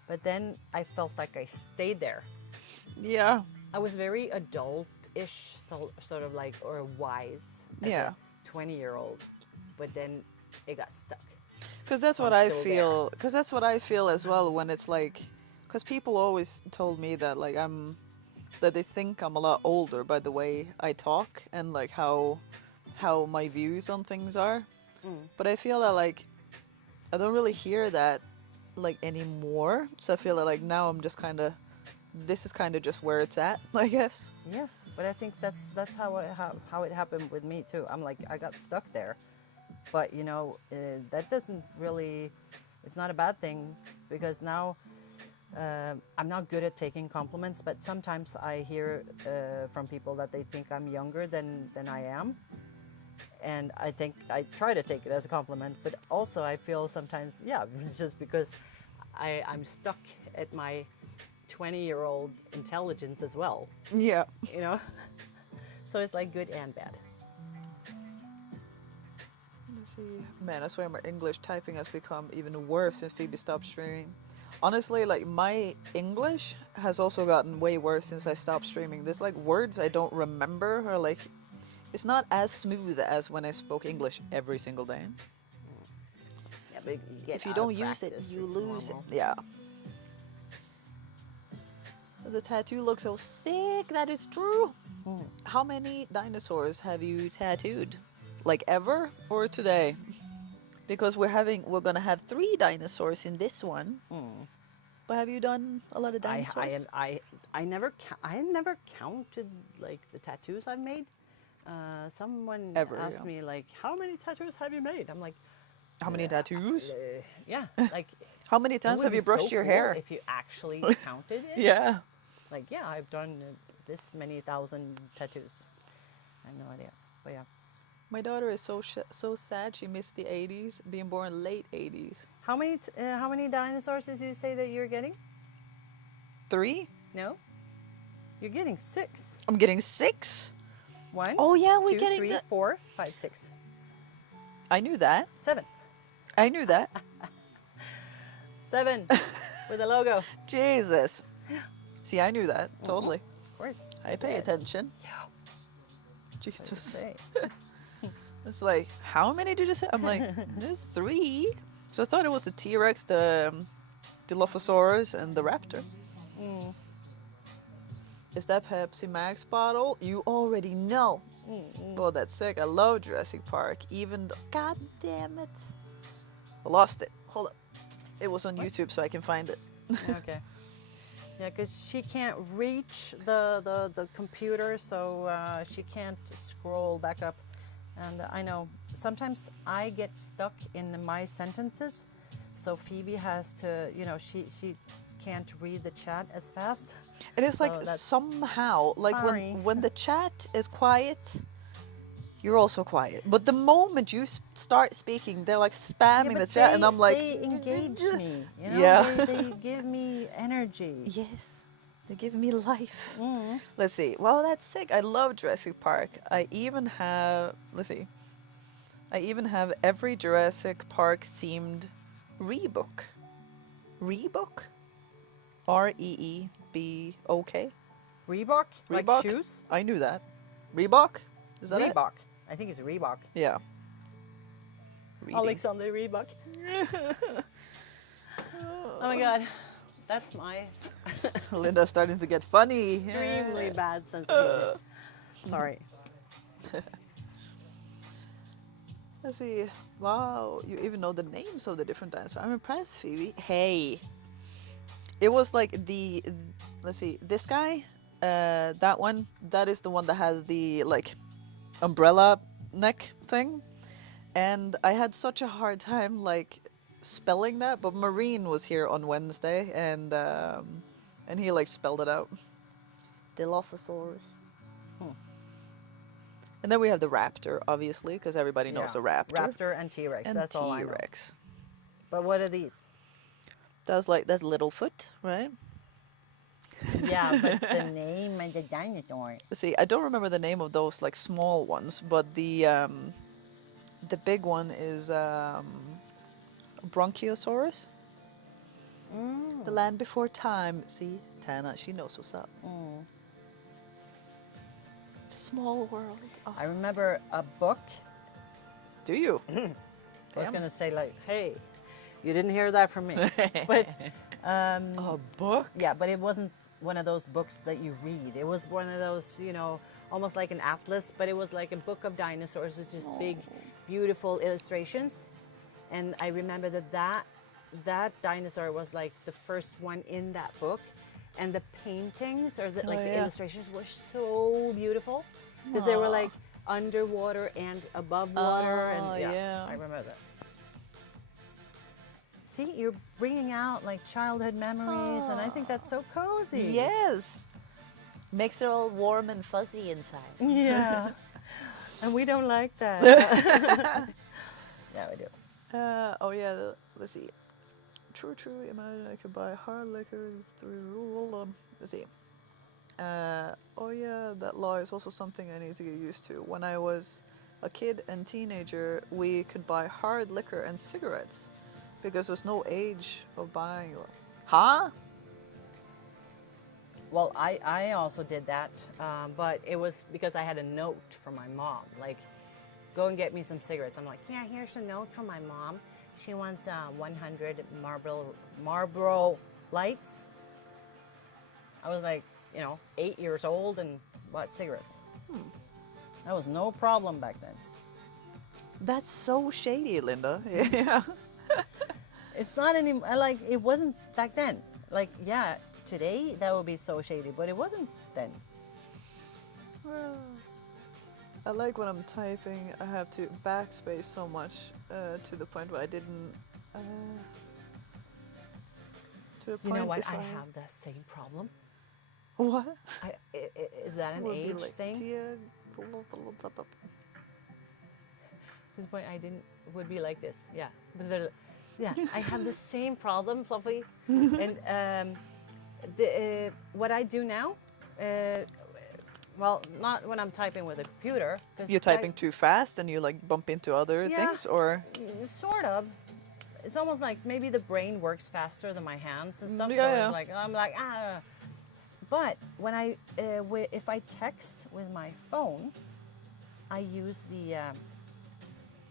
but then I felt like I stayed there. Yeah. I was very adult-ish, sort of like, or wise as Yeah. a 20-year-old, but then it got stuck. Because that's So what I'm I still feel. Because that's what I feel as well when it's like. Because people always told me that like that they think I'm a lot older by the way I talk and like how my views on things are. But I feel that like I don't really hear that like anymore. So I feel that like now I'm just kind of. This is kind of just where it's at, I guess. Yes, but I think that's how it happened with me too. I'm like, I got stuck there, but you know, that doesn't really. It's not a bad thing, because now I'm not good at taking compliments. But sometimes I hear from people that they think I'm younger than I am, and I think I try to take it as a compliment. But also I feel sometimes, yeah, it's just because I'm stuck at my 20-year-old intelligence as well, Yeah. you know. So it's like good and bad. Let's see. Man, I swear my English typing has become even worse since Phoebe stopped streaming. Honestly, like my English has also gotten way worse since I stopped streaming. There's like words I don't remember, or like it's not as smooth as when I spoke English every single day. Yeah, but you get If you out don't of use it, practice, you it's lose normal. it. Yeah. The tattoo looks so sick. That is true. How many dinosaurs have you tattooed? Like ever or today? Because we're gonna have 3 dinosaurs in this one. But have you done a lot of dinosaurs? I never counted like the tattoos I've made. Someone Ever, asked yeah. me like, how many tattoos have you made? I'm like, How many tattoos? yeah, like. How many It times would have be you brushed so your cool hair? if you actually counted it. Yeah. Like, yeah, I've done this many thousand tattoos. I have no idea, but yeah. My daughter is so sad she missed the 80s, being born late 80s. How many dinosaurs did you say that you're getting? 3? No, you're getting 6. I'm getting 6. 1, Oh yeah, we're 2, getting 3, the... 4, 5, 6, I knew that. 7. I knew that. 7 with a logo. Jesus. See, I knew that. Totally. Of course. I pay attention. Yeah. Jesus. So you say. It's like, how many did you say? I'm like, there's 3. So I thought it was the T-Rex, the Dilophosaurus, and the Raptor. Is that Pepsi Max bottle? You already know. Oh, that's sick. I love Jurassic Park. Even though, god damn it. I lost it. Hold up. It was on YouTube, so I can find it. Okay. Yeah, because she can't reach the computer, so she can't scroll back up. And I know sometimes I get stuck in my sentences, so Phoebe has to, you know, she can't read the chat as fast. And it's like So that's- somehow, like Sorry. when the chat is quiet, you're also quiet. But the moment you start speaking, they're like spamming the chat, and I'm like, they engage me, you know, Yeah. they give me energy. yes, they give me life. Mm. Let's see. Well, that's sick. I love Jurassic Park. I even have, let's see. I even have every Jurassic Park themed rebook. Rebook? Reebok? Reebok, like Reebok? shoes. I knew that. Reebok? Is that it? Reebok, I think it's Reebok. Yeah. Reading. Alexander Reebok. Oh my God, that's my Linda's starting to get funny. extremely bad sense of humor. Sorry. Let's see. Wow, you even know the names of the different dinosaurs. I'm impressed, Phoebe. Hey. It was like the, let's see, this guy, that one, that is the one that has the like umbrella neck thing. And I had such a hard time like spelling that, but Marine was here on Wednesday and he like spelled it out. Dilophosaurus. And then we have the raptor, obviously, because everybody knows a raptor. Raptor and T-Rex. And That's all I know. T-Rex. But what are these? That's Littlefoot, right? Yeah, but the name and the dinosaur. See, I don't remember the name of those like small ones, but the big one is Bronchiosaurus. Mm. The land before time. See, Tana, she knows what's up. Mm. It's a small world. Oh, I remember a book. do you? I was Damn. gonna say like, hey, you didn't hear that from me. But A book? yeah, but it wasn't one of those books that you read. It was one of those, you know, almost like an atlas, but it was like a book of dinosaurs with just big, beautiful illustrations. And I remember that dinosaur was like the first one in that book, and the paintings or the, like the yeah. illustrations were so beautiful because they were Aw. like underwater and above water, Oh, and yeah, yeah. I remember that. See, you're bringing out like childhood memories, and I think that's so cozy. Yes. Makes it all warm and fuzzy inside. Yeah. And we don't like that. Yeah, we do. Oh yeah, let's see. True, imagine I could buy hard liquor through, let's see. Oh yeah, that law is also something I need to get used to. When I was a kid and teenager, we could buy hard liquor and cigarettes because there's no age of buying. Huh? Well, I also did that, but it was because I had a note from my mom. Like, go and get me some cigarettes. I'm like, yeah, here's a note from my mom. She wants 100 Marlboro Lights. I was like, 8 years old and bought cigarettes. That was no problem back then. That's so shady, Linda. Yeah. It's not any, like, it wasn't back then. Like, yeah, today that would be so shady, but it wasn't then. I like when I'm typing, I have to backspace so much to the point where I didn't. To the You point know what? if I have the same problem. What? Is that an Would be age like, thing? "Dear-" At this point, I didn't would be like this. Yeah, yeah. I have the same problem, Fluffy. And what I do now, well, not when I'm typing with a computer. 'Cause You're typing too fast and you like bump into other Yeah. things, or Sort of. It's almost like maybe the brain works faster than my hands and stuff. So Yeah. it's like I'm like ah. But when if I text with my phone, I use the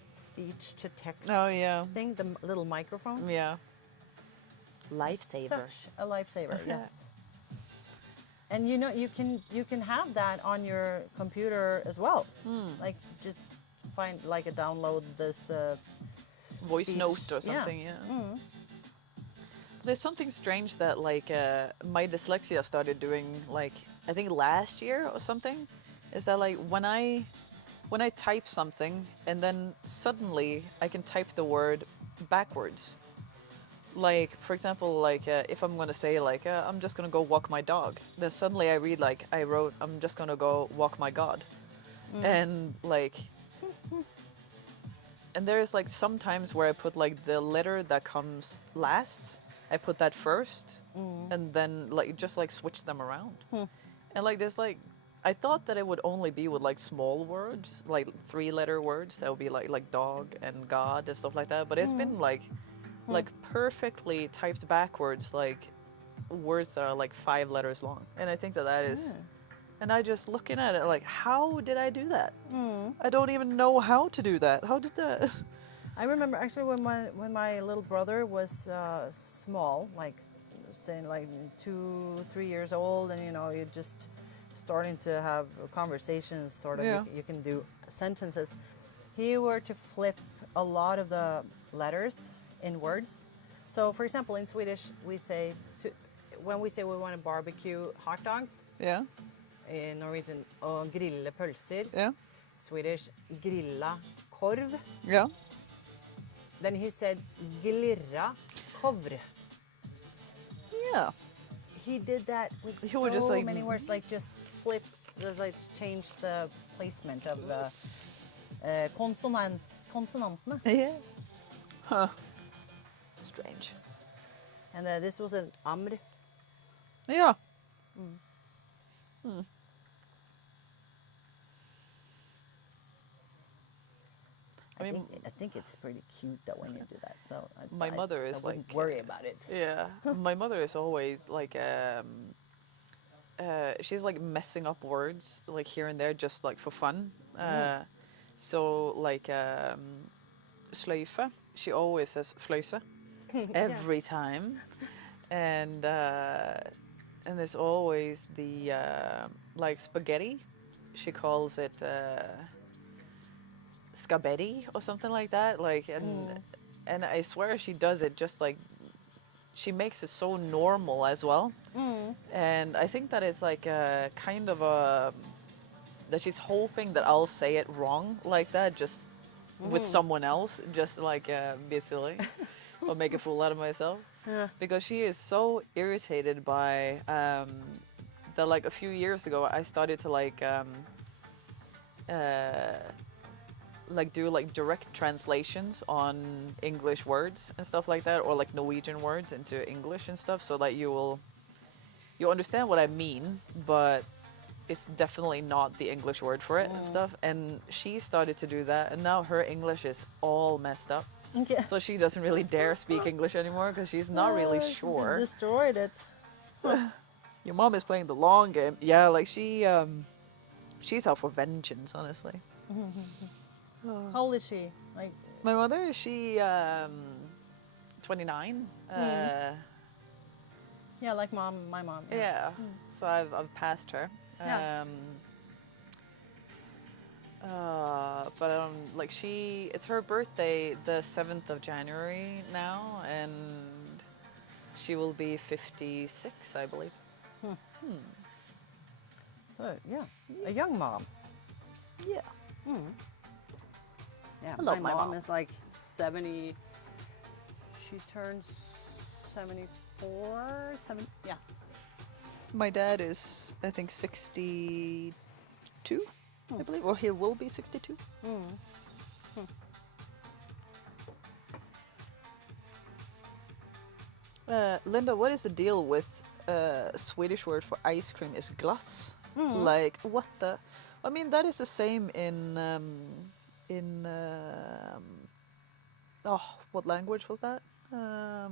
speech to text Oh, yeah. thing, the little microphone. yeah. Such a lifesaver, yes. And you can have that on your computer as well. Like just find like a download this Voice speech. note or Yeah. something, yeah. There's something strange that like my dyslexia started doing like I think last year or something. Is that like when I type something and then suddenly I can type the word backwards. Like for example, like if I'm gonna say like I'm just gonna go walk my dog, then suddenly I read like I wrote I'm just gonna go walk my god, and like. And there's like sometimes where I put like the letter that comes last, I put that first, and then like just like switch them around. And like there's like, I thought that it would only be with like small words, like 3-letter words that would be like dog and god and stuff like that. But it's been like perfectly typed backwards, like words that are like 5 letters long. And I think that that is. And I just looking at it like, how did I do that? I don't even know how to do that. How did that? I remember actually when my little brother was small, like saying like 2-3 years old, and you know you're just starting to have conversations, sort of. Yeah. You can do sentences. He were to flip a lot of the letters in words. So, for example, in Swedish, we say when we say we want to barbecue hot dogs. Yeah. In Norwegian, å grille pølser. Yeah. Swedish, grilla korv. Yeah. Then he said, glirra kovr. Yeah. He did that with He would just, like, many words, like just flip, like change the placement of the konsonantene. Yeah. Huh. Strange. And this was an amr. Yeah. I think it's pretty cute that when you do that. So My mother is I wouldn't like, worry about it. Yeah. My mother is always like, she's like messing up words like here and there just like for fun. So like sløyfe, she always says fløyse every time. And there's always the like spaghetti. She calls it scabetti or something like that. Like and I swear she does it just like she makes it so normal as well. And I think that is like a kind of a that she's hoping that I'll say it wrong like that, just with someone else, just like be silly or make a fool out of myself. Because she is so irritated by that like a few years ago I started to like do like direct translations on English words and stuff like that, or like Norwegian words into English and stuff, so that you understand what I mean, but it's definitely not the English word for it and stuff. And she started to do that, and now her English is all messed up. Okay. So she doesn't really dare speak English anymore because she's not really She sure. destroyed it. Your mom is playing the long game. Yeah, like she's out for vengeance, honestly. How old is she? Like, My mother, she 29. yeah, like my mom. Yeah. So I've passed her. Yeah. But like it's her birthday the 7th of January now, and she will be 56, I believe. So yeah, a young mom. Yeah. Yeah, I love my mom mom. is like 70. She turns 74. Yeah. My dad is, I think, 62, I believe, or he will be 62. Linda, what is the deal with Swedish word for ice cream is glass? Like, what the? I mean, that is the same in oh, what language was that? Oh,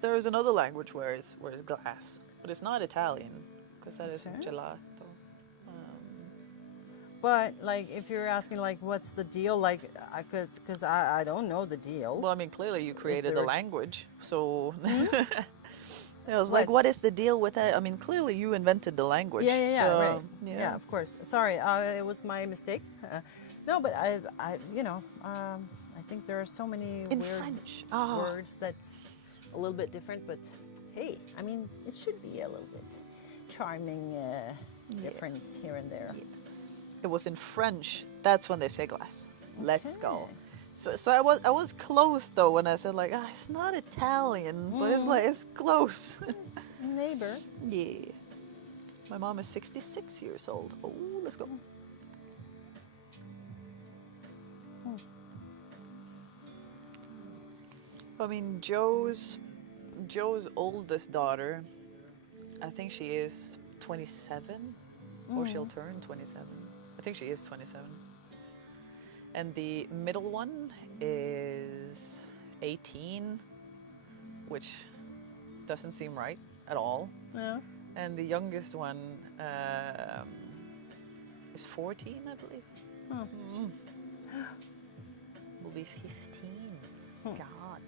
there is another language where it's glass, but it's not Italian, because that is gelato. But like, if you're asking like, what's the deal? Like, because I don't know the deal. Well, I mean, clearly you created the there- language, so. I was like, what is the deal with that? I mean, clearly you invented the language. Yeah, so, right. Yeah, of course. Sorry, it was my mistake. No, but I I think there are so many In weird French. Ah. words that's a little bit different, but hey, I mean, it should be a little bit charming difference here and there. Yeah. It was in French. That's when they say glass. Let's go. Okay. So I was close though when I said like it's not Italian, but it's like it's close. Neighbor. Yeah. My mom is 66 years old. Oh, let's go. I mean, Joe's oldest daughter, I think she is 27, or she'll turn 27. I think she is 27. And the middle one is 18, which doesn't seem right at all. Yeah. And the youngest one is 14, I believe. Will be 15. God.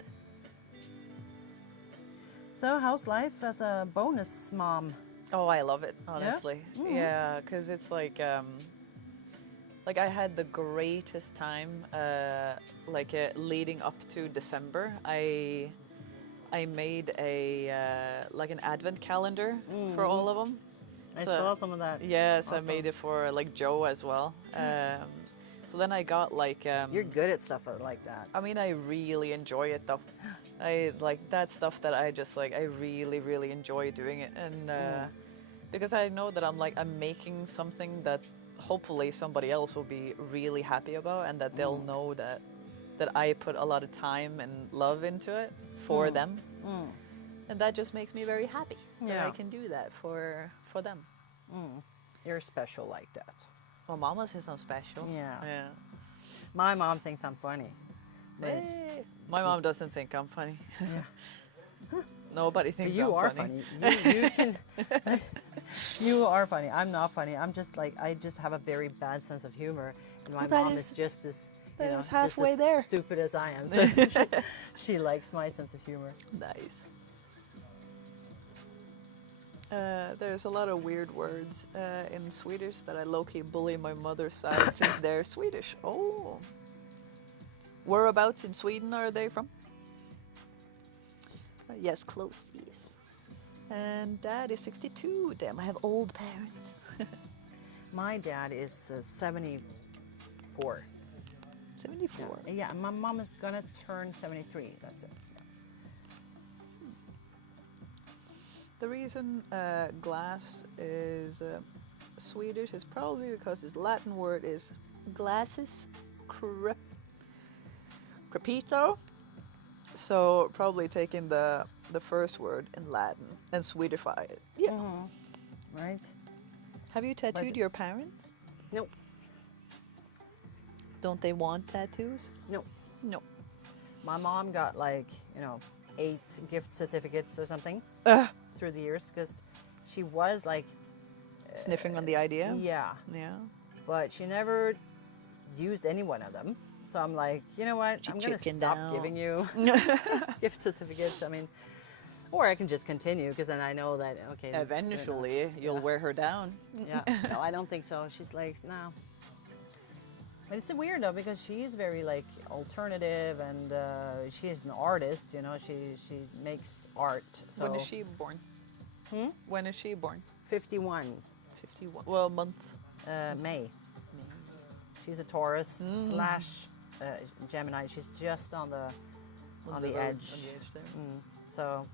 So how's life as a bonus mom? Oh, I love it, honestly. Yeah, because it's like I had the greatest time, leading up to December. I made a like an advent calendar for all of them. I saw some of that. Yes, Awesome. I made it for like Joe as well. So then I got like. You're good at stuff like that. I mean, I really enjoy it though. I like that stuff that I just like. I really, really enjoy doing it, and because I know that I'm making something that hopefully somebody else will be really happy about, and that they'll know that I put a lot of time and love into it for them, and that just makes me very happy that I can do that for them. You're special like that. Well, Mama says I'm special. Yeah. My mom thinks I'm funny. But Hey. My mom doesn't think I'm funny. Nobody thinks you I'm are funny. funny. You can. You are funny. I'm not funny. I'm just like I just have a very bad sense of humor, and my Well, mom is just as that is just halfway as there. stupid as I am. So she likes my sense of humor. Nice. There's a lot of weird words in Swedish that I low-key bully my mother's side since they're Swedish. Oh. Whereabouts in Sweden are they from? Yes, close, yes. And Dad is 62. Damn, I have old parents. My dad is 74. 74. Yeah, my mom is gonna turn 73. That's it. The reason glass is Swedish is probably because his Latin word is glasses, crepito. So probably taking the first word in Latin and Swedify it. Yeah. Right? Have you tattooed your parents? Nope. Don't they want tattoos? Nope. No. My mom got like 8 gift certificates or something through the years because she was like Sniffing on the idea? yeah, Yeah. but she never used any one of them. So I'm like, you know what? I'm gonna chickened stop out. giving you gift certificates. I mean, or I can just continue because then I know that okay. they're not- Eventually, you'll wear her down. Yeah. No, I don't think so. She's like, no. But it's weird though because she's very like alternative and she is an artist. She makes art. So When is she born? When is she born? 51, 51. Well, month. May. She's a Taurus slash Gemini. She's just on the edge. On the edge there. So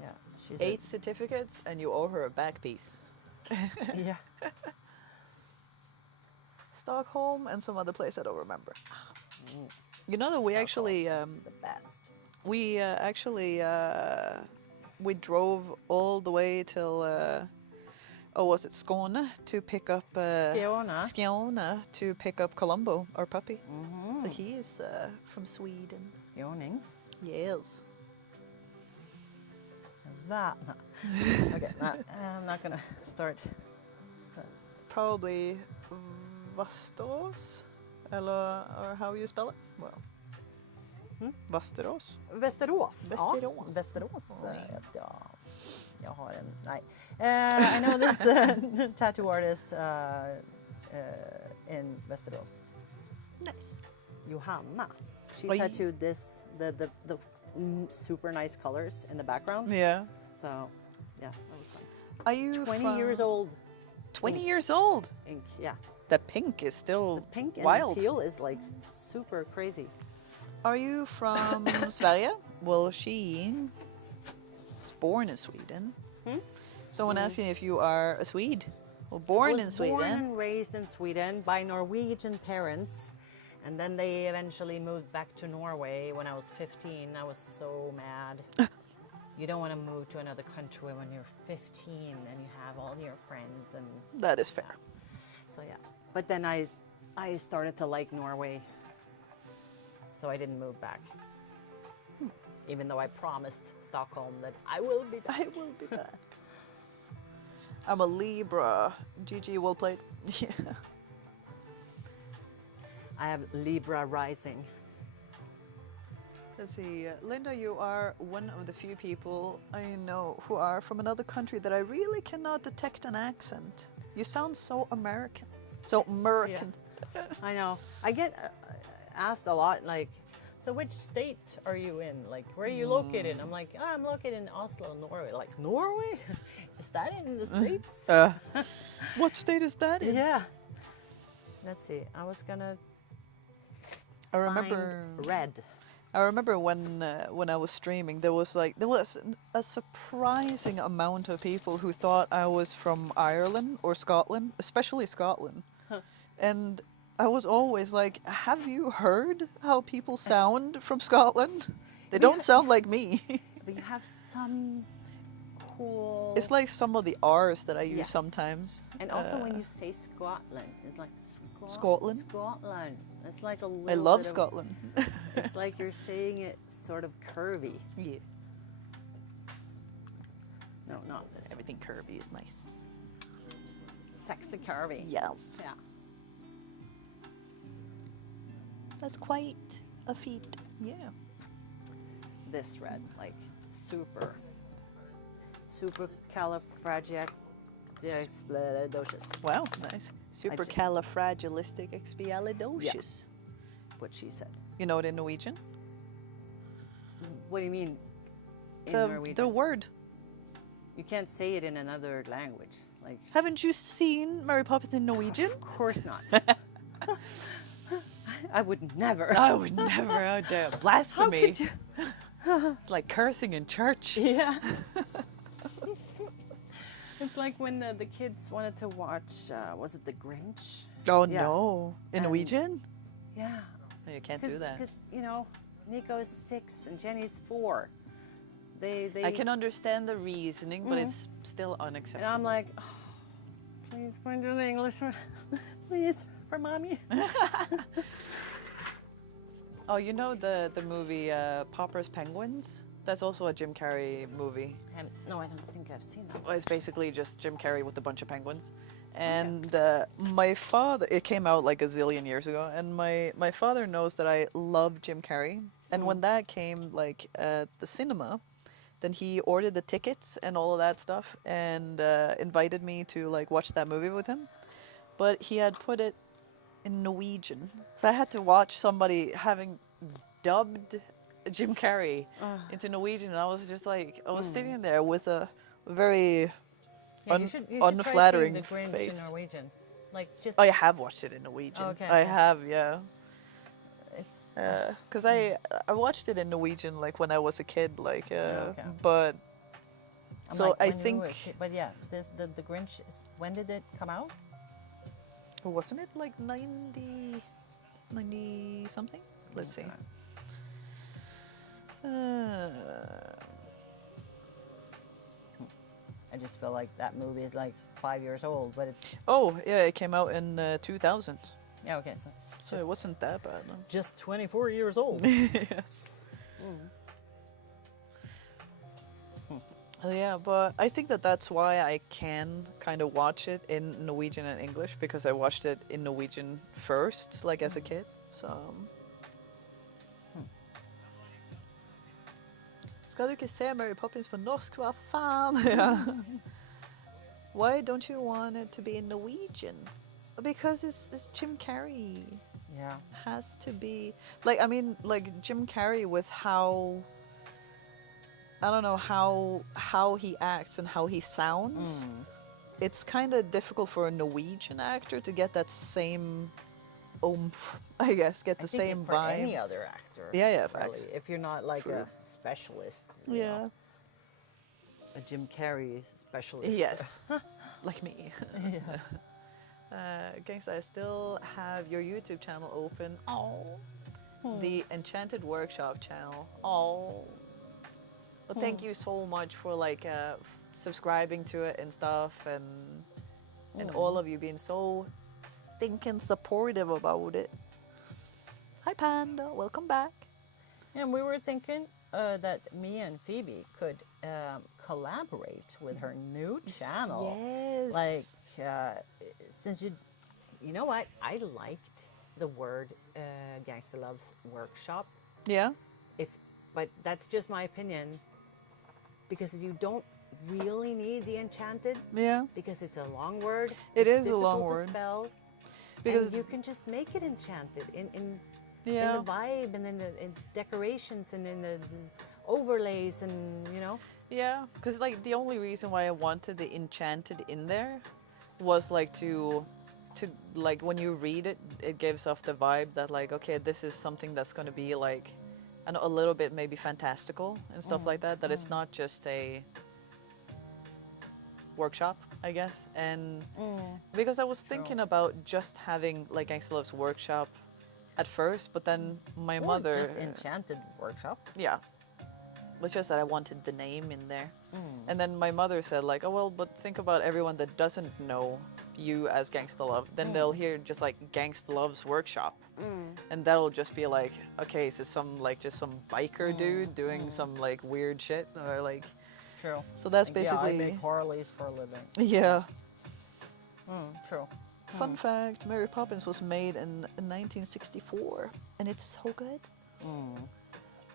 yeah, she's 8 certificates, and you owe her a back piece. yeah. Stockholm and some other place I don't remember. You know that we actually It's the best. we drove all the way till was it Skåne to pick up Skåne to pick up Colombo, our puppy. So he is from Sweden. Skåning. Yes. That. No. Okay, I'm not gonna start. Probably Västerås, or how you spell it? Well, Västerås. Västerås. Ja, Västerås. Västerås. Jag har en. Nej. I know this tattoo artist in Västerås. Nice. Johanna. She Oh, you- tattooed this, the super nice colors in the background. Yeah. So, yeah, that was fun. Are you 20 years old 20 ink. years old? ink, yeah. The pink is still The pink and wild. the teal is like super crazy. Are you from Sverige? Well, she was born in Sweden. Hmm? Someone asking if you are a Swede. Well, I born was in Sweden. born and raised in Sweden by Norwegian parents. And then they eventually moved back to Norway when I was 15. I was so mad. You don't want to move to another country when you're 15 and you have all your friends and That is fair. so yeah. But then I started to like Norway. So I didn't move back. Even though I promised Stockholm that I will be back. I will be back. I'm a Libra. GG, well played. Yeah. I have Libra rising. Let's see, Linda, you are one of the few people I know who are from another country that I really cannot detect an accent. You sound so American. So American. I know. I get asked a lot, like, so which state are you in? Like, where are you located? I'm like, I'm located in Oslo, Norway. Like, Norway? Is that in the States? What state is that in? Yeah. Let's see. I was gonna I remember. find red. I remember when I was streaming, there was a surprising amount of people who thought I was from Ireland or Scotland, especially Scotland. Huh. And I was always like, have you heard how people sound from Scotland? They don't sound like me. But you have some cool. It's like some of the R's that I use Yes. sometimes. And also when you say Scotland, it's like Scotland? Scotland. It's like a little I love bit of- Scotland. It's like you're saying it sort of curvy. Yeah. No, not this. Everything curvy is nice. Sexy curvy. Yes. Yeah. That's quite a feat. Yeah. This red, like super califragilisticexpialidocious. Wow, nice. Supercalifragilisticexpialidocious. What she said. You know it in Norwegian? What do you mean? In The Norwegian? word. You can't say it in another language. Like, Haven't you seen Mary Poppins in Norwegian? of course not. I would never. I would never. Oh, damn. Blasphemy. How could you? It's like cursing in church. Yeah. It's like when the kids wanted to watch, was it The Grinch? Oh, Yeah. no. In And- Norwegian? Yeah. No, you can't do that. Because, you know, Nico is 6 and Jenny's 4. They I can understand the reasoning, but it's still And unacceptable. I'm like, oh, please go into the English, please, for mommy. Oh, you know the movie Popper's Penguins? That's also a Jim Carrey movie. And no, I don't think I've seen that. Well, it's basically just Jim Carrey with a bunch of penguins. And my father, it came out like a zillion years ago, and my father knows that I love Jim Carrey. And when that came like at the cinema, then he ordered the tickets and all of that stuff and invited me to like watch that movie with him. But he had put it in Norwegian. So I had to watch somebody having dubbed Jim Carrey into Norwegian, and I was just like, I was sitting there with a very Yeah, you should unflattering try seeing The Grinch face. in Norwegian. Like, just, I have watched it in Norwegian. Okay, I okay. have, yeah. it's, Because I watched it in Norwegian like when I was a kid, like. okay. But I'm so like, I when you think were a kid- but yeah, the Grinch, when did it come out? wasn't it like 90 something? Let's see. I just feel like that movie is like 5 years old, but it's, Oh yeah, it came out in 2000, yeah, okay, so it's so just, it wasn't that bad. No. just 24 years old. Yes. Yeah, but I think that's why I can kind of watch it in Norwegian and English, because I watched it in Norwegian first, like as a kid. So. Skal du ikke se Mary Poppins på norsk? Hva faen? Ja. Why don't you want it to be in Norwegian? Because it's Jim Carrey. Yeah. Has to be like, I mean, like Jim Carrey with how, I don't know, how he acts and how he sounds. It's kind of difficult for a Norwegian actor to get that same oomph, I guess, get I the think same for vibe. any other actor. Yeah, yeah, Really, facts. if you're not like True. a specialist, you Yeah. know, a Jim Carrey specialist. Yes. Like me. Yeah. Gangsta, I still have your YouTube channel open. Oh. The Enchanted Workshop channel. Oh. Well, thank you so much for like subscribing to it and stuff, and all of you being so stinking supportive about it. Hi Panda, welcome back. And we were thinking that me and Phoebe could collaborate with her new channel. Yes. Like, since you know what? I liked the word Gangstahlove workshop. Yeah. But that's just my opinion. Because you don't really need the enchanted. Yeah. Because it's a long word. It it's is a long difficult word. to spell. Because and you can just make it enchanted in yeah. the vibe and in the decorations and in the overlays and you know. Yeah, because like the only reason why I wanted the enchanted in there was like to like when you read it, it gives off the vibe that like, okay, this is something that's going to be like a little bit maybe fantastical and stuff like that. That it's not just a workshop, I guess. And because I was thinking about just having like Gangstalove's workshop at first, but then my Or mother just enchanted workshop. yeah. It was just that I wanted the name in there. And then my mother said like, oh well, but think about everyone that doesn't know you as Gangstalove. Then they'll hear just like Gangstalove's workshop. And that'll just be like, okay, is this some like just some biker dude doing some like weird shit or like. True. So that's Like, basically. yeah, I make Harleys for a living. Yeah. True. Fun fact: Mary Poppins was made in 1964, and it's so good.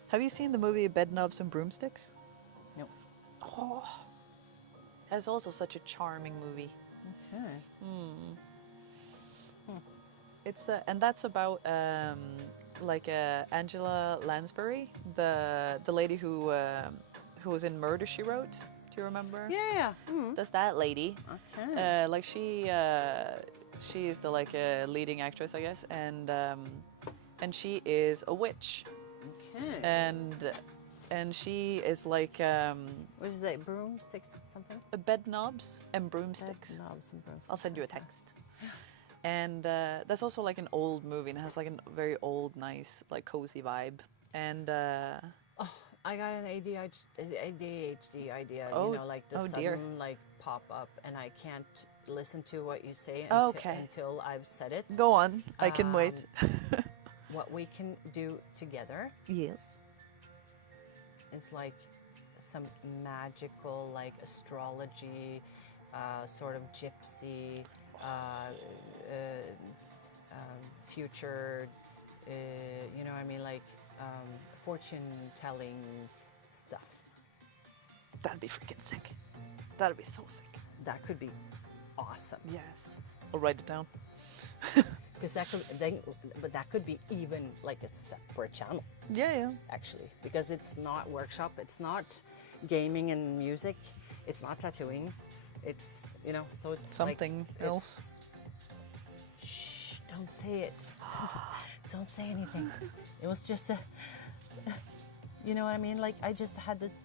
Have you seen the movie Bedknobs and Broomsticks? No. Oh, that's also such a charming movie. Okay. It's and that's about like Angela Lansbury, the lady who was in Murder She Wrote. Do you remember? Yeah. That's that lady. Okay. Like she is the like leading actress, I guess, and she is a witch, Okay. and she is like What is that? Broomsticks something? a Bedknobs and Broomsticks. Knobs and broomsticks. I'll send you a okay. text. And that's also like an old movie and it has like a very old, nice, like cozy vibe. And Oh, I got an ADHD idea. Oh, you know, like the oh sudden dear. like pop up, and I can't listen to what you say Okay. until I've said it. go on, I can wait. What we can do together Yes. is like some magical, like astrology, sort of gypsy, future. You know, what I mean, like fortune telling stuff. That'd be freaking sick. That'd be so sick. That could be awesome. Yes. I'll write it down. Because that could be even like a separate channel, Yeah, yeah. actually. Because it's not workshop, it's not gaming and music, it's not tattooing, it's you know, so it's Something like, else. Shh! Don't say it. Don't say anything. It was just a. You know what I mean? Like I just had this.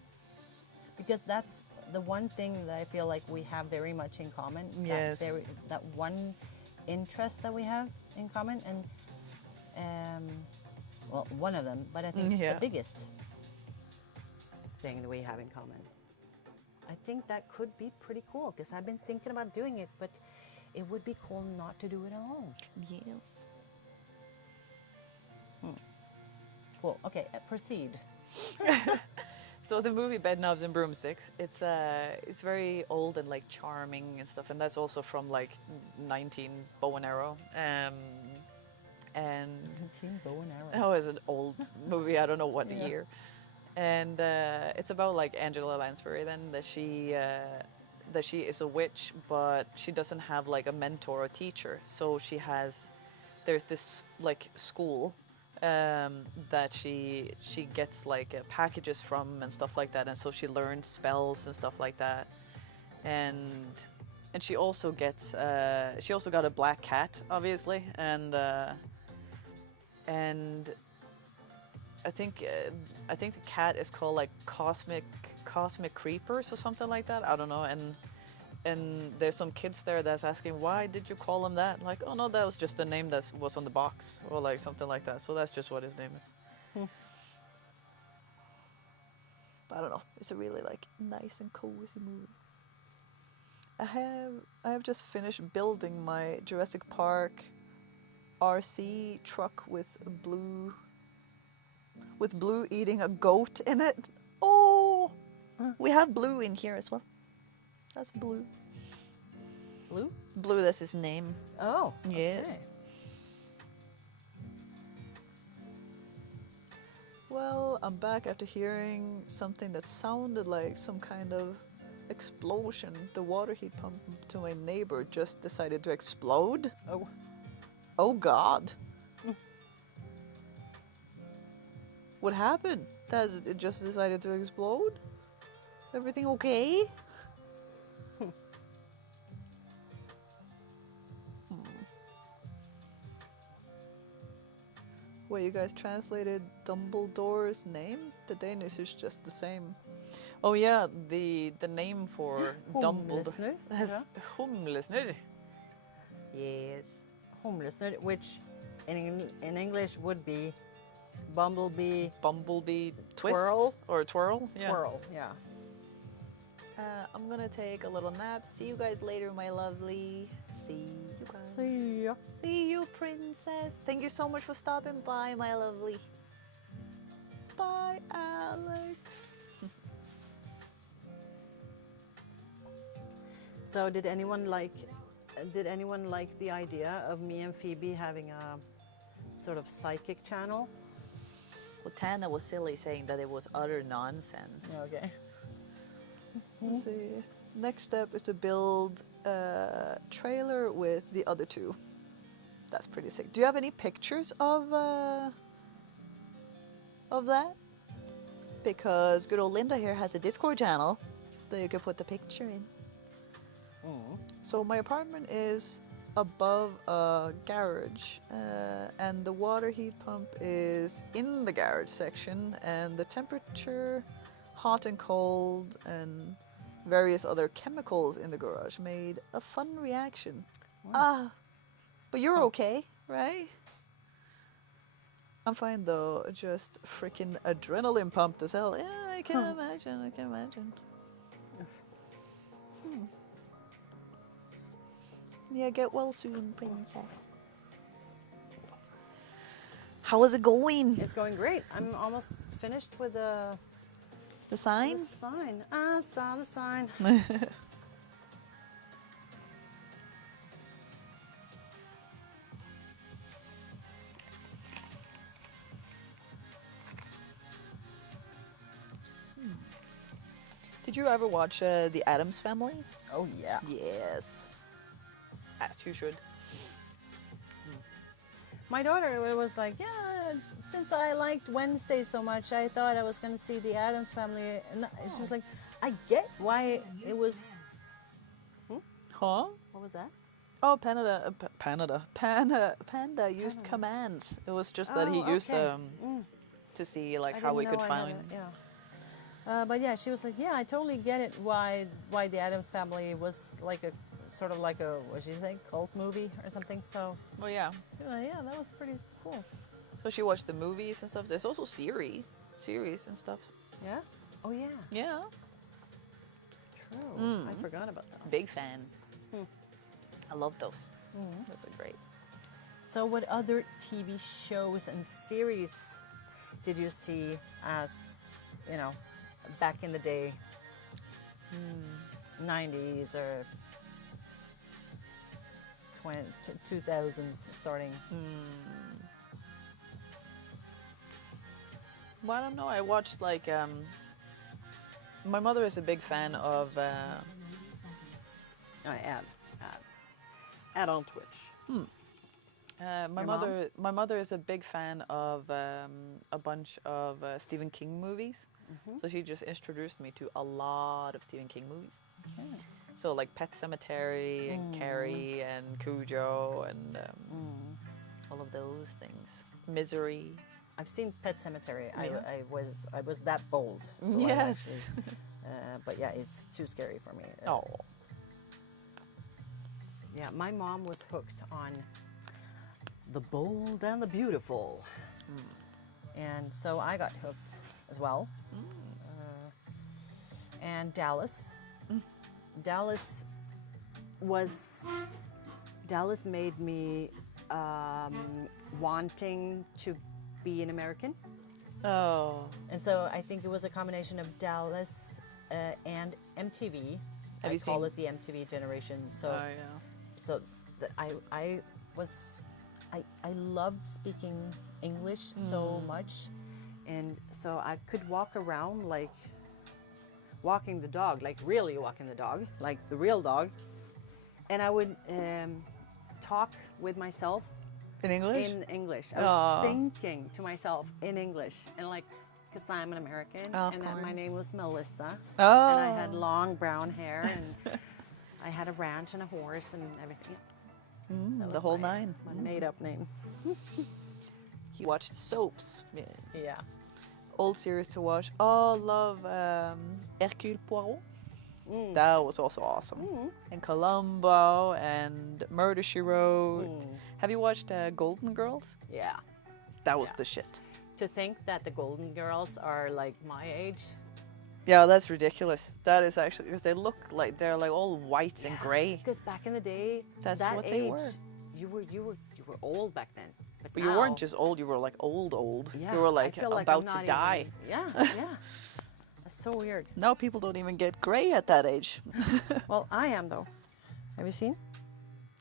Because that's the one thing that I feel like we have very much in common. Yes. That one interest that we have in common, and well, one of them, but I think Yeah. the biggest thing that we have in common. I think that could be pretty cool because I've been thinking about doing it, but it would be cool not to do it alone. Yes. Cool. Okay, proceed. So the movie Bedknobs and Broomsticks, it's very old and like charming and stuff, and that's also from like 19 bow and arrow. And Team bow and arrow. oh, it's an old movie. I don't know what Yeah. year. And it's about like Angela Lansbury then that she is a witch, but she doesn't have like a mentor or teacher. So there's this like school that she gets like packages from and stuff like that, and so she learns spells and stuff like that, and she also gets she also got a black cat, obviously, and I think the cat is called like cosmic creepers or something like that. I don't know, and there's some kids there that's asking, why did you call him that? Like, oh no, that was just the name that was on the box, or like something like that. So that's just what his name is. But I don't know. It's a really like nice and cozy movie. I have just finished building my Jurassic Park RC truck with Blue eating a goat in it. Oh, we have Blue in here as well. That's Blue. Blue? Blue, that's his name. Oh. Yes. Okay. Well, I'm back after hearing something that sounded like some kind of explosion. The water heat pump to my neighbor just decided to explode. Oh. Oh God. What happened? It just decided to explode? Everything okay? Wait, you guys translated Dumbledore's name? The Danish is just the same. Oh yeah, the name for Dumbledore. Humlesnø. Humlesnø. Yes. Humlesnø, which in English would be bumblebee. Bumblebee twist Twirl? or twirl? Yeah. Twirl, yeah. I'm gonna take a little nap. See you guys later, my lovely. See you guys. See ya. See you, princess. Thank you so much for stopping by, my lovely. Bye, Alex. So did anyone like the idea of me and Phoebe having a sort of psychic channel? Well, Tana was silly saying that it was utter nonsense. Okay. Let's see. Next step is to build a trailer with the other two. That's pretty sick. Do you have any pictures of that? Because good old Linda here has a Discord channel that you can put the picture in. So my apartment is above a garage, and the water heat pump is in the garage section, and the temperature, hot and cold, and various other chemicals in the garage made a fun reaction. But you're okay, right? I'm fine though, just freaking adrenaline pumped as hell. Yeah, I can imagine, I can imagine. Yeah, get well soon, princess. How is it going? It's going great. I'm almost finished with The the sign? sign. I saw the sign. Did you ever watch The Addams Family? Oh yeah. Yes. As you should. My daughter was like, yeah, since I liked Wednesday so much, I thought I was going to see the Addams Family. And she was like, I get why it was. Huh? What was that? Oh, Panda used commands. It was just that he used to see like I how we didn't could know I had find. but yeah, she was like, yeah, I totally get it why the Addams Family was like a sort of like a, what did you say, cult movie or something. So Well, yeah. yeah, that was pretty cool. So she watched the movies and stuff. There's also series and stuff. Yeah. Oh yeah. Yeah. True. I forgot about that. Big fan. I love those. Those are great. So what other TV shows and series did you see as, you know, back in the day, 90s or 2000s starting? Well, I don't know. I watched like my mother is a big fan of Add on Twitch. My Your mom? my mother is a big fan of a bunch of Stephen King movies. So she just introduced me to a lot of Stephen King movies. Okay. So like Pet Cemetery and Carrie and Cujo and all of those things. Misery. I've seen Pet Cemetery. Yeah. I was that bold. So I Yes. actually, but yeah, it's too scary for me. Oh. Yeah, my mom was hooked on The Bold and the Beautiful, and so I got hooked as well. And Dallas. Dallas made me wanting to be an American. Oh. And so I think it was a combination of Dallas and MTV. Have I you call seen- it the MTV generation. So, Oh yeah. so I loved speaking English so much, and so I could walk around like walking the dog, like really walking the dog, like the real dog, and I would talk with myself In English? in English. I was Aw. thinking to myself in English, and like, because I'm an American, Of and my course. name was Melissa, Oh. and I had long brown hair, and I had a ranch and a horse and everything. That the was whole my- nine. My made-up name. You watched soaps. Yeah. Yeah. Old series to watch. Oh, love Hercule Poirot. Mm. That was also awesome. And Columbo and Murder, She Wrote. Have you watched Golden Girls? Yeah. That was Yeah. the shit. To think that the Golden Girls are like my age. Yeah, that's ridiculous. That is actually because they look like they're like all white and gray. Because back in the day, That's that what age, they were. You were old back then. But you weren't just old, you were like old. Yeah, You were I like feel like about I'm to not die. even- yeah. That's so weird. Now people don't even get gray at that age. Well, I am though. Have you seen?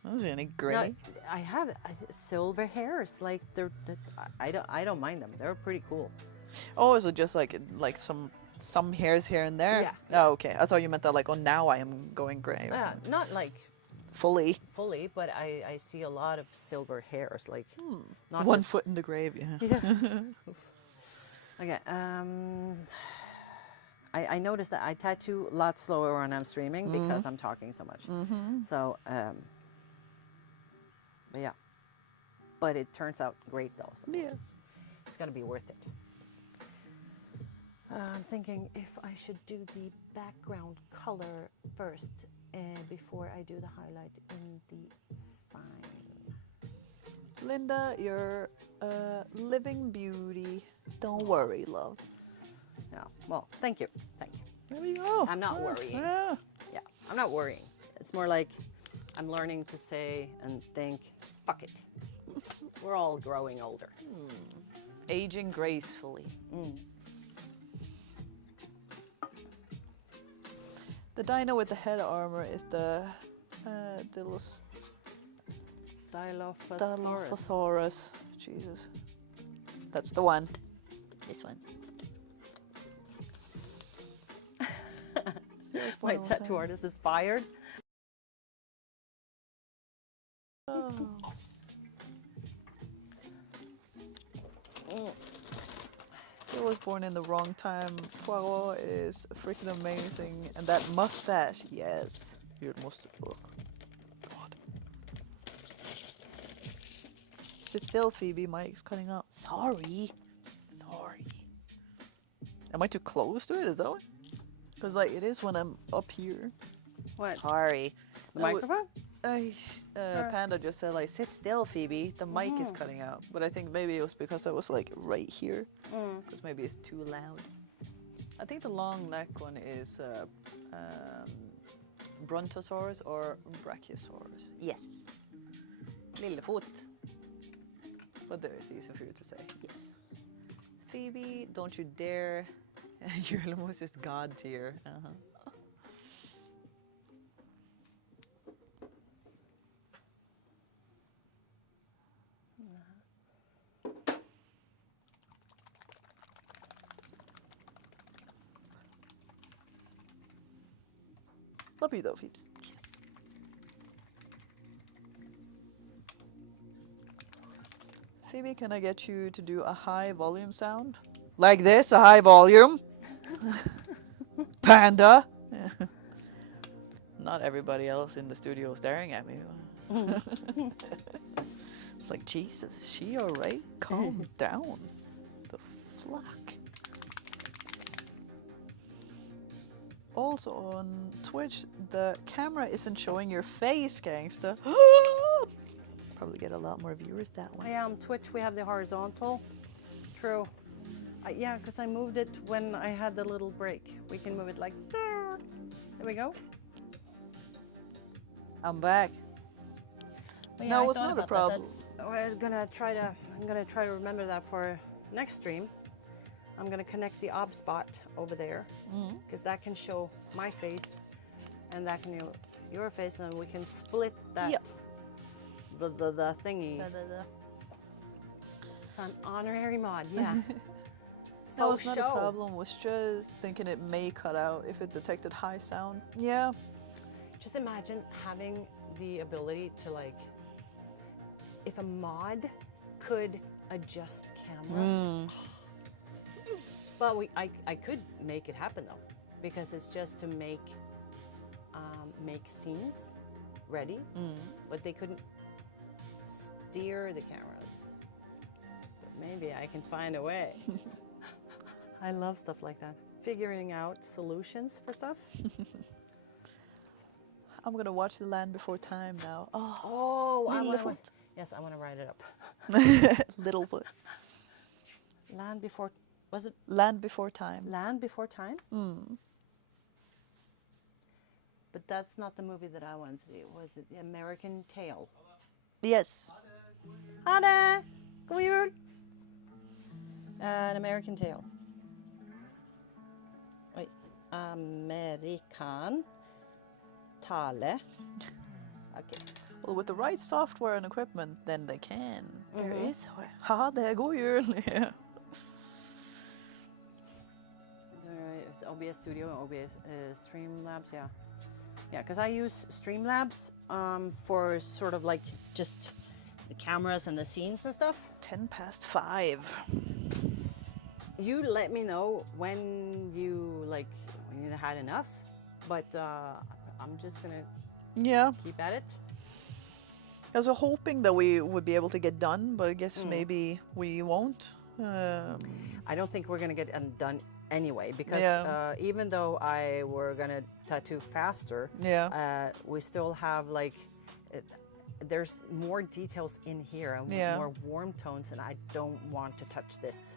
I don't see any gray. No, I have silver hairs. Like I don't mind them. They're pretty cool. Oh, is it just like some hairs here and there? Yeah. Oh, okay. I thought you meant that like, oh, now I am going gray. Or Yeah, something. not like Fully. fully, but I see a lot of silver hairs. Like not One just, foot in the grave. Yeah. Yeah. Okay. I noticed that I tattoo a lot slower when I'm streaming because I'm talking so much. So, but yeah. But it turns out great though. So Yes. it's gonna be worth it. I'm thinking if I should do the background color first before I do the highlight in the fine. Linda, you're a living beauty. Don't worry, love. No, well, thank you. Thank you. There we go. I'm not worrying. Yeah. Yeah, I'm not worrying. It's more like I'm learning to say and think, fuck it. We're all growing older. Aging gracefully. The dino with the head armor is the Dilophosaurus. Dilophosaurus. Jesus. That's the one. This one. My tattoo artist is fired. Oh. He was born in the wrong time. Poirot is freaking amazing. And that mustache, yes. Your mustache. Oh. God. Sit still, Phoebe. Mike's cutting out. Sorry. Sorry. Am I too close to it? Is that what? Because like it is when I'm up here. What? Sorry. The microphone? Panda just said like, sit still, Phoebe. The mic is cutting out. But I think maybe it was because I was like right here. Because maybe it's too loud. I think the long neck one is Brontosaurus or Brachiosaurus. Yes. Lillefoot. But there is easy for you to say. Yes. Phoebe, don't you dare. Your almost is God tier. Love you though, Phoebes. Yes. Phoebe, can I get you to do a high volume sound? Like this, a high volume? Panda! Not everybody else in the studio staring at me. It's like, Jesus, is she alright? Calm down. The fuck? Also on Twitch, the camera isn't showing your face, gangsta. Probably get a lot more viewers that way. Yeah, on Twitch we have the horizontal. True. Yeah, because I moved it when I had the little break. We can move it like there. There we go. I'm back. Well, No, I it's thought not a about problem. I'm gonna try to remember that for next stream. I'm gonna connect the ob spot over there because that can show my face, and that can show your face, and then we can split that. Yep. The thingy. It's an honorary mod, yeah. No, Faux it's not show. a problem. Was just thinking it may cut out if it detected high sound. Yeah. Just imagine having the ability to, like, if a mod could adjust cameras. But I could make it happen though, because it's just to make scenes ready, but they couldn't steer the cameras. But maybe I can find a way. I love stuff like that. Figuring out solutions for stuff. I'm gonna watch The Land Before Time now. Oh, I want to. Littlefoot. Yes, I want to write it up. Littlefoot. Land Before, was it Land Before Time. Land Before Time? But that's not the movie that I want to see. Was it The American Tale? Yes. Ha det! God jul! An American Tale. Wait. Amerikan Tale. Okay. Well, with the right software and equipment, then they can. There is. Haha, det är god jul. Yeah. It's OBS Studio and OBS Streamlabs, yeah. Yeah, because I use Streamlabs for sort of like just the cameras and the scenes and stuff. 5:10. You let me know when you had enough, but I'm just gonna Yeah. keep at it. I was hoping that we would be able to get done, but I guess maybe we won't. I don't think we're gonna get done anyway, because even though I were gonna tattoo faster, we still have there's more details in here and more warm tones, and I don't want to touch this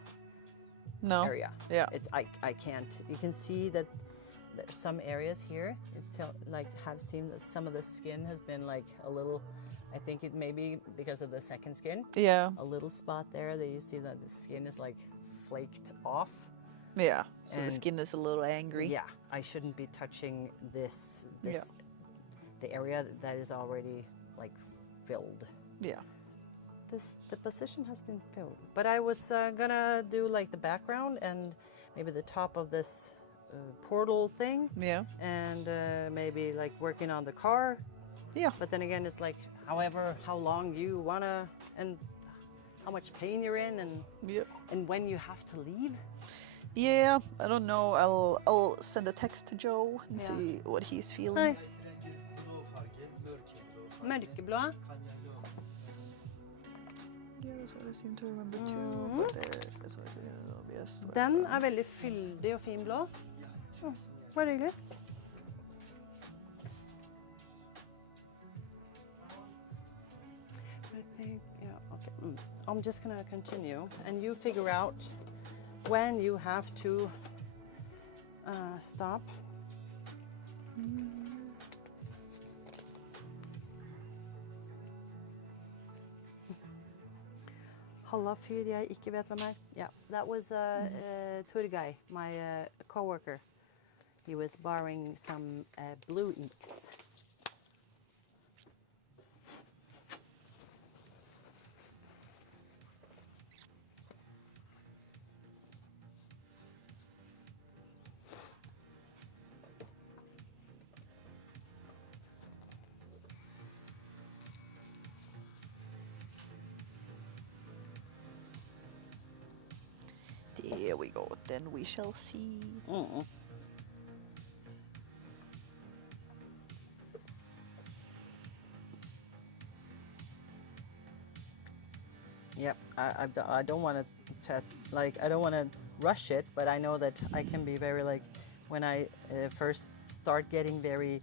area. Yeah. I can't. You can see that there's some areas here have seen that some of the skin has been like a little. I think it may be because of the second skin. Yeah. A little spot there that you see that the skin is like flaked off. Yeah. So the And- skin is a little angry. Yeah, I shouldn't be touching the area that is already like filled. Yeah. The position has been filled. But I was gonna do like the background and maybe the top of this portal thing. Yeah. And maybe like working on the car. Yeah. But then again, it's like how long you wanna and how much pain you're in and when you have to leave. Yeah, I don't know. I'll send a text to Joe and see what he's feeling. Hi. Mørkeblå. Yeah, that's what I seem to remember too. But that's what obvious. Den er veldig fyldig og fin blå. Bare hyggelig. I think, okay. I'm just gonna continue, and you figure out when you have to stop. Halla fyr jeg ikke vet hvem er. Yeah, that was Turgay, my coworker. He was borrowing some blue inks. Here we go. Then we shall see. Mm-mm. Yep, I don't want to like I don't want to rush it, but I know that I can be very like when I first start getting very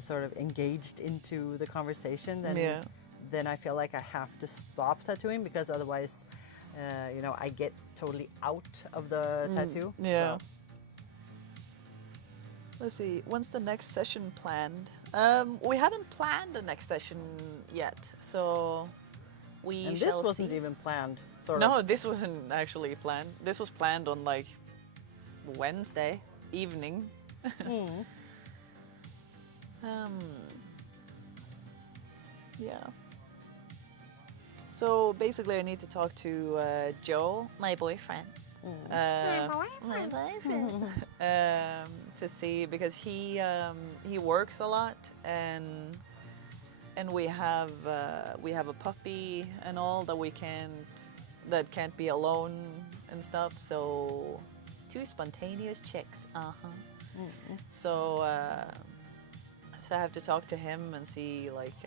sort of engaged into the conversation, then I feel like I have to stop tattooing because otherwise, you know, I get totally out of the tattoo. Yeah. So. Let's see. When's the next session planned? We haven't planned the next session yet, so. And this wasn't even planned, sort No, of. this wasn't actually planned. This was planned on like Wednesday evening. Yeah. So basically, I need to talk to Joe, my boyfriend. My boyfriend. To see, because he works a lot, and we have a puppy and all that can't be alone and stuff. So 2 spontaneous chicks. So I have to talk to him and see like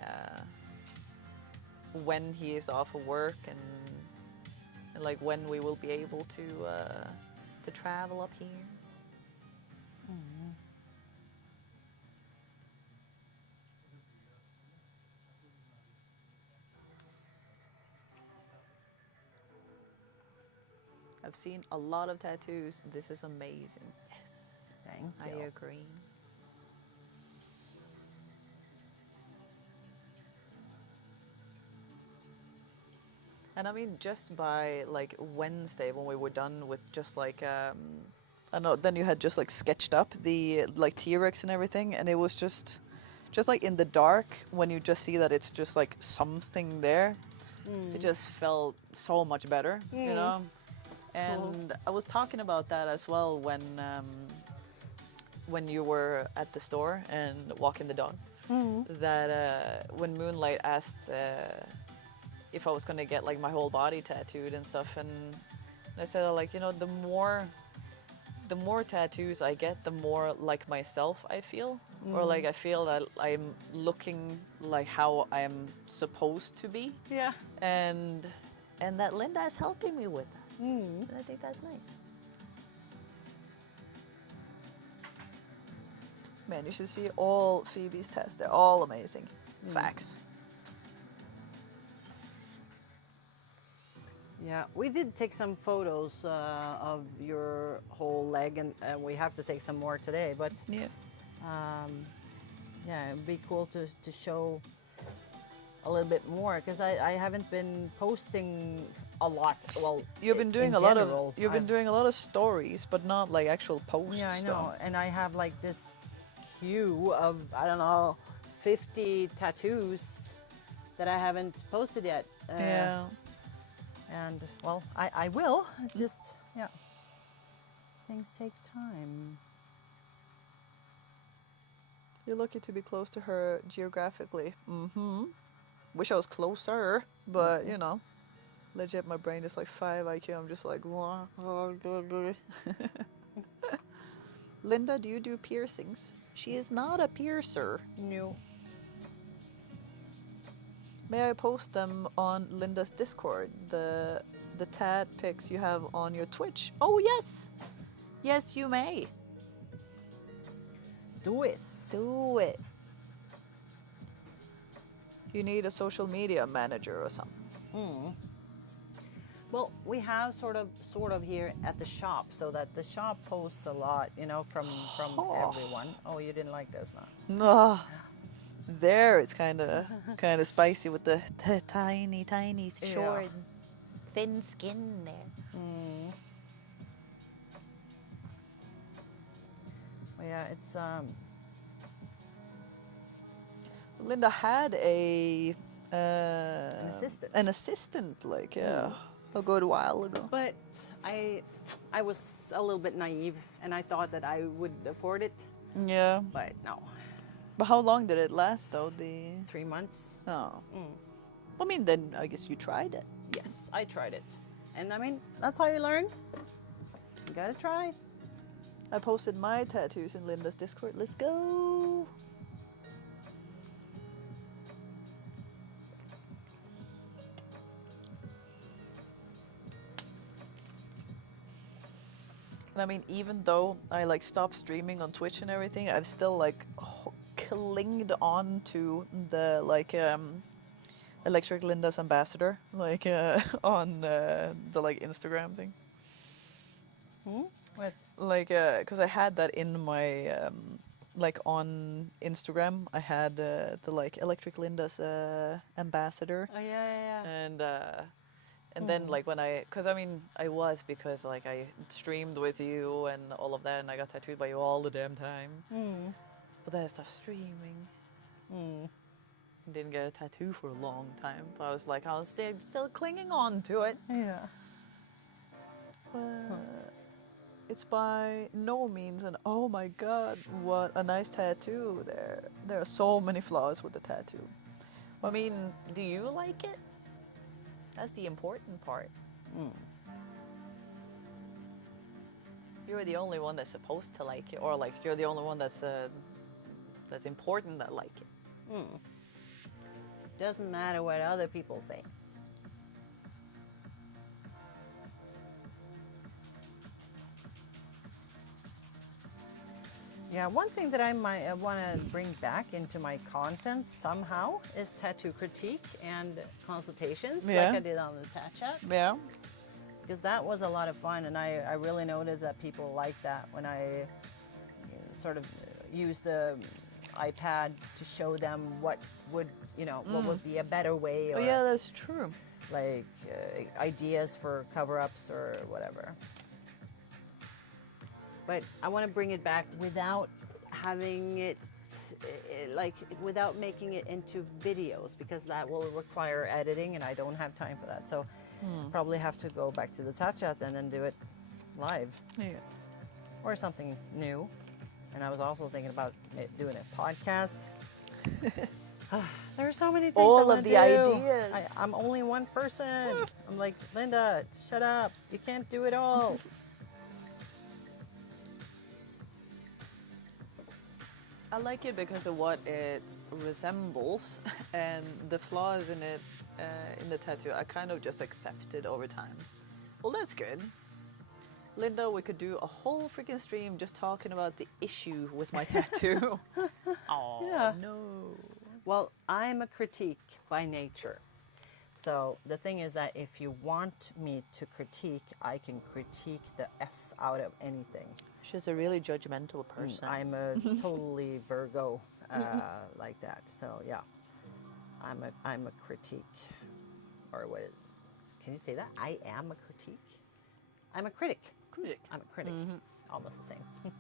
when he is off of work and like when we will be able to travel up here. I've seen a lot of tattoos. This is amazing. Yes. Thank I you. agree. And I mean, just by like Wednesday when we were done with just like, I know, then you had just like sketched up the like T-Rex and everything, and it was just like in the dark when you just see that it's just like something there, it just felt so much better, you know? And I was talking about that as well when you were at the store and walking the dog, that when Moonlight asked if I was gonna get like my whole body tattooed and stuff, and I said like, you know, the more tattoos I get, the more like myself I feel, or like I feel that I'm looking like how I'm supposed to be. Yeah. And that Linda is helping me with that. And I think that's nice. Man, you should see all Phoebe's tests. They're all amazing. Facts. Yeah, we did take some photos of your whole leg, and we have to take some more today. But Yeah. Yeah, it'd be cool to show a little bit more because I haven't been posting a lot. Well, You've been doing been doing a lot of stories, but not like actual posts. Yeah, I know, and I have like this queue of I don't know 50 tattoos that I haven't posted yet. Yeah. And well, I will. It's just yeah, things take time. You're lucky to be close to her geographically. Wish I was closer, but you know, legit, my brain is like 5 IQ. I'm just like, Linda, do you do piercings? She is not a piercer. No. May I post them on Linda's Discord? The tat pics you have on your Twitch. Oh yes, yes you may. Do it. Do it. You need a social media manager or something. Well, we have sort of here at the shop, so that the shop posts a lot, you know, from everyone. Oh, you didn't like this, no? No. There it's kind of spicy with the tiny short thin skin there. Well, yeah, it's Linda had an assistant, like a good while ago. but I was a little bit naive, and I thought that I would afford it, Yeah. but no. But how long did it last though? 3 months. Oh. I mean, then I guess you tried it. Yes, I tried it, and I mean that's how you learn. You gotta try. I posted my tattoos in Linda's Discord. Let's go. And I mean, even though I like stopped streaming on Twitch and everything, I've still like clinged on to the like Electric Linda's ambassador, like on the like Instagram thing. Hmm? What? Like, cause I had that in my like on Instagram. I had the like Electric Linda's ambassador, Oh yeah. and then like when cause I mean I was because like I streamed with you and all of that, and I got tattooed by you all the damn time. Mm. But then I stopped streaming. Mm. Didn't get a tattoo for a long time. But I was still clinging on to it. Yeah. It's by no means an oh my god, what a nice tattoo there. There are so many flaws with the tattoo. I mean, do you like it? That's the important part. Mm. You're the only one that's supposed to like it, or like you're the only one that's important that like it. Mm. Doesn't matter what other people say. Yeah, one thing that I might want to bring back into my content somehow is tattoo critique and consultations, Yeah. like I did on the Tat Chat, Yeah. because that was a lot of fun, and I really noticed that people like that when I sort of use the iPad to show them what would what would be a better way, or Oh yeah, that's true. like ideas for cover-ups or whatever. But I want to bring it back without having it, like, without making it into videos, because that will require editing and I don't have time for that. So probably have to go back to the Tat Chat then and do it live Yeah. or something new. And I was also thinking about doing a podcast. There are so many things I All wanna of the do. ideas. I'm only one person. I'm like, Linda, shut up. You can't do it all. I like it because of what it resembles and the flaws in it, in the tattoo. I kind of just accepted over time. Well, that's good. Linda, we could do a whole freaking stream just talking about the issue with my tattoo. Oh, Yeah. no. Well, I'm a critique by nature. So the thing is that if you want me to critique, I can critique the F out of anything. She's a really judgmental person. I'm a totally Virgo like that. So yeah, I'm a critique, or what? Can you say that? I am a critique. I'm a critic. Critic. I'm a critic. Almost the same.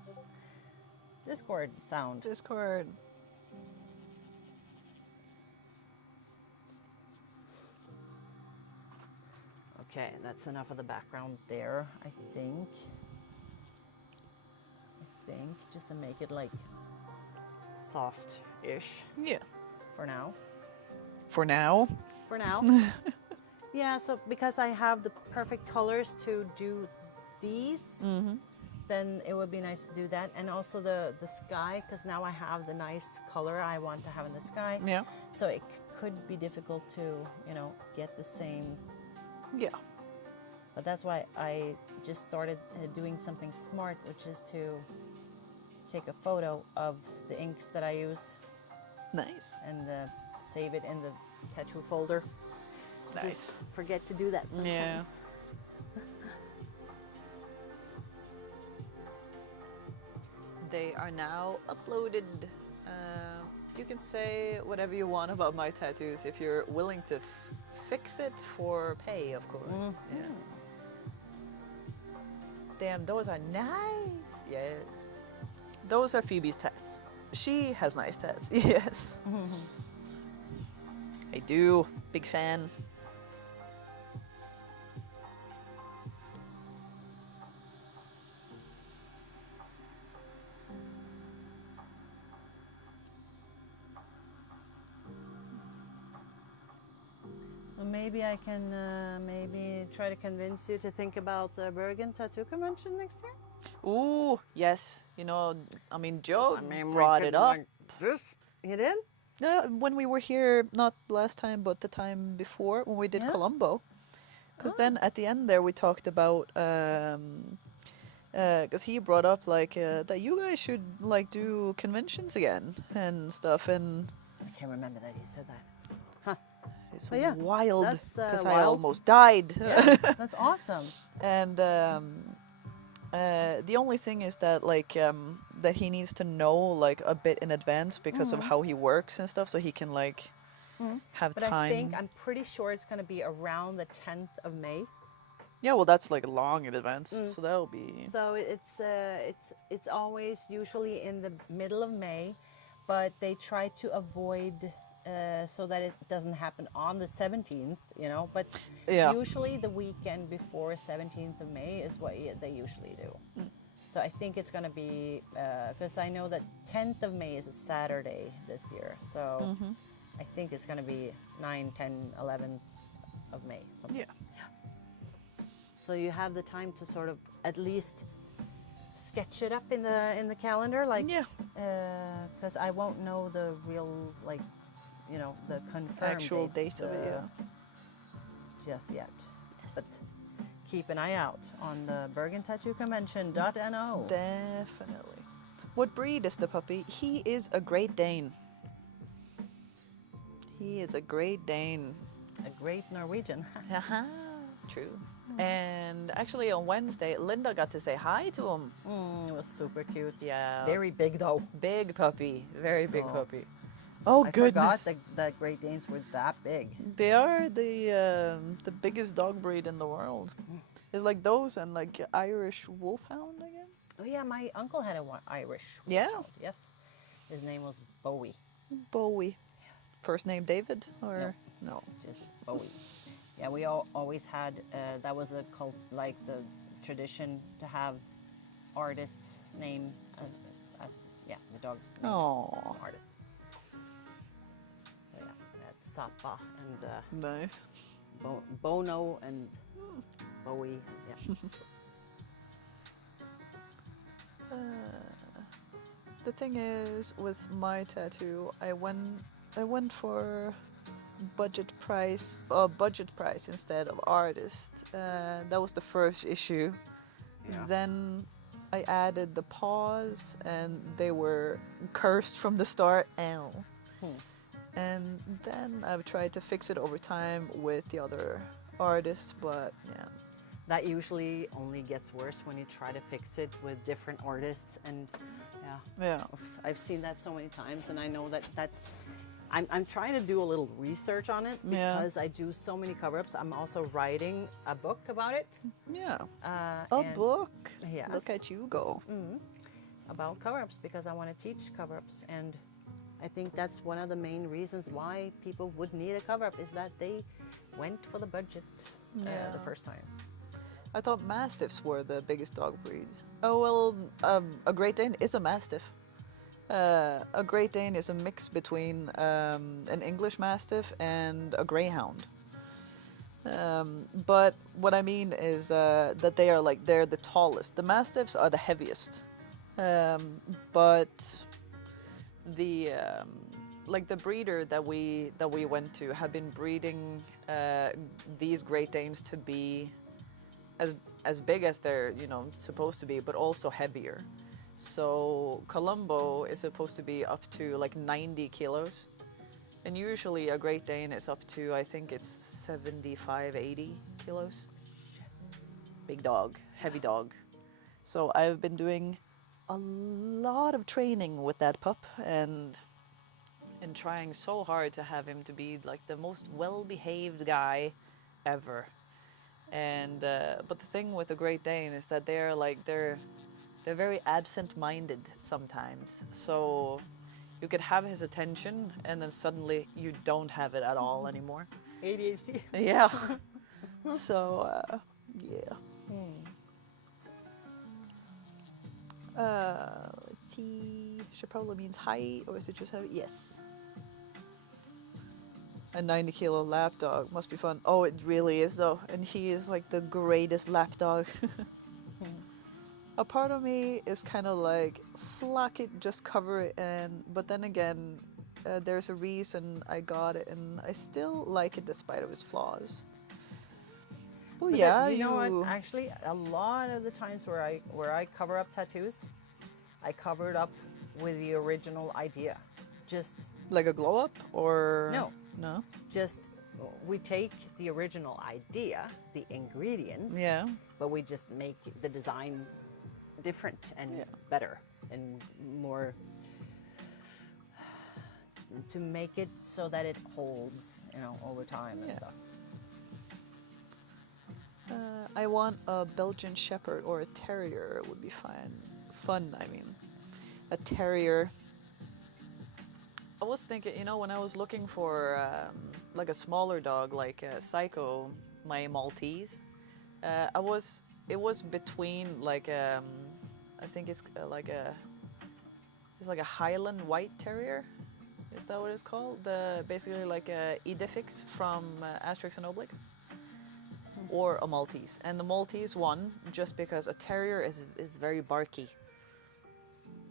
Discord sound. Discord. Okay, that's enough of the background there, I think. Just to make it like soft-ish Yeah. for now. For now. For now. Yeah, so because I have the perfect colors to do these, then it would be nice to do that. And also the sky, because now I have the nice color I want to have in the sky. Yeah. So it could be difficult to, get the same. Yeah. But that's why I just started doing something smart, which is to take a photo of the inks that I use Nice. and save it in the tattoo folder. Nice. Just forget to do that sometimes. Yeah. They are now uploaded. You can say whatever you want about my tattoos if you're willing to fix it for pay, of course. Yeah. Damn, those are nice. Yes. Those are Phoebe's tats. She has nice tats. Yes. I do. Big fan. So So maybe I can maybe try to convince you to think about the Bergen Tattoo Convention next year. Ooh, yes. You know, I mean, 'Cause, Joe I mean, we brought could it up. like this. You did? When we were here, not last time, but the time before, when we did Yeah. Colombo. Because Oh. then at the end there, we talked about, because he brought up like that you guys should like do conventions again and stuff, and I can't remember that he said that. it's But yeah, wild that's, because I wild. almost died. Yeah, that's awesome. And the only thing is that like that he needs to know like a bit in advance because of how he works and stuff, so he can like have But time. I'm pretty sure it's going to be around the 10th of May. Yeah, well, that's like long in advance, so that'll be. So it's always usually in the middle of May, but they try to avoid so that it doesn't happen on the 17th, you know. But Yeah. usually the weekend before 17th of May is what they usually do. So I think it's going to be because I know that 10th of May is a Saturday this year. So I think it's going to be 9, 10, 11 of May. Something. Yeah. So you have the time to sort of at least sketch it up in the calendar, like Yeah. because I won't know the real like, you know, the confirmed Actual dates, date of it, yeah. just yet. But keep an eye out on the BergenTattooConvention.no. Definitely. What breed is the puppy? He is a Great Dane. He is a Great Dane. A great Norwegian. Haha. True. And actually on Wednesday, Linda got to say hi to him. It was super cute. Yeah. Very big though. Big puppy. Very big So- puppy. Oh, I goodness. forgot that Great Danes were that big. They are the biggest dog breed in the world. It's like those and like Irish Wolfhound, I guess. Oh yeah, my uncle had an Irish. Yeah. Wolfhound, yes. His name was Bowie. Bowie. First name David or no? Just Bowie. Yeah, we always had that was a cult, like the tradition to have artists name as the dog name Aw. as an artist. So, yeah, that's Zappa and Nice. Bono and Bowie. Yeah. The thing is, with my tattoo, I went for budget price instead of artist. That was the first issue. Yeah. Then I added the paws, and they were cursed from the start. L. And then I've tried to fix it over time with the other artists, but yeah. That usually only gets worse when you try to fix it with different artists, and Yeah. I've seen that so many times, and I know that's. I'm trying to do a little research on it Yeah. because I do so many cover-ups. I'm also writing a book about it. Yeah. A and- book. Yes. Look at you go. About cover-ups because I want to teach cover-ups, and I think that's one of the main reasons why people would need a cover-up is that they went for the budget Yeah. the first time. I thought Mastiffs were the biggest dog breeds. Oh, well, a Great Dane is a Mastiff. A Great Dane is a mix between an English Mastiff and a Greyhound. But what I mean is that they're the tallest. The Mastiffs are the heaviest. But the the breeder that we went to have been breeding these Great Danes to be as big as they're supposed to be, but also heavier. So Colombo is supposed to be up to like 90 kilos, and usually a Great Dane is up to, I think it's 75, 80 kilos. Big dog, heavy dog. So I've been doing a lot of training with that pup, and trying so hard to have him to be like the most well-behaved guy ever. And but the thing with the Great Dane is that they're very absent-minded sometimes. So you could have his attention, and then suddenly you don't have it at all anymore. ADHD. Yeah. So yeah. Let's see. She probably means height, or is it just heavy? Yes. A 90-kilo lap dog must be fun. Oh, it really is though, and he is like the greatest lap dog. A part of me is kind of like, flock it, just cover it, and but then again, there's a reason I got it, and I still like it despite of its flaws. Well, But yeah, you know what? Actually, a lot of the times where I cover up tattoos, I cover it up with the original idea. Just like a glow up or no, no? just we take the original idea, the ingredients, Yeah. but we just make the design different and Yeah. better and more to make it so that it holds, you know, over time and Yeah. stuff. I want a Belgian Shepherd or a Terrier. It would be fine. Fun, I mean. A Terrier. I was thinking, you know, when I was looking for like a smaller dog, like Psycho, my Maltese, it was between like I think it's it's like a Highland White Terrier. Is that what it's called? Basically like a Idefix from Asterix and Obelix, or a Maltese. And the Maltese won just because a Terrier is very barky.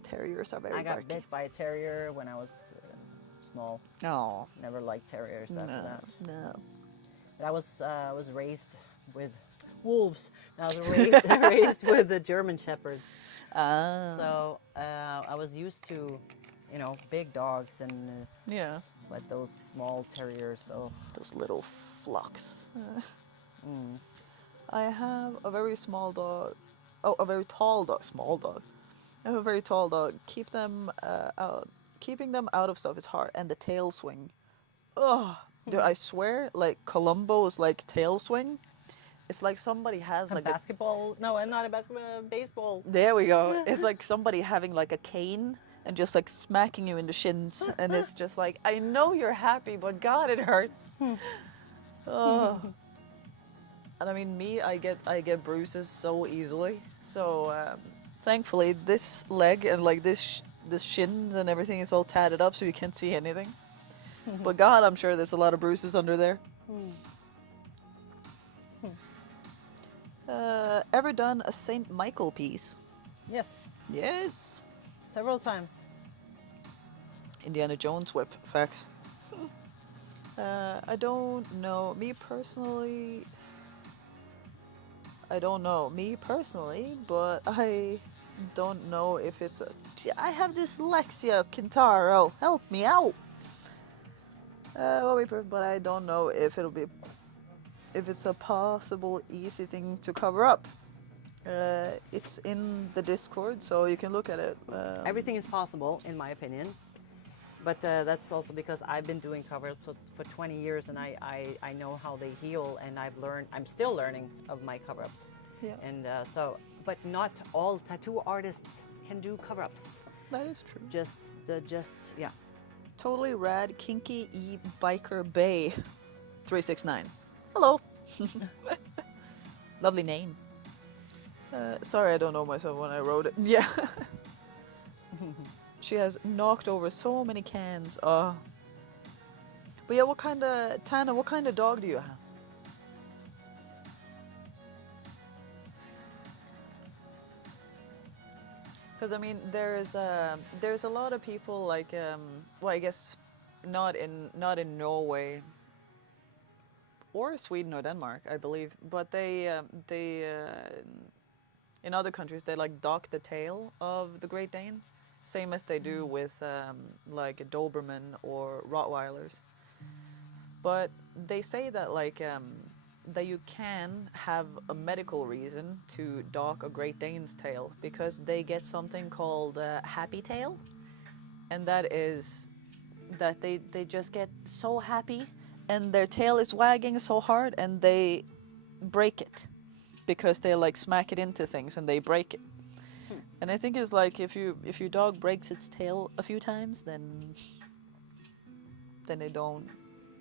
Terriers are very I got barky. bit by a terrier when I was small. Oh, Never liked terriers after that. no. But I was raised with wolves. And I was raised with the German shepherds. Ah. So I was used to, you know, big dogs and Yeah. but those small terriers. Oh, Those little flocks. I have a very small dog. Oh, a very tall dog. Small dog. I have a very tall dog. Keeping them out of stuff is hard. And the tail swing. Oh, dude, I swear, like Columbo's like tail swing. It's like somebody has a like basketball? No, not a basketball. Baseball. There we go. It's like somebody having like a cane and just like smacking you in the shins, and it's just like, I know you're happy, but God, it hurts. Oh. And I mean, me, I get bruises so easily. So thankfully, this leg and like this shins and everything is all tatted up, so you can't see anything. But God, I'm sure there's a lot of bruises under there. Ever done a Saint Michael piece? Yes, Yes. several times. Indiana Jones whip, facts. I don't know. Me personally, I don't know. Me personally, but I don't know if it's a... I have dyslexia, Kintaro. Help me out. But I don't know if it'll be... If it's a possible easy thing to cover up. It's in the Discord, so you can look at it. Everything is possible, in my opinion. But that's also because I've been doing covers for 20 years, and I know how they heal, and I'm still learning of my cover-ups. Yeah. And but not all tattoo artists can do cover-ups. That is true. Yeah. Totally rad, Kinky E Biker Bay 369. Hello. Lovely name. Sorry, I don't know myself when I wrote it. Yeah. She has knocked over so many cans. But yeah, Tana, what kind of dog do you have? Because I mean, there's a lot of people like, well, I guess not in Norway or Sweden or Denmark, I believe, but they in other countries they like dock the tail of the Great Dane, same as they do with like Doberman or Rottweilers. But they say that like that you can have a medical reason to dock a Great Dane's tail because they get something called happy tail, and that is that they just get so happy and their tail is wagging so hard and they break it because they like smack it into things and they break it. And I think it's like if your dog breaks its tail a few times, then they don't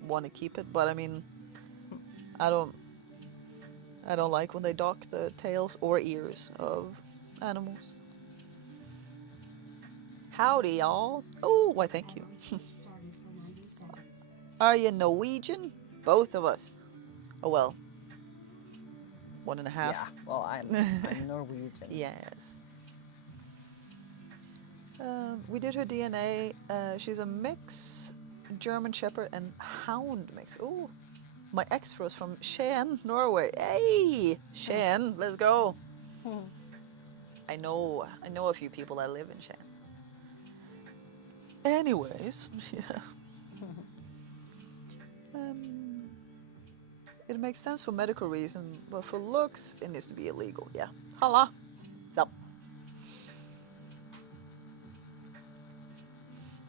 want to keep it. But I mean, I don't like when they dock the tails or ears of animals. Howdy, y'all. Oh, why thank you. Started for 90 seconds. Are you Norwegian? Both of us. Oh well. 1.5. Yeah. Well, I'm Norwegian. Yes. We did her DNA. She's a mix, German Shepherd and Hound mix. Ooh. My ex was from Skien, Norway. Hey, Skien, let's go. I know a few people that live in Skien. Anyways, yeah. It makes sense for medical reasons, but for looks, it needs to be illegal. Yeah. Halla. So.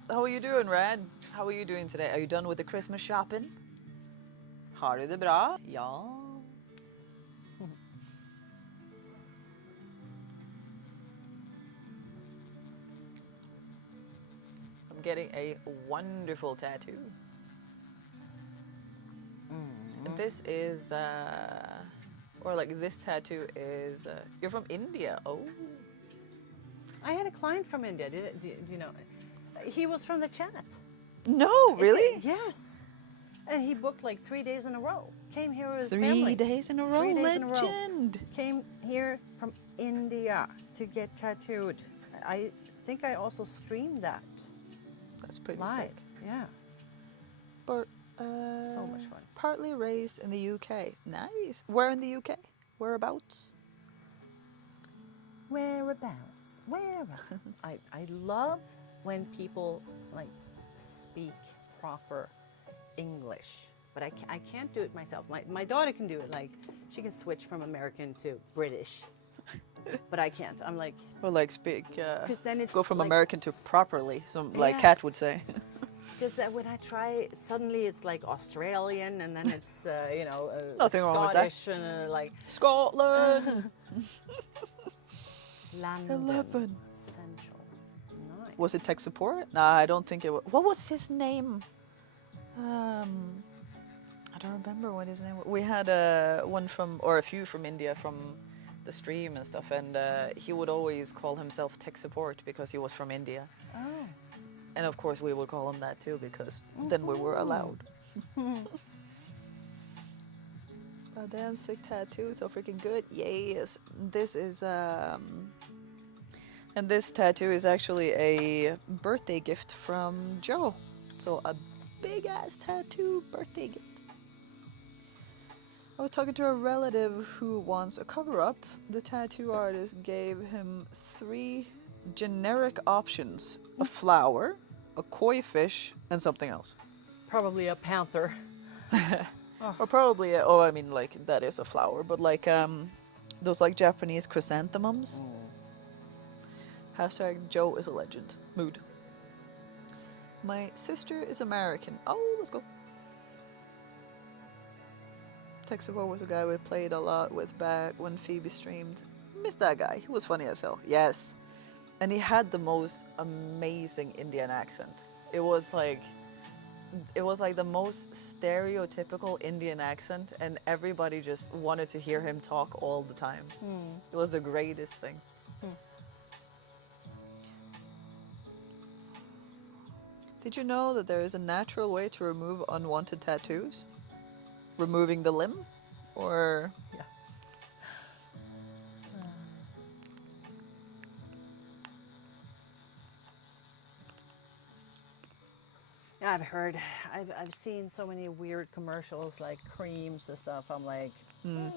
How are you doing, Rad? How are you doing today? Are you done with the Christmas shopping? Har du det bra? Ja. I'm getting a wonderful tattoo. And this is, or like this tattoo is, you're from India. Oh. I had a client from India. Do you know? He was from the chat. No, really? Yes. And he booked like 3 days in a row. Came here with his 3 family. days in a row, 3 days in a row. legend. Came here from India to get tattooed. I think I also streamed that That's pretty live. sick. Yeah. But, So much fun. Partly raised in the UK. Nice. Where in the UK? Whereabouts? Whereabouts? I love when people like speak proper English, but I can't do it myself. My daughter can do it. Like she can switch from American to British, but I can't. I'm like, Or like speak, then it's go from like- American to properly, some like Yeah. Kat would say. because when I try, suddenly it's like Australian, and then it's Nothing wrong with that. Scottish, and like Scotland! London 11. Central. Nice. Was it tech support? Nah, I don't think it was. What was his name? I don't remember what his name was. We had one from, or a few from India from the stream and stuff, and he would always call himself tech support because he was from India. Oh. And of course we would call him that too because then we were allowed. Goddamn sick tattoo, so freaking good. Yes. This is and this tattoo is actually a birthday gift from Joe. So a big ass tattoo birthday gift. I was talking to a relative who wants a cover up. The tattoo artist gave him 3 generic options: a flower, a koi fish, and something else. Probably a panther. Or probably, I mean, like, that is a flower, but like, those like Japanese chrysanthemums. Hashtag Joe is a legend. Mood. My sister is American. Oh, let's go. Texavo was a guy we played a lot with back when Phoebe streamed. Miss that guy. He was funny as hell. Yes. And he had the most amazing Indian accent. It was like the most stereotypical Indian accent, and everybody just wanted to hear him talk all the time. It was the greatest thing. Did you know that there is a natural way to remove unwanted tattoos? Removing the limb? Or... Yeah. Yeah, I've heard, I've seen so many weird commercials like creams and stuff. I'm like, yeah.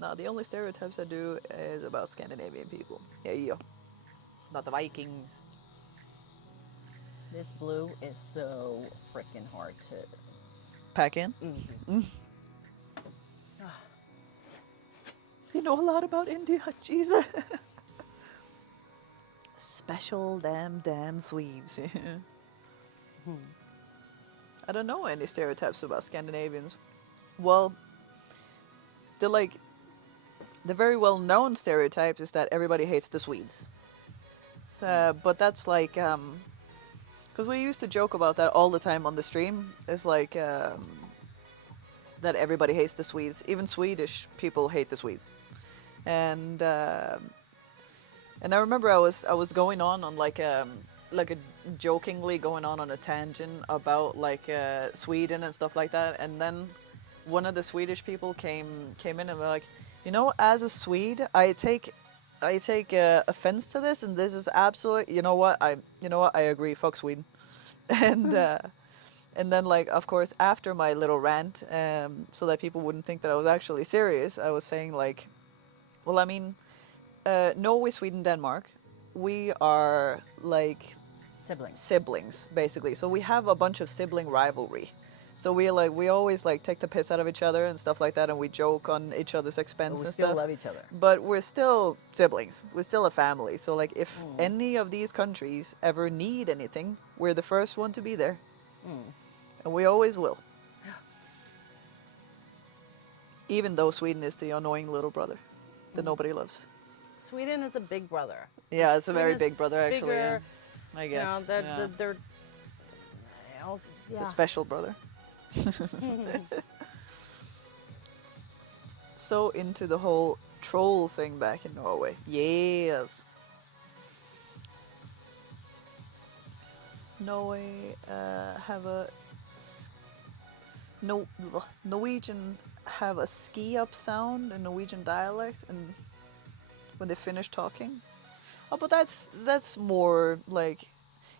No, the only stereotypes I do is about Scandinavian people. Yeah. Not the Vikings. This blue is so freaking hard to. Pack in? You know a lot about India, Jesus. Special damn Swedes. I don't know any stereotypes about Scandinavians. Well, the very well known stereotype is that everybody hates the Swedes. But that's like, because we used to joke about that all the time on the stream. It's like that everybody hates the Swedes. Even Swedish people hate the Swedes. And I remember I was going on like like a jokingly going on a tangent about like Sweden and stuff like that, and then one of the Swedish people came in and were like, you know, as a Swede, I take offense to this, and this is absolute. You know what? I agree. Fuck Sweden. And then, like, of course, after my little rant, so that people wouldn't think that I was actually serious, I was saying, like, well, I mean, Norway, Sweden, Denmark, we are, like, siblings, basically. So we have a bunch of sibling rivalry. So we always, like, take the piss out of each other and stuff like that, and we joke on each other's expense But we and still stuff. love each other. But we're still siblings. We're still a family. So, like, if any of these countries ever need anything, we're the first one to be there. And we always will. Even though Sweden is the annoying little brother that nobody loves. Sweden is a big brother. Yeah, it's a Sweden very is big brother, actually. bigger, Yeah. I guess. You know, yeah. they're also, It's a special brother. So into the whole troll thing back in Norway. Yes. Norway have a Norwegian have a ski up sound in Norwegian dialect, and when they finish talking. Oh, but that's more like,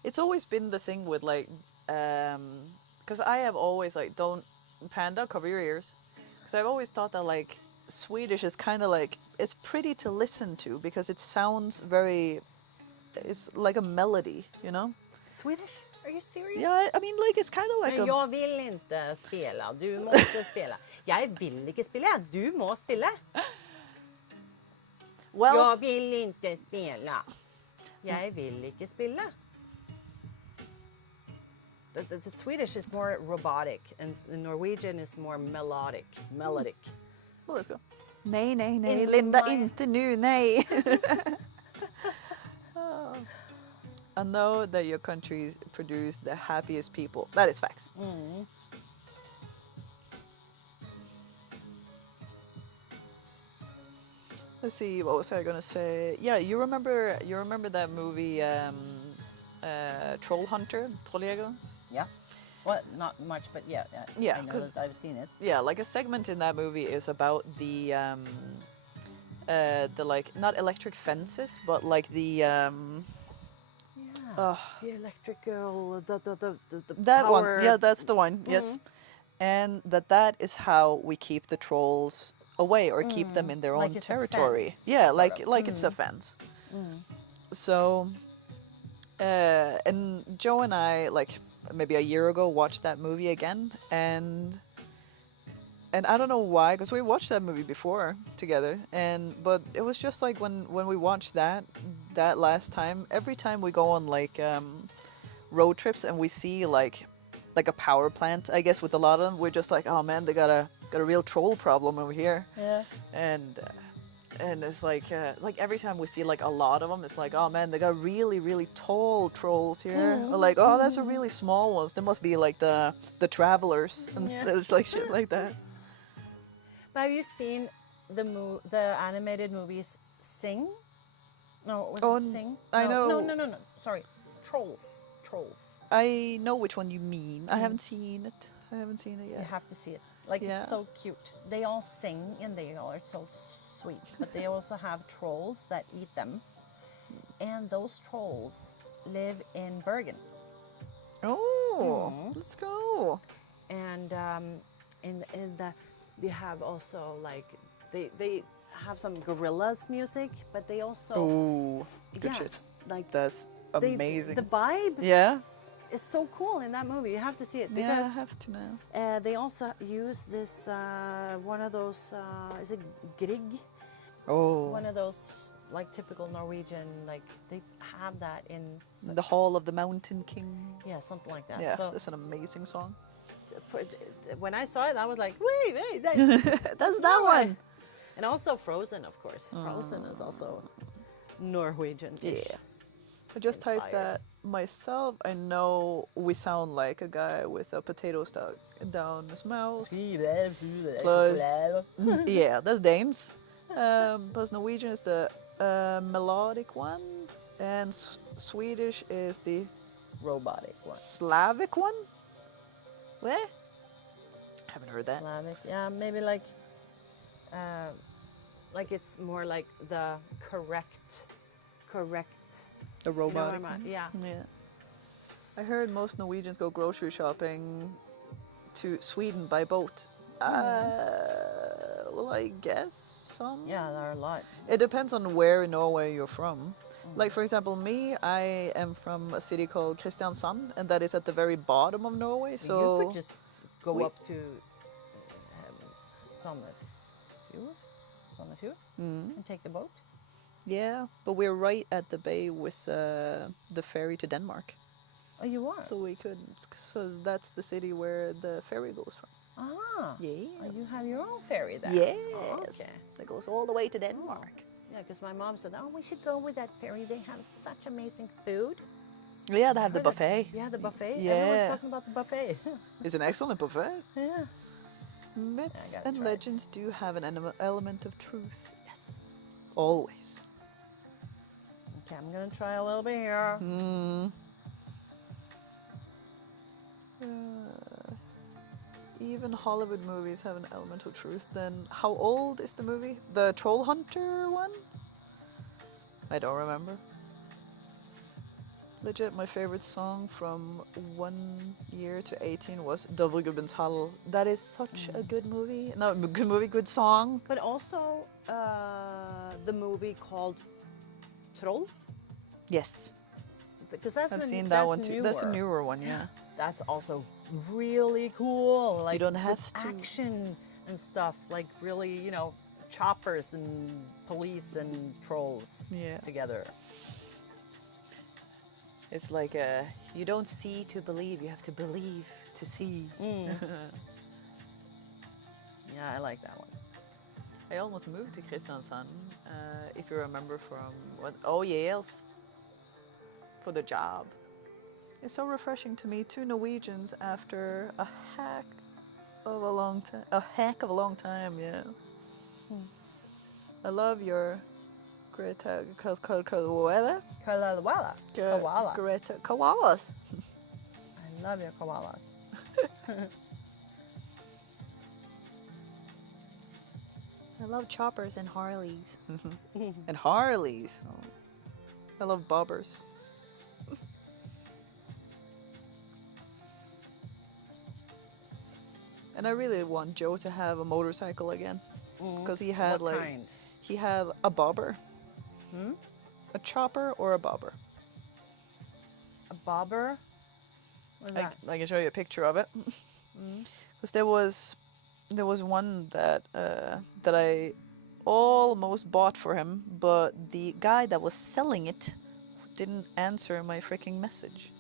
it's always been the thing with like, because I have always like, don't panda cover your ears, because I've always thought that like Swedish is kind of like, it's pretty to listen to because it sounds very, it's like a melody, you know. Swedish? Are you serious? Yeah, I mean, like, it's kind of like Men jag vill inte spela, du måste spela. Jag vill inte spela, du måste spela. well, Jag vill inte spela. Jag vill inte spela. The Swedish is more robotic and the Norwegian is more melodic. well, let's go. Nej, nej, nej, In Linda, my- inte nu, nej. I know that your countries produce the happiest people. That is facts. Let's see, what was I gonna say? Yeah, you remember that movie, Troll Hunter, Trolljägaren? Yeah. Well, not much, but yeah. Yeah, I know 'cause- that I've seen it. Yeah, like a segment in that movie is about the like, not electric fences, but like the Yeah. The electrical, the that power. one. Yeah, that's the one. Yes, and that is how we keep the trolls away or keep them in their Like own it's a territory. fence, Yeah, sort like of. it's a fence. So, and Joe and I, like maybe a year ago, watched that movie again, and I don't know why, because we watched that movie before together, but it was just like when we watched that last time, every time we go on like road trips and we see like a power plant, I guess, with a lot of them, we're just like, oh man, they got a real troll problem over here. Yeah. And it's like every time we see like a lot of them, it's like, oh man, they got really, really tall trolls here. Or like, oh, that's a really small ones. They must be like the travelers, and it's like shit like that. But have you seen the animated movies Sing? No, was it Sing? I know. No. Sorry, Trolls. I know which one you mean. I haven't seen it. You yet. have to see it. Like, Yeah. it's so cute. They all sing and they are so sweet. But they also have trolls that eat them. And those trolls live in Bergen. Oh, let's go. And they have also like they have some gorillas music, but they also Oh, good shit. like That's they- amazing. the vibe Yeah. is so cool in that movie. You have to see it Yeah, I because have to now. they also use this one of those is it Grieg? Oh, One of those like typical Norwegian, like they have that in the Hall of the Mountain King. something like that. Yeah, So that's an amazing song. when I saw it, I was like, wait, that's That's that Norway. one. And also Frozen, of course. Frozen is also Norwegian-ish. Yeah. I just typed Inspired. that myself. I know we sound like a guy with a potato stuck down his mouth. Plus, yeah, that's Danes. Plus Norwegian is the melodic one, and Swedish is the robotic one. Slavic one? What? Haven't heard that. Slavic, yeah, maybe like it's more like the correct. The You know what robotic I'm one? yeah. Yeah. I heard most Norwegians go grocery shopping to Sweden by boat. Well, I guess some. Yeah, there are a lot. It depends on where in Norway you're from. Like, for example, me, I am from a city called Kristiansand, and that is at the very bottom of Norway. So you could just go we- up to Sandefjord and take the boat. yeah, but we're right at the bay with the ferry to Denmark. Oh, you are? So we couldn't, because that's the city where the ferry goes from. Ah. Yeah. Oh, you have your own ferry there. Yes. Oh, okay. That goes all the way to Denmark. Yeah, because my mom said, oh, we should go with that ferry. They have such amazing food. Yeah, they have the Heard that- buffet. Yeah, the buffet. Yeah. Everyone's talking about the buffet. It's an excellent buffet. Yeah. Myths gotta and try it. legends do have an element of truth. Yes. Always. Okay, I'm gonna try a little bit here. Even Hollywood movies have an element of truth. Then how old is the movie? The Troll Hunter one? I don't remember. Legit, my favorite song from 1 year to 18 was Dovregubbens Hall. That is such a good movie. No, good movie, good song. But also the movie called Troll, Yes, because that's I've the, seen that that's one too. That's a newer one, yeah. That's also really cool. Like don't with have to- action and stuff. Like really, you know, choppers and police and trolls Yeah. together. It's like you don't see to believe, you have to believe to see. Yeah, I like that one. I almost moved to Kristiansand, if you remember from what? Oh yes, for the job. It's so refreshing to meet two Norwegians after a heck of a long time. A heck of a long time, yeah. I love your Greta koalas. Koala. Koala. Greta koalas. I love your koalas. I love choppers and Harleys. And Harleys. Oh. I love bobbers. And I really want Joe to have a motorcycle again, because he had What like kind? he had a bobber, Hmm? a chopper or a bobber. A bobber? What's that? I can show you a picture of it. Because there was one that that I almost bought for him, but the guy that was selling it didn't answer my freaking message.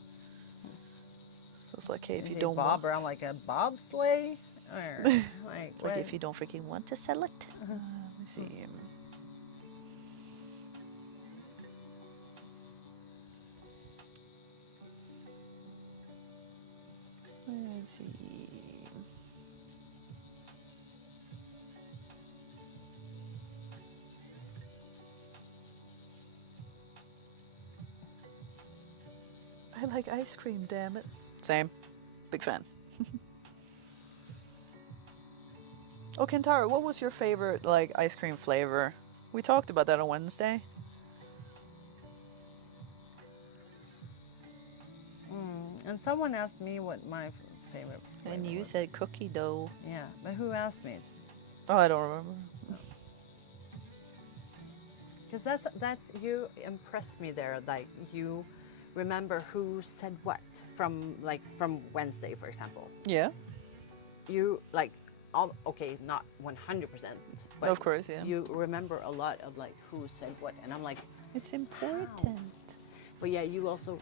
So it's like, hey, if you don't want, bobber, I'm like a bobsleigh? Or, like, it's like what? if you don't freaking want to sell it. Let me see. Let's see. I like ice cream, damn it. Same. Big fan. Oh, Kentaro, what was your favorite, like, ice cream flavor? We talked about that on Wednesday. And someone asked me what my favorite flavor And you was. said cookie dough. Yeah, but who asked me? Oh, I don't remember. Because that's you impressed me there. Like you remember who said what from Wednesday, for example. Yeah, You like, okay, not 100%, but of course, yeah. you remember a lot of like who said what, and I'm like, It's important. but yeah, you also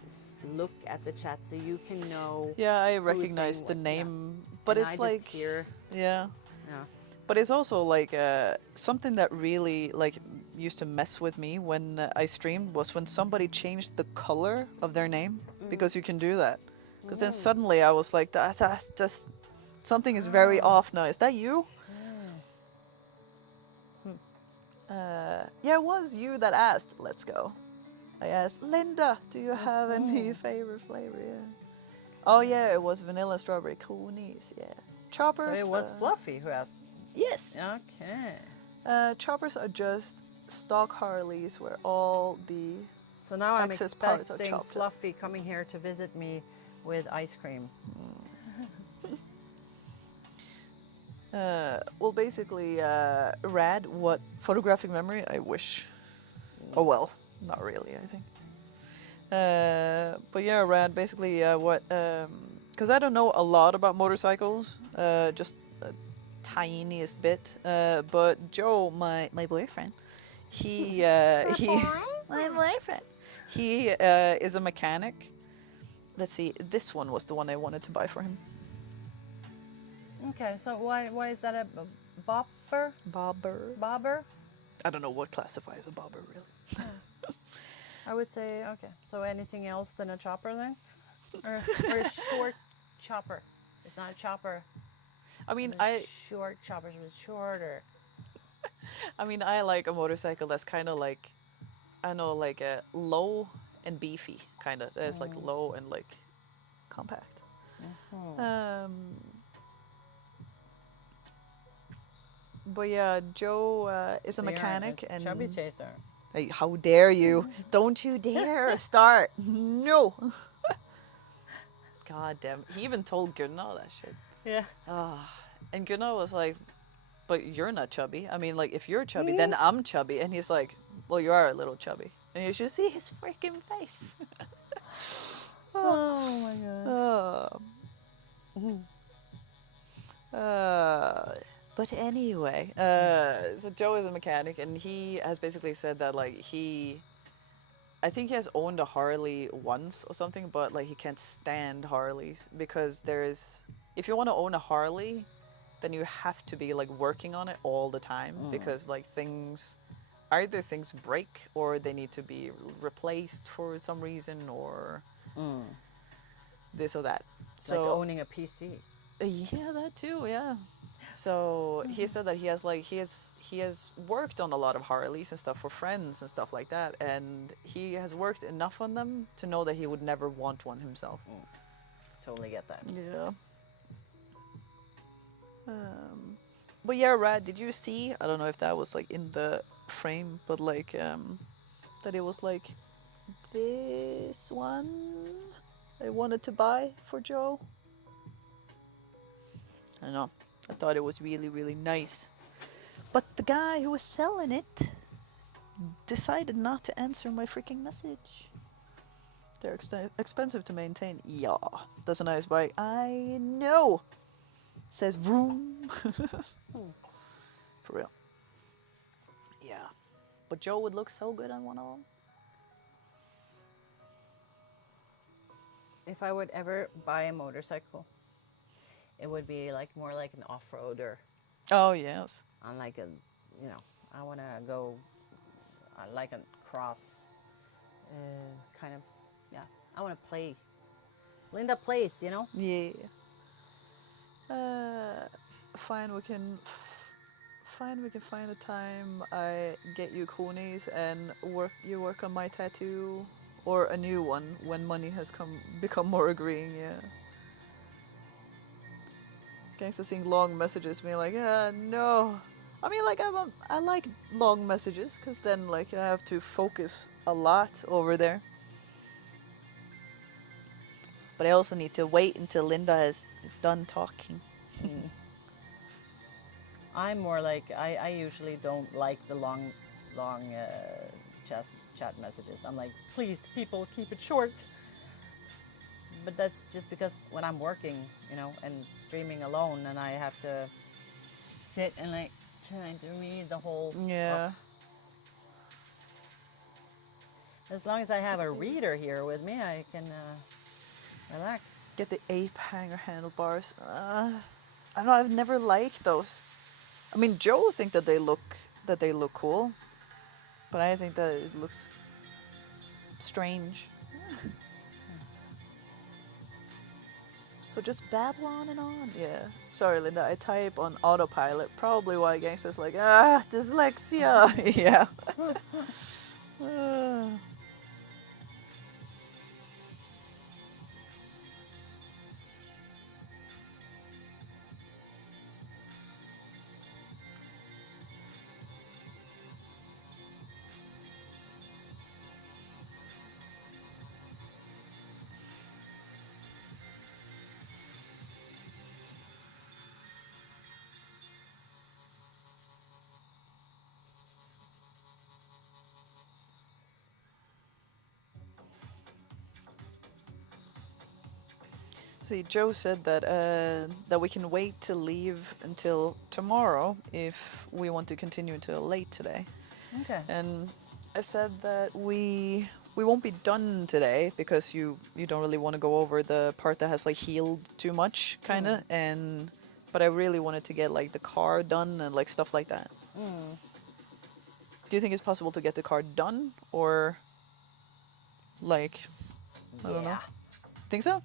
look at the chat so you can know. Yeah, I saying recognize the what, yeah. name, but And it's I like, just hear, yeah. yeah. But it's also like something that really like used to mess with me when I streamed was when somebody changed the color of their name, because you can do that. Because then suddenly I was like, that's just something is very off now. Is that you? Yeah, it was you that asked. Let's go. I asked Linda, do you have any favorite flavor? Yeah. Oh yeah, it was vanilla strawberry coonies. Yeah. Choppers. So it was Fluffy who asked. Yes. Okay. Choppers are just stock Harleys where all the So now I'm excess parts are expecting chopped up. Fluffy coming here to visit me with ice cream. Well, basically, Rad, what photographic memory? I wish. Oh well, not really, I think. But yeah, Rad, basically, what? Because I don't know a lot about motorcycles, just a tiniest bit. But Joe, my boyfriend, he my boyfriend, he is a mechanic. Let's see, this one was the one I wanted to buy for him. Okay, so why is that a bopper? Bobber. Bobber? I don't know what classifies a bobber really. I would say, okay. So anything else than a chopper then? Or a short chopper? It's not a chopper. I mean, Short choppers was shorter. I mean, I like a motorcycle that's kind of like, I know, like a low and beefy kind of. It's like low and like compact. But yeah, Joe is a So you're mechanic a and chubby chaser. Hey, how dare you? Don't you dare start. No. God damn. He even told Gunnar that shit. Yeah. And Gunnar was like, but you're not chubby. I mean, like, if you're chubby, then I'm chubby. And he's like, well, you are a little chubby. And you should see his freaking face. Oh my god. But anyway, so Joe is a mechanic, and he has basically said that, like, I think he has owned a Harley once or something, but, like, he can't stand Harleys because if you want to own a Harley, then you have to be, like, working on it all the time because, like, either things break or they need to be replaced for some reason or this or that. So Like owning a PC. Yeah, that too, yeah. So he said that he has worked on a lot of Harleys and stuff for friends and stuff like that, and he has worked enough on them to know that he would never want one himself. Totally get that. Yeah. But yeah, Rad, did you see? I don't know if that was like in the frame, but like that it was like this one I wanted to buy for Joe. I don't know. I thought it was really, really nice. But the guy who was selling it decided not to answer my freaking message. They're expensive to maintain. Yeah, that's a nice bike. I know. Says vroom. For real. Yeah. But Joe would look so good on one of them. If I would ever buy a motorcycle, it would be like more like an off-roader. Oh, yes. On like a, I want to go like a cross kind of, yeah. I want to play. Linda plays, Yeah. Fine, we can find a time I get you coonies and you work on my tattoo or a new one when money has become more agreeing, yeah. Gangsta seeing long messages being like, no. I mean, like, I like long messages because then, like, I have to focus a lot over there. But I also need to wait until Linda is done talking. I'm more like, I usually don't like the long chat messages. I'm like, please, people, keep it short. But that's just because when I'm working, and streaming alone, and I have to sit and like try to read the whole. Yeah. As long as I have a reader here with me, I can relax. Get the ape hanger handlebars. I don't know. I've never liked those. I mean, Joe think that they look cool, but I think that it looks strange. So just babble on and on. Yeah. Sorry, Linda. I type on autopilot. Probably why Gangsta's like, dyslexia. Yeah. See, Joe said that that we can wait to leave until tomorrow if we want to continue until late today. Okay. And I said that we won't be done today because you don't really want to go over the part that has like healed too much, kind of. And but I really wanted to get like the car done and like stuff like that. Do you think it's possible to get the car done, or like I don't know? Think so?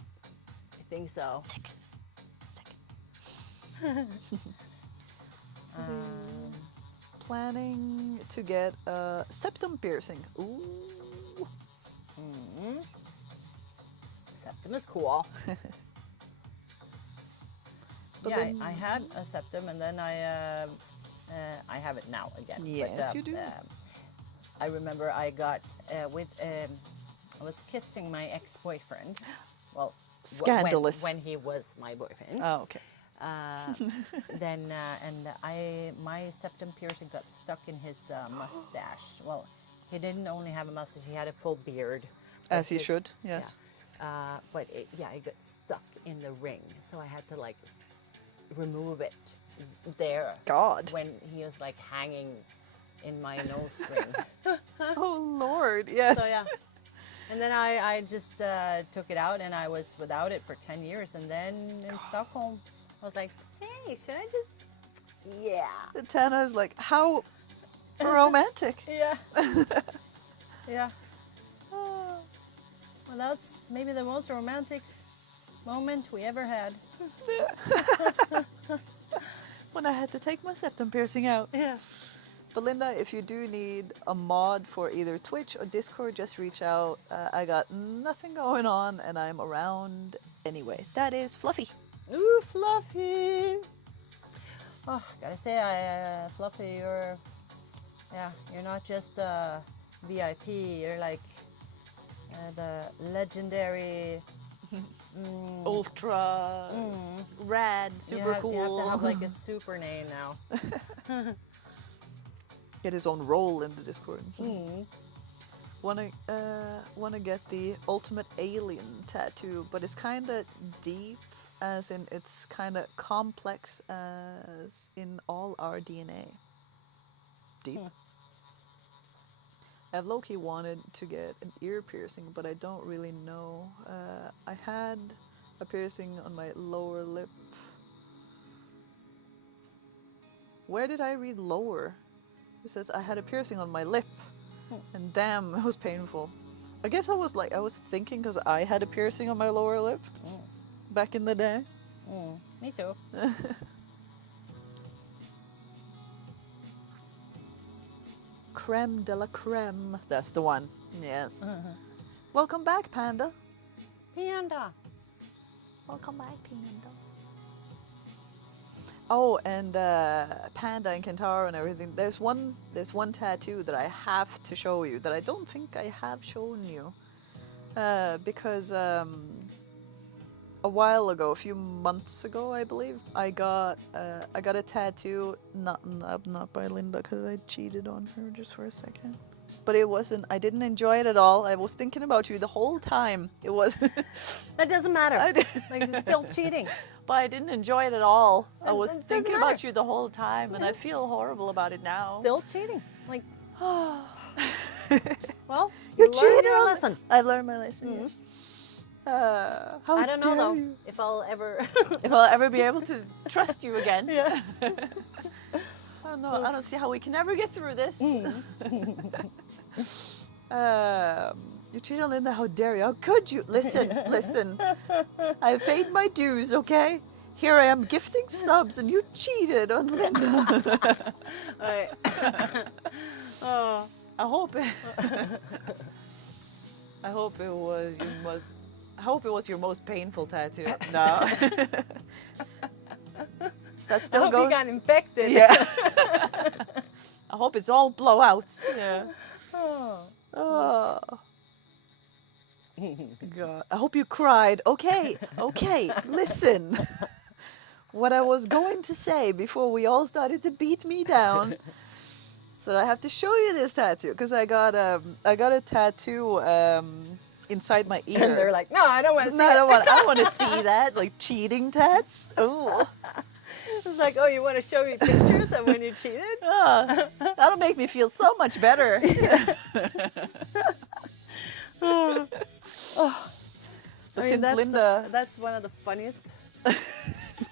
I think so. Planning to get a septum piercing. Ooh. Septum is cool. But yeah, then- I had a septum, and then I have it now again. Yes, you do. I remember I got I was kissing my ex-boyfriend. Well, Scandalous. when he was my boyfriend. Oh, okay. Then my septum piercing got stuck in his mustache. Well, he didn't only have a mustache; he had a full beard. but As he his- should, yes. Yeah. But it got stuck in the ring, so I had to like remove it there. God. When he was like hanging in my nose ring. Oh Lord, yes. So yeah. And then I just took it out, and I was without it for 10 years. And then in Stockholm, I was like, hey, should I just... Yeah. Tana is like, how romantic. Yeah. Yeah. Oh. Well, that's maybe the most romantic moment we ever had. When I had to take my septum piercing out. Yeah. But Linda, if you do need a mod for either Twitch or Discord, just reach out. I got nothing going on, and I'm around anyway. That is Fluffy. Ooh, Fluffy. Oh, gotta say, Fluffy, you're not just a VIP. You're like the legendary, Ultra rad, super cool. You have to have like a super name now. Get his own role in the Discord. Wanna get the ultimate alien tattoo, but it's kind of deep, as in it's kind of complex, as in all our DNA. Deep. I've low-key wanted to get an ear piercing, but I don't really know. I had a piercing on my lower lip. Where did I read lower? It says I had a piercing on my lip, and damn, it was painful. I guess I was thinking because I had a piercing on my lower lip back in the day. Me too. Creme de la creme. That's the one. Yes. Welcome back, Panda. Panda. Welcome back, Panda. Oh, and Panda and Kentaro and everything. There's one tattoo that I have to show you that I don't think I have shown you, because a while ago, a few months ago, I believe, I got a tattoo. Not by Linda, because I cheated on her just for a second. But it wasn't. I didn't enjoy it at all. I was thinking about you the whole time. It was. That doesn't matter. I did. Like, it's still cheating. But I didn't enjoy it at all. I was It doesn't thinking matter. about you the whole time, and I feel horrible about it now. Still cheating. Like, well, You you learned cheated your on- lesson. I've learned my lesson. Yes. How I don't know dare though you. if I'll ever. If I'll ever be able to trust you again. Yeah. I don't know. I don't see how we can ever get through this. You cheated on Linda. How dare you? How could you? Listen, listen. I paid my dues, okay? Here I am gifting subs, and you cheated on Linda. Alright. Oh. I hope it. I hope it was your most. I hope it was your most painful tattoo. No. That I still hope goes. you got infected. Yeah. I hope it's all blowouts. Yeah. Oh. Oh. God. I hope you cried. Okay. Okay. Listen. What I was going to say before we all started to beat me down. So I have to show you this tattoo because I got a tattoo inside my ear. And they're like, no, I don't want to see no, it. I don't want to see that. Like cheating tats. Oh, It's like, oh, you want to show me pictures of when you cheated? that'll make me feel so much better. Oh. But I mean, since Linda, that's one of the funniest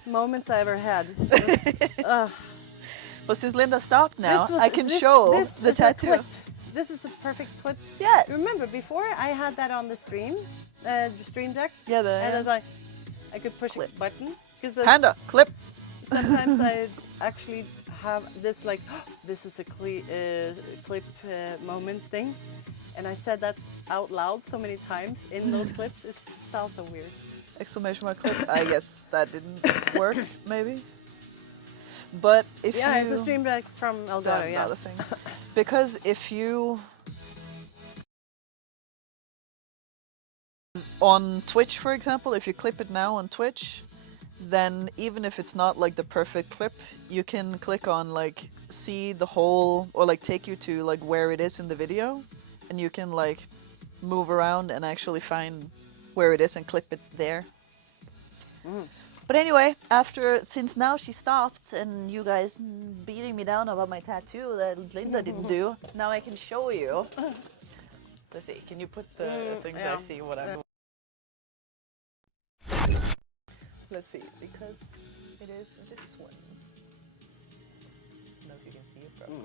moments I ever had. but since Linda stopped now, This I can show the is a tattoo. clip. This is a perfect clip. Yes. Remember, before I had that on the stream deck, Yeah, and I was like, I could push a button because Panda clip. sometimes I actually have this like, this is a clip moment thing, and I said that out loud so many times in those clips. It just sounds so weird. Exclamation mark clip. I guess that didn't work, maybe. But if Yeah, you... it's a stream deck from Elgato, yeah. Thing. Because if you... On Twitch, for example, if you clip it now on Twitch, then even if it's not like the perfect clip, you can click on like see the whole, or like take you to like where it is in the video, and you can like move around and actually find where it is and clip it there. But anyway, since now she stopped and you guys beating me down about my tattoo that Linda didn't do, now I can show you. Let's see, can you put the things I see what I'm... Let's see, because it is this one. I don't know if you can see it properly.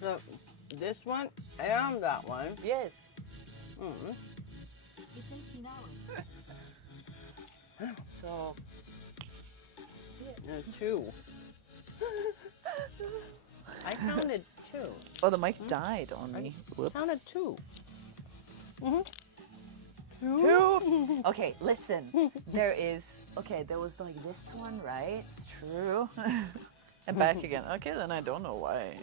So this one and that one. Yes. It's 18 hours. So two. I counted two. Oh, the mic died on me. Whoops. Counted two. Two. Okay, listen. There was like this one, right? It's true. And back again. Okay, then I don't know why.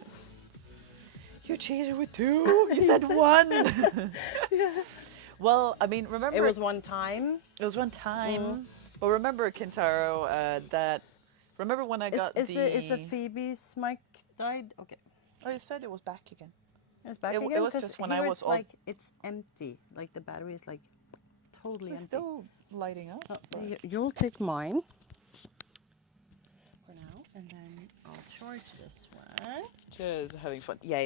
You cheated with two. You said one. Yeah. Well, I mean, remember... It was one time. It was one time. But remember, Kintaro, that... Remember when I got Is the Phoebe's mic died? Okay. Oh, you said it was back again. It's back It again? was 'Cause just when here I was it's all... like, it's empty. Like the battery is like totally It's empty. still lighting up. Oh, you'll take mine for now, and then I'll charge this one. Just having fun. Yeah.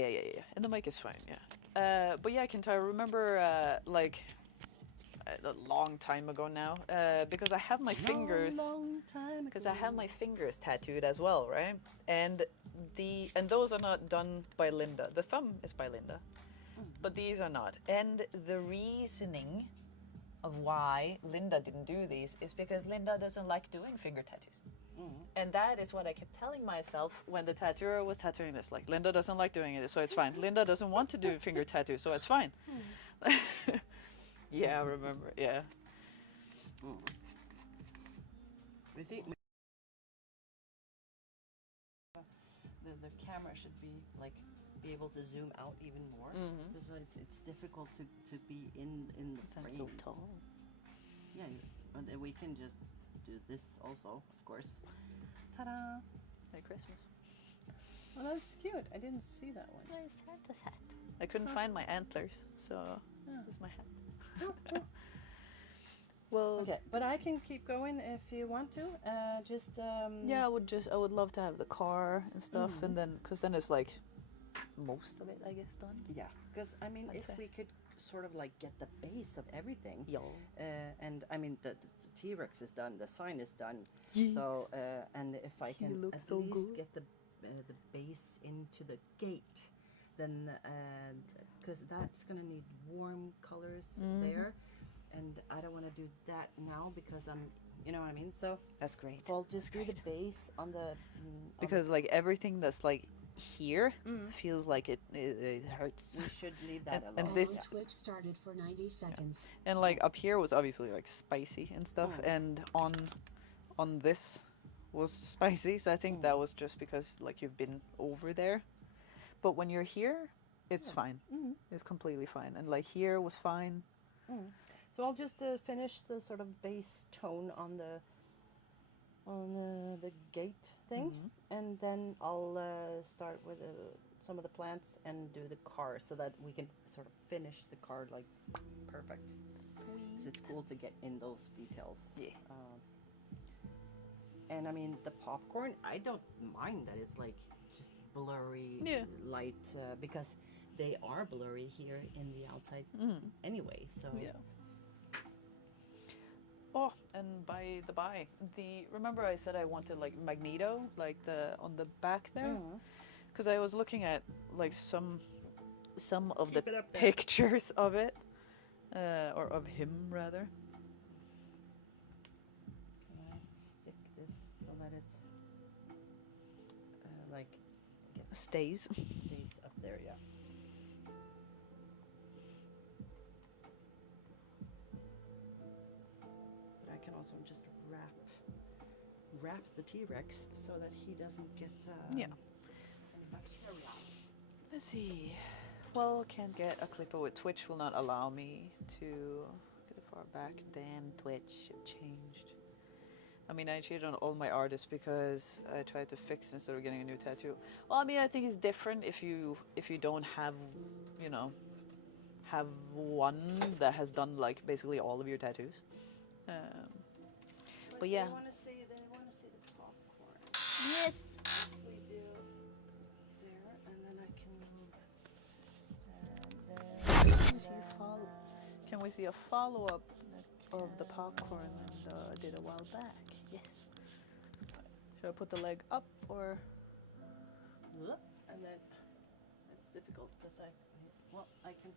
And the mic is fine, yeah. But yeah, Kintaro, remember, like... a long time ago now, because I have my fingers, because I have my fingers tattooed as well, right? And those are not done by Linda. The thumb is by Linda, but these are not. And the reasoning of why Linda didn't do these is because Linda doesn't like doing finger tattoos. And that is what I kept telling myself when the tattooer was tattooing this. Like, Linda doesn't like doing it, so it's fine. Linda doesn't want to do finger tattoos, so it's fine. Yeah, I remember, yeah. You see, the camera should be able to zoom out even more, because it's difficult to be in the frame. I'm so tall. Yeah, but we can just do this also, of course. Ta-da! Merry Christmas. Oh, that's cute. I didn't see that one. It's Santa's hat. I couldn't find my antlers, so this is my hat. Well, Okay, but I can keep going if you want to. yeah, I would love to have the car and stuff, and then, cause then it's like most of it, I guess, done. Yeah, because I mean, I'd if say. we could sort of like get the base of everything. Yeah. And I mean, the T-Rex is done, the sign is done. Yes. So, and if I can looks at so least good. get the base into the gate, then because that's gonna need warm colors there, and I don't want to do that now because you know what I mean. So That's great. I'll just do the base on the Because like everything that's like here feels like it hurts. we should leave that and alone. this- On Twitch started for 90 seconds. And like up here was obviously like spicy and stuff, and on this was spicy. So I think that was just because like you've been over there. But when you're here, it's fine. It's completely fine. And like here was fine. So I'll just finish the sort of base tone on on the gate thing, and then I'll start with some of the plants and do the car so that we can sort of finish the car like perfect. 'Cause it's cool to get in those details. Yeah. And I mean, the popcorn, I don't mind that it's like just blurry light because they are blurry here in the outside anyway. So Yeah. Oh, and by the by, remember I said I wanted like magneto, like on the back there, because I was looking at like some of Keep the it up there. pictures of it, or of him rather. Can I stick this so that it like Stays. stays up there? Yeah. But I can also just wrap the T-Rex so that he doesn't get bacteria. Let's see. Well, can't get a clipper with Twitch. Will not allow me to get it far back. Damn, Twitch changed. I mean, I cheated on all my artists because I tried to fix instead of getting a new tattoo. Well, I mean, I think it's different if you don't have, you know, have one that has done like basically all of your tattoos. But yeah. They want to see the popcorn. Yes. We do there, and then I can move. Can we see a follow-up of the popcorn that did a while back? Yes. Should I put the leg up or? And then it's difficult because I can.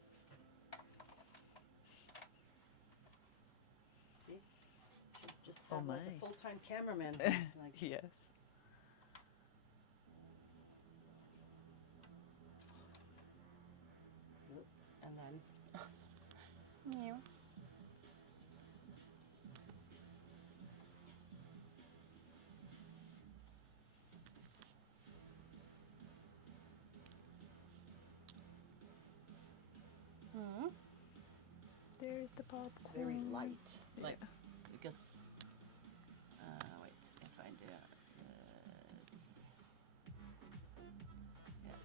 See, should just have like a full-time cameraman. Like, Yes. and then. Meow. There's the popcorn. It's very light, like because. Wait, if I do this, yeah.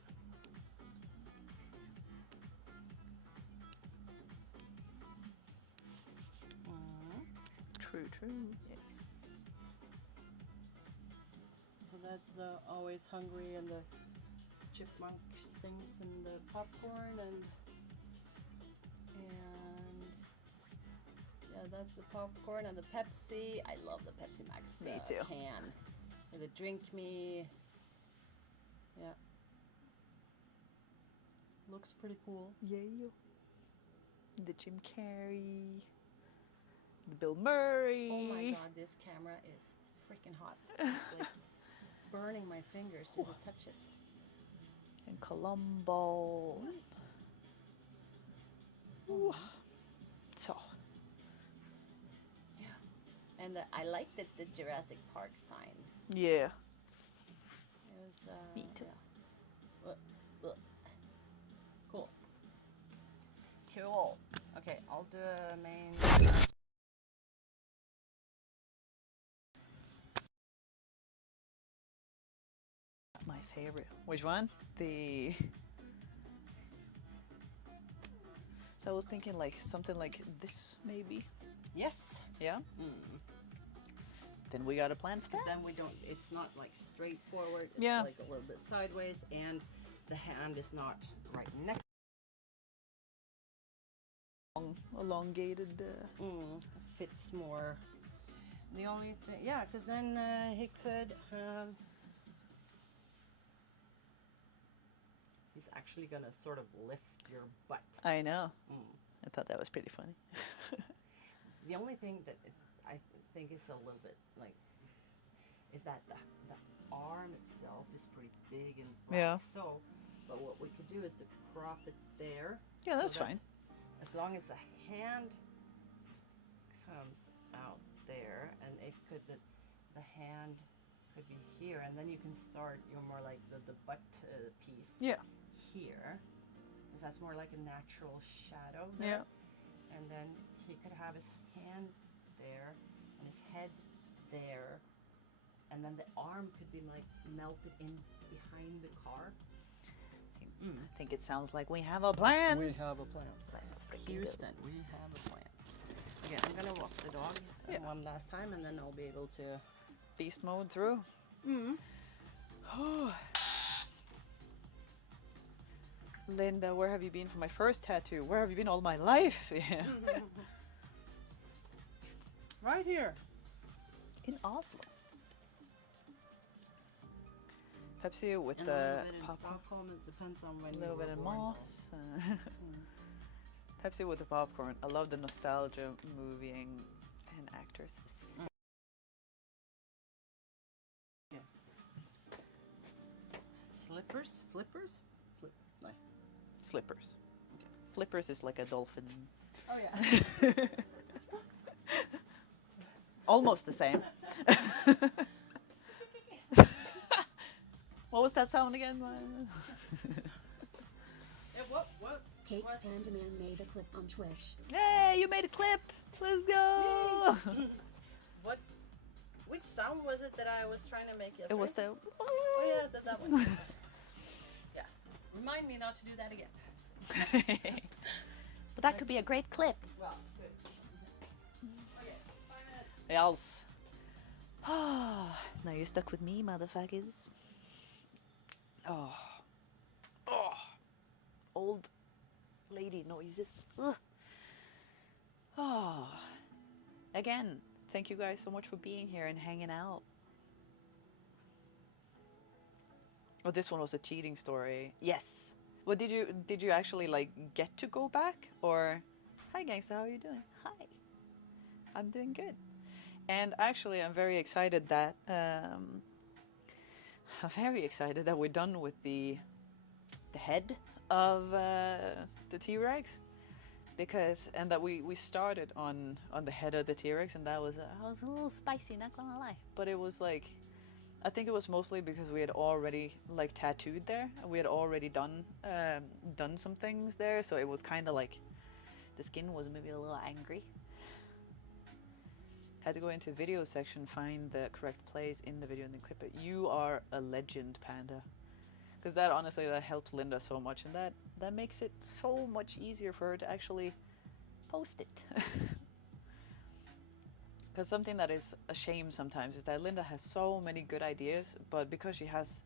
True. Yes. So that's the always hungry and the chipmunks things and the popcorn and yeah, that's the popcorn and the Pepsi. I love the Pepsi Max Me too. can. And the Drink Me. Yeah. Looks pretty cool. Yeah. The Jim Carrey. The Bill Murray. Oh my god, this camera is freaking hot. It's like burning my fingers to touch it. And Columbo. Ooh. So. Yeah. And I liked the Jurassic Park sign. Yeah. It was, Me too. Yeah. Cool. Cool. Okay, I'll do a main. That's my favorite. Which one? So I was thinking like something like this, maybe. Yes. Yeah. Then we got a plan for that. Then we don't. It's not like straightforward. It's Yeah. like a little bit sideways, and the hand is not right next. Elongated. Fits more. The only thing, yeah, because then he could. He's actually gonna sort of lift your butt. I know. I thought that was pretty funny. The only thing that I think is a little bit like is that the arm itself is pretty big and black. Yeah. So, but what we could do is to crop it there. Yeah, that's so that fine. As long as the hand comes out there, and it could the hand could be here, and then you can start your more like the butt piece. Yeah. Here, because that's more like a natural shadow there. Yeah. And then he could have his hand there and his head there, and then the arm could be like melted in behind the car. I think it sounds like we have a plan. We have a plan. Let's freaking go. Houston, we have a plan. Okay, I'm gonna walk the dog one last time, and then I'll be able to Beast mode through. Linda, where have you been for my first tattoo? Where have you been all my life? Yeah. right here. In Oslo. Pepsi with And the a little bit in popcorn. Stockholm. It depends on when A little you were bit of born, moss. Pepsi with the popcorn. I love the nostalgia moving and actors. Slippers? Flippers? Like. Slippers. Okay. Flippers is like a dolphin. Oh yeah. Almost the same. What was that sound again? What? Kate Pandaman made a clip on Twitch. Hey, you made a clip. Let's go. What? Which sound was it that I was trying to make yesterday? It was the. Oh yeah, that one. Yeah. Remind me not to do that again. But that could be a great clip. Well, good. Okay, 5 minutes. Yes. Now you're stuck with me, motherfuckers. Oh. Oh. Old lady noises. Ugh. Oh. Again, thank you guys so much for being here and hanging out. Oh, this one was a cheating story. Yes. Well, did you actually like get to go back, or hi gangsta, how are you doing? Hi. I'm doing good. And actually, I'm very excited that we're done with the head of the T-Rex, and that we started on the head of the T-Rex, and that was a little spicy, not gonna lie. But it was like, I think it was mostly because we had already like tattooed there, and we had already done some things there, so it was kind of like the skin was maybe a little angry. Had to go into video section, find the correct place in the video and then clip it. You are a legend, Panda. Because that honestly, that helps Linda so much, and that makes it so much easier for her to actually post it. Because something that is a shame sometimes is that Linda has so many good ideas, but because she has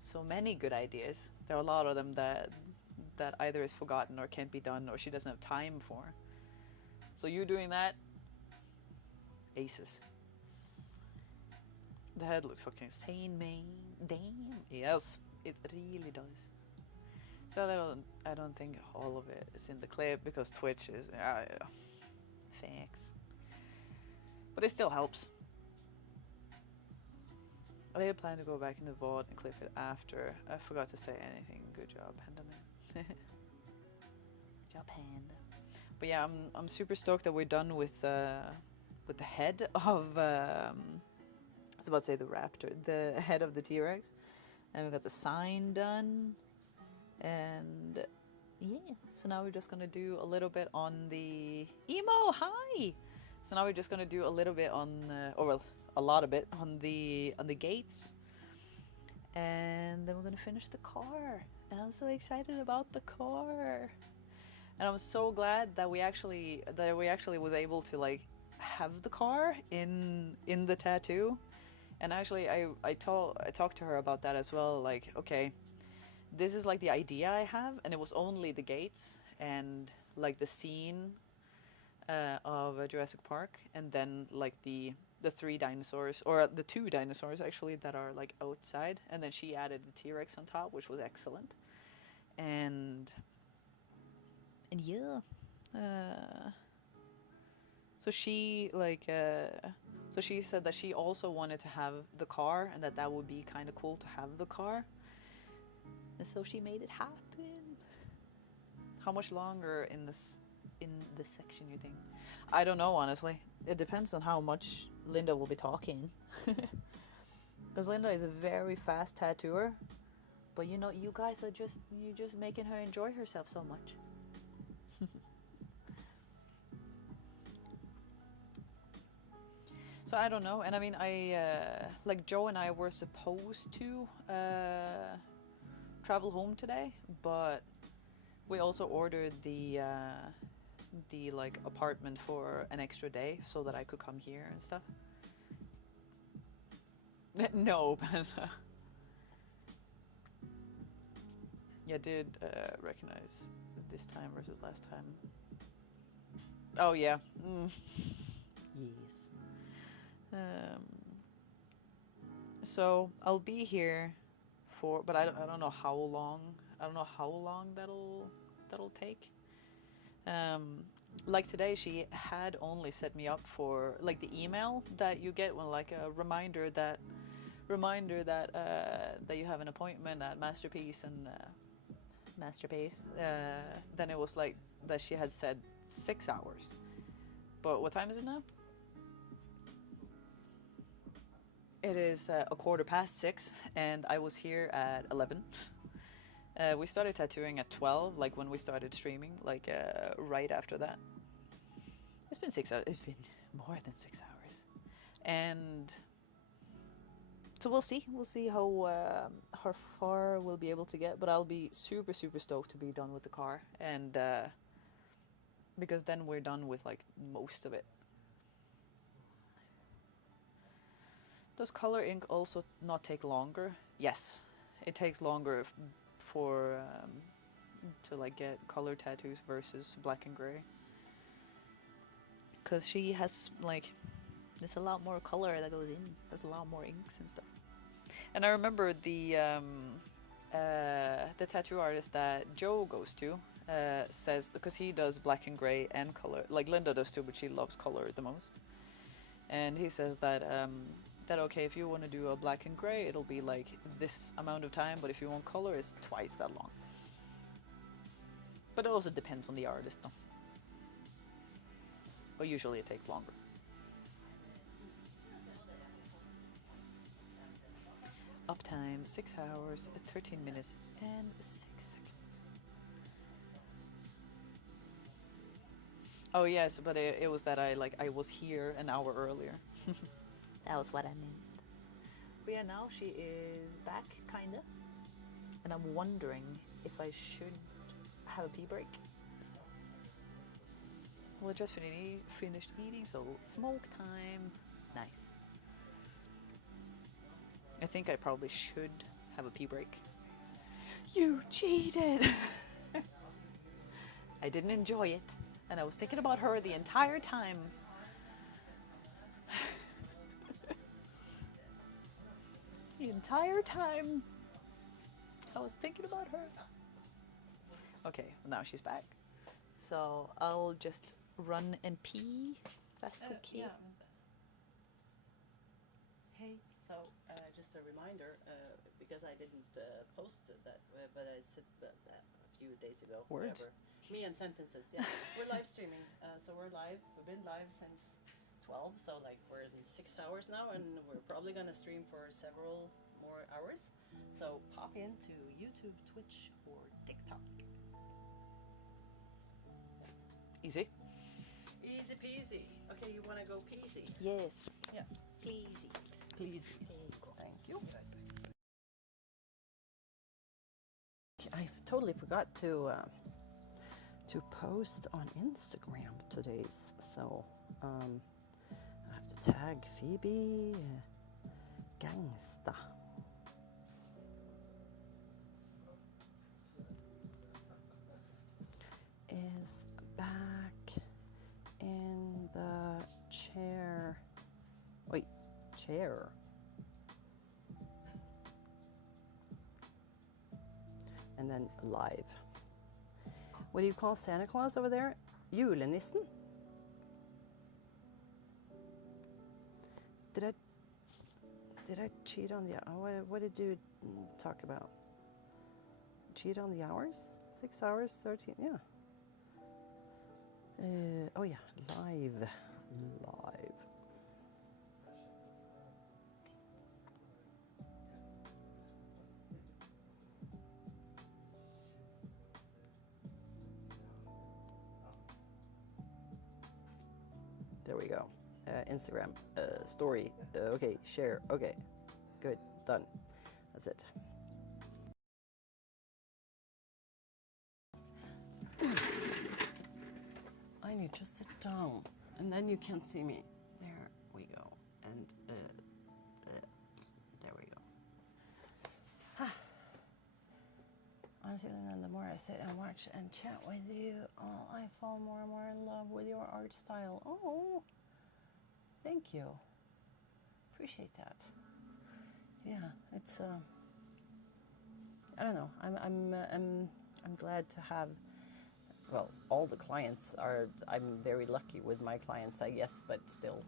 so many good ideas, there are a lot of them that either is forgotten or can't be done or she doesn't have time for. So you doing that, aces. The head looks fucking insane, man. Damn. Yes, it really does. So I don't think all of it is in the clip because Twitch is facts. But it still helps. I plan to go back in the VOD and clip it after. I forgot to say anything. Good job, Panda man. Good job, Panda. But yeah, I'm super stoked that we're done with the head of I was about to say the raptor, the head of the T-Rex, and we got the sign done, and yeah. So now we're just gonna do a little bit on the emo. Hi. So now we're just gonna do a little bit on, or well, a lot of it on the gates, and then we're gonna finish the car. And I'm so excited about the car, and I'm so glad that we actually was able to like have the car in the tattoo. And actually, I talked to her about that as well. Like, okay, this is like the idea I have, and it was only the gates and like the scene of Jurassic Park, and then like the 3 dinosaurs, or the 2 dinosaurs actually, that are like outside, and then she added the T-Rex on top, which was excellent. And yeah, so she like so she said that she also wanted to have the car, and that would be kind of cool to have the car, and so she made it happen. How much longer in the section you think? I don't know, honestly. It depends on how much Linda will be talking. Because Linda is a very fast tattooer, but you know, you guys are just making her enjoy herself so much. So So I don't know, and I mean, like Joe and I were supposed to travel home today, but we also ordered the like apartment for an extra day so that I could come here and stuff. No, but yeah, did recognize this time versus last time. Oh yeah. Yes. So I'll be here for, but I don't know how long. I don't know how long that'll take. Like today, she had only set me up for like the email that you get when like a reminder that that you have an appointment at Masterpiece and Masterpiece. Then it was like that she had said 6 hours. But what time is it now? It is 6:15, and I was here at 11. We started tattooing at 12, like when we started streaming, like right after that. It's been 6 hours. It's been more than 6 hours, and so we'll see. We'll see how far we'll be able to get. But I'll be super stoked to be done with the car, and because then we're done with like most of it. Does color ink also not take longer? Yes, it takes longer for to like get color tattoos versus black and gray. Cause she has like, there's a lot more color that goes in. There's a lot more inks and stuff. And I remember the tattoo artist that Joe goes to says, because he does black and gray and color, like Linda does too, but she loves color the most. And he says that that okay, if you want to do a black and gray, it'll be like this amount of time, but if you want color, it's twice that long. But it also depends on the artist though. But usually it takes longer. Uptime 6 hours, 13 minutes, and 6 seconds. Oh yes, but it was that I was here an hour earlier. That was what I meant. But yeah, now she is back, kinda. And I'm wondering if I should have a pee break. Well, I just finished eating, so smoke time. Nice. I think I probably should have a pee break. You cheated! I didn't enjoy it, and I was thinking about her the entire time. The entire time I was thinking about her. Okay, well now she's back. So I'll just run and pee, if that's okay. Yeah. Hey, so just a reminder, because I didn't post that, but I said that a few days ago. Words? Whatever. Me and sentences, yeah. We're live streaming, so we're live. We've been live since 12, so like we're in 6 hours now, and we're probably gonna stream for several more hours. So pop into YouTube, Twitch, or TikTok. Easy? Easy peasy. Okay, you wanna go peasy? Yes. Yeah. Pleasey. Please. Thank you. I totally forgot to post on Instagram today's, so I have to tag Phoebe Gangsta. Is back in the chair. Wait, chair. And then live. What do you call Santa Claus over there? Julenissen? Did I cheat on the, what did you talk about? Cheat on the hours? 6 hours, 13, yeah. Oh yeah, live. There we go. Instagram story. Okay, share. Okay, good, done. That's it. I need to sit down, and then you can't see me. There we go, and there we go. Honestly, the more I sit and watch and chat with you, I fall more and more in love with your art style. Oh, thank you. Appreciate that. Yeah, it's I don't know. I'm glad to have. Well, all the clients are. I'm very lucky with my clients, I guess, but still,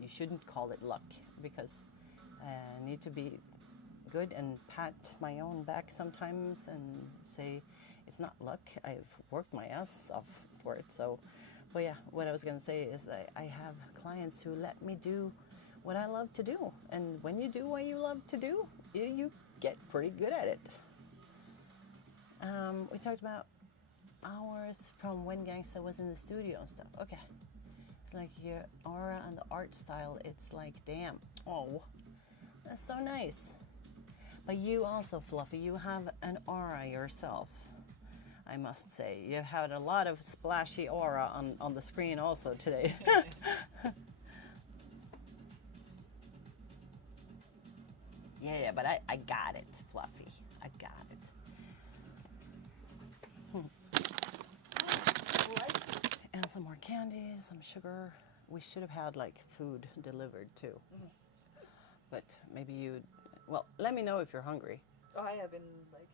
you shouldn't call it luck because I need to be good and pat my own back sometimes and say it's not luck. I've worked my ass off for it. So, but yeah, what I was gonna say is that I have clients who let me do what I love to do, and when you do what you love to do, you get pretty good at it. We talked about hours from when Gangsta was in the studio and stuff. Okay, it's like your aura and the art style. It's like, damn, oh, that's so nice. But you also, Fluffy, you have an aura yourself, I must say. You had a lot of splashy aura on the screen also today. Yeah, but I got it, Fluffy. I got it. And some more candy, some sugar. We should have had like food delivered too. But maybe you, well, let me know if you're hungry. I have been like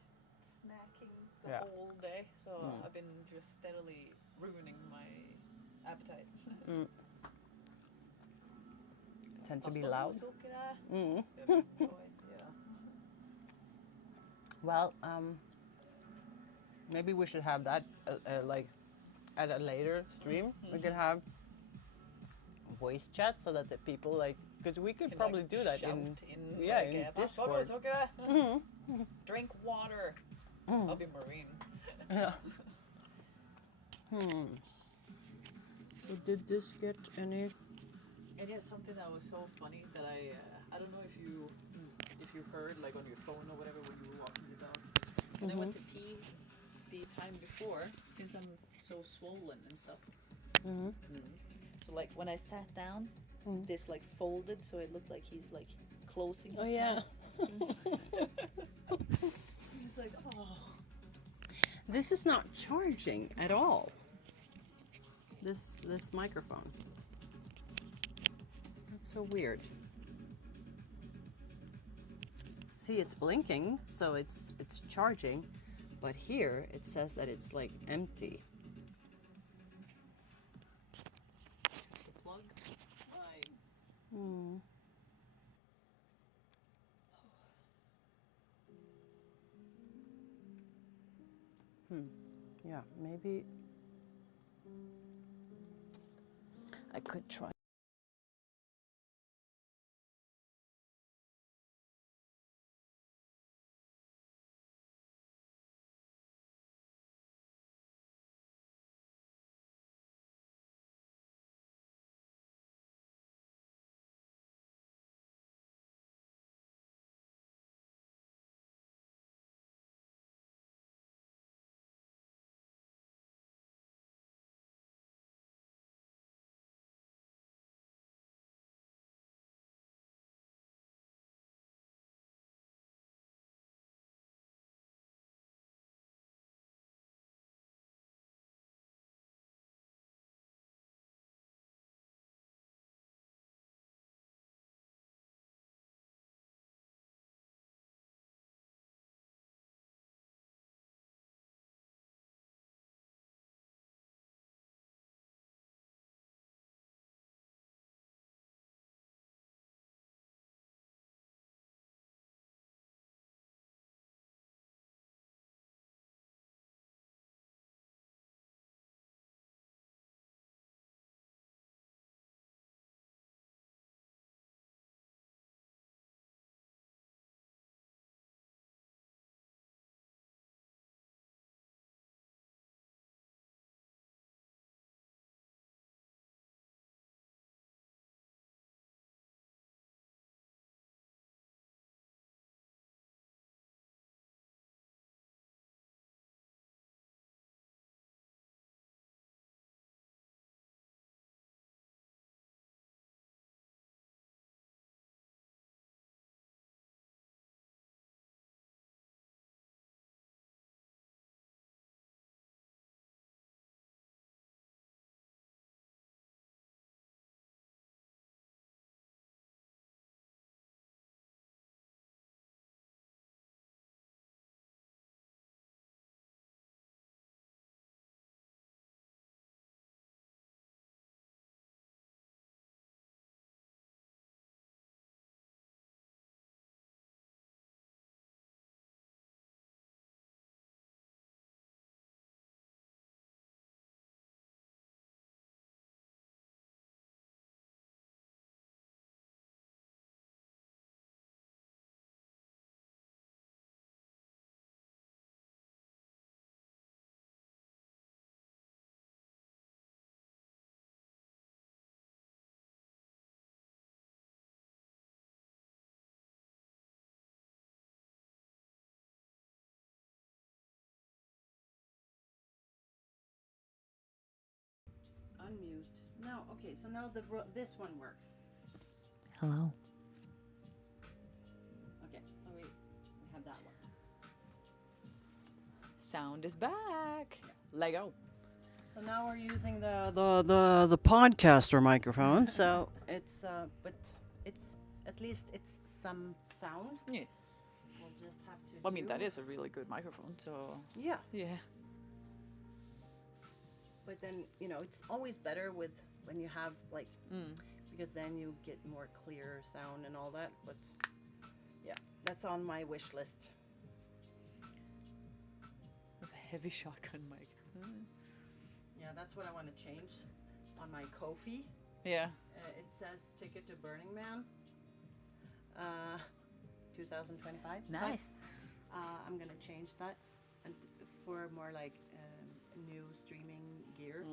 snacking the Yeah. whole day, so I've been just steadily ruining my appetite. Tend to be loud. Mm. Well, maybe we should have that like at a later stream. We could have voice chat so that the people like, because we could probably do that in Discord. Drink water. I'll be Marine. Yeah. So did this get any? It is something that was so funny that I don't know if you heard like on your phone or whatever when you were walking the dog. When I went to pee the time before, since I'm so swollen and stuff. So like when I sat down, this like folded, so it looked like he's like closing his mouth. He's like, oh. This is not charging at all. This microphone. That's so weird. See, it's blinking, so it's charging, but here it says that it's like empty. The plug. Why? Yeah, maybe I could try. Okay, so now this one works. Hello. Okay, so we have that one. Sound is back. Lego. So now we're using the podcaster microphone. So it's but it's at least it's some sound. Yeah. We'll just have to. Well, I mean, that is a really good microphone, so. Yeah. Yeah. But then, you know, it's always better with when you have like, because then you get more clear sound and all that. But yeah, that's on my wish list. It's a heavy shotgun mic. Yeah, that's what I want to change on my Ko-fi. Yeah. It says Ticket to Burning Man, 2025. Nice. I'm gonna change that and for more like new streaming gear,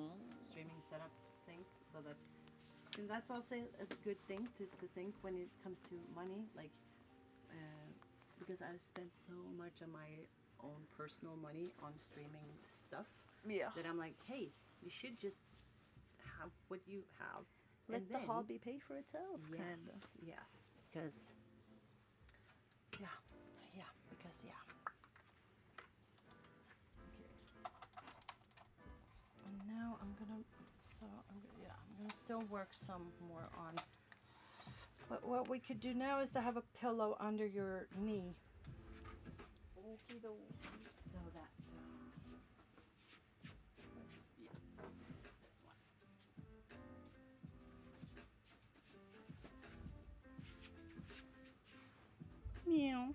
streaming setup things, so that. And that's also a good thing to think when it comes to money, like because I've spent so much of my own personal money on streaming stuff. Yeah. That I'm like, hey, you should just have what you have. Let and the then, hobby pay for itself. Yes, Kinda. yes, because because Okay. And now I'm gonna still work some more on. But what we could do now is to have a pillow under your knee. Okie dokie. So that, yeah, this one. Meow.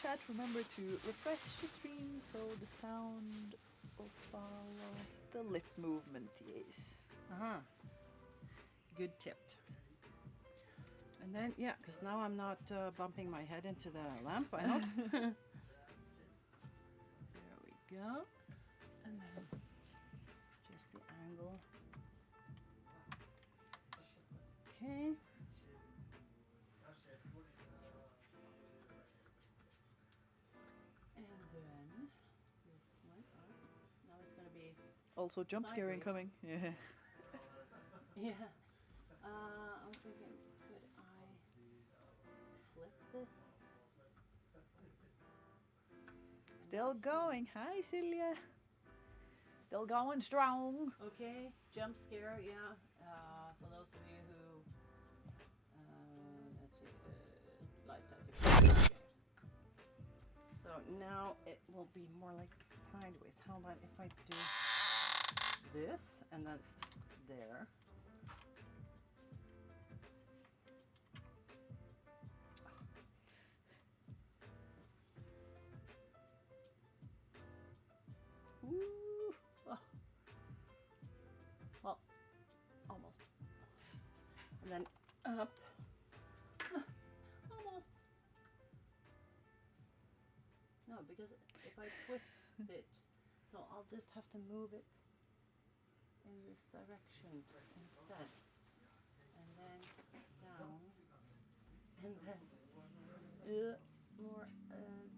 Chat, remember to refresh the stream so the sound will follow the lip movement, yes. Good tip. And then, yeah, because now I'm not bumping my head into the lamp, I hope. There we go. And then just the angle. Okay. And then this one up. Now it's going to be, Also jump scaring Sideways. coming. Yeah. yeah. I'm thinking, could I flip this? Still going. Hi, Silja. Still going strong. Okay, jump scare, yeah. For those of you who like Tattooing. So now it will be more like sideways. How about if I do this and then there? Ooh. Oh. Well, almost. And then up. Almost. No, because if I twist it, so I'll just have to move it in this direction instead. And then down. And then more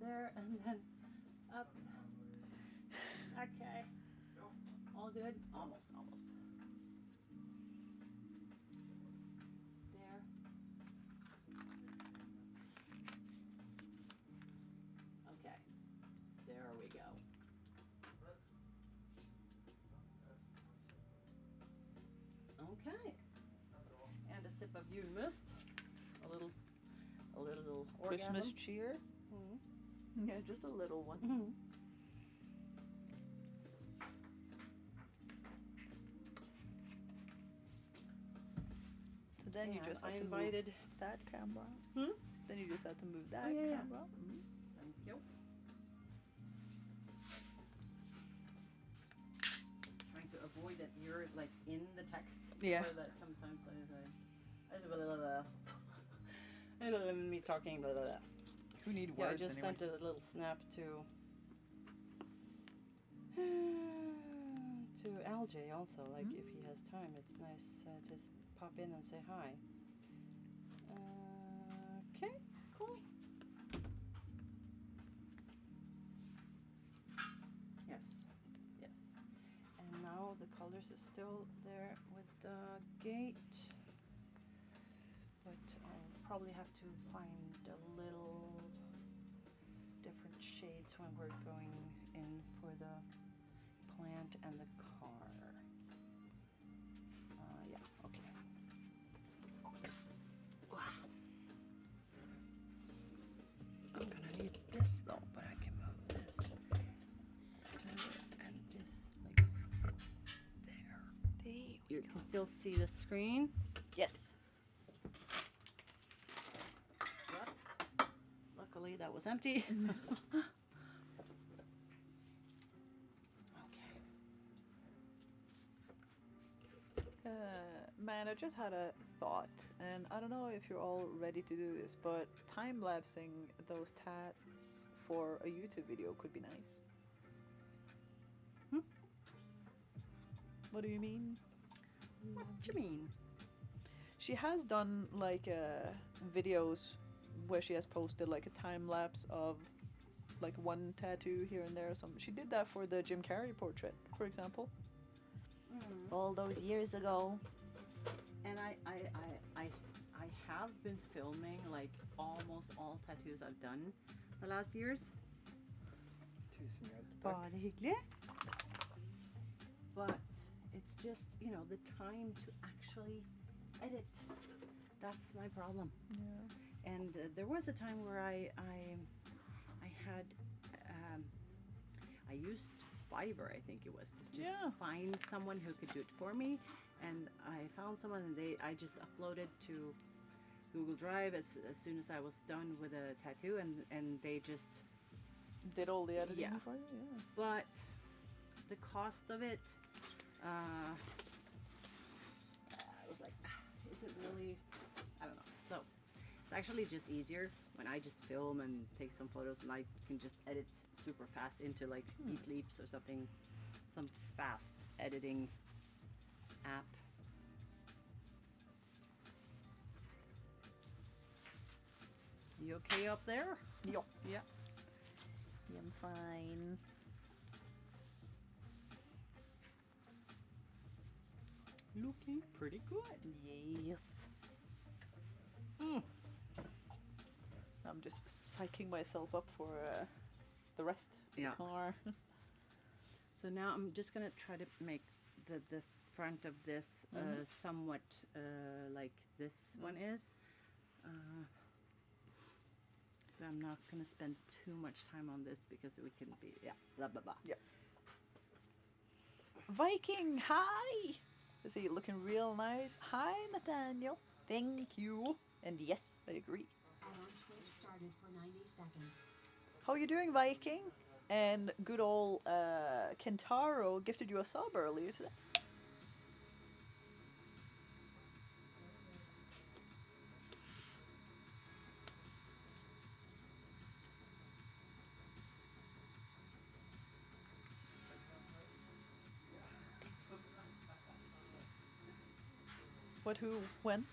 there and then up. Okay. All good? Almost. There. Okay. There we go. Okay. And a sip of you mist. A little orgasm. Christmas cheer. Mhm. Yeah, just a little one. Mhm. So then you And just I have to invited. move that camera. Then you just have to move that yeah. camera. Thank you. Trying to avoid that you're like in the text. Yeah. So that sometimes me talking blah blah blah. We need Yeah, I words just anyway. sent a little snap to LJ also. Like if he has time, it's nice just pop in and say hi. Okay, cool. colors is still there with the gate, but I'll probably have to find a little different shades when we're going in for the plant and the car. Yeah, okay. I'm gonna need this though, but I can move this and this like there. You can still see the screen. Yes. Whoops. Luckily that was empty. Man, I just had a thought, and I don't know if you're all ready to do this, but time-lapsing those tats for a YouTube video could be nice. What do you mean? What do you mean? She has done like videos where she has posted like a time-lapse of like one tattoo here and there or something. She did that for the Jim Carrey portrait, for example. All those years ago. And I have been filming like almost all tattoos I've done the last years. Tusen hjertelig takk. Bare hyggelig. But it's just, you know, the time to actually edit. That's my problem. Yeah. And there was a time where I had I used Fiverr, I think it was, to just find someone who could do it for me. And I found someone, and I just uploaded to Google Drive as soon as I was done with a tattoo, and they just Did all the editing for you? Yeah. But the cost of it, I was like, is it really? I don't know. So it's actually just easier when I just film and take some photos, and I can just edit super fast into like Eat Leaps or something, some fast editing app. You okay up there? Yup. Yeah. I'm fine. Looking pretty good. Yes. I'm just psyching myself up for the rest of the car. So now I'm just gonna try to make the front of this somewhat like this one is. But I'm not gonna spend too much time on this because we can be blah blah blah. Yeah. Viking, hi! Is he looking real nice? Hi, Nathaniel. Thank you. And yes, I agree. And on Twitch started for 90 seconds. How are you doing, Viking? And good old Kentaro gifted you a sub earlier today. What, who, when?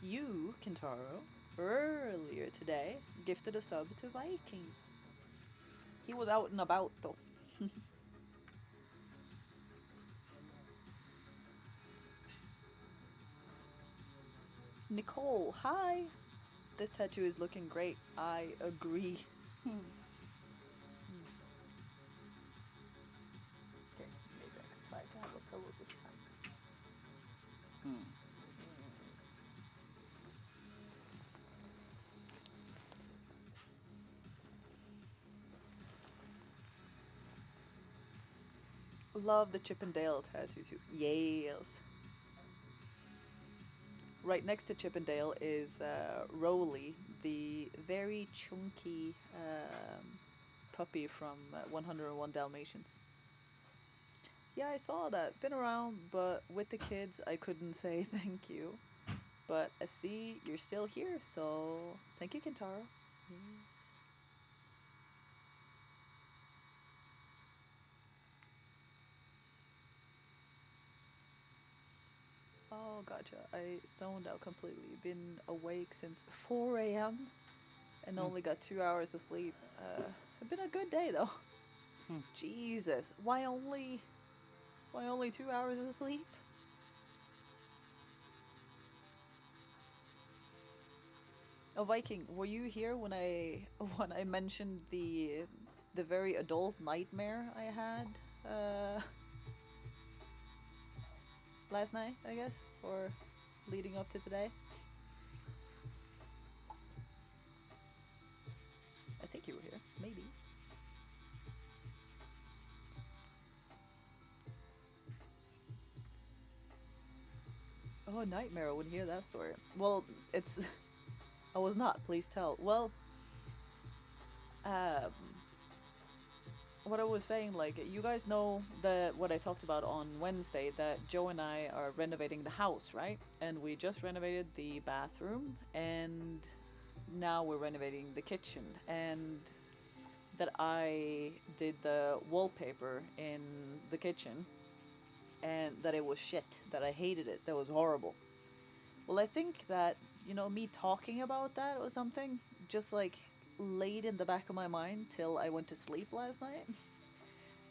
You, Kentaro, earlier today gifted a sub to Viking. He was out and about though. Nicole, hi! This tattoo is looking great. I agree. Okay, maybe I can try to have a pillow this time. Love the Chip and Dale tattoo too. Yes. Right next to Chip and Dale is Rolly, the very chunky puppy from 101 Dalmatians. Yeah, I saw that. Been around, but with the kids, I couldn't say thank you. But I see you're still here, so thank you, Kentaro. Yes. Oh, gotcha. I zoned out completely. Been awake since 4 a.m. and only got 2 hours of sleep. It's been a good day though. Jesus, why only My only 2 hours of sleep. Oh, Viking, were you here when I mentioned the very adult nightmare I had last night, I guess, or leading up to today? I think you were here, maybe. Oh, nightmare! I would hear that story. Well, it's. I was not. Please tell. Well, what I was saying, like, you guys know that what I talked about on Wednesday, that Joe and I are renovating the house, right? And we just renovated the bathroom, and now we're renovating the kitchen, and that I did the wallpaper in the kitchen, and that it was shit, that I hated it, that was horrible. Well, I think that, me talking about that or something, just like laid in the back of my mind till I went to sleep last night.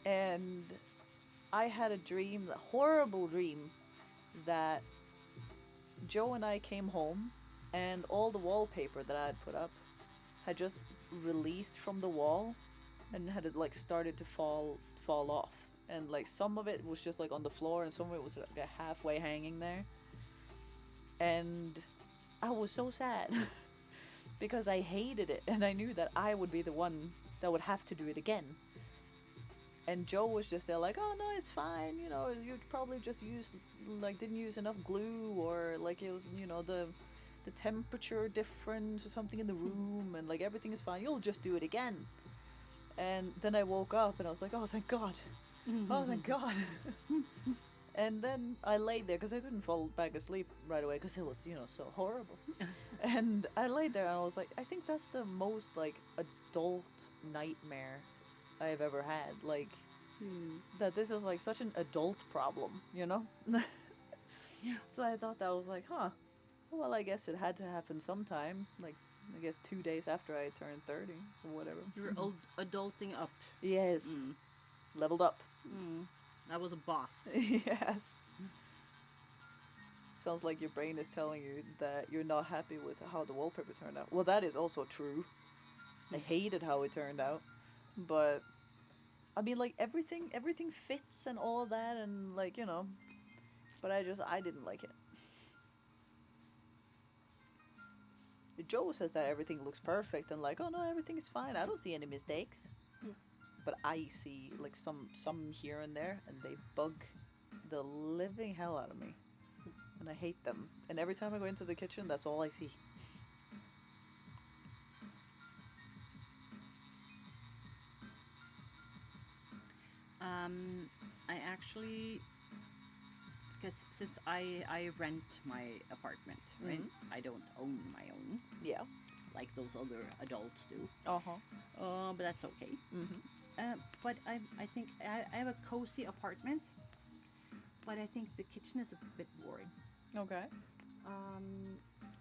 And I had a dream, a horrible dream, that Joe and I came home and all the wallpaper that I had put up had just released from the wall and had like started to fall off. And like some of it was just like on the floor and some of it was like halfway hanging there. And I was so sad because I hated it and I knew that I would be the one that would have to do it again. And Joe was just there like, oh no, it's fine, you probably just didn't use enough glue, or like it was, the temperature difference or something in the room, and like everything is fine, you'll just do it again. And then I woke up and I was like, oh thank God, oh thank God. And then I laid there because I couldn't fall back asleep right away because it was, so horrible. And I laid there and I was like, I think that's the most like adult nightmare I've ever had. Like, that this is like such an adult problem, Yeah. So I thought that was like, well, I guess it had to happen sometime. Like, I guess 2 days after I turned 30 or whatever. You're adulting up. Yes. Leveled up. That was a boss. Yes. Sounds like your brain is telling you that you're not happy with how the wallpaper turned out. Well, that is also true. I hated how it turned out. But, I mean, like, everything fits and all that, and, like, but I didn't like it. Joe says that everything looks perfect, and like, oh no, everything is fine. I don't see any mistakes. But I see, like, some here and there, and they bug the living hell out of me. And I hate them. And every time I go into the kitchen, that's all I see. I actually, because since I rent my apartment, right? I don't own my own, Yeah. like those other adults do. Uh-huh. But that's okay. But I think I have a cozy apartment, but I think the kitchen is a bit boring. Okay.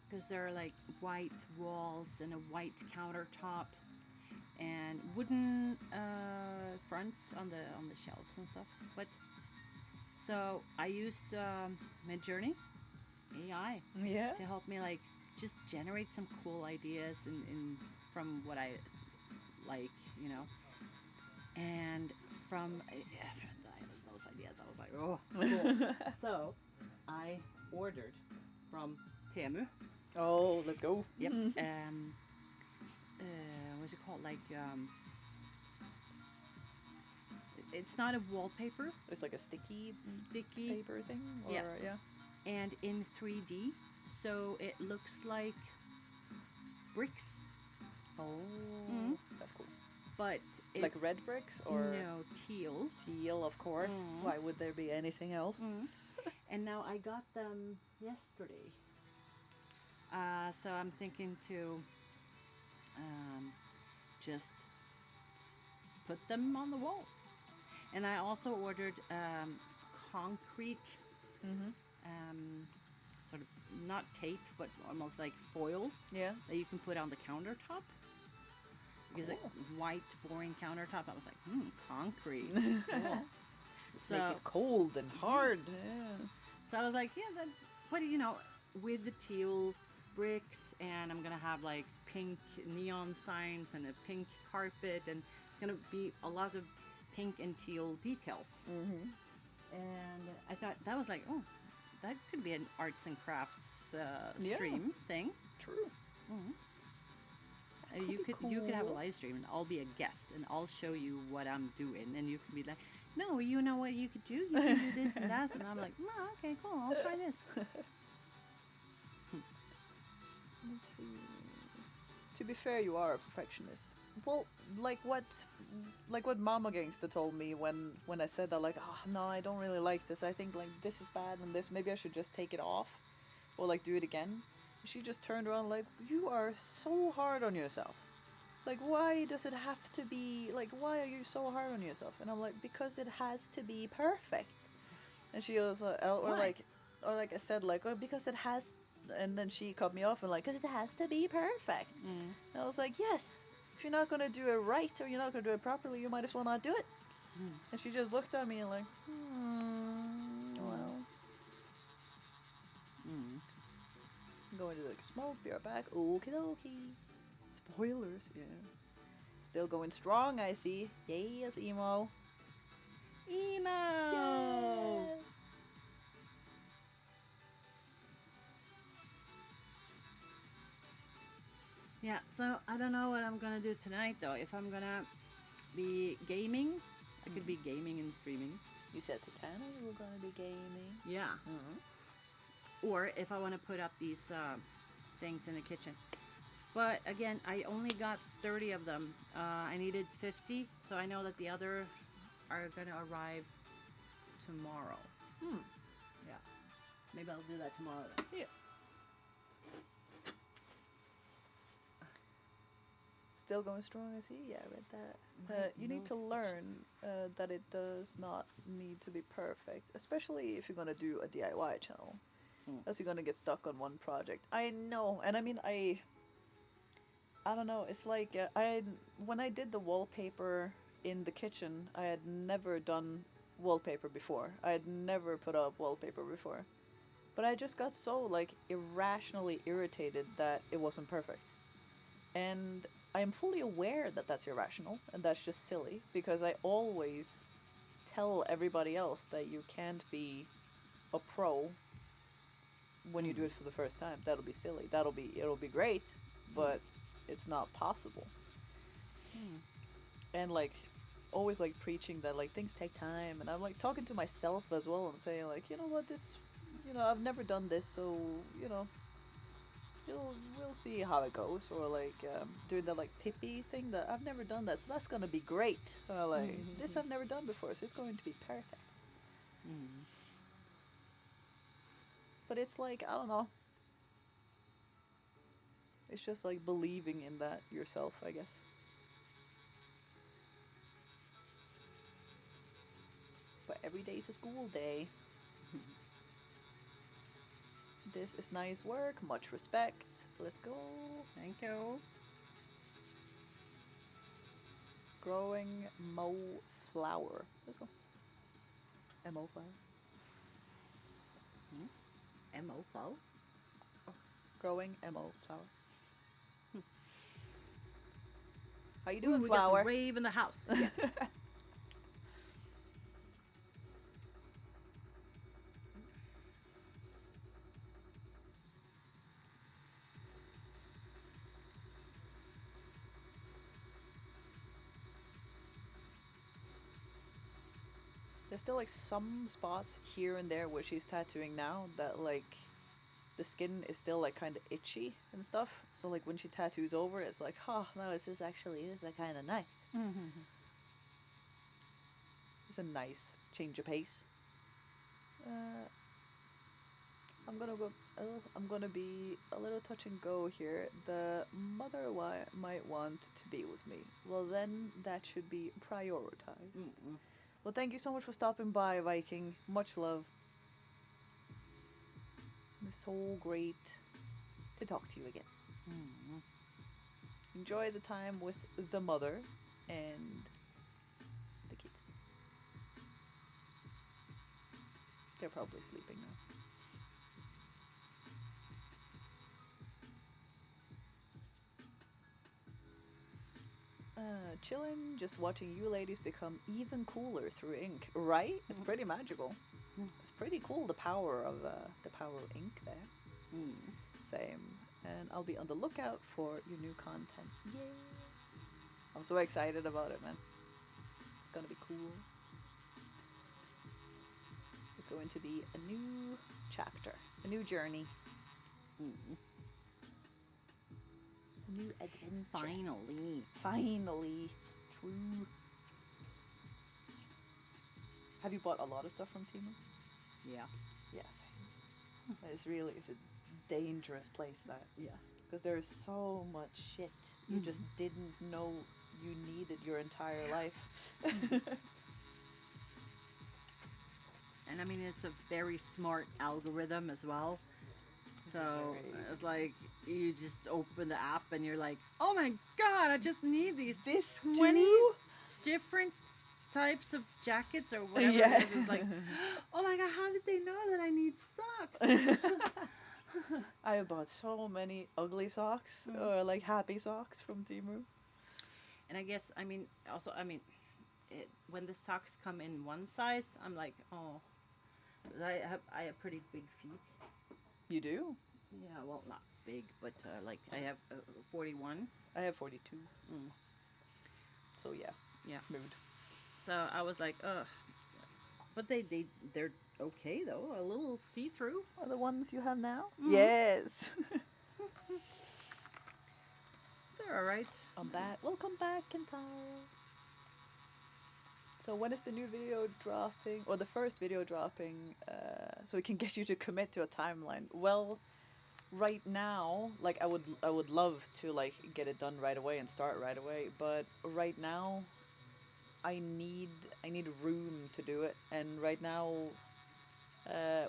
Because there are like white walls and a white countertop and wooden fronts on the shelves and stuff. But so I used Midjourney AI Yeah. to help me like just generate some cool ideas in from what I like, and from those ideas I was like, oh cool. So I ordered from Temu. Oh, let's go. Yep. What's it called? Like, it's not a wallpaper. It's like a sticky Paper thing? Or, Yes. Yeah. And in 3D, so it looks like bricks, Oh, Mhm. that's cool. but it's Like red bricks or no teal. teal, of course. Mhm. Why would there be anything else? And now I got them yesterday. So I'm thinking to just put them on the wall. And I also ordered concrete, sort of not tape, but almost like foil Yeah. that you can put on the countertop. Because like white, boring countertop, I was like, concrete. Cool. Let's make it cold and hard. Yeah. So I was like, yeah, that, but with the teal bricks, and I'm gonna have like pink neon signs and a pink carpet, and it's gonna be a lot of pink and teal details. Mm-hmm. And I thought that was like, oh, that could be an arts and crafts Yeah. stream thing. True. You be could have a cool. live stream, and I'll be a guest, and I'll show you what I'm doing, and you can be like, no, you know what you could do? You can do this and that, and I'm like, oh, okay, cool, I'll try this. Let's see. To be fair, you are a perfectionist. Well, like what Mama Gangsta told me when I said that, like, oh no, I don't really like this. I think like this is bad, and this maybe I should just take it off, or like do it again. She just turned around like, you are so hard on yourself. Like, why does it have to be like? Why are you so hard on yourself? And I'm like, because it has to be perfect. And she was Why? or like I said, like, oh, because it has. And then she cut me off and like, because it has to be perfect. And I was like, yes. If you're not gonna do it right or you're not gonna do it properly, you might as well not do it. And she just looked at me and like, well. I'm going to like smoke, be right back. Okie dokie. Spoilers, yeah. Still going strong, I see. Yes, emo. Emo! Yes. Yeah, so I don't know what I'm gonna do tonight though. If I'm gonna be gaming, I could be gaming and streaming. You said to Tana you were gonna be gaming. Yeah. Or if I want to put up these things in the kitchen. But again, I only got 30 of them. I needed 50, so I know that the other are gonna arrive tomorrow. Yeah. Maybe I'll do that tomorrow then. Yeah. Still going strong, I see. Yeah, I read that. Right, You need no to such learn that it does not need to be perfect, especially if you're gonna do a DIY channel, as you're gonna get stuck on one project. I know, and I mean, I don't know. It's like when I did the wallpaper in the kitchen, I had never done wallpaper before. I had never put up wallpaper before, but I just got so like irrationally irritated that it wasn't perfect, and I am fully aware that that's irrational and that's just silly because I always tell everybody else that you can't be a pro when you do it for the first time. That'll be silly. It'll be great, but it's not possible. And like always like preaching that like things take time, and I'm like talking to myself as well and saying like, you know what, this, I've never done this, so we'll see how it goes, or like doing that like Pippi thing that I've never done that, so that's gonna be great. Like this I've never done before, so it's going to be perfect. But it's like, I don't know. It's just like believing in that yourself, I guess. But every day is a school day. This is nice work, much respect. Let's go. Thank you. Growing Mo flower. Let's go. Mo flower. M.O. flow? Growing Mo flower. How you Ooh, doing, we got flower? some rave in the house. Yeah. There's still like some spots here and there where she's tattooing now that like the skin is still like kind of itchy and stuff. So like when she tattoos over, it's like, oh no, this is kind of nice. It's a nice change of pace. I'm gonna be a little touch and go here. The mother might want to be with me. Well, then that should be prioritized. Well, thank you so much for stopping by, Viking. Much love. It's so great to talk to you again. Enjoy the time with the mother and the kids. They're probably sleeping now. Chilling, just watching you ladies become even cooler through ink. Right? It's pretty magical. It's pretty cool, the power of ink there. Same. And I'll be on the lookout for your new content. Yes! I'm so excited about it, man. It's gonna be cool. It's going to be a new chapter, a new journey. New adventure. Finally. Finally. True. Have you bought a lot of stuff from Temu? Yeah. Yes. It's a dangerous place, that. Yeah. Because there's so much shit you just didn't know you needed your entire life. And I mean, it's a very smart algorithm as well. So Very. it's like you just open the app and you're like, oh my god, I just need these This 20 too? different types of jackets or whatever Yeah. it is. It's like, oh my god, how did they know that I need socks? I have bought so many ugly socks, or like happy socks from Temu. And I guess, I mean, also, I mean, when the socks come in one size, I'm like, oh, I have pretty big feet. You do? Yeah, well, not big, but like I have 41. I have 42. Mm. So yeah. Yeah. Mood. So I was like, ugh. But they're okay though. A little see-through. Are the ones you have now? Yes. They're all right. I'm back. Welcome back, Kentaro. So when is the new video dropping, or the first video dropping, so we can get you to commit to a timeline? Well, right now, like I would love to like get it done right away and start right away, but right now, I need room to do it, and right now,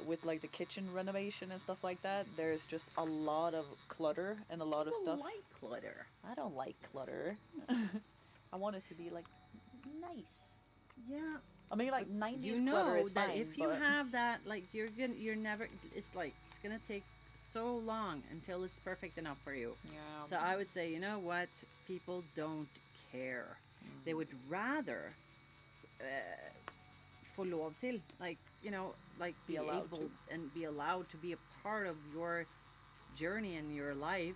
with like the kitchen renovation and stuff like that, there's just a lot of clutter and a lot of People stuff. like clutter. I don't like clutter. I want it to be like nice. Yeah. I mean, like 90s You know clutter is that fine, if you but have that, like you're never. It's gonna take so long until it's perfect enough for you. yeah, So I would say, you know what? People don't care. They would rather få lov til, like, you know, like be allowed able to. and be allowed to be a part of your journey in your life,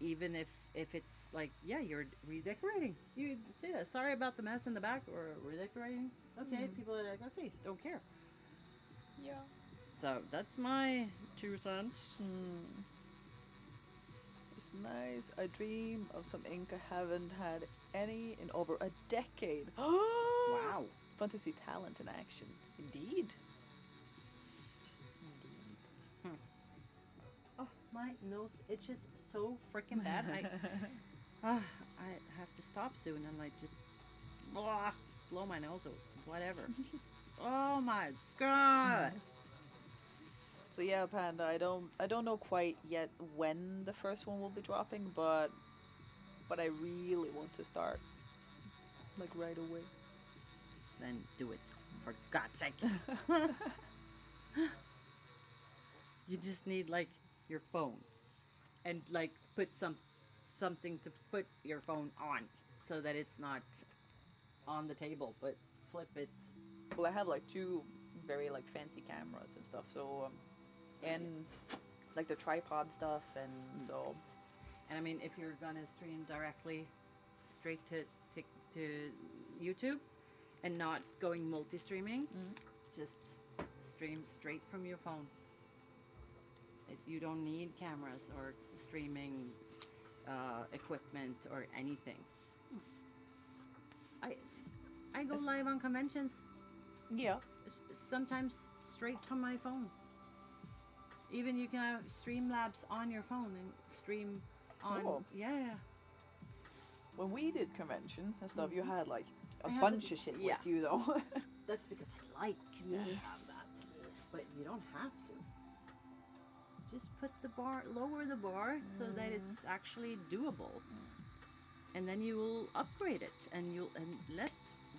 even if it's like, yeah, you're redecorating. You say that. Sorry about the mess in the back, or redecorating. Okay, people are like, okay, don't care. yeah. So that's my 2 cents. It's nice. I dream of some ink. I haven't had any in over a decade. Wow. Fun to see talent in action. Indeed. Oh, my nose itches so freaking bad. I have to stop soon and like just blow my nose out. Whatever. Oh my god. So yeah, Panda, I don't know quite yet when the first one will be dropping, but I really want to start like right away. Then do it. For God's sake. You just need like your phone and like put something to put your phone on so that it's not on the table, but flip it. Well, I have like 2 very like fancy cameras and stuff, so and like the tripod stuff, and so And I mean, if you're gonna stream directly straight to YouTube and not going multi-streaming, just stream straight from your phone. You don't need cameras or streaming equipment or anything. I go Yes. live on conventions yeah. sometimes straight from my phone. Even you can have Streamlabs on your phone and stream on. Cool. Yeah. When we did conventions and stuff, you had like a I have bunch the- of shit yeah. with you though. That's because I like to have that. But you don't have to. Just put the bar, lower the bar so that it's actually doable. And then you will upgrade it, and let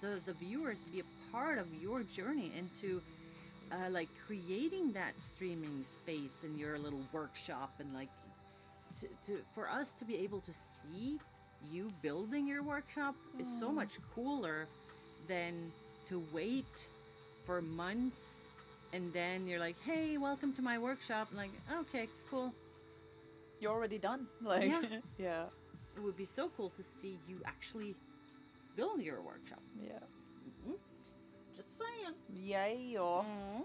the viewers be a part of your journey into like creating that streaming space in your little workshop, and like for us to be able to see you building your workshop is so much cooler than to wait for months and then you're like, hey, welcome to my workshop. I'm like, okay, cool. You're already done. Like, Yeah. yeah, It would be so cool to see you actually build your workshop. yeah. Just saying. Yeah. Mm.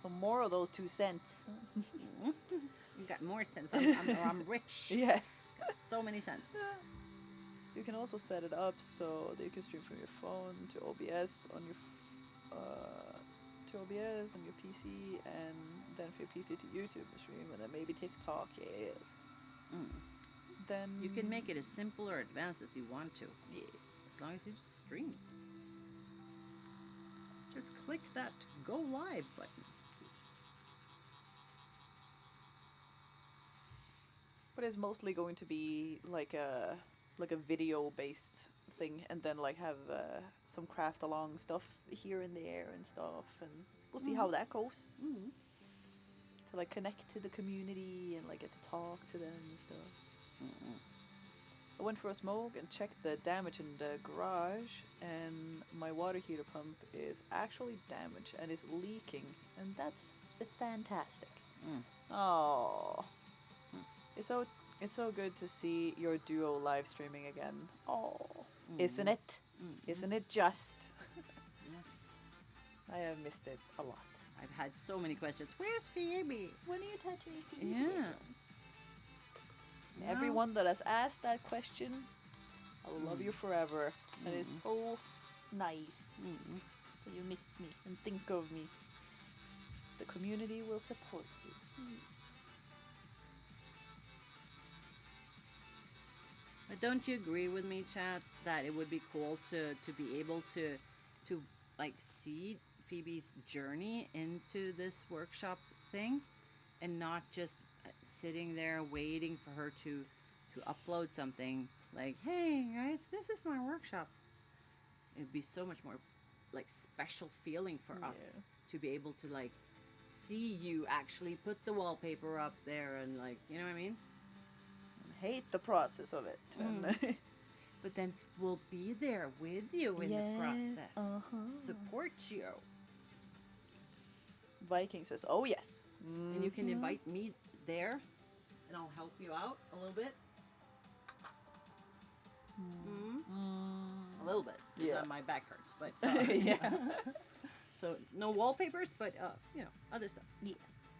Some more of those 2 cents. You got more sense. I'm rich. Yes. Got so many cents. You can also set it up so that you can stream from your phone to OBS on your OBS on your PC, and then for your PC to YouTube stream, and then maybe TikTok. Yes. Mm. Then You can make it as simple or advanced as you want to, Yeah. as long as you just stream. Just click that go live button. But it's mostly going to be like a video based thing, and then like have some craft along stuff here and there and stuff, and we'll see how that goes. Mm. To like connect to the community and like get to talk to them and stuff. I went for a smoke and checked the damage in the garage, and my water heater pump is actually damaged and is leaking, and that's fantastic. Mm. Oh, it's so good to see your duo live streaming again. Oh, isn't it? Isn't it just? Yes. I have missed it a lot. I've had so many questions. Where's Phoebe? When are you tattooing Phoebe? Yeah. And everyone that has asked that question, I will love you forever. And it's so nice Mm. that you miss me and think of me. The community will support you. But don't you agree with me, chat, that it would be cool to be able to like see Phoebe's journey into this workshop thing, and not just sitting there waiting for her to upload something like, hey guys, this is my workshop. It'd be so much more like special feeling for us Yeah. to be able to like see you actually put the wallpaper up there, and like, you know what I mean? Hate the process of it. And But then we'll be there with you in the Yes, process. Support you. Viking says, oh yes. And you can invite me there, and I'll help you out a little bit. A little bit. 'Cause, Yeah. my back hurts, but Yeah. so no wallpapers, but you know, other stuff.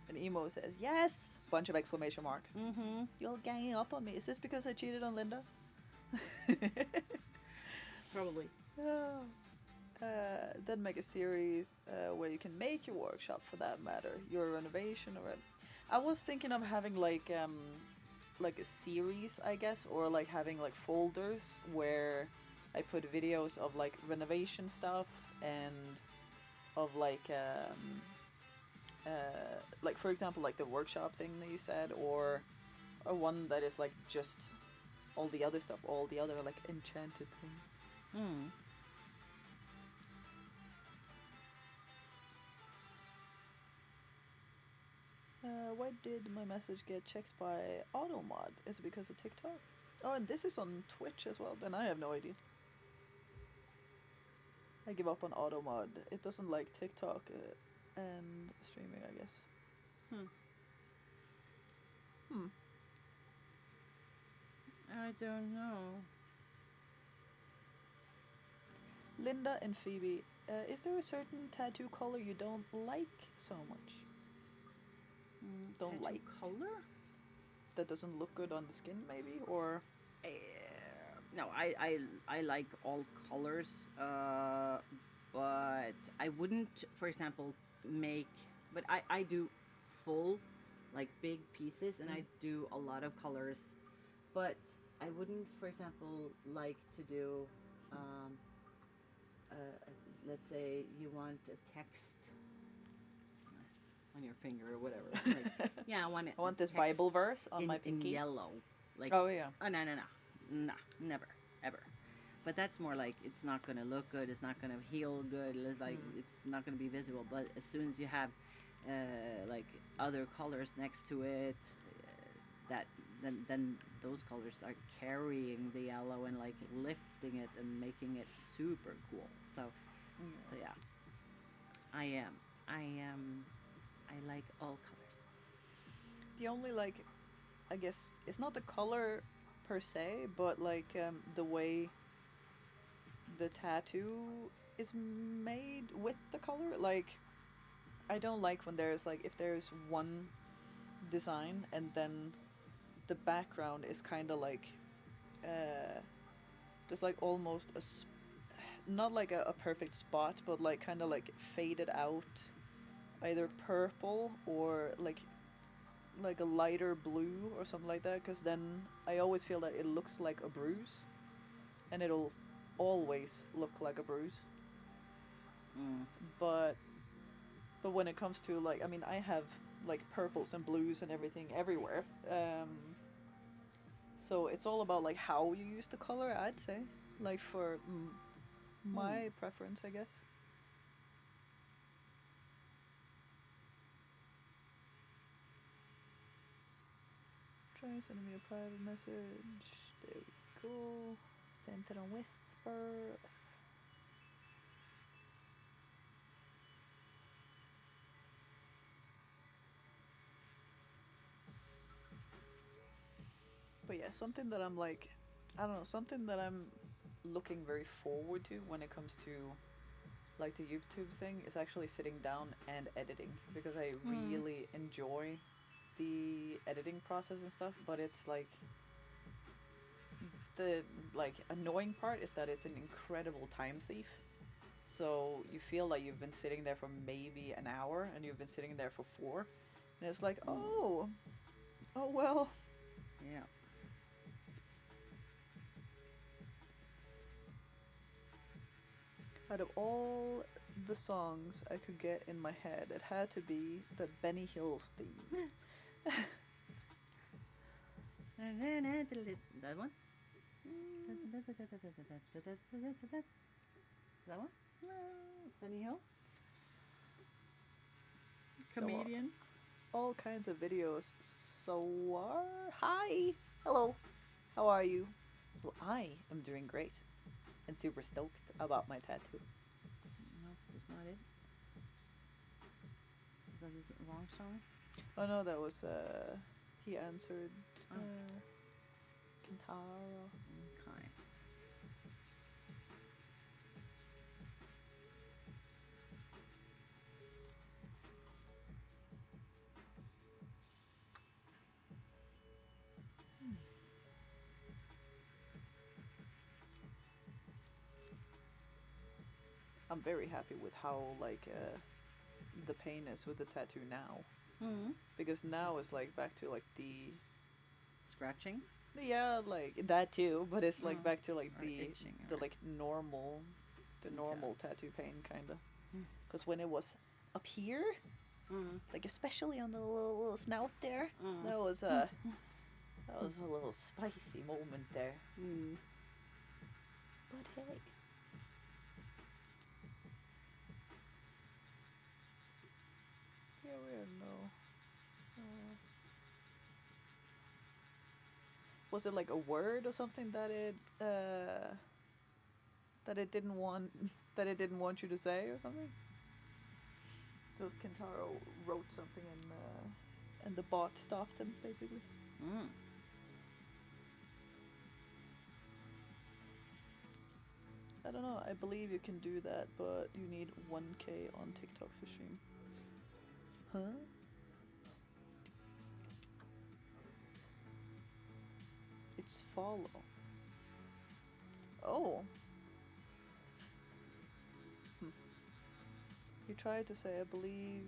And Emo says, yes! Bunch of exclamation marks. Mm-hmm. You're ganging up on me. Is this because I cheated on Linda? Probably. Then make a series where you can make your workshop, for that matter, your renovation or I was thinking of having like a series, I guess, or like having like folders where I put videos of like renovation stuff and of like for example like the workshop thing that you said, or one that is like just all the other stuff, all the other like enchanted things. Mm. Why did my message get checked by Automod? Is it because of TikTok? Oh, and this is on Twitch as well. Then I have no idea. I give up on Automod. It doesn't like TikTok and streaming, I guess. I don't know. Linda and Phoebe, is there a certain tattoo color you don't like so much? Don't Tattoo like color? that doesn't look good on the skin, maybe, or No, I like all colors, but I wouldn't, for example, make. But I do full, like big pieces, and I do a lot of colors, but I wouldn't, for example, like to do. Let's say you want a text on your finger or whatever. Like, yeah, I want it. I want this Bible verse on my in pinky. yellow. Like, Oh yeah. oh no, never, ever. but that's more like it's not gonna look good. It's not gonna heal good. It's like it's not gonna be visible. But as soon as you have like other colors next to it, that then those colors start carrying the yellow and like lifting it and making it super cool. So yeah, I like all colors. The only like, I guess it's not the color per se, but like the way the tattoo is made with the color. Like, I don't like when there's like, if there's one design and then the background is kind of like just like almost not like a perfect spot, but like kind of like faded out, either purple or like a lighter blue or something like that, because then I always feel that it looks like a bruise, and it'll always look like a bruise. But when it comes to like, I mean, I have like purples and blues and everything everywhere, so it's all about like how you use the color, I'd say, like for my preference, I guess. Try sending me a private message. There we go. Send it on Whisper. But yeah, something that I'm like, I don't know, something that I'm looking very forward to when it comes to like the YouTube thing is actually sitting down and editing, because I really enjoy the editing process and stuff, but it's like the like annoying part is that it's an incredible time thief. So you feel like you've been sitting there for maybe an hour and you've been sitting there for 4, and it's like, oh well. Yeah. Out of all the songs I could get in my head, it had to be the Benny Hills theme. That one? That one? Benny Hill? Comedian? So, all kinds of videos. Hi! Hello! How are you? Well, I am doing great and super stoked about my tattoo. No, that's not it. Is that his wrong song? Oh no, that was, he answered, Oh. Kintaro. Okay. I'm very happy with how, like, the pain is with the tattoo now. Because now it's, like, back to, like, the... Scratching? Yeah, like, that too, but it's, like, back to, like, Or the, itching, the or- like, normal, tattoo pain, kinda. Because when it was up here, like, especially on the little snout there, that was a little spicy moment there. But hey. Yeah, weird, no. Was it like a word or something that it didn't want you to say or something? Those Kentaro wrote something and the bot stopped him basically. I don't know. I believe you can do that, but you need 1K on TikTok to stream. Huh? It's follow. Oh. You tried to say, I believe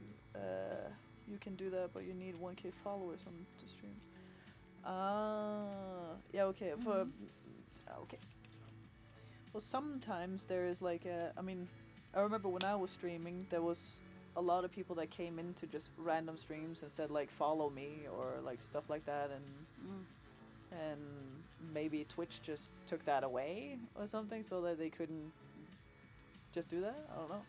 you can do that, but you need 1K followers on to stream. Yeah, okay. Okay. Well, sometimes there is like I mean, I remember when I was streaming, there was a lot of people that came into just random streams and said like follow me or like stuff like that, and and maybe Twitch just took that away or something, so that they couldn't just do that. I don't know.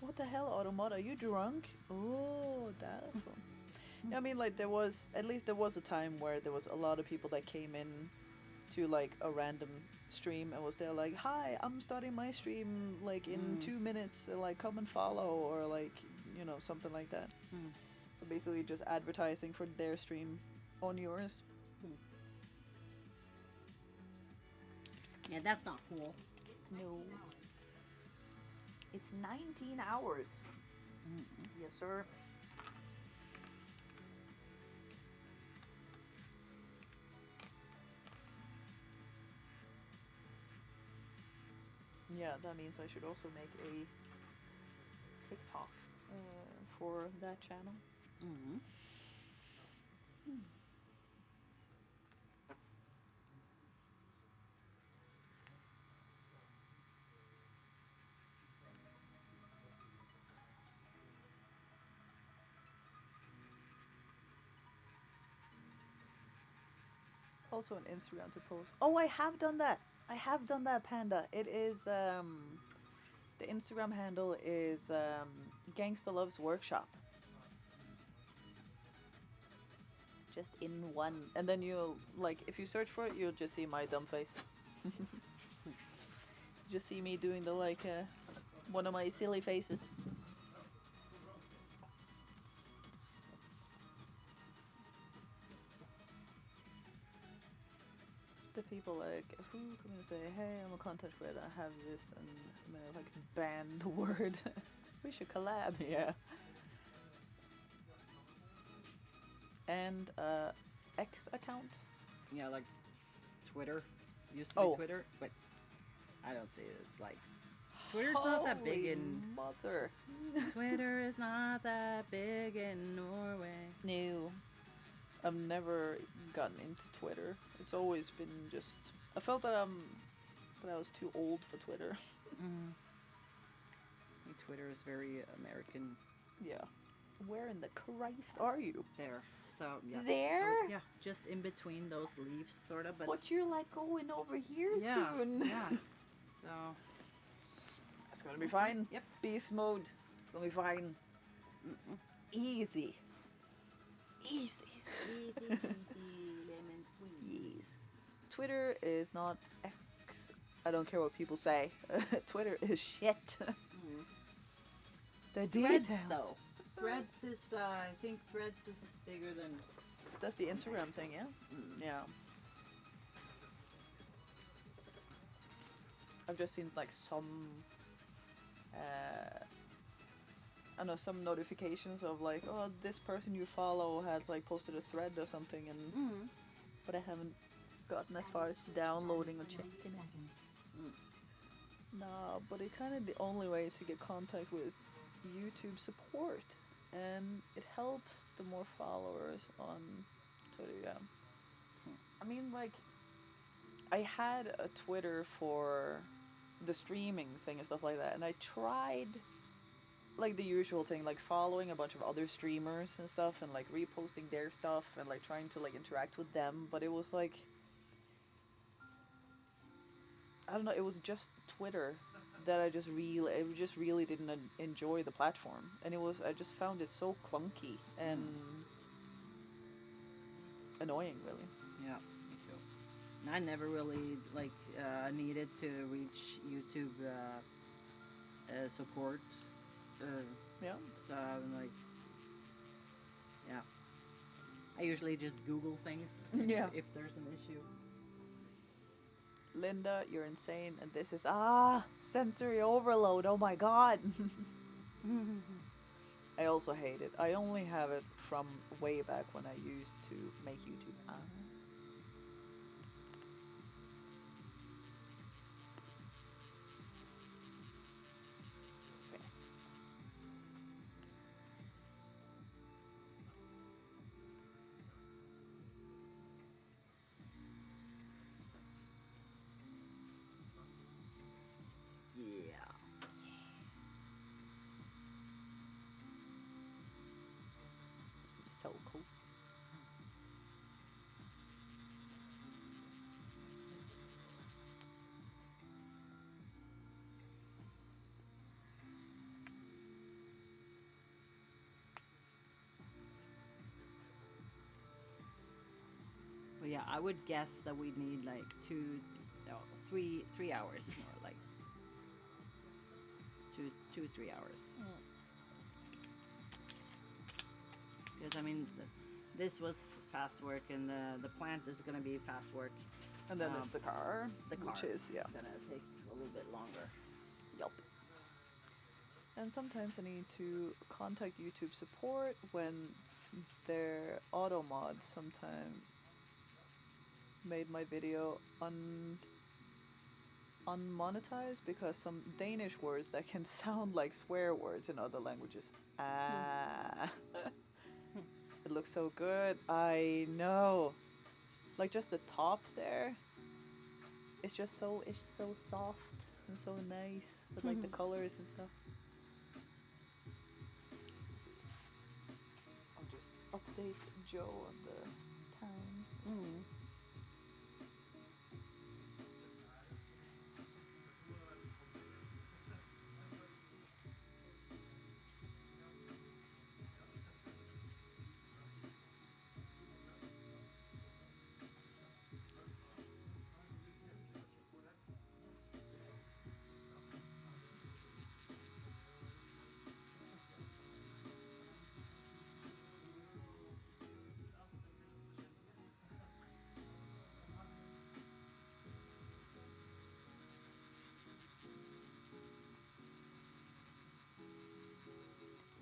What the hell, Automod? Are you drunk? Oh, that. Yeah, I mean, like there was a time where there was a lot of people that came in to like a random stream and was there like, hi, I'm starting my stream like in 2 minutes, like come and follow, or like, you know, something like that. So basically just advertising for their stream on yours. Yeah, that's not cool. No. It's 19 hours. Yes, sir. Yeah, that means I should also make a TikTok for that channel. Also an Instagram to post. Oh, I have done that. I have done that, Panda. It is the Instagram handle is Gangstahlove's Workshop. Just in one, and then you'll like if you search for it, you'll just see my dumb face. Just see me doing the like one of my silly faces. The people like who come and say, hey, I'm a content creator, I have this, and like ban the word. We should collab, yeah. And X account. Yeah, like Twitter. Used to be Twitter, but I don't see it. It's like Twitter's not that big in mother. Twitter is not that big in Norway. No. I've never gotten into Twitter. It's always been just I felt that I was too old for Twitter. Twitter is very American. Yeah. Where in the Christ are you? There. So yeah. There? Yeah, just in between those leaves, sort of. But What you're like going over here yeah, soon. yeah. So It's gonna be fine. Yep. Beast mode. It's gonna be fine. Easy. Easy. Easy, lemon squeeze. Yes. Twitter is not X. I don't care what people say. Twitter is shit. The Threads, details. though. Threads is, I think Threads is bigger than. That's the Instagram thing, yeah? Yeah. I've just seen like some, I don't know, some notifications of like, oh, this person you follow has like posted a thread or something, and but I haven't gotten as far as downloading or checking it. No, but it kind of the only way to get contact with YouTube support, and it helps the more followers on Twitter. Yeah. I mean, like, I had a Twitter for the streaming thing and stuff like that, and I tried like the usual thing, like following a bunch of other streamers and stuff, and like reposting their stuff and like trying to like interact with them, but it was like, I don't know, it was just Twitter that I just really didn't enjoy the platform, and I just found it so clunky and annoying, really. Yeah, me too. And I never really like needed to reach YouTube support. Yeah. So I'm like, yeah. I usually just Google things. Yeah. If there's an issue. Linda, you're insane, and this is sensory overload. Oh my god. I also hate it. I only have it from way back when I used to make YouTube. So cool. yeah, I would guess that we'd need like 3 hours more, like 3 hours. Because I mean, this was fast work, and the plant is gonna be fast work. And then there's the car, The car which is is gonna take a little bit longer. Yup. And sometimes I need to contact YouTube support when their auto mod sometime made my video unmonetized because some Danish words that can sound like swear words in other languages. Ah. It looks so good. I know. Like just the top there. It's so soft and so nice with like the colors and stuff. I'll just update Joe on the time.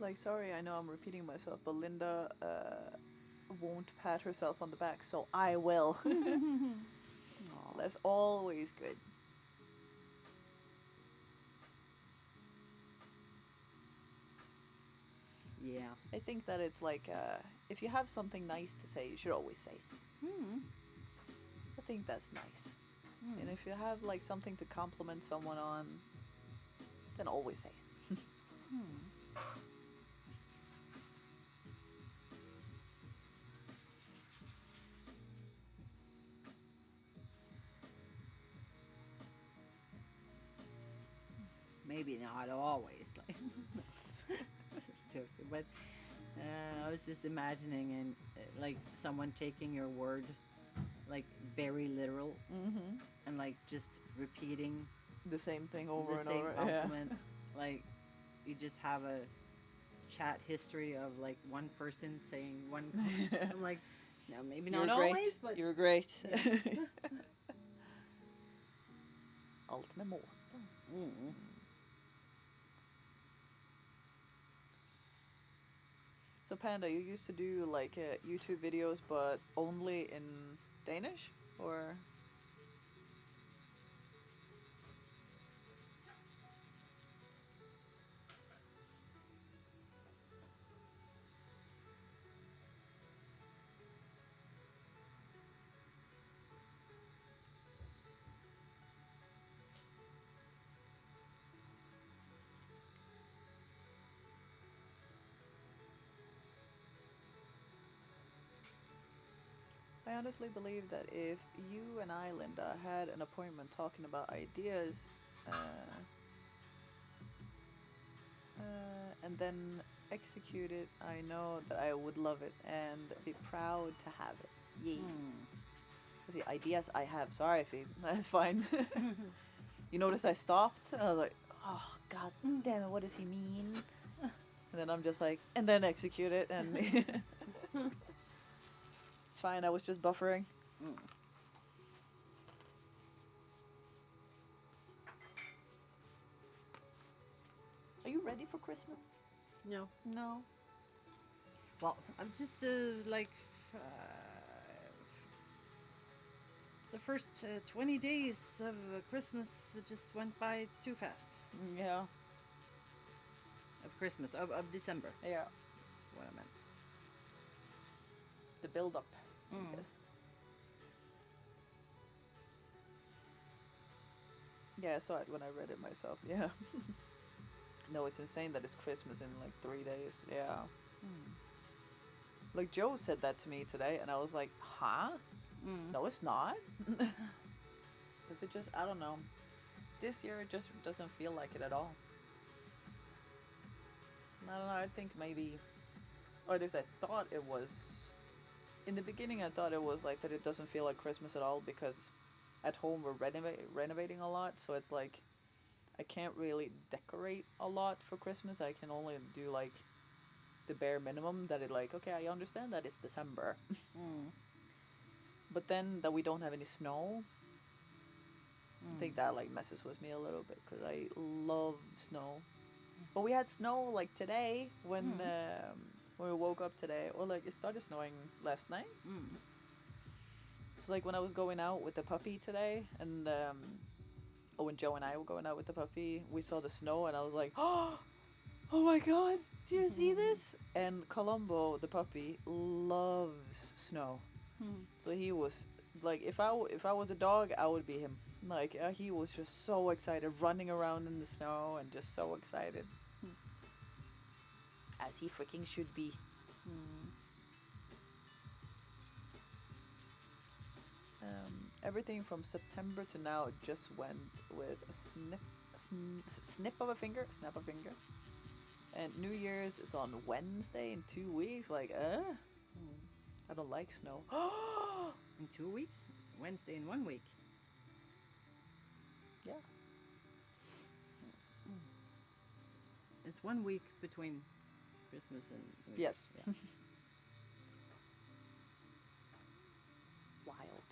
Like, sorry, I know I'm repeating myself, but Linda won't pat herself on the back, so I will. That's always good. Yeah. I think that it's like, if you have something nice to say, you should always say it. I think that's nice. And if you have like something to compliment someone on, then always say it. Maybe not always, like just joking, but I was just imagining and like someone taking your word like very literal and like just repeating The same thing over the and same over. compliment. Like you just have a chat history of like one person saying one compliment. I'm like, no, maybe You're not great. always, but You're great. Yeah. Ultimate more. So Panda, you used to do like YouTube videos, but only in Danish, or? I honestly believe that if you and I, Linda, had an appointment talking about ideas, and then execute it, I know that I would love it and be proud to have it. Yeah. The ideas I have, sorry, Phoebe, that's fine. You notice I stopped? I was like, oh, god damn it, what does he mean? And then I'm just like, and then execute it, and it's fine, I was just buffering. Are you ready for Christmas? No. No. Well, I'm just like the first 20 days of Christmas just went by too fast. Yeah. Of Christmas, of December. Yeah. That's what I meant. The build up, I guess. Yeah, I saw it when I read it myself. Yeah. No, it's insane that it's Christmas in like 3 days. Yeah. Like Joe said that to me today, and I was like, huh? No, it's not. Because it just, I don't know. This year it just doesn't feel like it at all. I don't know, I think maybe, or at least I thought it was in the beginning I thought it was like that it doesn't feel like Christmas at all because at home we're renovating a lot, so it's like I can't really decorate a lot for Christmas. I can only do like the bare minimum that it like, okay, I understand that it's December. But then that we don't have any snow, I think that like messes with me a little bit because I love snow. But we had snow like today when we woke up today, or like it started snowing last night. It's like when I was going out with the puppy today, and when Joe and I were going out with the puppy, we saw the snow, and I was like, oh my god, do you see this? And Colombo, the puppy, loves snow. So he was like, if I was a dog, I would be him. Like he was just so excited, running around in the snow and just so excited, as he freaking should be. Everything from September to now just went with a snap of a finger. And New Year's is on Wednesday in 2 weeks. Like, I don't like snow. In 2 weeks? Wednesday in 1 week. Yeah. It's 1 week between Christmas and New Yes. Year's. Yeah. Wild.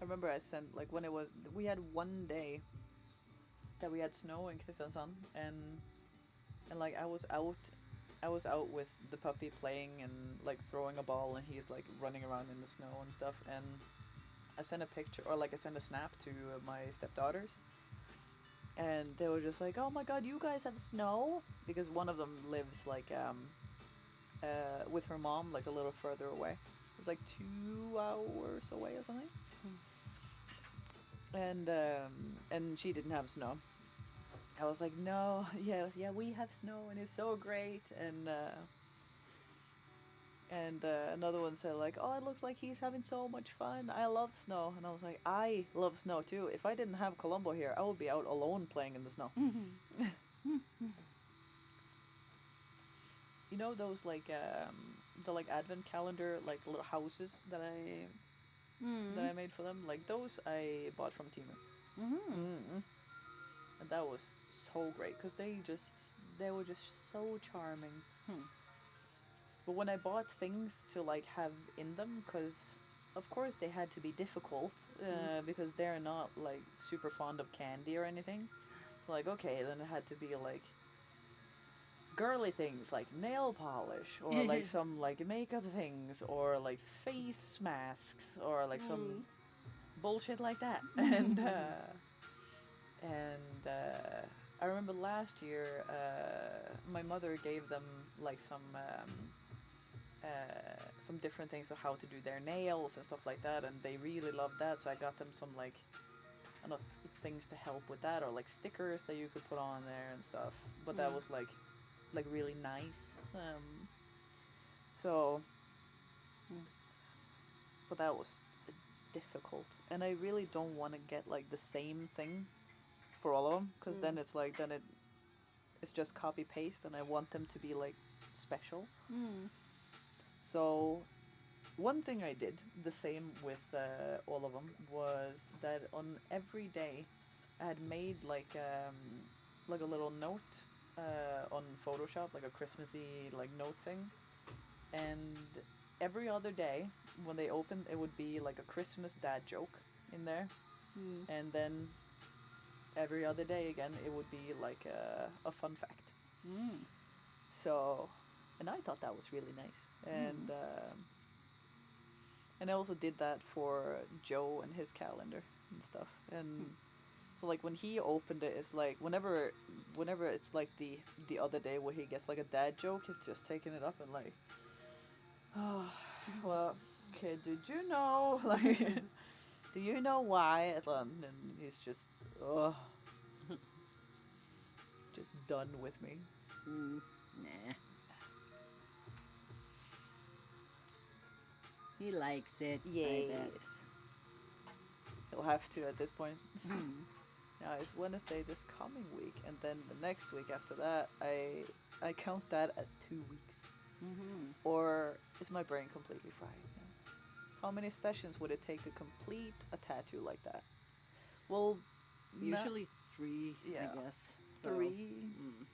I remember I sent like when it was we had one day that we had snow in Kristiansand, and like I was out with the puppy playing and like throwing a ball, and he's like running around in the snow and stuff, and I sent a picture, or like I sent a snap to my stepdaughters, and they were just like, oh my god, you guys have snow, because one of them lives like with her mom like a little further away. It was like 2 hours away or something. And she didn't have snow. I was like, no, yeah, we have snow and it's so great. And another one said like, oh, it looks like he's having so much fun. I love snow. And I was like, I love snow too. If I didn't have Colombo here, I would be out alone playing in the snow. You know those like the like advent calendar like little houses that I made for them? Like those I bought from Timu. And that was so great because they were just so charming. But when I bought things to like have in them, because of course they had to be difficult because they're not like super fond of candy or anything. So like, okay, then it had to be like girly things like nail polish, or like some like makeup things, or like face masks, or like some bullshit like that. And I remember last year my mother gave them like some different things of how to do their nails and stuff like that, and they really loved that, so I got them some like I don't know, things to help with that, or like stickers that you could put on there and stuff. But that was like really nice. But that was difficult, and I really don't want to get like the same thing for all of them, because then it's like it's just copy paste, and I want them to be like special. So one thing I did the same with all of them was that on every day I had made like a little note on Photoshop, like a Christmassy like note thing, and every other day when they opened, it would be like a Christmas dad joke in there, and then every other day again it would be like a fun fact. So, and I thought that was really nice, and I also did that for Joe and his calendar and stuff, and so like when he opened it, it's like whenever it's like the other day where he gets like a dad joke, he's just taking it up and like, oh, well, okay, did you know, like, do you know why? And he's just, just done with me. Nah. He likes it. I Yes. bet. He'll have to at this point. Hmm. Now it's Wednesday this coming week, and then the next week after that, I count that as 2 weeks. Mm-hmm. Or is my brain completely fried? How many sessions would it take to complete a tattoo like that? Well, Usually 3, Yeah. I guess. So, 3. mm.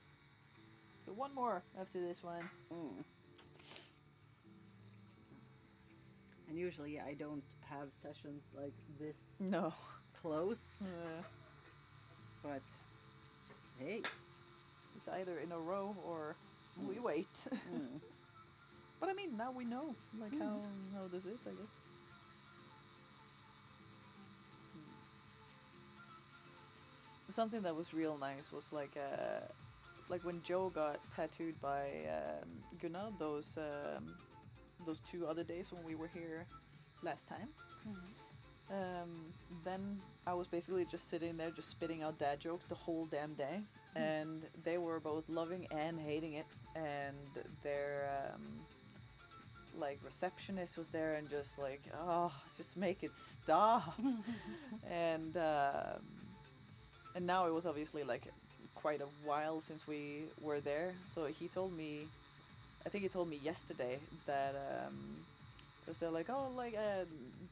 So one more after this one. Mm. And usually I don't have sessions like this No. close, but hey. It's either in a row or we wait. Mm. But I mean, now we know like how this is, I guess. Something that was real nice was like when Joe got tattooed by Gunnar those 2 other days when we were here last time. Then I was basically just sitting there just spitting out dad jokes the whole damn day, and they were both loving and hating it, and their like receptionist was there and just like, oh, just make it stop. and now it was obviously like quite a while since we were there, so he told me, I think he told me yesterday that because they're like, oh, like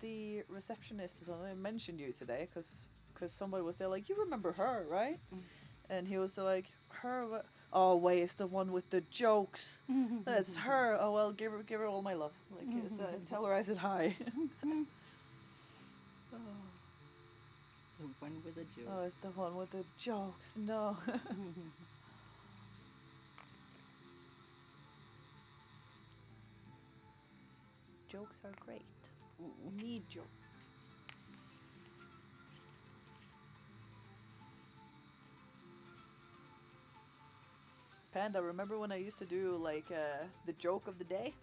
the receptionist or something mentioned you today because somebody was there like, you remember her, right? And he was like, her what? Oh wait, it's the one with the jokes. That's her. Oh well, give her all my love. Like, tell her I said hi. The one with the jokes. Oh, it's the one with the jokes. No. Jokes are great. We need jokes. Panda, remember when I used to do like the joke of the day?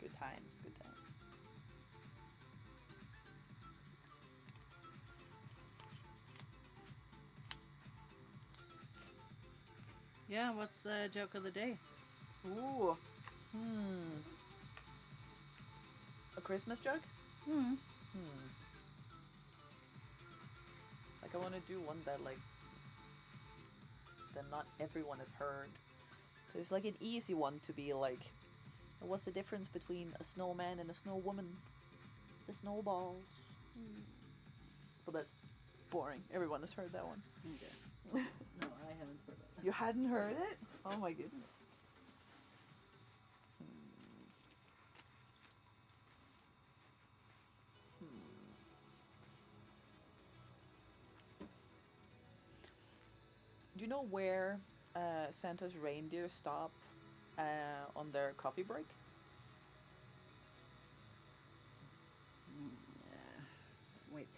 Good times, good times. Yeah, what's the joke of the day? Ooh. A Christmas joke? Like I want to do one that like that not everyone has heard. It's like an easy one to be like, what's the difference between a snowman and a snow woman? The snowballs. But that's boring. Everyone has heard that one. Okay. No, I haven't heard that. You hadn't heard it? Oh my goodness. Do you know where Santa's reindeer stop on their coffee break? Wait.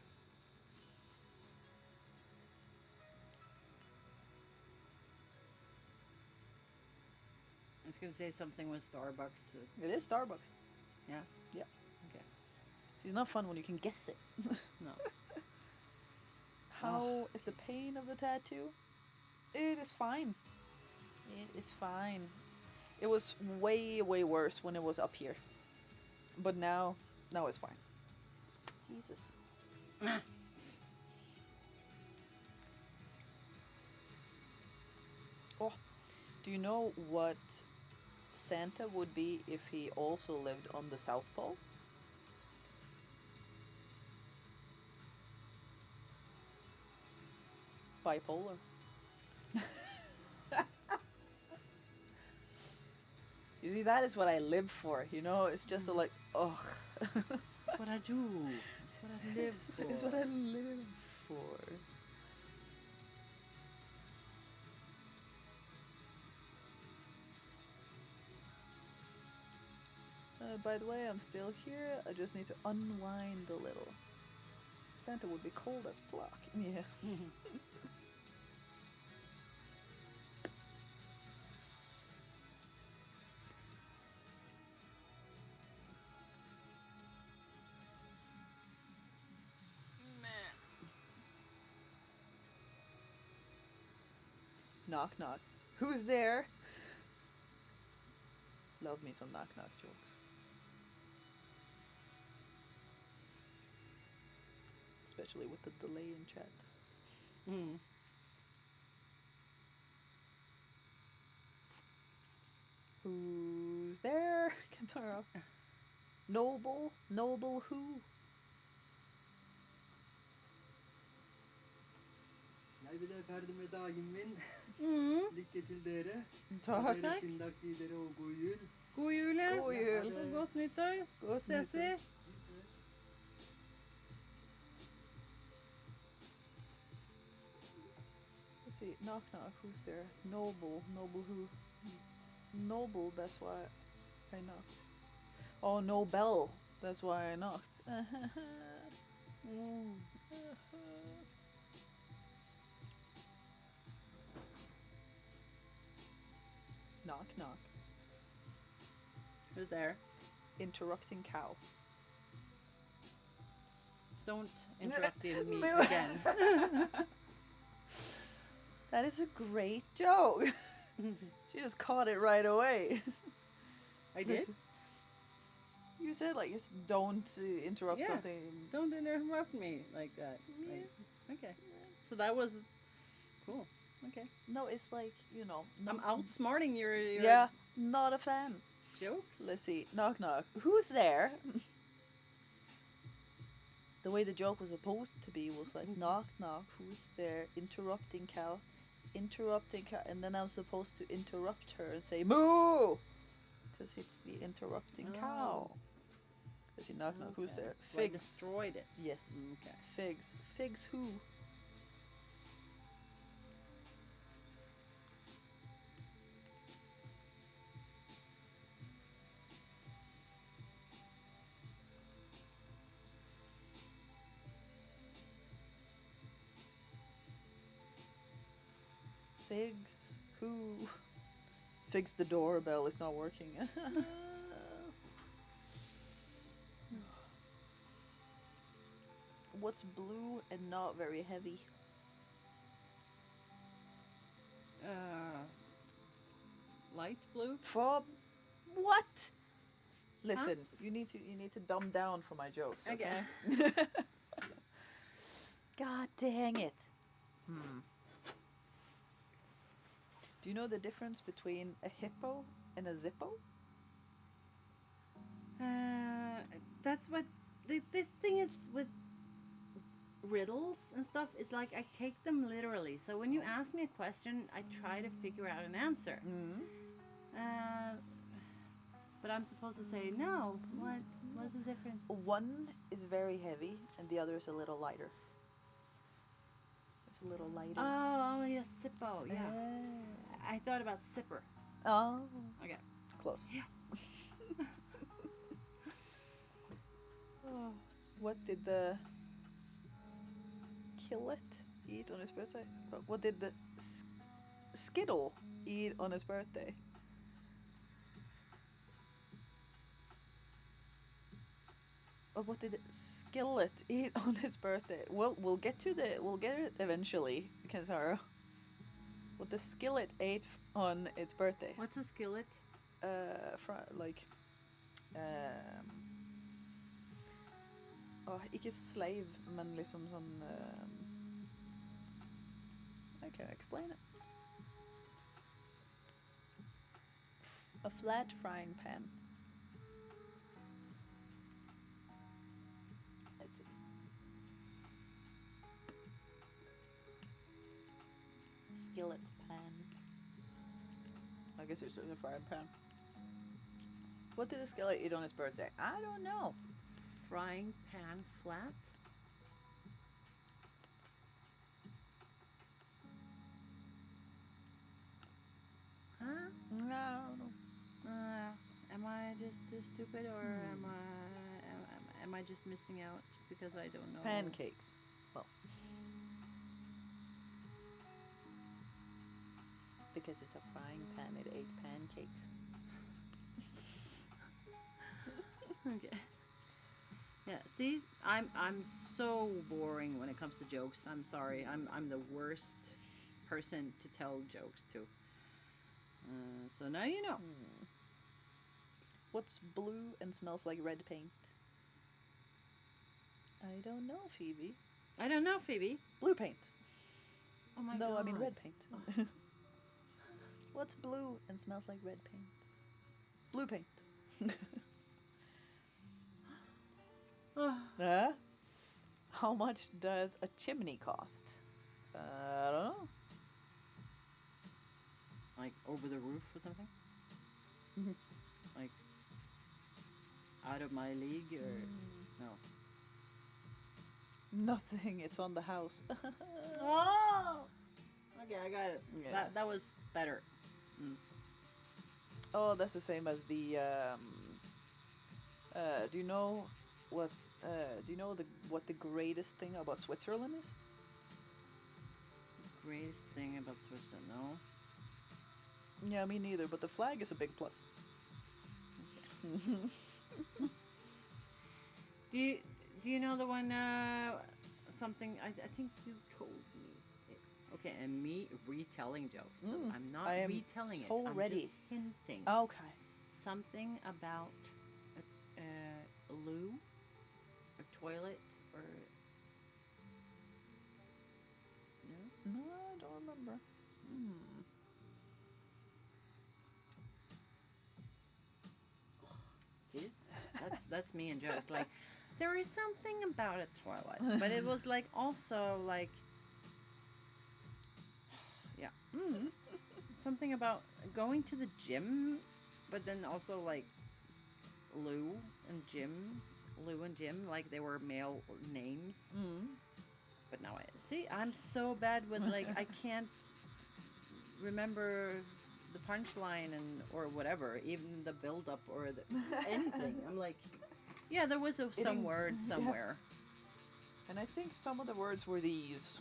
I was gonna say something with Starbucks. It is Starbucks. Yeah? Yeah. Okay. See, it's not fun when you can guess it. No. How is the pain of the tattoo? It is fine. It is fine. It was way, way worse when it was up here. But now it's fine. Jesus. Oh, do you know what Santa would be if he also lived on the South Pole? Bipolar. You see, that is what I live for, you know? It's just like, ugh. It's what I do. It's what I live for. It's what I live for. By the way, I'm still here. I just need to unwind a little. Santa would be cold as fuck. Yeah. Knock knock. Who's there? Love me some knock knock jokes. especially with the delay in chat. Mm. Who's there? Kentaro. Noble who? Jeg vil være ferdig med dagen min. Mm. Lykke til dere. Takk. Dere fin dag videre og god jul. God jul, ja. God jul. Og godt nyttår. Godt Ses vi. nyttår. Let's see. Knock knock. Who's there? Noble who? Noble. That's why I knocked. Oh, Nobel. That's why I knocked. Mm. Knock knock. Who's there? Interrupting cow. Don't interrupt me No. again. That is a great joke. She just caught it right away. I did? You said like it's don't interrupt Yeah. something. Don't interrupt me like that. Yeah. Like, okay. So that was cool. Okay. No, it's like I'm outsmarting your Yeah, not a fan. jokes. Let's see. Knock knock. Who's there? The way the joke was supposed to be was like knock knock. Who's there? Interrupting cow. Interrupting cow. And then I'm supposed to interrupt her and say moo, because it's the interrupting cow. Let's see. Knock knock. Who's Okay. there? So I Figs. destroyed it. Yes. Okay. Figs. Figs who? Figs who? Figs the doorbell is not working. What's blue and not very heavy? Light blue. For what? Listen, you need to dumb down for my jokes. Okay. God dang it. Do you know the difference between a hippo and a zippo? That's what the thing is with riddles and stuff. Is like I take them literally. So when you ask me a question, I try to figure out an answer. But I'm supposed to say no. What's the difference? One is very heavy and the other is a little lighter. It's a little lighter. Oh yes, sippo. Yeah. I thought about sipper. Oh. Okay. Close. Yeah. Oh, what did the Killet eat on his birthday? What did the Skittle eat on his birthday? What did the Skillet eat on his birthday? Well, we'll get it eventually, Kenzaro. What the Skillet ate on its birthday? What's a skillet? Ikke slave, men liksom sånn I can explain it. A flat frying pan. Let's see. Skillet pan. I guess it's just a frying pan. What did the skillet eat on his birthday? I don't know. Frying pan flat. Huh? No. Am I just stupid, or am I just missing out because I don't know? Pancakes. Well, because it's a frying pan, it ate pancakes. Okay. Yeah. See, I'm so boring when it comes to jokes. I'm sorry. I'm the worst person to tell jokes to. So now you know. What's blue and smells like red paint? I don't know, Phoebe. I don't know, Phoebe. Blue paint. Oh my No, god. I mean red paint. What's blue and smells like red paint? Blue paint. How much does a chimney cost? I don't know. Like over the roof or something? Mhm. Like out of my league or no? Nothing. It's on the house. Oh! Okay, I got it. Yeah. That was better. Oh, that's the same as the. Do you know what? Do you know what the greatest thing about Switzerland is? Greatest thing about Switzerland, no? Yeah, me neither. But the flag is a big plus. Do you know the one? Something I think you told me. Okay, and me retelling jokes. So I'm not I am retelling so it. I'm ready. just hinting. Okay. Something about a loo, a toilet, or no? No, I don't remember. See? That's me and jokes. Like there is something about a toilet, but it was like also like yeah, something about going to the gym, but then also like Lou and Jim, like they were male names. But now I see I'm so bad with like I can't remember the punchline and or whatever, even the build up or anything. I'm like, yeah, there was some word somewhere. And I think some of the words were these.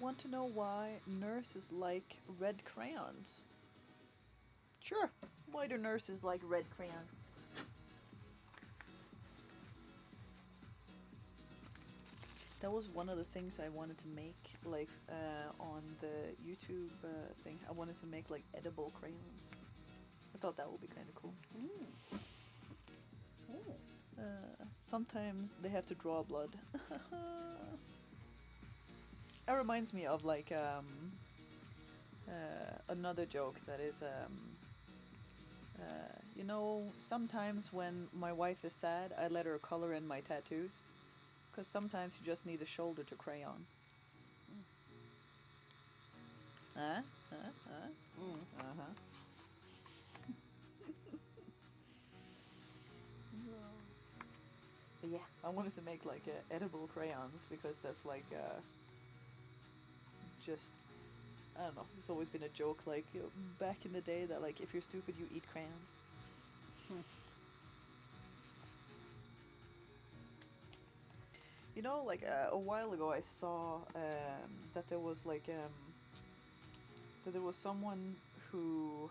Want to know why nurses like red crayons? Sure. Why do nurses like red crayons? That was one of the things I wanted to make, like on the YouTube thing. I wanted to make like edible crayons. I thought that would be kind of cool. Sometimes they have to draw blood. That reminds me of like another joke that is you know, sometimes when my wife is sad, I let her color in my tattoos. Because sometimes you just need a shoulder to crayon. But yeah, I wanted to make like edible crayons because that's like just, I don't know, it's always been a joke like back in the day that like if you're stupid you eat crayons. You know, like a while ago I saw that there was like that there was someone who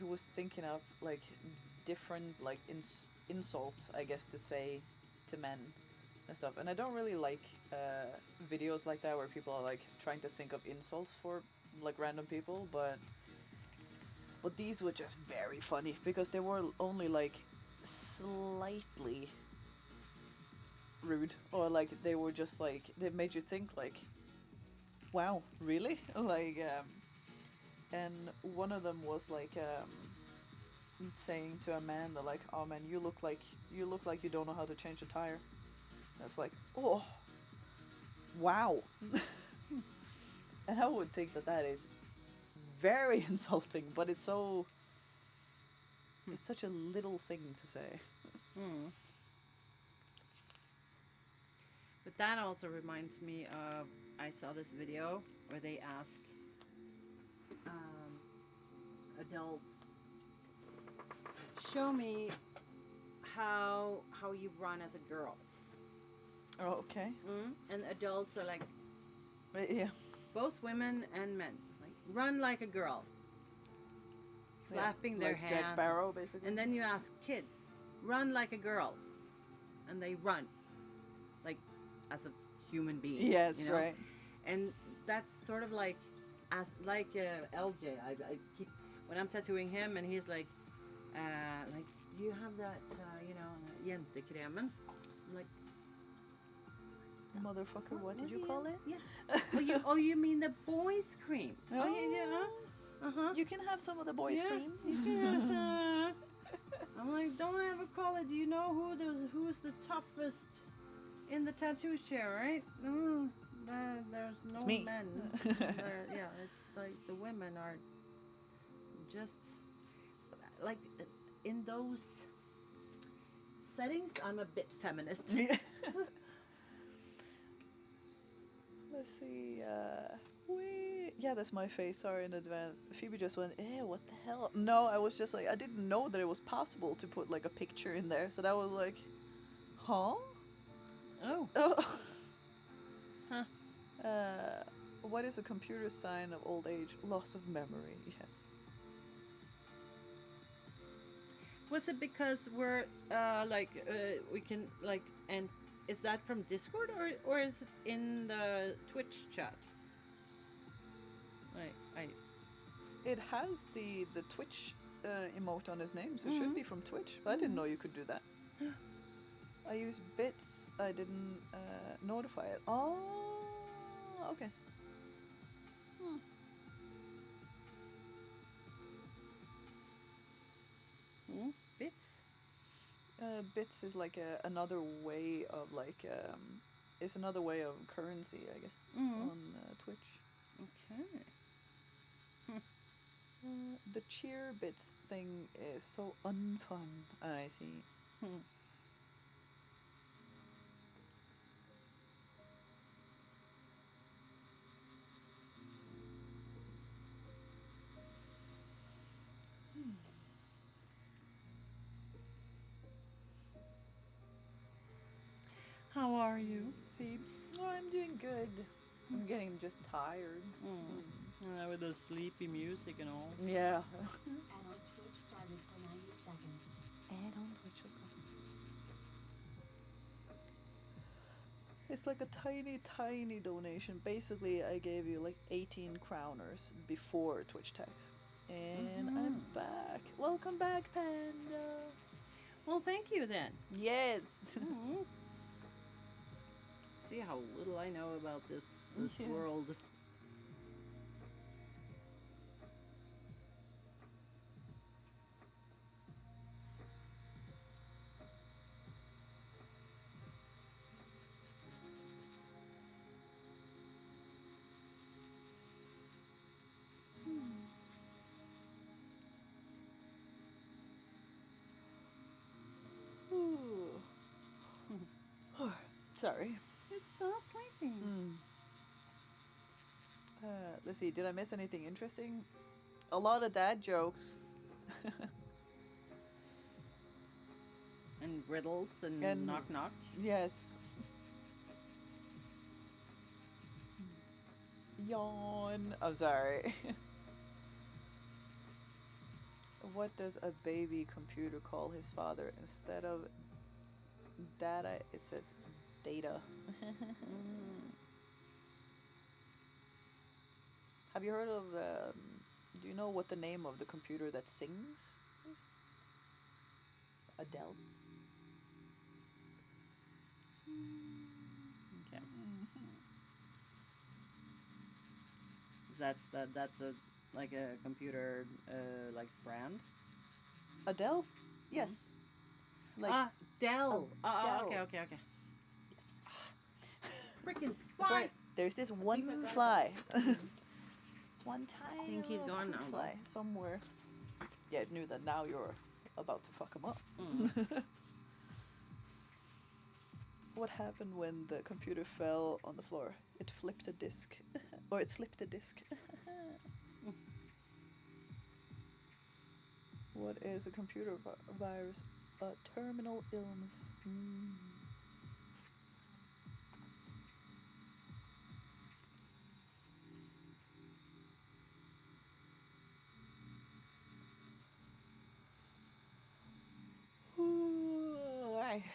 was thinking of like different like insults, I guess, to say to men and stuff. And I don't really like videos like that where people are like trying to think of insults for like random people, but these were just very funny because they were only like slightly rude, or like they were just like they made you think like, wow, really? Like and one of them was like saying to a man that like, oh man, you look like you don't know how to change a tire. That's like, oh wow. And I would think that is very insulting, but it's so It's such a little thing to say. Mm. But that also reminds me of, I saw this video where they ask adults, show me how you run as a girl. Oh, okay. And adults are like, Yeah. both women and men, like, run like a girl, flapping their like hands. Jack Sparrow, basically. And then you ask kids, run like a girl, and they run, like, as a human being. Yes, you know? right. And that's sort of like, as like LJ. I keep, when I'm tattooing him, and he's like, do you have that, jentekremen? I'm like, Motherfucker, what did you call it? Yeah. You mean the boys' cream? Oh, yeah. Uh-huh. You can have some of the boys' cream. You can have some. I'm like, don't ever call it. Do you know who's the toughest in the tattoo chair, right? There's no me. men. It's like the women are just like in those settings. I'm a bit feminist. Let's see. That's my face. Sorry in advance. Phoebe just went, what the hell? No, I was just like, I didn't know that it was possible to put like a picture in there. So that was like, huh? Oh. Huh. What is a computer sign of old age? Loss of memory. Yes. Was it because we're we can like, and is that from Discord or is it in the Twitch chat? It has the Twitch emote on his name, so it should be from Twitch. But I didn't know you could do that. I use bits. I didn't notify it. Oh, okay. Bits? Bits is like another way of like it's another way of currency, I guess, on Twitch. Okay. The cheer bits thing is so unfun. I see. How are you, Phoebes? Oh, I'm doing good. I'm getting just tired. With the sleepy music and all. Yeah. And on Twitch started for 90 seconds. And on Twitch as well. It's like a tiny, tiny donation. Basically, I gave you like 18 crowners before Twitch tax. And I'm back. Welcome back, Panda. Well, thank you then. Yes. See how little I know about this world. Sorry. You're so sleepy. Let's see, did I miss anything interesting? A lot of dad jokes. And riddles and knock knock. Yes. Yawn. I'm sorry. What does a baby computer call his father? Instead of data, it says data. Have you heard of, do you know what the name of the computer that sings is? Adele. Okay. That's a like a computer like brand. Adele? Yes. Like Dell. Dell. Okay. yes. Freaking That's fly. right. There's this one fly. It's one tiny I think he's little gone fruit now, though. fly somewhere. Yeah, I knew that. Now you're about to fuck him up. What happened when the computer fell on the floor? It flipped a disk. Or it slipped a disk. What is a computer virus? A terminal illness.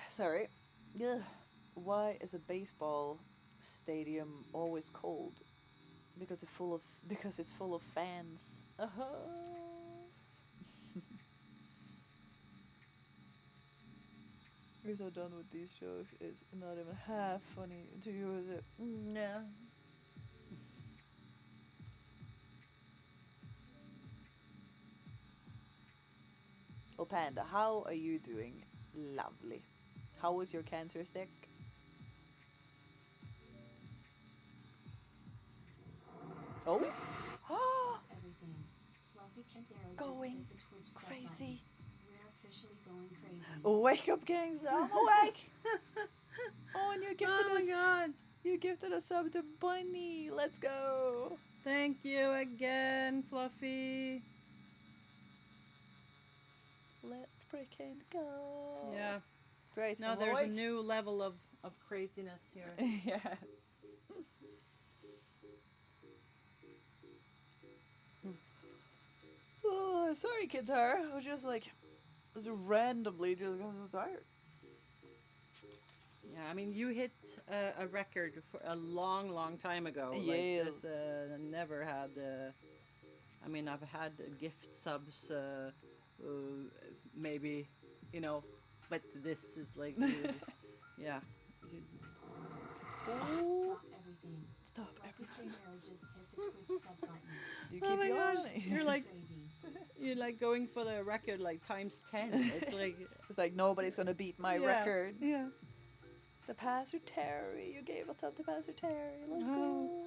Sorry. Ugh. Why is a baseball stadium always cold? Because it's full of fans. We're so done with these jokes. It's not even half funny to you, is it? No. Well, Panda, how are you doing? Lovely. How was your cancer stick? Oh. Everything. Fluffy Kentaro Going just hit the Twitch sub crazy. button. We're officially going crazy. Wake up, gangster! I'm awake. Oh, and you gifted Oh my us. god. You gifted a sub to Bunny. Let's go. Thank you again, Fluffy. Let's freaking go. Yeah. Great. Now I'm there's awake. a new level of craziness here. Yes. Oh, sorry, Kintar. I was just like, randomly just got so tired. Yeah, I mean, you hit a record for a long, long time ago. Yes. Like this, never had. I mean, I've had gift subs, maybe, you know, but this is like, yeah. Oh, Stop everything. stop Fluffy everything. Kentaro just hit the Twitch sub button. You Oh keep my gosh, yawning. you're like, Crazy. you're like going for the record like times 10. It's like, It's like nobody's gonna beat my yeah, record. Yeah. The Pastor Terry. You gave us up to Pastor Terry. Let's Oh.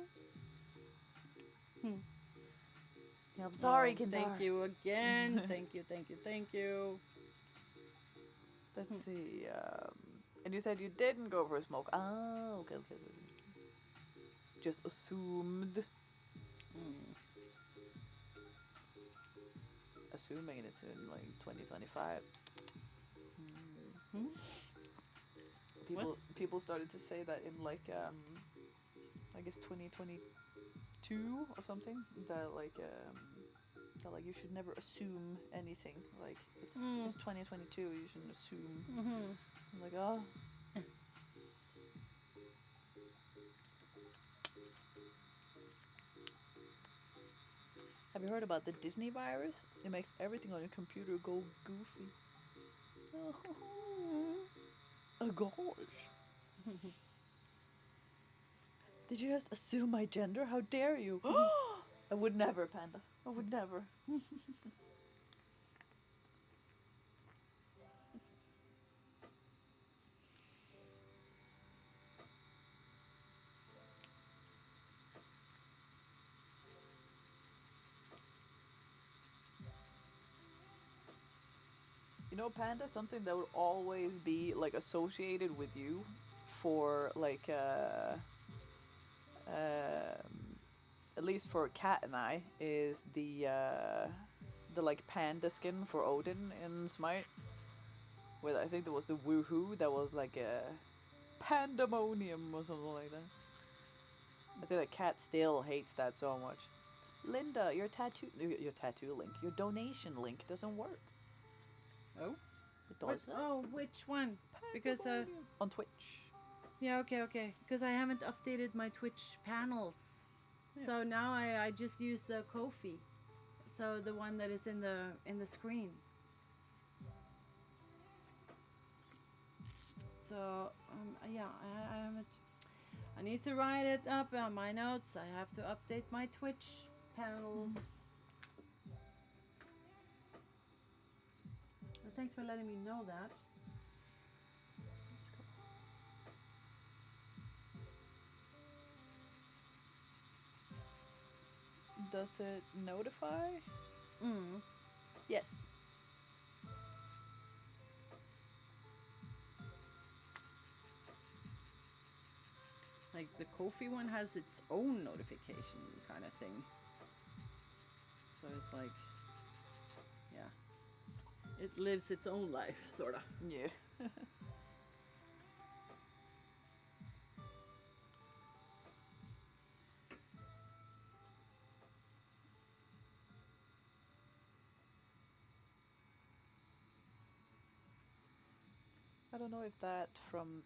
go. I'm sorry, Oh, Kintar. thank you again. Thank you, thank you, thank you. Let's see. And you said you didn't go for a smoke. Oh, okay. Just assumed. Assuming it's in like 2025. People started to say that in like I guess 2022 or something, that like you should never assume anything. Like it's 2022, you shouldn't assume. I'm like, oh. Have you heard about the Disney virus? It makes everything on your computer go goofy. Oh gosh. Did you just assume my gender? How dare you? I would never, Panda. I would never. You know, Panda, something that would always be like associated with you for like at least for Cat and I, is the like panda skin for Odin in Smite. Where I think there was the woohoo that was like a pandemonium or something like that. I think that Cat still hates that so much. Linda, your tattoo link, your donation link doesn't work. Oh? It doesn't. Which one? Because on Twitch. yeah, okay. Because I haven't updated my Twitch panels, so now I just use the Ko-fi, so the one that is in the screen. So yeah, I haven't. I need to write it up on my notes. I have to update my Twitch panels. Well, thanks for letting me know that. Does it notify? Yes. Like the Ko-fi one has its own notification kind of thing. So it's like, yeah, it lives its own life, sort of. Yeah. I don't know if that from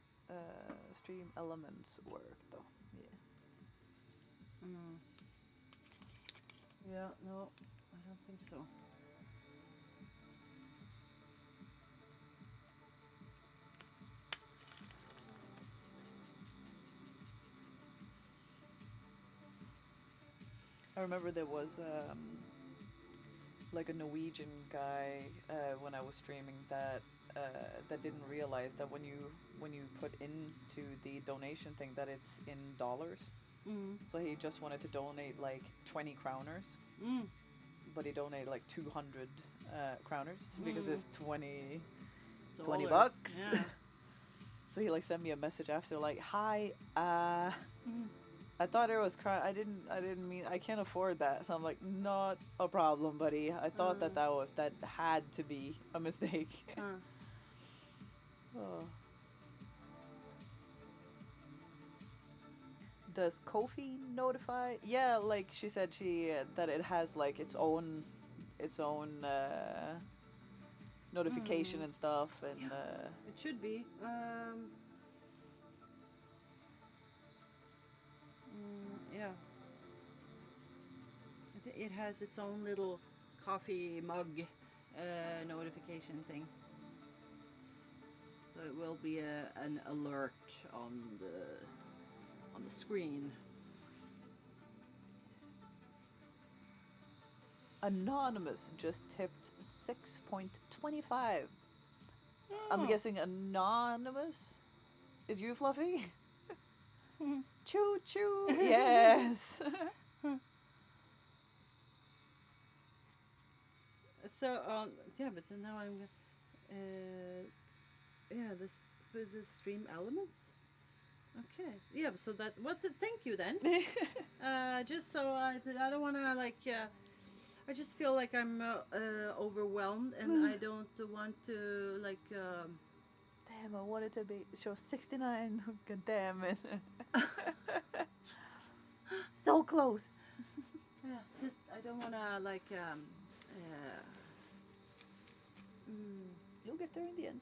Stream Elements work though. Yeah. Mm. Yeah, no, I don't think so. I remember there was like a Norwegian guy when I was streaming that didn't realize that when you put into the donation thing that it's in dollars. Mm. So he just wanted to donate like 20 krowners, Mm. but he donated like 200 krowners because it's 20 Dollars. bucks. Yeah. So he like sent me a message after like, "Hi, Mm. I thought it was I didn't mean I can't afford that." So I'm like, "Not a problem, buddy. I thought that had to be a mistake." Oh. Does Kofi notify? Yeah, like she said, that it has like its own notification and stuff, and It should be. Yeah. It has its own little coffee mug notification thing. So it will be an alert on the screen. Anonymous just tipped 6.25. Oh. I'm guessing Anonymous is you, Fluffy? Choo choo. Yes. So yeah, but then now I'm yeah, this for the stream elements. Okay, yeah. So that thank you then. Just so I don't want to like. I just feel like I'm overwhelmed, and I don't want to like. Damn, I wanted to be show 69. God damn it. So close. Yeah, just I don't want to like. You'll get there in the end.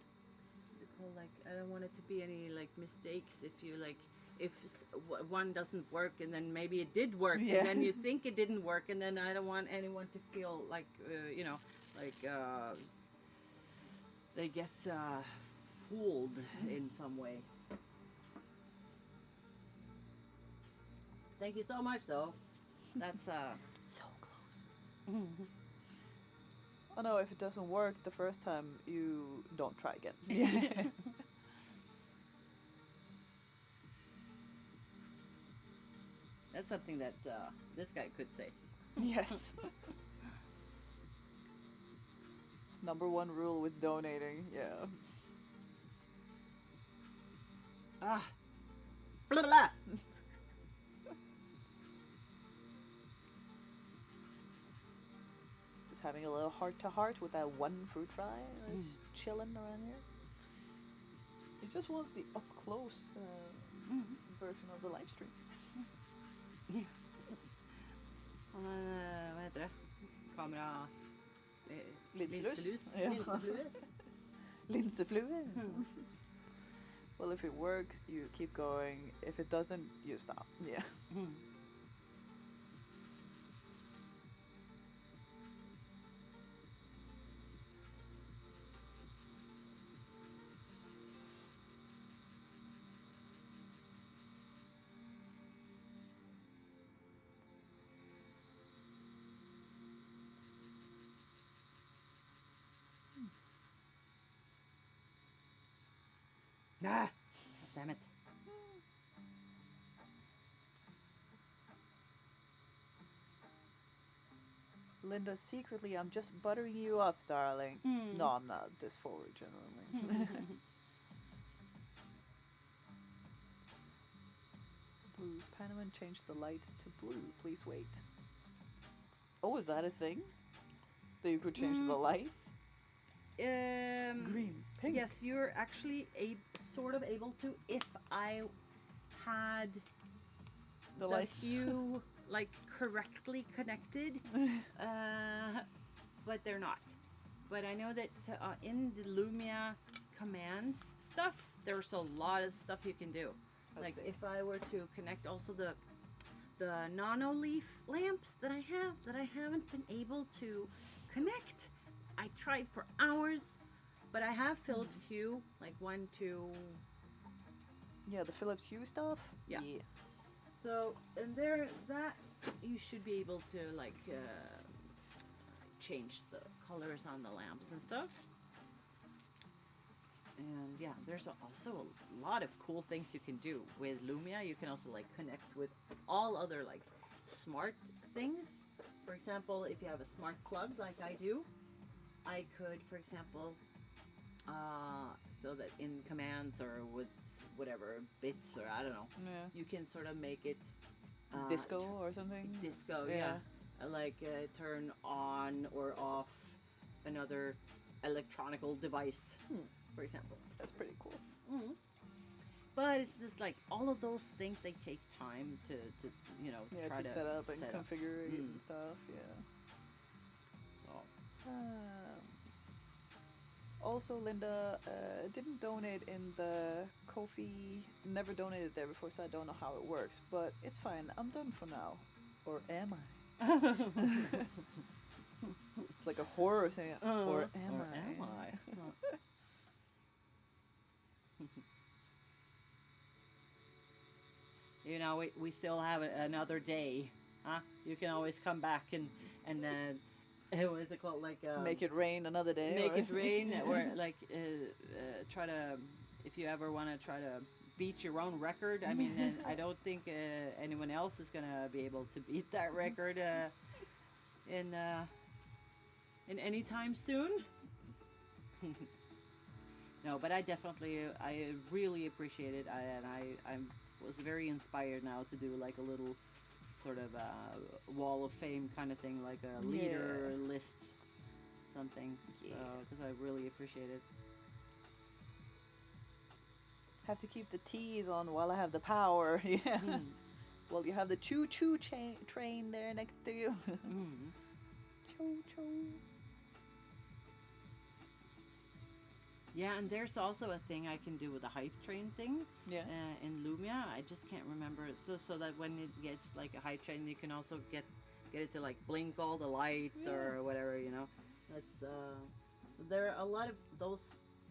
What's it called? Like I don't want it to be any like mistakes. If you like, if one doesn't work and then maybe it did work, Yeah. and then you think it didn't work, and then I don't want anyone to feel like you know, like they get fooled in some way. Thank you so much, though. That's So close. Oh no, if it doesn't work the first time, you don't try again. Yeah. that's something that this guy could say. Yes. Number one rule with donating, yeah. Ah, blah blah. Just having a little heart-to-heart with that one fruit fry that's chilling around here. He just wants the up-close version of the live stream. Vad heter det? Kamera... Linselus. Linselus. Ja. Linseflue. Linseflue. Well, if it works, you keep going. If it doesn't, you stop. Yeah. Ah, damn it. Linda, secretly, I'm just buttering you up, darling. No, I'm not this forward, generally. and change the lights to blue. Please wait. Oh, is that a thing? That you could change the lights? Green, pink. Yes, you're actually sort of able to if I had The lights. hue like correctly connected, but they're not. But I know that in the Lumia commands stuff, there's a lot of stuff you can do. I Like see. if I were to connect also the nano leaf lamps that I have that I haven't been able to connect. I tried for hours, but I have Philips Hue, like 1, 2. Yeah, the Philips Hue stuff. Yeah. So and there, that you should be able to like change the colors on the lamps and stuff. And yeah, there's also a lot of cool things you can do with Lumia. You can also like connect with all other like smart things. For example, if you have a smart plug like I do, I could, for example, so that in commands or with whatever bits or I don't know, Yeah. you can sort of make it Disco or something. disco, Yeah. yeah. Like turn on or off another electronical device, for example. That's pretty cool. Mm. But it's just like all of those things, they take time to you know, Yeah, try to set up and set up. configure it Mm. and stuff. Yeah. So Also, Linda didn't donate in the Ko-fi. Never donated there before, so I don't know how it works. But it's fine. I'm done for now. Or am I? It's like a horror thing. Or am I? You know, we still have another day, huh? You can always come back and what is it called? Like Make it rain another day. make or- it rain, or like try to, if you ever want to try to beat your own record. I mean, and I don't think anyone else is gonna be able to beat that record in any time soon. No, but I really appreciate it, and I was very inspired now to do like a little sort of wall of fame kind of thing, like a leader list, something. Yeah. So, because I really appreciate it. Have to keep the T's on while I have the power. Yeah. Well, you have the choo-choo train there next to you. Mm. Choo-choo. Yeah, and there's also a thing I can do with the hype train thing. Yeah. In Lumia, I just can't remember. So that when it gets like a hype train, you can also get it to like blink all the lights or whatever, you know. That's so there are a lot of those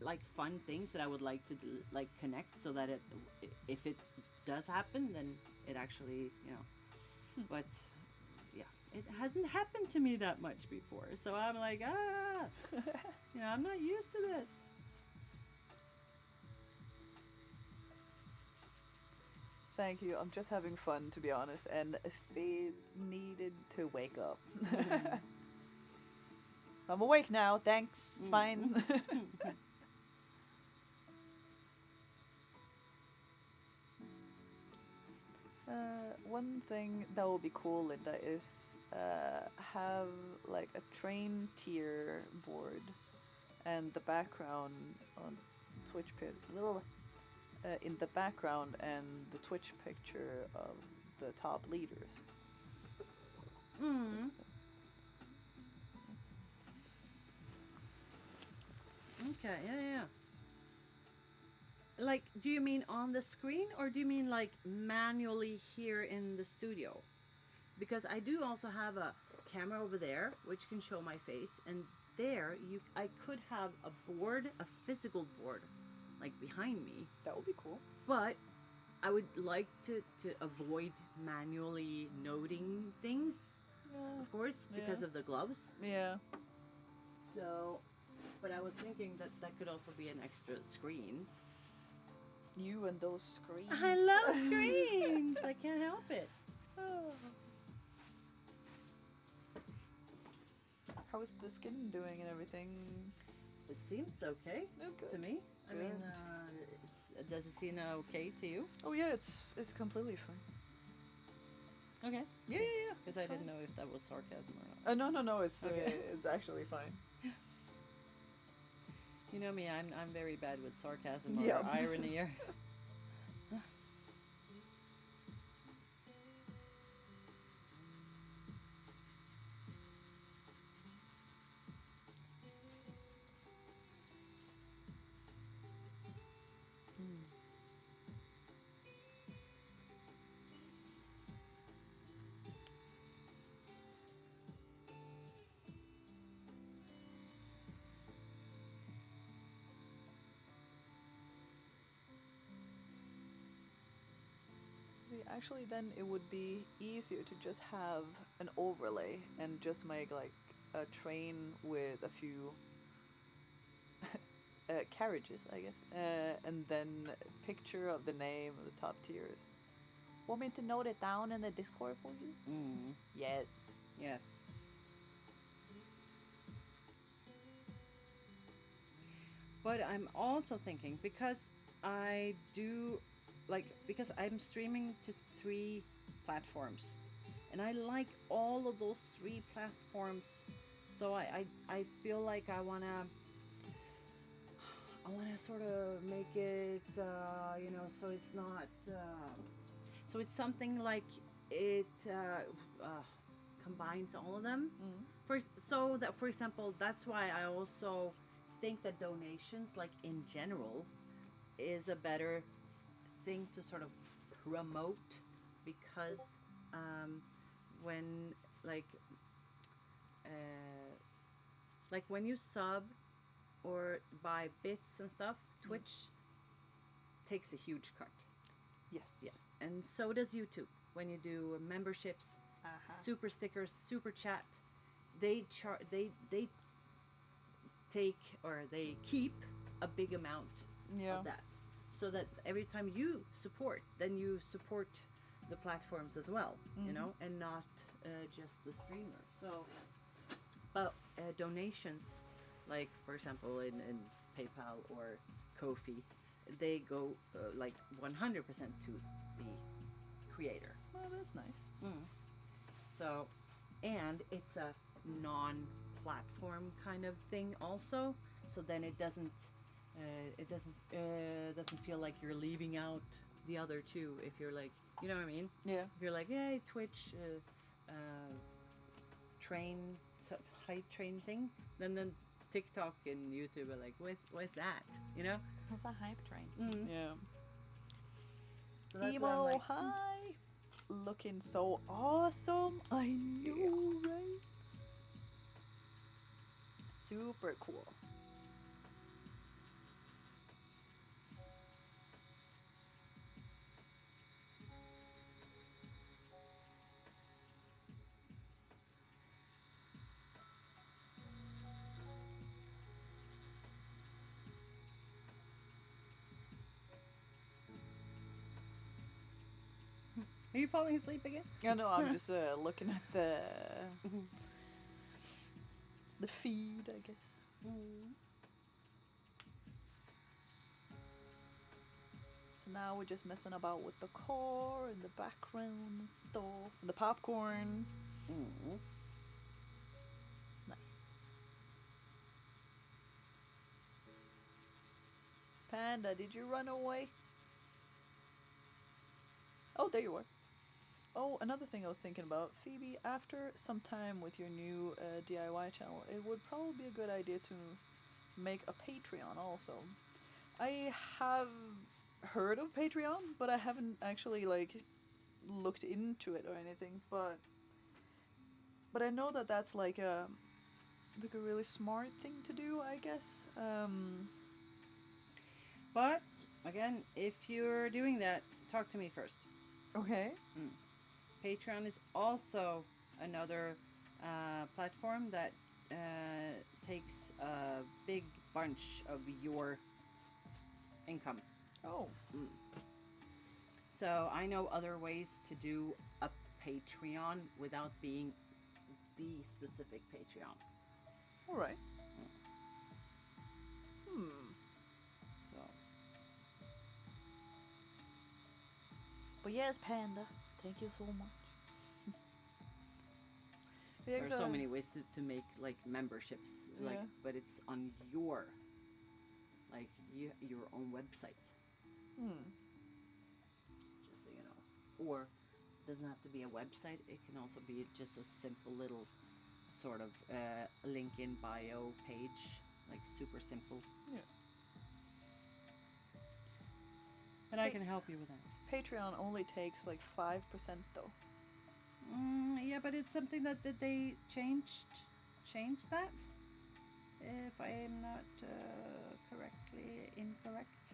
like fun things that I would like to do, like connect, so that if it does happen, then it actually, you know. But yeah, it hasn't happened to me that much before, so I'm like, you know, I'm not used to this. Thank you. I'm just having fun, to be honest, and they needed to wake up. I'm awake now. Thanks. It's fine. One thing that would be cool, Linda, is have like a train tier board and the background on Twitch in the background and the Twitch picture of the top leaders. Mm. Okay, yeah. Like, do you mean on the screen, or do you mean like manually here in the studio? Because I do also have a camera over there which can show my face, and there I could have a board, a physical board, like behind me. That would be cool. But I would like to avoid manually noting things, of course, because of the gloves. Yeah. So, but I was thinking that could also be an extra screen. You and those screens. I love screens. I can't help it. How is the skin doing and everything? It seems okay Oh, good. to me. I mean, Good. does it seem okay to you? Oh yeah, it's completely fine. Okay. Yeah, yeah, yeah. Because I didn't know if that was sarcasm or not. No. It's Okay. it's actually fine. You know me, I'm very bad with sarcasm or Yeah. irony or. See, actually, then it would be easier to just have an overlay and just make like a train with a few carriages, I guess, and then a picture of the name of the top tiers. Want me to note it down in the Discord for you? Mm. Yes. Yes. But I'm also thinking because I do because I'm streaming to 3 platforms and I like all of those 3 platforms. So I feel like I wanna sort of make it so it's not so it's something like it combines all of them. For example, that's why I also think that donations, like in general, is a better thing to sort of promote because when when you sub or buy bits and stuff, Twitch takes a huge cut. Yes. Yeah, and so does YouTube. When you do memberships, super stickers, super chat, they take or they keep a big amount Yeah. of that, so that every time you support, then you support the platforms as well, you know, and not just the streamer. So, but donations, like for example in PayPal or Ko-fi, they go 100% to the creator. Oh, that's nice. So, and it's a non-platform kind of thing also. So then it doesn't feel like you're leaving out the other two. If you're like, you know what I mean? Yeah. If you're like, yay, Twitch, height train thing, then TikTok and YouTube are like, what's that? You know? What's a hype train? Yeah. So that's what I'm Emo, like, hi. Looking so awesome. I know, right? Super cool. Are you falling asleep again? Yeah, no, I'm just looking at the feed, I guess. So now we're just messing about with the car and the background and stuff, and the popcorn. Nice. Panda, did you run away? Oh, there you are. Oh, another thing I was thinking about, Phoebe, after some time with your new DIY channel, it would probably be a good idea to make a Patreon also. I have heard of Patreon, but I haven't actually looked into it or anything, but I know that that's like a really smart thing to do, I guess. But again, if you're doing that, talk to me first. Okay. Patreon is also another platform that takes a big bunch of your income. Oh. So I know other ways to do a Patreon without being the specific Patreon. All right. So But yes, Panda, thank you so much. Yeah, There are so many ways to make like memberships, like, Yeah. but it's on your, like, your own website, Hmm. just so you know. Or it doesn't have to be a website. It can also be just a simple little sort of link in bio page, like super simple. Yeah. And I can help you with that. Patreon only takes like 5% though. Yeah, but it's something that they changed that. If I am not correctly incorrect,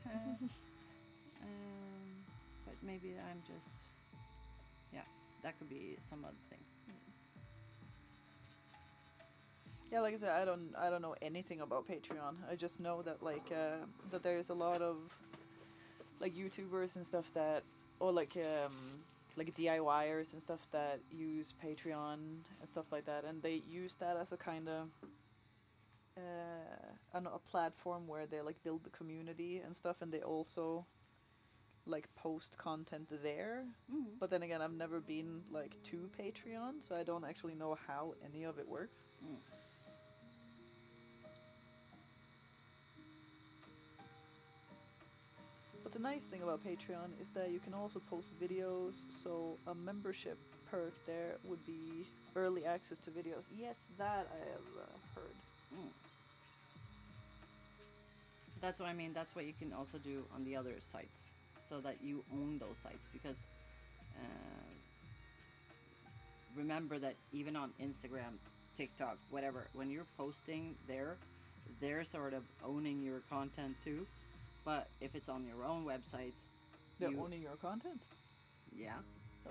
but maybe I'm just, yeah, that could be some other thing. Yeah, like I said, I don't know anything about Patreon. I just know that like that there's a lot of like YouTubers and stuff that, or like DIYers and stuff that use Patreon and stuff like that, and they use that as a kind of I don't know, a platform where they like build the community and stuff, and they also like post content there. But then again, I've never been like to Patreon, so I don't actually know how any of it works. But the nice thing about Patreon is that you can also post videos, so a membership perk there would be early access to videos. Yes, that I have heard. That's what I mean. That's what you can also do on the other sites, so that you own those sites. Because remember that even on Instagram, TikTok, whatever, when you're posting there, they're sort of owning your content too. But if it's on your own website, They're owning your content? yeah, Oh,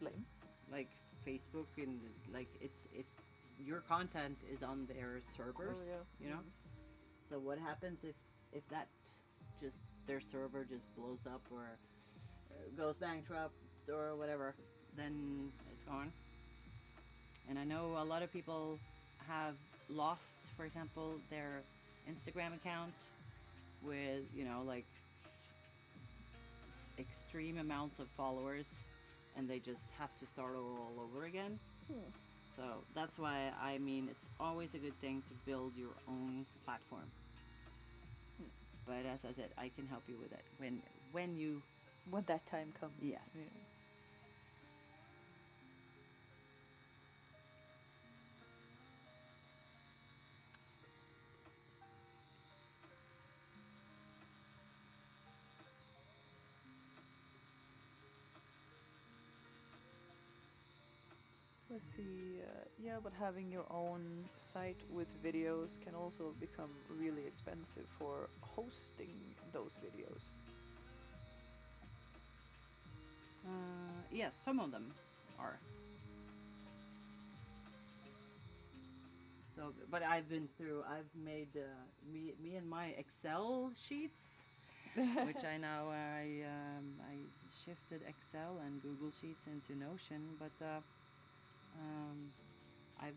lame. like Facebook, and like it's your content is on their servers. Oh, yeah. You know. So what happens if that just their server just blows up or goes bankrupt or whatever? Then it's gone. And I know a lot of people have lost, for example, their Instagram account with, you know, like extreme amounts of followers, and they just have to start all over again. So that's why I mean it's always a good thing to build your own platform. But as I said, I can help you with it when you. When that time comes. Yes. Yeah. Let's see, yeah, but having your own site with videos can also become really expensive for hosting those videos. Yes, some of them are. So, but I've made me and my Excel sheets, which I shifted Excel and Google Sheets into Notion, but I've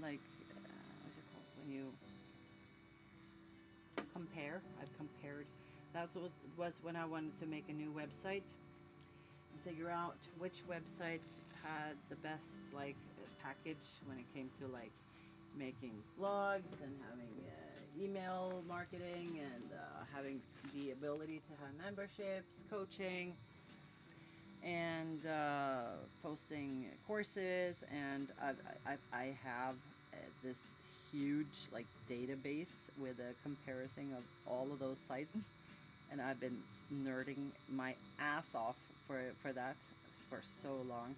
like what's it called when you compare? I've compared. That's what was when I wanted to make a new website. Figure out which website had the best like package when it came to like making blogs and having email marketing and having the ability to have memberships, coaching, and posting courses. And I have this huge like database with a comparison of all of those sites, and I've been nerding my ass off for that for so long.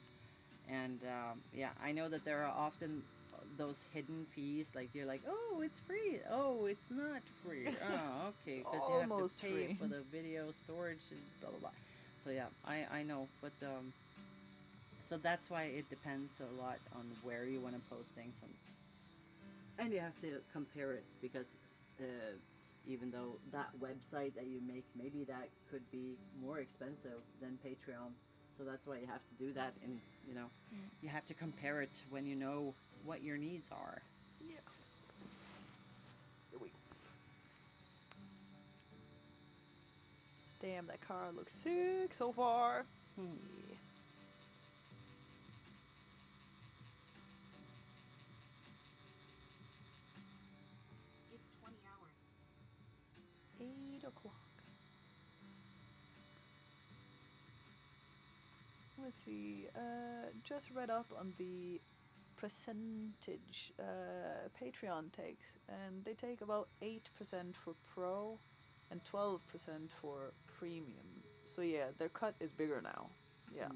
And yeah, I know that there are often those hidden fees, like you're like, oh, it's free, oh, it's not free, oh, okay, because you have to almost pay free. for the video storage and blah blah blah. So yeah, I know, but so that's why it depends a lot on where you want to post things, and you have to compare it, because even though that website that you make, maybe that could be more expensive than Patreon. So that's why you have to do that, and you know, you have to compare it when you know what your needs are. Yeah. Here we go. Damn, that car looks sick so far. Hmm. Yeah. let's see. Just read up on the percentage Patreon takes, and they take about 8% for Pro and 12% for Premium. So yeah, their cut is bigger now. Yeah.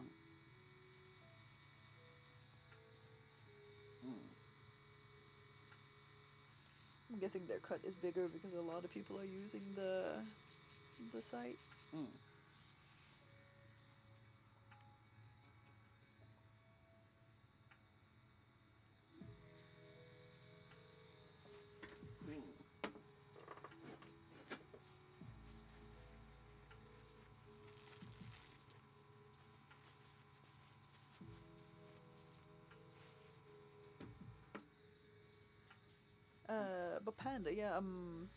I'm guessing their cut is bigger because a lot of people are using the site. But Panda, yeah, I'm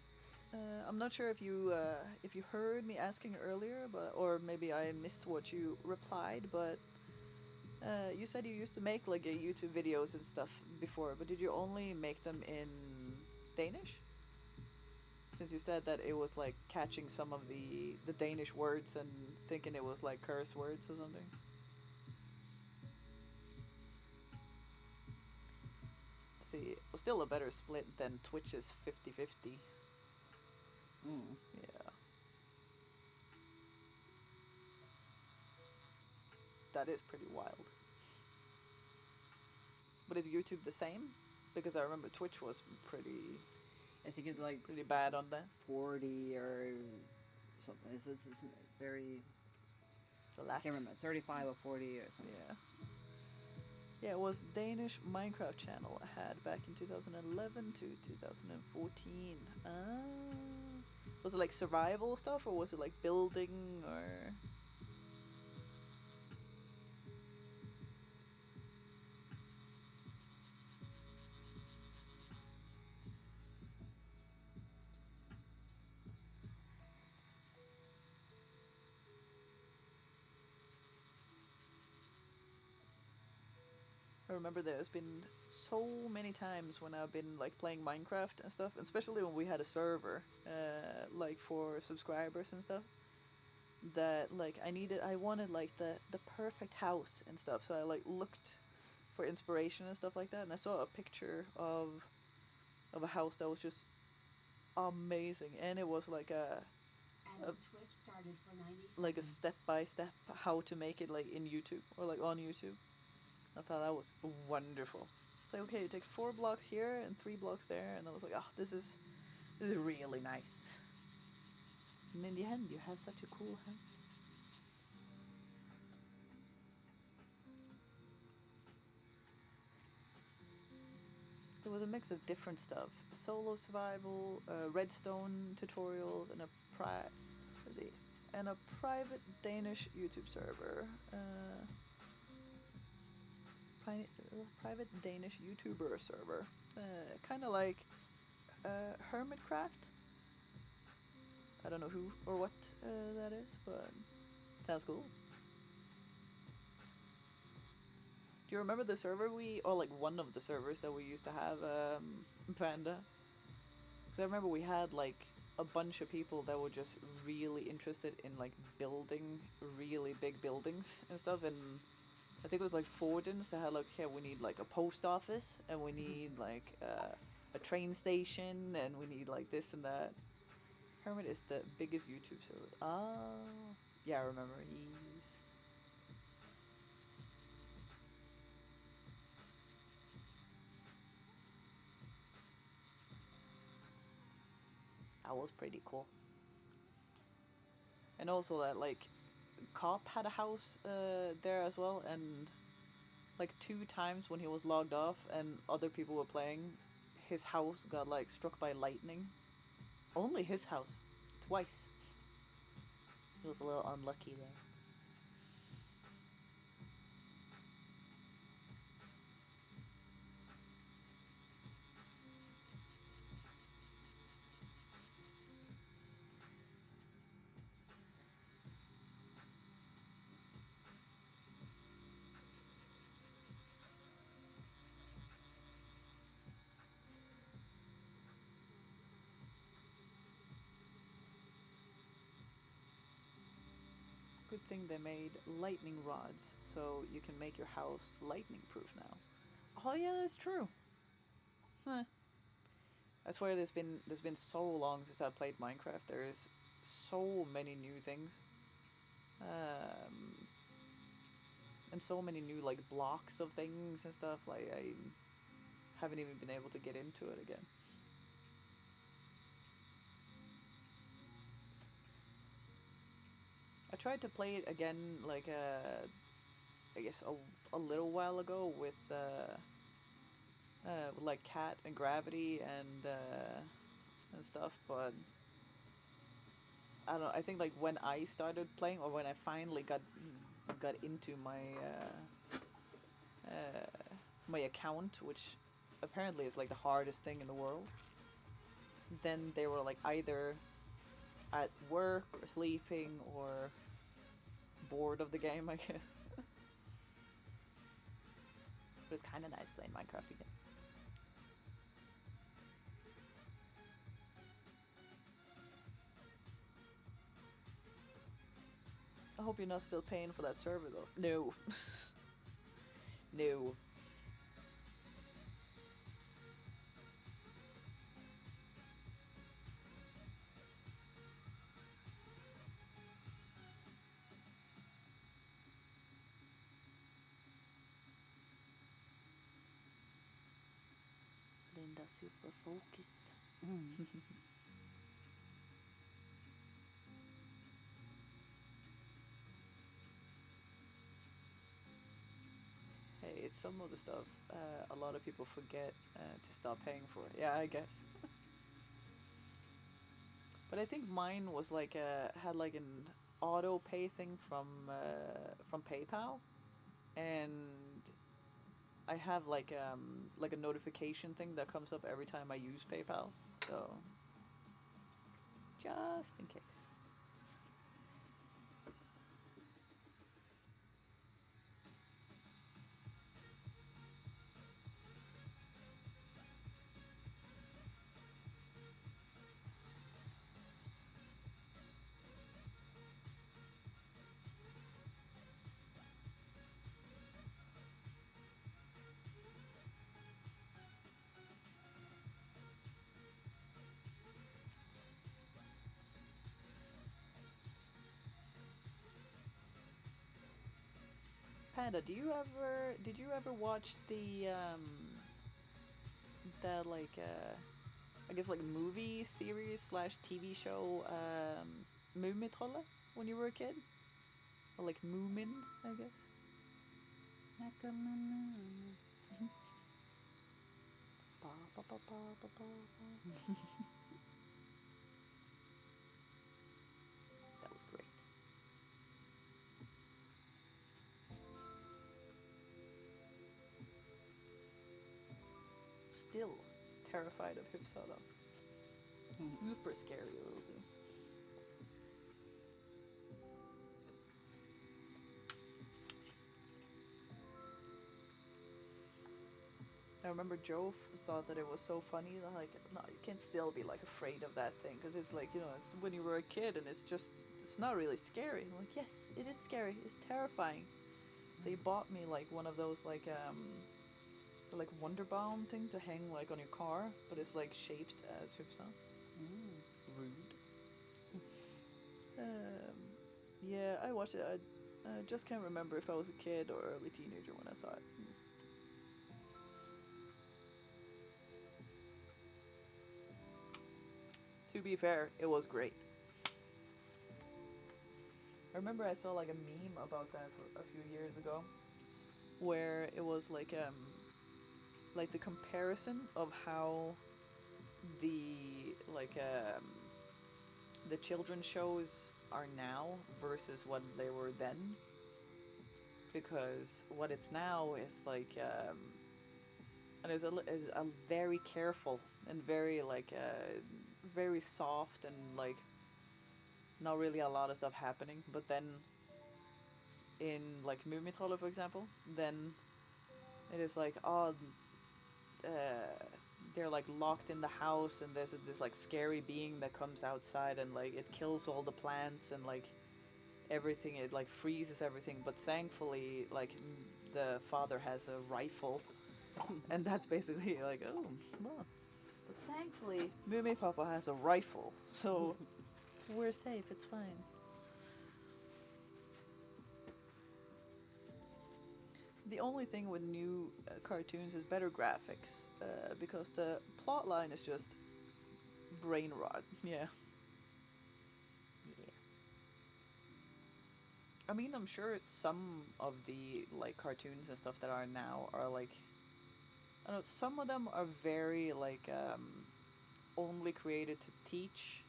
not sure if you heard me asking earlier, but or maybe I missed what you replied, but you said you used to make like YouTube videos and stuff before, but did you only make them in Danish? Since you said that it was like catching some of the Danish words and thinking it was like curse words or something. See, it was still a better split than Twitch's 50-50. Yeah. That is pretty wild. But is YouTube the same? Because I remember Twitch was pretty I think it's like pretty bad on that. 40 or something. It's very. It's a I lot. can't remember. 35 or 40 or something. Yeah. Yeah, it was Danish Minecraft channel I had back in 2011 to 2014. Was it like survival stuff or was it like building or? I remember there's been so many times when I've been like playing Minecraft and stuff, especially when we had a server, like for subscribers and stuff, that like I wanted like the perfect house and stuff, so I like looked for inspiration and stuff like that, and I saw a picture of a house that was just amazing, and it was like And Twitch started for 90 seconds. like a step by step how to make it like in YouTube or like on YouTube. I thought that was wonderful. It's like, okay, you take 4 blocks here and 3 blocks there, and I was like, oh, this is really nice. And in the end, you have such a cool house. It was a mix of different stuff: solo survival, redstone tutorials, and a private Danish YouTube server. Private Danish YouTuber server, kind of like Hermitcraft. I don't know who or what that is, but sounds cool. Do you remember the server or like one of the servers that we used to have, Panda? Because I remember we had like a bunch of people that were just really interested in like building really big buildings and stuff, and I think it was like Fordens that had like, yeah, we need like a post office, and we need like a train station, and we need like this and that. Hermit is the biggest YouTube server. Oh, yeah, I remember. He's... That was pretty cool. And also that like Cop had a house there as well, and like 2 times when he was logged off and other people were playing, his house got like struck by lightning. Only his house. Twice. He was a little unlucky there. Good good thing they made lightning rods, so you can make your house lightning proof now. Oh yeah, that's true. Huh. I swear there's been so long since I played Minecraft. There's so many new things. And so many new like blocks of things and stuff. Like I haven't even been able to get into it again. I tried to play it again like I guess a little while ago with like Cat and Gravity and stuff, but I don't know. I think like when I started playing, or when I finally got into my account, which apparently is like the hardest thing in the world, then they were like either at work or sleeping or bored of the game, I guess. But it's kind of nice playing Minecraft again. I hope you're not still paying for that server though. No. No. Linda super focused. Hey, it's some of the stuff a lot of people forget to stop paying for. Yeah, I guess. But I think mine was like had like an auto pay thing from PayPal, and I have like a notification thing that comes up every time I use PayPal. So just in case. Panda, did you ever watch the like I guess like movie series slash TV show Mumitrolle when you were a kid? Or like Moomin, I guess. Like a moon. Ba, ba, ba, ba, ba, ba, ba. That was great. Still terrified of Hyfsala. Super scary little thing. I remember Joe thought that it was so funny that like, no, you can't still be like afraid of that thing because it's like, you know, it's when you were a kid and it's not really scary. I'm like, yes, it is scary. It's terrifying. So he bought me like one of those like Wonderbaum thing to hang like on your car, but it's like shaped as Hyfsa. Rude. Yeah, I watched it. I just can't remember if I was a kid or early teenager when I saw it. To be fair, it was great. I remember I saw like a meme about that a few years ago, where it was like the comparison of how the the children's shows are now versus what they were then. Because what it's now is like and is a very careful and very like very soft and like not really a lot of stuff happening. But then in like Mumitrolle, for example, then it is like they're like locked in the house and there's this like scary being that comes outside and like it kills all the plants and like everything, it like freezes everything, but thankfully like the father has a rifle and that's basically like, oh well, but thankfully Mummy Papa has a rifle, so we're safe, it's fine. The only thing with new cartoons is better graphics, because the plot line is just brain rot. Yeah. I mean, I'm sure some of the like cartoons and stuff that are now are like, I don't know, some of them are very like only created to teach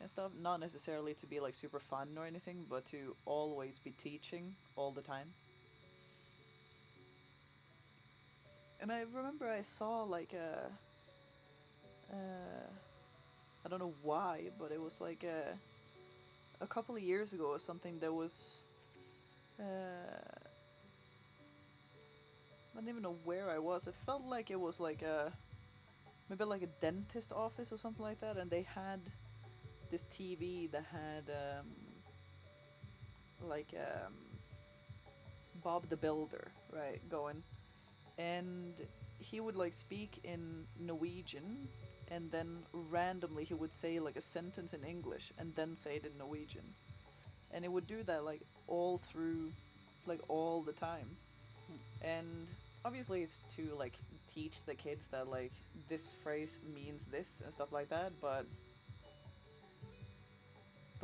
and stuff, not necessarily to be like super fun or anything, but to always be teaching all the time. And I remember I saw like I don't know why, but it was like a couple of years ago or something. There was I don't even know where I was. It felt like it was like maybe like a dentist office or something like that, and they had this TV that had like Bob the Builder, right, going, and he would like speak in Norwegian, and then randomly he would say like a sentence in English and then say it in Norwegian, and it would do that like all through, like all the time, and obviously it's to like teach the kids that like this phrase means this and stuff like that, but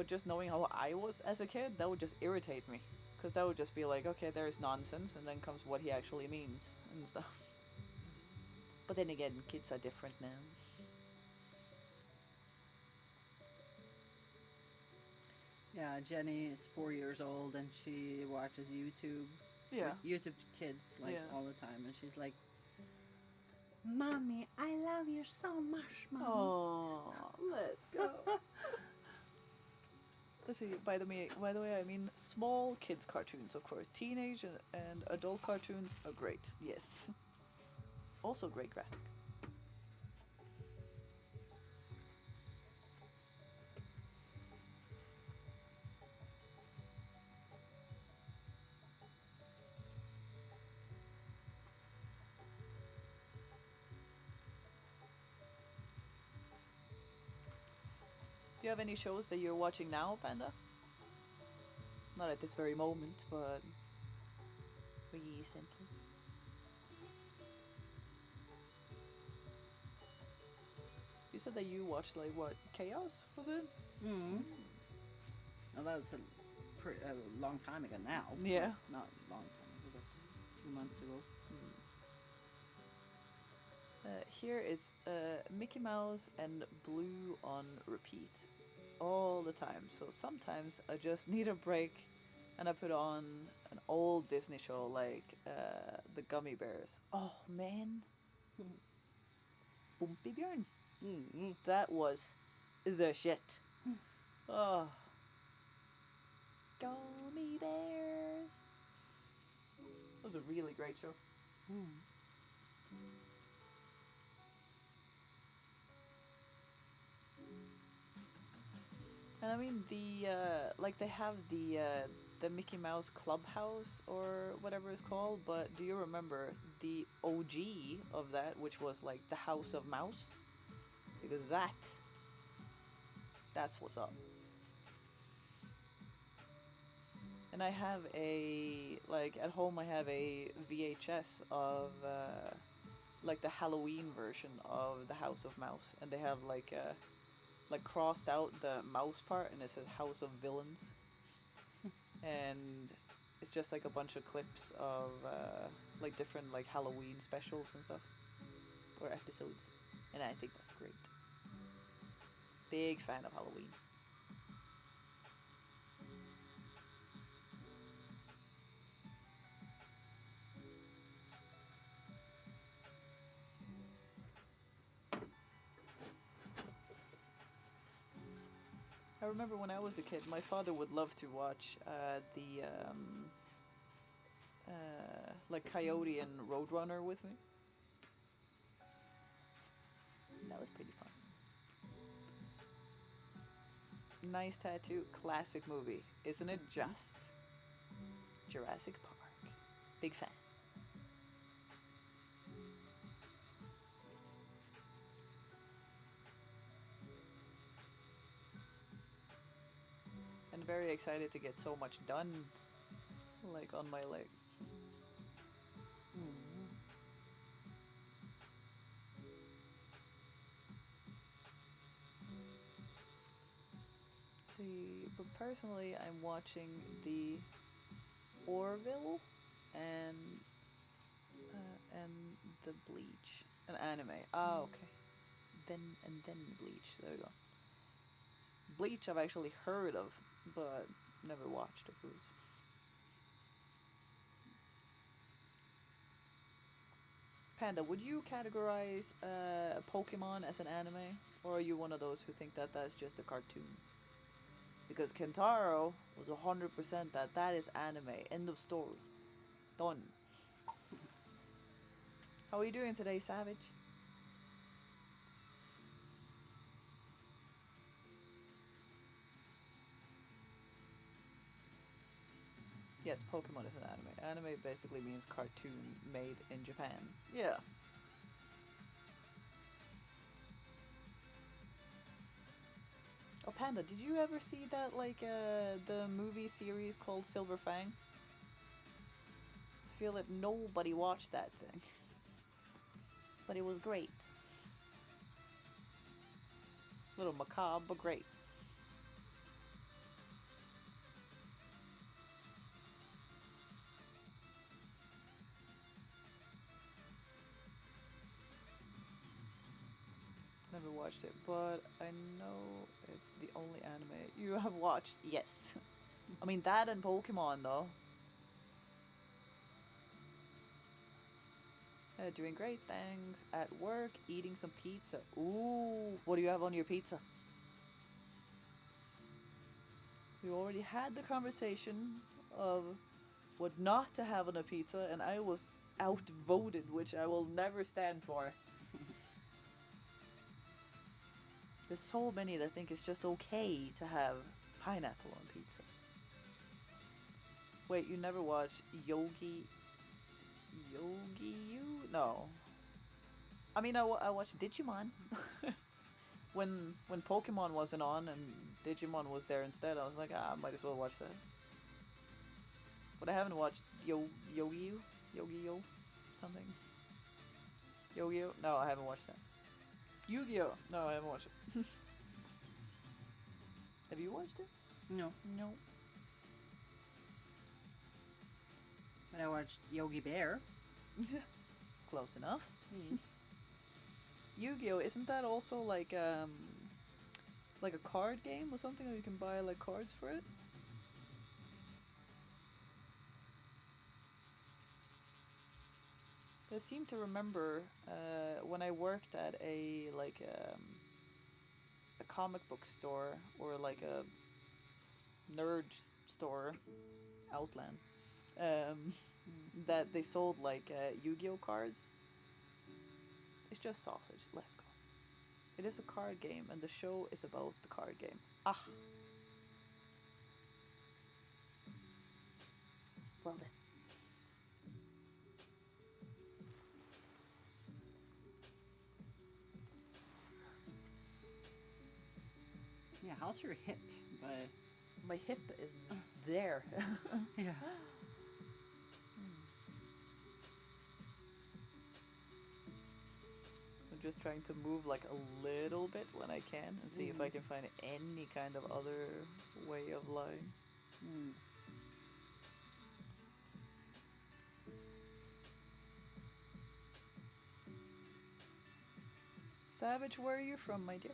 just knowing how I was as a kid, that would just irritate me, because that would just be like, okay, there's nonsense, and then comes what he actually means and stuff. But then again, kids are different now. Yeah, Jenny is 4 years old and she watches YouTube. Yeah. With YouTube Kids like Yeah. all the time, and she's like, "Mommy, I love you so much, Mommy." Oh, let's go. Let's see. By the way, I mean small kids cartoons, of course. Teenage and adult cartoons are great. Yes. Also great graphics. Do you have any shows that you're watching now, Panda? Not at this very moment, but recently. You said that you watched like what, Chaos, was it? Mm-hmm. Well, that was a long time ago now. Yeah. Not a long time ago, but a few months ago. Here is Mickey Mouse and Blue on repeat all the time. So sometimes I just need a break and I put on an old Disney show like the Gummy Bears. Oh man. Bumpy Björn. Mm-hmm. That was the shit. Oh. Gummy Bears. That was a really great show. And I mean the like they have the Mickey Mouse Clubhouse or whatever it's called, but do you remember the OG of that, which was like the House of Mouse? Because that's what's up. And I have a, like at home I have a VHS of like the Halloween version of the House of Mouse, and they have like crossed out the mouse part and it says House of Villains. And it's just like a bunch of clips of like different like Halloween specials and stuff, or episodes, and I think that's great. Big fan of Halloween. I remember when I was a kid, my father would love to watch the like Coyote and Roadrunner with me. That was pretty fun. nice tattoo, classic movie. Isn't it just? Jurassic Park. Big fan. And very excited to get so much done, like on my leg. See, but personally, I'm watching the Orville and the Bleach, an anime. Ah, okay. Then Bleach. There we go. Bleach, I've actually heard of, but never watched, of course. Panda, would you categorize Pokemon as an anime, or are you one of those who think that that's just a cartoon? Because Kentaro was 100% that is anime. End of story. Done. How are you doing today, Savage? Yes, Pokemon is an anime. Anime basically means cartoon made in Japan. Yeah. Oh, Panda, did you ever see that, like, the movie series called Silver Fang? I feel that nobody watched that thing. But it was great. A little macabre, but great. Never watched it, but I know it's the only anime you have watched. Yes. I mean, that and Pokemon, though. Doing great, thanks. At work, eating some pizza. Ooh, what do you have on your pizza? We already had the conversation of what not to have on a pizza, and I was outvoted, which I will never stand for. There's so many that think it's just okay to have pineapple on pizza. Wait, you never watched Yogi You? No. I mean, I watched Digimon. when Pokemon wasn't on and Digimon was there instead, I was like, I might as well watch that. But I haven't watched Yogi-Yo? Something? Yogi-Yo? No, I haven't watched that. Yu-Gi-Oh! No, I haven't watched it. Have you watched it? No. No. But I watched Yogi Bear. Close enough. Yu-Gi-Oh! Isn't that also like a card game or something, or you can buy like cards for it? I seem to remember when I worked at a comic book store or like a nerd store, Outland, that they sold like Yu-Gi-Oh cards. It's just sausage. Let's go. It is a card game, and the show is about the card game. Ah. Well then. Yeah, how's your hip? But My hip is there. yeah. So I'm just trying to move like a little bit when I can and see if I can find any kind of other way of lying. Savage, where are you from, my dear?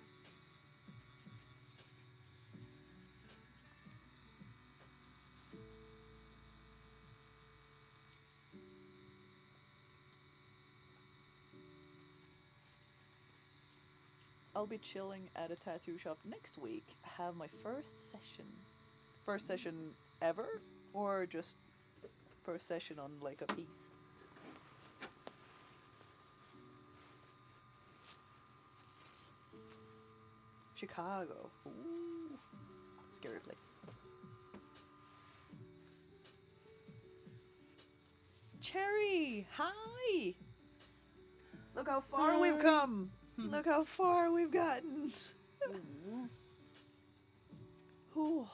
I'll be chilling at a tattoo shop next week. Have my first session. First session ever? Or just first session on like a piece? Chicago. Ooh. scary place. Cherry, hi! Look how far we've come! Look how far we've gotten! Ooh.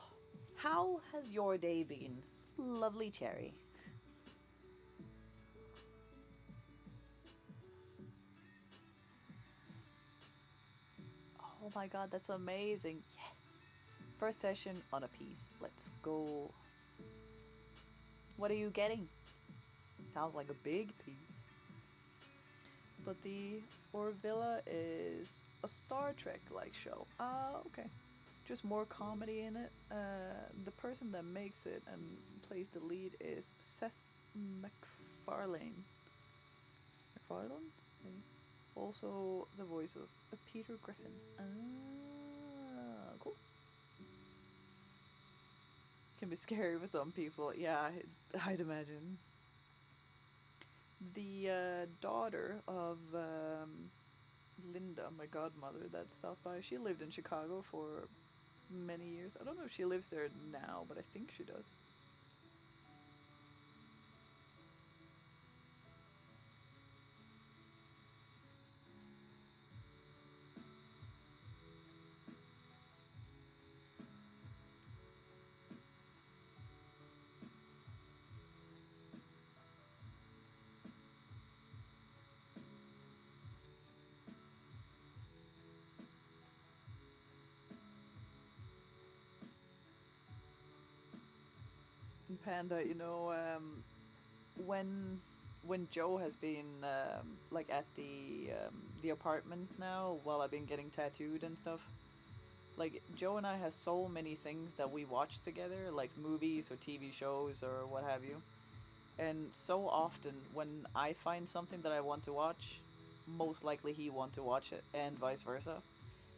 How has your day been, lovely Cherry? Oh my god, that's amazing. Yes! First session on a piece. Let's go. What are you getting? Sounds like a big piece. But the Orvilla is a Star Trek-like show. Ah, okay. Just more comedy in it. The person that makes it and plays the lead is Seth MacFarlane. MacFarlane? Maybe. Also the voice of Peter Griffin. Ah, cool. Can be scary for some people. Yeah, I'd imagine. The daughter of Linda, my godmother, that stopped by, she lived in Chicago for many years. I don't know if she lives there now, but I think she does. Panda, you know, when Joe has been like at the apartment now while I've been getting tattooed and stuff, like Joe and I have so many things that we watch together, like movies or TV shows or what have you. And so often when I find something that I want to watch, most likely he want to watch it and vice versa.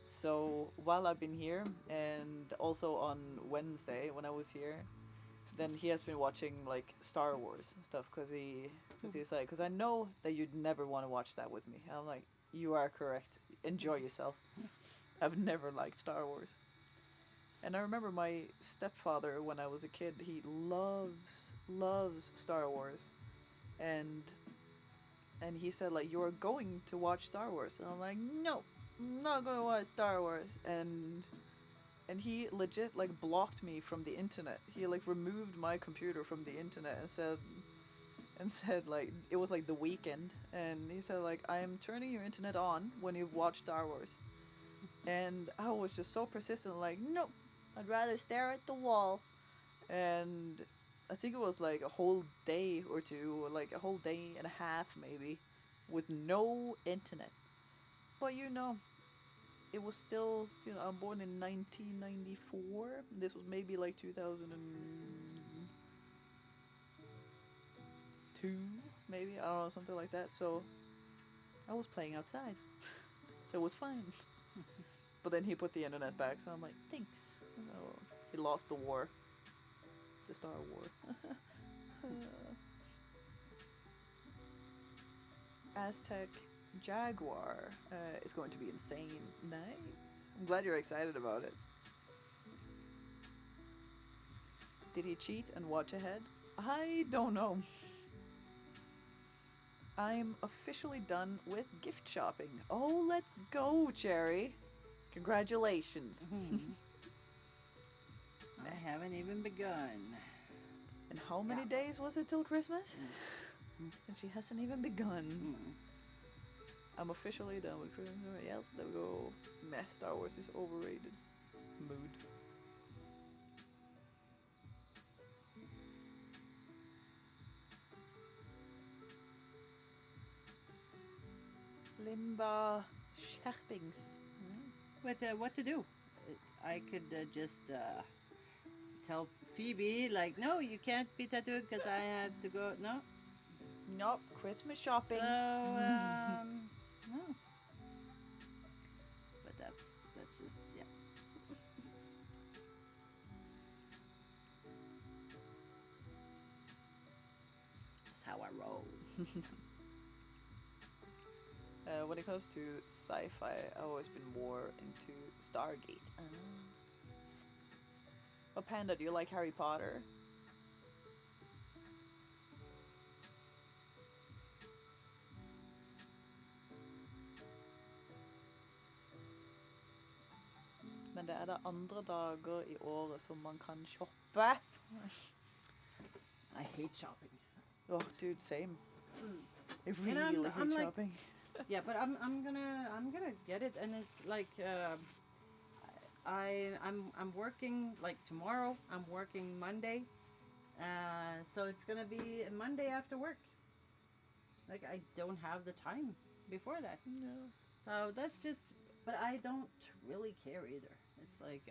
So while I've been here and also on Wednesday when I was here, then he has been watching like Star Wars and stuff because he's like, because I know that you'd never want to watch that with me. And I'm like, you are correct. Enjoy yourself. I've never liked Star Wars. And I remember my stepfather when I was a kid. He loves Star Wars, and he said like, you are going to watch Star Wars, and I'm like, no, I'm not gonna watch Star Wars, and he legit like blocked me from the internet. He like removed my computer from the internet and said like, it was like the weekend, and he said like, I am turning your internet on when you've watched Star Wars. And I was just so persistent, like, no, I'd rather stare at the wall. And I think it was like a whole day or two, or like a whole day and a half maybe, with no internet. But you know, it was still, you know, I'm born in 1994. This was maybe like 2002, maybe, I don't know, something like that. So I was playing outside, so it was fine. But then he put the internet back, so I'm like, thanks. Oh, he lost the war, the Star War. Aztec Jaguar is going to be insane. Nice. I'm glad you're excited about it. Did he cheat and watch ahead? I don't know. I'm officially done with gift shopping. Oh, let's go, Cherry. Congratulations. I haven't even begun. And how many days was it till Christmas? And she hasn't even begun. I'm officially done with Christmas. Alright, else there we go. Meh, Star Wars is overrated. Mood. Limba Scherpings. But what to do? I could just tell Phoebe, like, no, you can't be tattooed because I have to go. No. Nope, Christmas shopping. So, no. But that's just, yeah. That's how I roll. When it comes to sci-fi, I've always been more into Stargate. But Panda, do you like Harry Potter? Men det da andre dager i året som man kan shoppe. I hate shopping. Oh, dude, same. I And really I'm hate like- shopping. Yeah, but I'm gonna get it, and it's like I'm working like tomorrow. I'm working Monday, so it's gonna be a Monday after work. Like I don't have the time before that. No. So that's just. But I don't really care either. It's like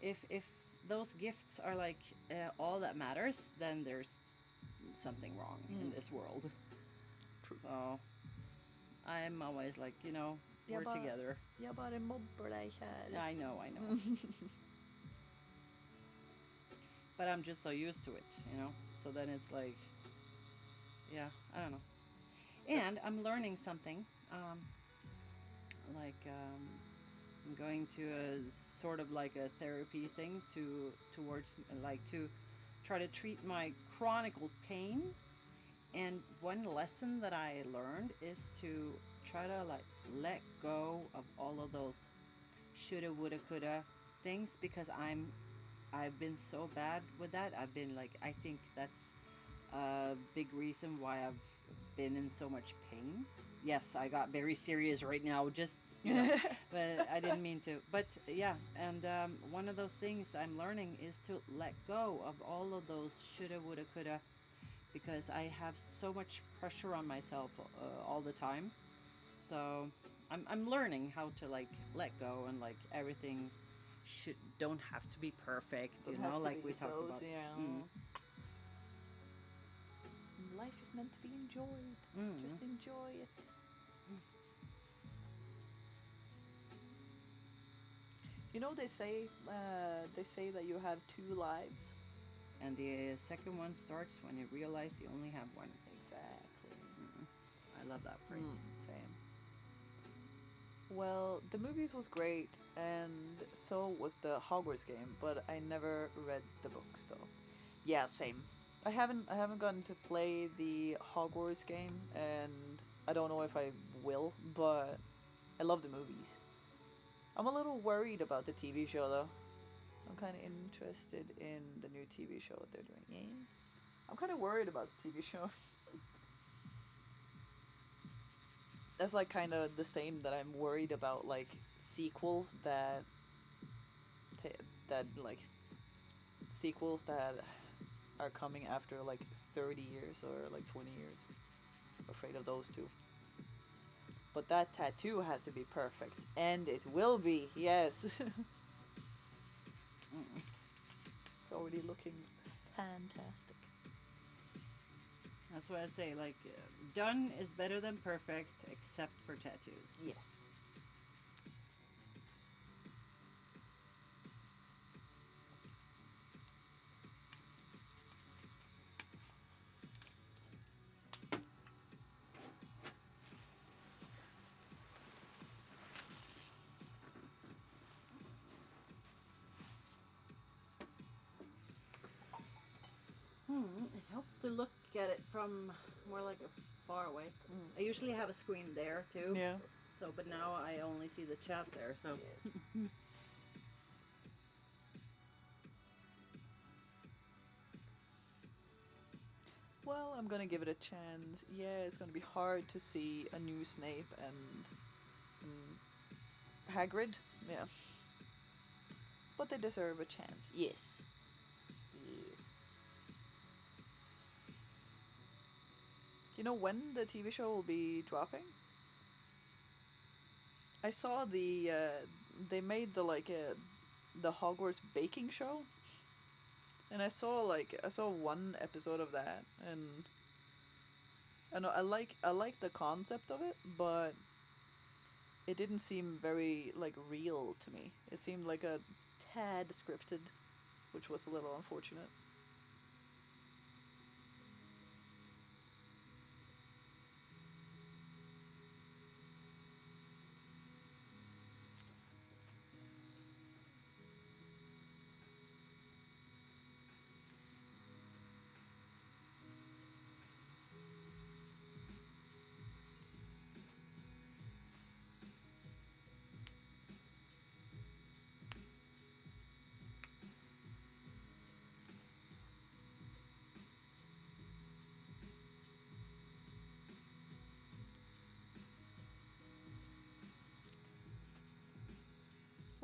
if those gifts are like all that matters, then there's something wrong in this world. True. So I'm always like, you know, Yeah, we're but- together. Jeg bare mobber deg, kjære. I know. But I'm just so used to it, you know. So then it's like, yeah, I don't know. And I'm learning something. I'm going to a sort of like a therapy thing towards like to try to treat my chronic pain. And one lesson that I learned is to try to like let go of all of those shoulda, woulda, coulda things, because I've been so bad with that. I've been like, I think that's a big reason why I've been in so much pain. Yes, I got very serious right now, just you know, but I didn't mean to. But yeah, and one of those things I'm learning is to let go of all of those shoulda, woulda, coulda, because I have so much pressure on myself all the time. So I'm learning how to like let go, and like everything don't have to be perfect, you know, like we talked about. Mm. Life is meant to be enjoyed. Mm. Just enjoy it. You know, they say that you have 2 lives. And the second one starts when you realize you only have one. Exactly. I love that phrase. Same. Well, the movies was great, and so was the Hogwarts game, but I never read the books though. Yeah, same. I haven't gotten to play the Hogwarts game, and I don't know if I will, but I love the movies. I'm a little worried about the TV show though. I'm kind of interested in the new TV show that they're doing. Yeah. I'm kind of worried about the TV show. That's like kind of the same that I'm worried about like sequels that are coming after like 30 years or like 20 years. I'm afraid of those two. But that tattoo has to be perfect, and it will be. Yes. It's already looking fantastic. That's why I say, like, done is better than perfect, except for tattoos. Yes. It helps to look at it from more like a far away. I usually have a screen there too. Yeah. So, but now I only see the chat there. So. Yes. Well, I'm gonna give it a chance. Yeah, it's gonna be hard to see a new Snape and Hagrid. Yeah. But they deserve a chance. Yes. Yes. You know when the TV show will be dropping? I saw they made the Hogwarts baking show, and I saw one episode of that, and I know I like the concept of it, but it didn't seem very like real to me. It seemed like a tad scripted, which was a little unfortunate.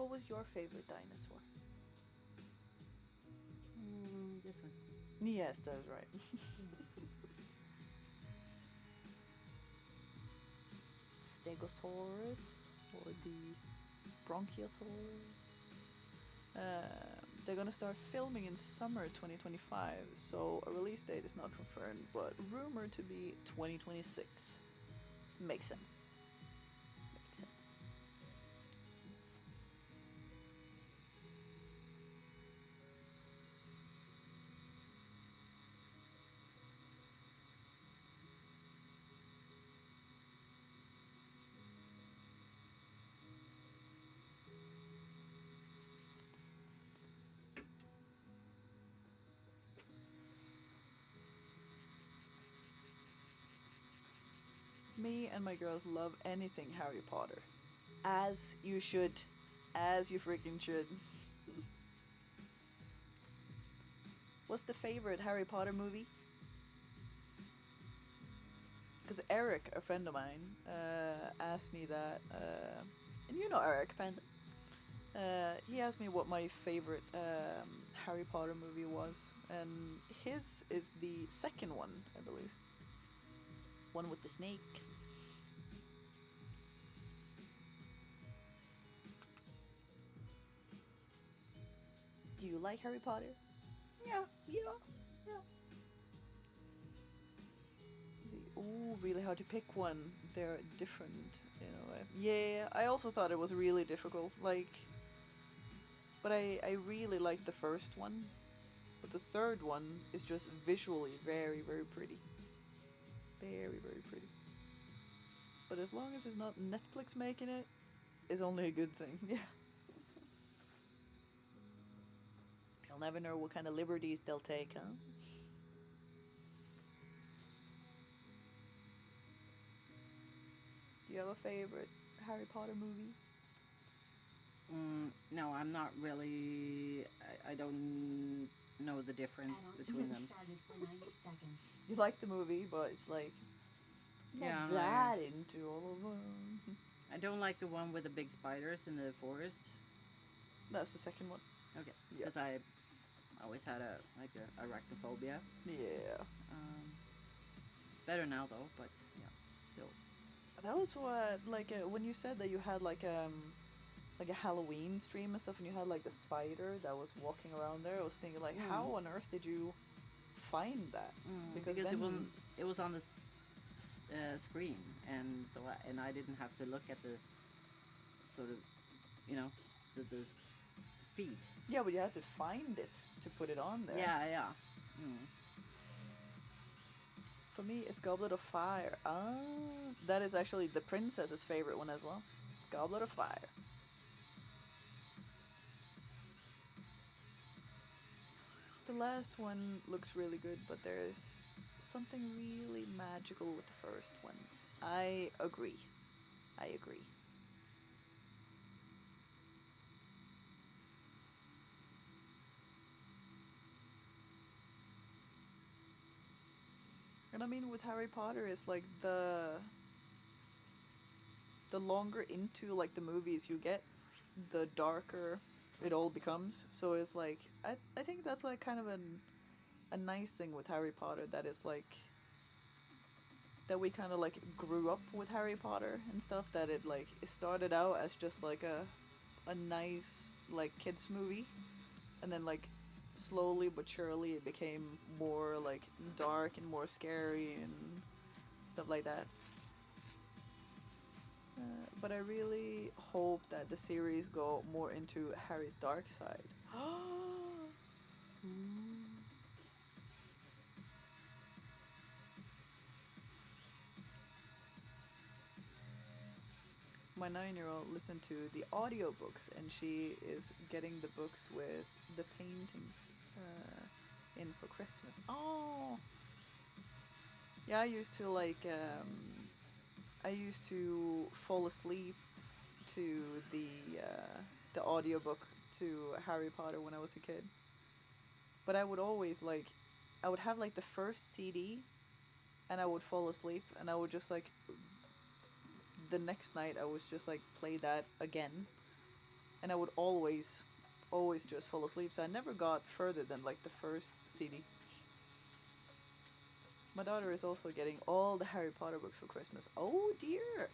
What was your favorite dinosaur? This one. Yes, that's right. Stegosaurus or the Bronchiosaurus. They're gonna start filming in summer 2025, so a release date is not confirmed, but rumored to be 2026. Makes sense. Makes sense. Me and my girls love anything Harry Potter. As you should. As you freaking should. What's the favorite Harry Potter movie? Because Eric, a friend of mine, asked me that, and you know Eric, Panda. He asked me what my favorite Harry Potter movie was, and his is the second one, I believe. One with the snake. Do you like Harry Potter? Yeah. Ooh, really hard to pick one. They're different in a way. Yeah, I also thought it was really difficult. But I really liked the first one. But the third one is just visually very, very pretty. Very, very pretty. But as long as it's not Netflix making it, it's only a good thing. Yeah. You'll never know what kind of liberties they'll take, huh? Do you have a favorite Harry Potter movie? No, I'm not really. I don't know the difference between them. Started for 90 seconds. You like the movie, but it's like not Yeah, that into all of them. I don't like the one with the big spiders in the forest. That's the second one. Okay, Yeah. because I always had a arachnophobia. Yeah. It's better now though, but yeah, still. That was what when you said that you had like a Halloween stream and stuff, and you had like the spider that was walking around there. I was thinking like, how on earth did you find that? Because then it was on the screen, and so I didn't have to look at the sort of, the feed. Yeah, but you had to find it to put it on there. Yeah. For me, it's Goblet of Fire. That is actually the princess's favorite one as well. Goblet of Fire. The last one looks really good, but there's something really magical with the first ones. I agree. And I mean, with Harry Potter, it's like the longer into like the movies you get, the darker it all becomes. So it's like I think that's like kind of a nice thing with Harry Potter, that is like that we kind of like grew up with Harry Potter and stuff, that it started out as just like a nice like kids movie, and then like slowly but surely it became more like dark and more scary and stuff like that. But I really hope that the series go more into Harry's dark side. My 9-year-old listened to the audiobooks, and she is getting the books with the paintings in for Christmas. Oh! Yeah, I used to fall asleep to the audiobook to Harry Potter when I was a kid. But I would always I would have the first CD, and I would fall asleep, and I would just the next night I was just play that again, and I would always just fall asleep. So I never got further than like the first CD. My daughter is also getting all the Harry Potter books for Christmas. Oh dear.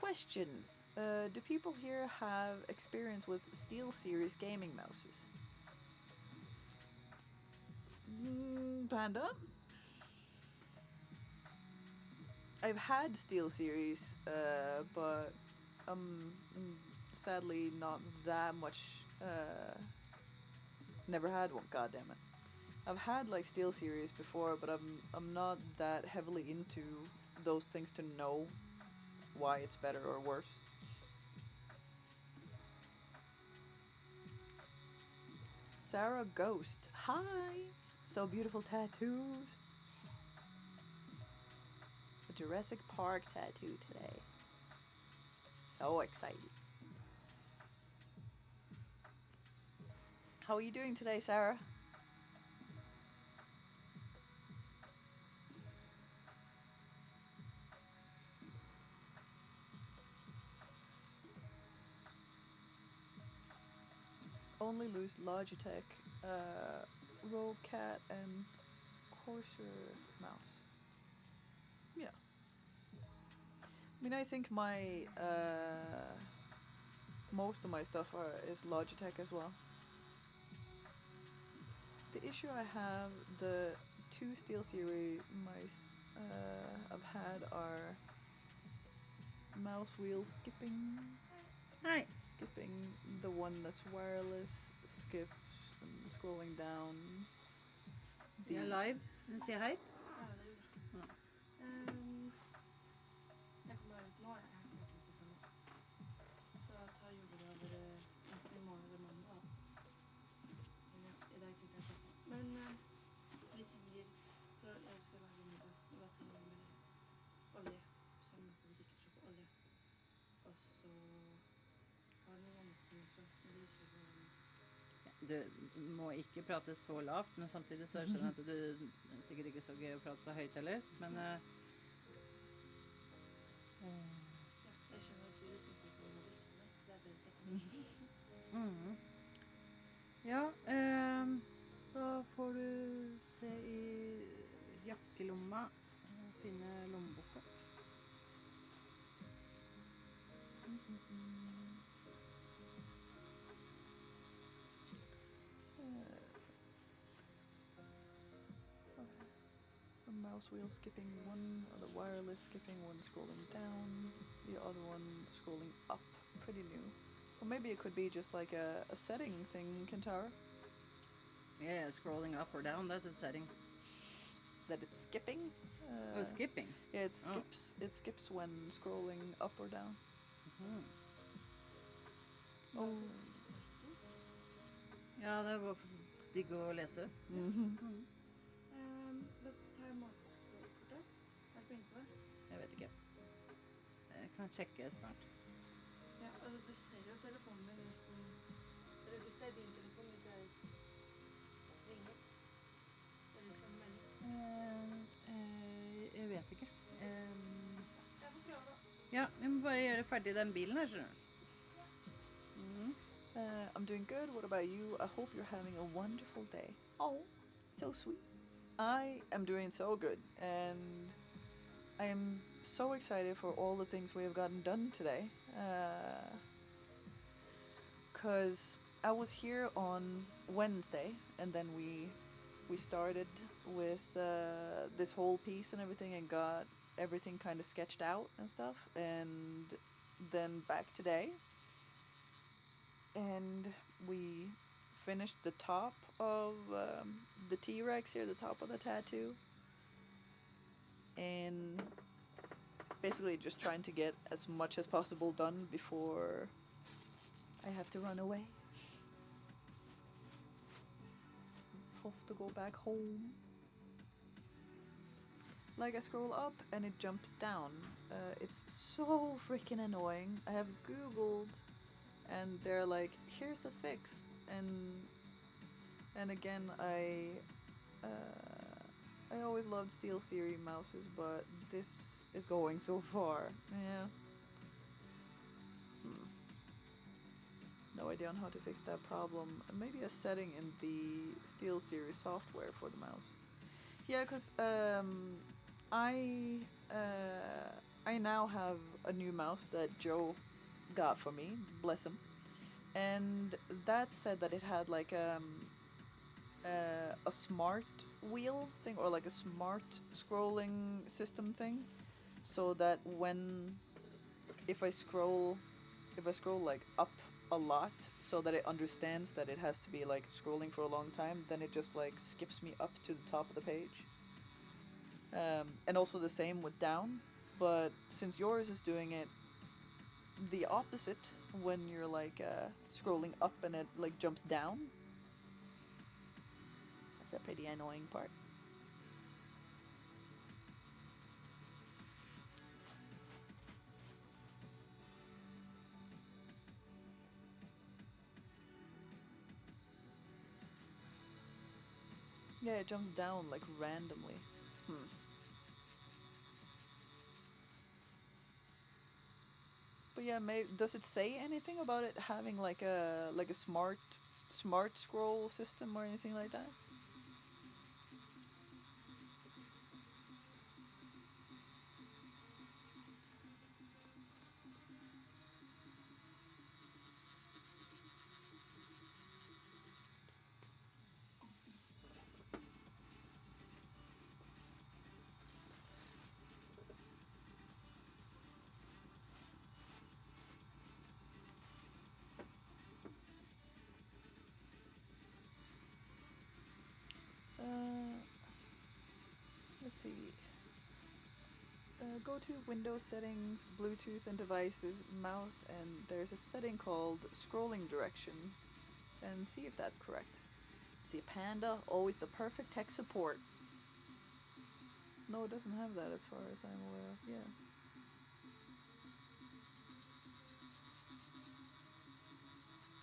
Question. Do people here have experience with SteelSeries gaming mouses? Panda? I've had SteelSeries, but sadly not that much. Never had one. God damn it! I've had like SteelSeries before, but I'm not that heavily into those things to know why it's better or worse. Sarah Ghost, hi! So beautiful tattoos. A Jurassic Park tattoo today. So excited. How are you doing today, Sarah? Only lose Logitech, Rollcat, and Corsair mouse. Yeah. I mean, I think my most of my stuff is Logitech as well. The issue I have, the two SteelSeries mice I've had are mouse wheel skipping. Hi. Skipping the one that's wireless, skips and scrolling down. You're live. You say hi. Ja, det gjorde jeg. Jeg kommer ut nå. Jeg har ikke vært ute før nå. Så jeg tar julegaver enten i morgen eller mandag. Men ja, i dag tenkte jeg slappe av. Men vi trenger, for jeg skal lage middag, og da trenger vi olje. Så jeg må på butikken og kjøpe olje. Og så har jeg noen andre ting også. Men det husker jeg ikke hva. Du må ikke prate så lavt, men samtidig så skjønner jeg at du sikkert ikke så gøy å prate så høyt heller. Men Ja, jeg skjønner at du synes ikke det var virksomhet, så det er bedre teknisk. ja, da får du se i jakkelomma, finne lommeboka. The mouse wheel skipping one, or the wireless skipping one scrolling down, the other one scrolling up. Pretty new. Or maybe it could be just like a setting thing, Kentara. Yeah, scrolling up or down, that's a setting. That it's skipping. Oh, skipping. Yeah, it skips. It skips when scrolling up or down. Oh. Ja, det var digg å lese. Da tar jeg matkortet. Er du inne på det? Jeg vet ikke. Jeg kan sjekke snart. Ja, altså du ser jo telefonen min nesten. Eller du ser din telefon hvis jeg ringer. Eller sender melding. Jeg vet ikke. Jeg får prøve da. Ja, vi må bare gjøre ferdig den bilen her, skjønner du. I'm doing good. What about you? I hope you're having a wonderful day. Oh, so sweet. I am doing so good, and I am so excited for all the things we have gotten done today. Because I was here on Wednesday, and then we started with this whole piece and everything, and got everything kind of sketched out and stuff, and then back today. And we finished the top of the T-Rex here, the top of the tattoo. And basically just trying to get as much as possible done before I have to run away. Off to go back home. Like I scroll up and it jumps down. It's so freaking annoying. I have Googled and they're like, here's a fix, and again, I always loved SteelSeries mouses, but this is going so far. Yeah. No idea on how to fix that problem. Maybe a setting in the SteelSeries software for the mouse. Yeah, because I now have a new mouse that Joe got for me, bless him, and that said that it had like a smart wheel thing or like a smart scrolling system thing, so that if I scroll like up a lot, so that it understands that it has to be like scrolling for a long time, then it just like skips me up to the top of the page. And also the same with down, but since yours is doing it the opposite when you're like scrolling up and it like jumps down, that's a pretty annoying part. Yeah, it jumps down like randomly. But yeah, does it say anything about it having like a smart scroll system or anything like that? Let's see. Go to Windows settings, Bluetooth and devices, mouse, and there's a setting called scrolling direction, and see if that's correct. See, Panda, always the perfect tech support. No, it doesn't have that as far as I'm aware of, yeah.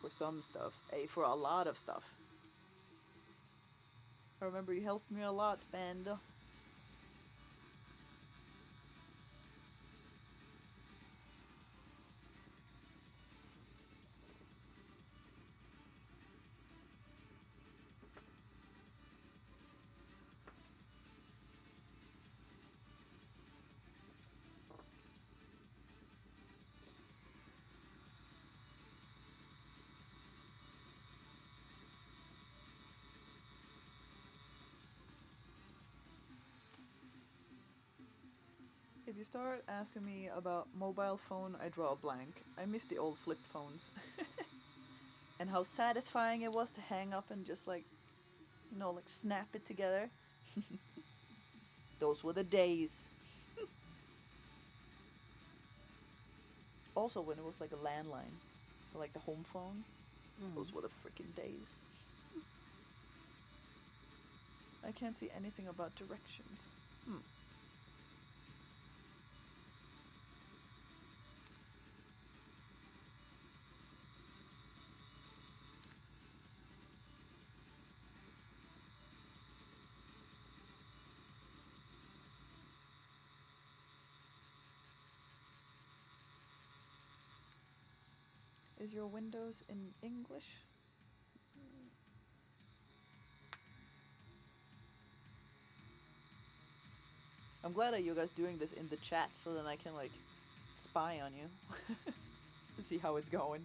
For some stuff, for a lot of stuff. I remember you helped me a lot, Panda. If you start asking me about mobile phone, I draw a blank. I miss the old flip phones. And how satisfying it was to hang up and just like, like snap it together. Those were the days. Also when it was like a landline, or like the home phone. Those were the freaking days. I can't see anything about directions. Is your Windows in English? I'm glad that you guys doing this in the chat so then I can like spy on you. See how it's going.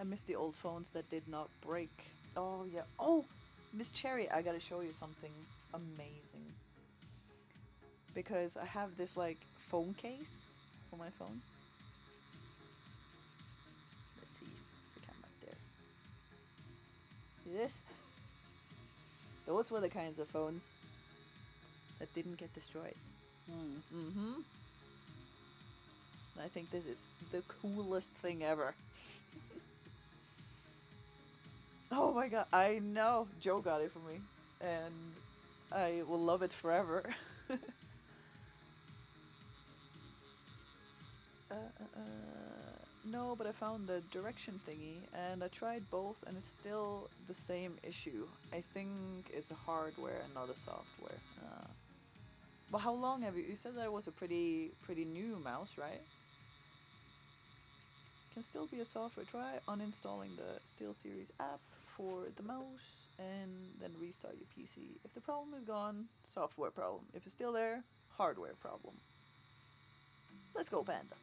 I miss the old phones that did not break. Oh yeah. Oh, Miss Cherry, I gotta show you something amazing. Because I have this like phone case for my phone. Let's see. What's the camera there? See this? Those were the kinds of phones that didn't get destroyed. I think this is the coolest thing ever. Oh my god, I know. Joe got it for me. And I will love it forever. No, but I found the direction thingy and I tried both and it's still the same issue. I think it's a hardware and not a software. But how long have you said that it was a pretty new mouse, right? Can still be a software. Try uninstalling the SteelSeries app for the mouse and then restart your PC. If the problem is gone, software problem. If it's still there, hardware problem. Let's go, Panda.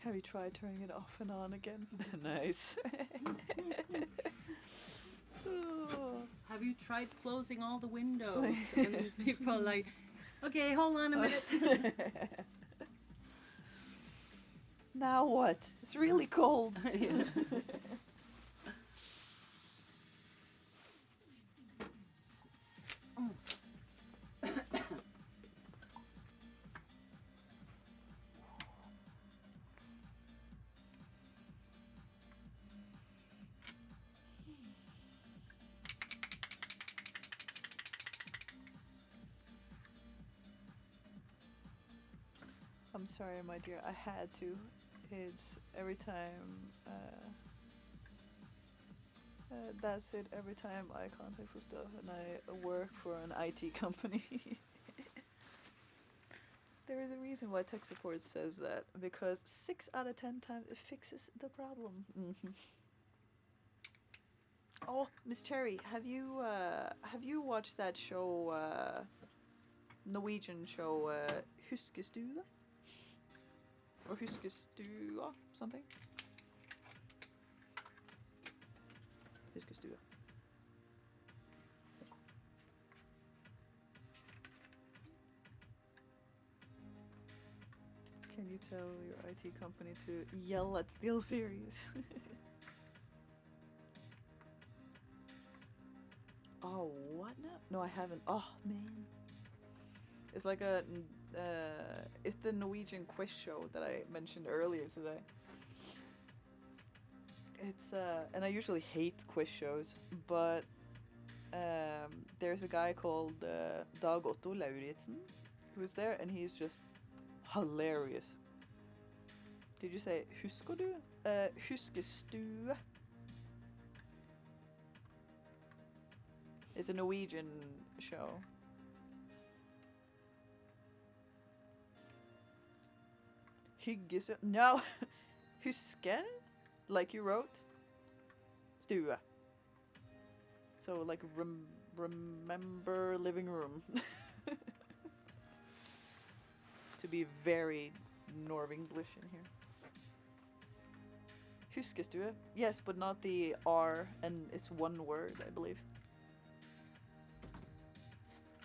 Have you tried turning it off and on again? Nice. Have you tried closing all the windows? And people are like, okay, hold on a minute. Now what? It's really cold. I'm sorry, my dear. I had to. It's every time. That's it. Every time I contact for stuff, and I work for an IT company. There is a reason why tech support says that, because 6 out of 10 times it fixes the problem. Oh, Miss Cherry, have you watched that show, Norwegian show, Huskestua? Or Huskestua, something? Huskestua. Can you tell your IT company to yell at SteelSeries? Oh, what now? No, I haven't. Oh, man. It's like it's the Norwegian quiz show that I mentioned earlier today. It's, and I usually hate quiz shows, but there's a guy called Dag Otto Lauritzen who's there, and he's just hilarious. Did you say husker du? Huskestue. It's a Norwegian show. Hyggese... No! Huske? Like you wrote? Stue. So like remember living room. To be very Norwenglish in here. Huskestue? Yes, but not the R, and it's one word, I believe.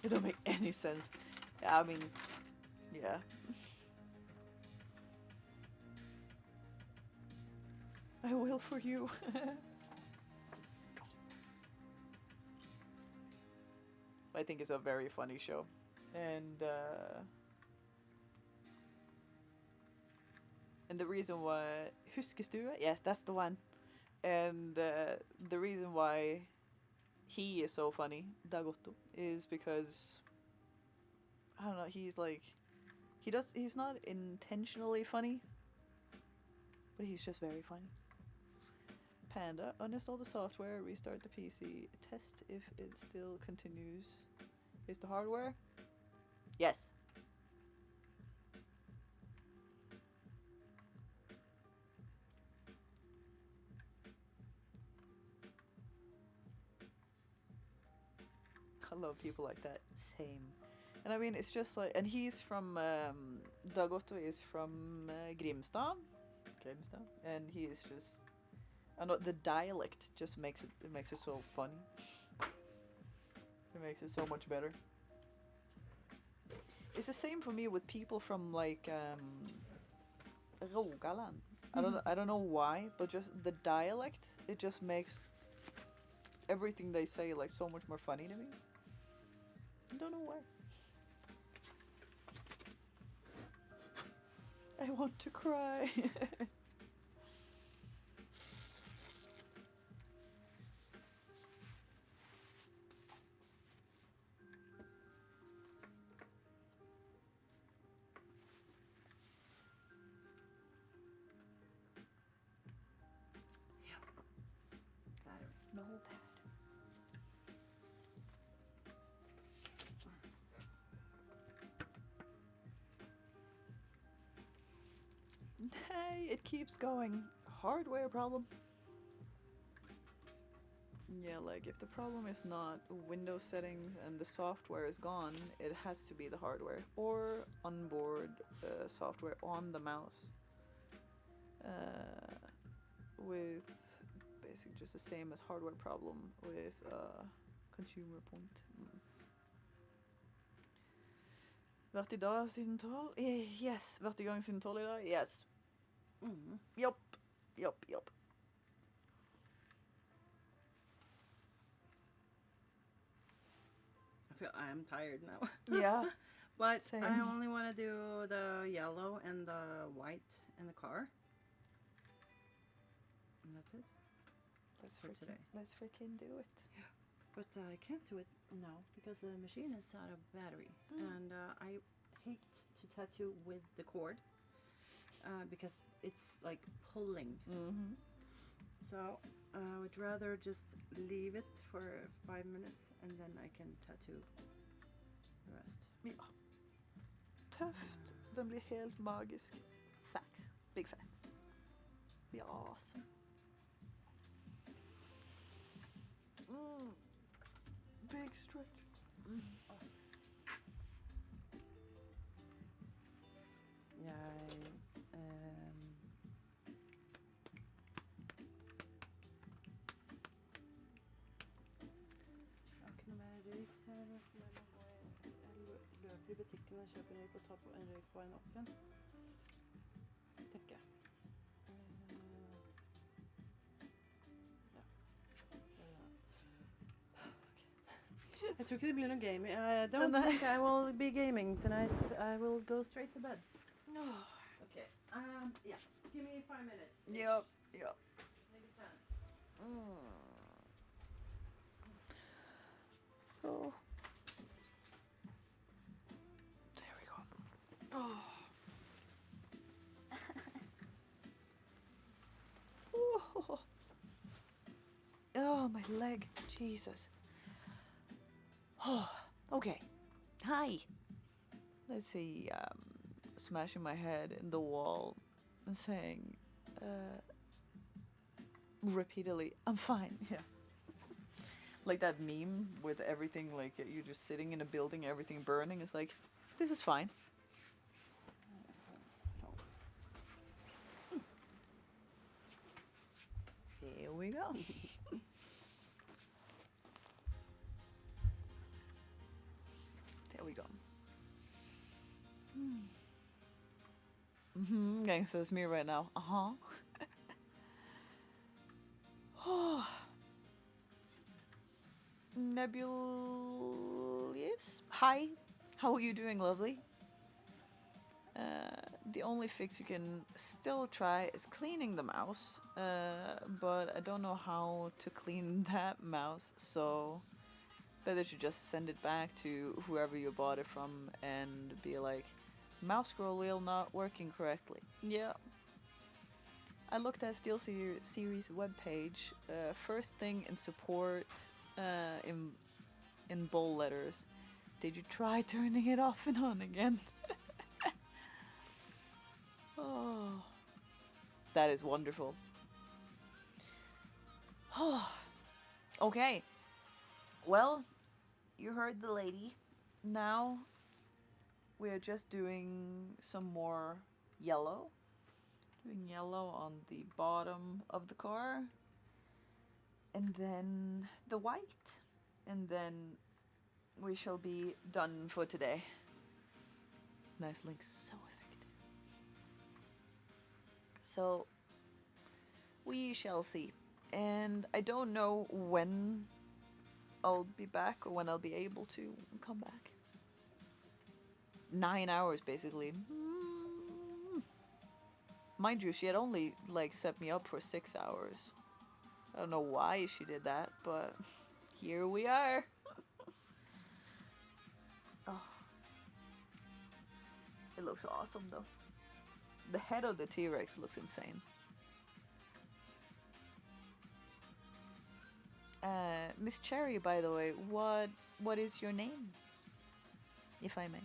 It don't make any sense. Yeah, I mean, yeah. I will for you. I think it's a very funny show. And the reason why... Huskestue? Yeah, that's the one. And the reason why he is so funny, Dag Otto, is because... I don't know, he's like... He's not intentionally funny, but he's just very funny. Panda. Uninstall the software, restart the PC, test if it still continues. Is the hardware? Yes. I love people like that. Same. And I mean, it's just like, and he's from, Dag Otto is from Grimstad, and he is just, I know the dialect just makes it so funny. It makes it so much better. It's the same for me with people from like Rogaland. I don't know why, but just the dialect, it just makes everything they say like so much more funny to me. I don't know why. I want to cry. No bad. Hey, it keeps going. Hardware problem. Yeah, like if the problem is not Windows settings and the software is gone, it has to be the hardware or onboard software on the mouse. With basically just the same as hardware problem with consumer point. Vært i dag siden 12? Yes. Vært i gang siden 12 i dag? Yes. Jopp. I feel I am tired now. Yeah. But Same. I only want to do the yellow and the white in the car. And that's it. Let's freaking do it. But I can't do it now because the machine is out of battery. And I hate to tattoo with the cord because it's like pulling. Mm-hmm. So I would rather just leave it for 5 minutes and then I can tattoo the rest. Ja. Tøft. Den blir helt magisk. Facts. Big facts. Be awesome. Big stretch. Jeg har ikke noe mer røyk, så jeg løper i butikken og kjøper røyk og tar på en røyk på veien opp igjen. Tenker jeg. Jeg tror ikke det blir noe gaming. I don't think I will be gaming tonight. I will go straight to bed. No. Okay. Yeah. Give me 5 minutes. Yep. Maybe 10. Oh. There we go. Oh. Oh, my leg. Jesus. Oh, okay. Hi. Let's see. Smashing my head in the wall and saying repeatedly, I'm fine. Yeah. Like that meme with everything, like you're just sitting in a building, everything burning. It's like, this is fine. Here we go. There we go. Gangsta's me right now. Oh. Nebulous. Hi. How are you doing, lovely? The only fix you can still try is cleaning the mouse, but I don't know how to clean that mouse, so better to just send it back to whoever you bought it from and be like, mouse scroll wheel not working correctly. Yeah. I looked at Series webpage. First thing in support, in bold letters. Did you try turning it off and on again? Oh, that is wonderful. Okay. Well, you heard the lady. Now we're just doing some more yellow. Doing yellow on the bottom of the car. And then the white. And then we shall be done for today. Nice link, so effective. So we shall see. And I don't know when I'll be back or when I'll be able to come back. 9 hours basically. Mind you, she had only like set me up for 6 hours. I don't know why she did that, but here we are. Oh. It looks awesome though. The head of the T-Rex looks insane. Miss Cherry, by the way, what is your name? If I may.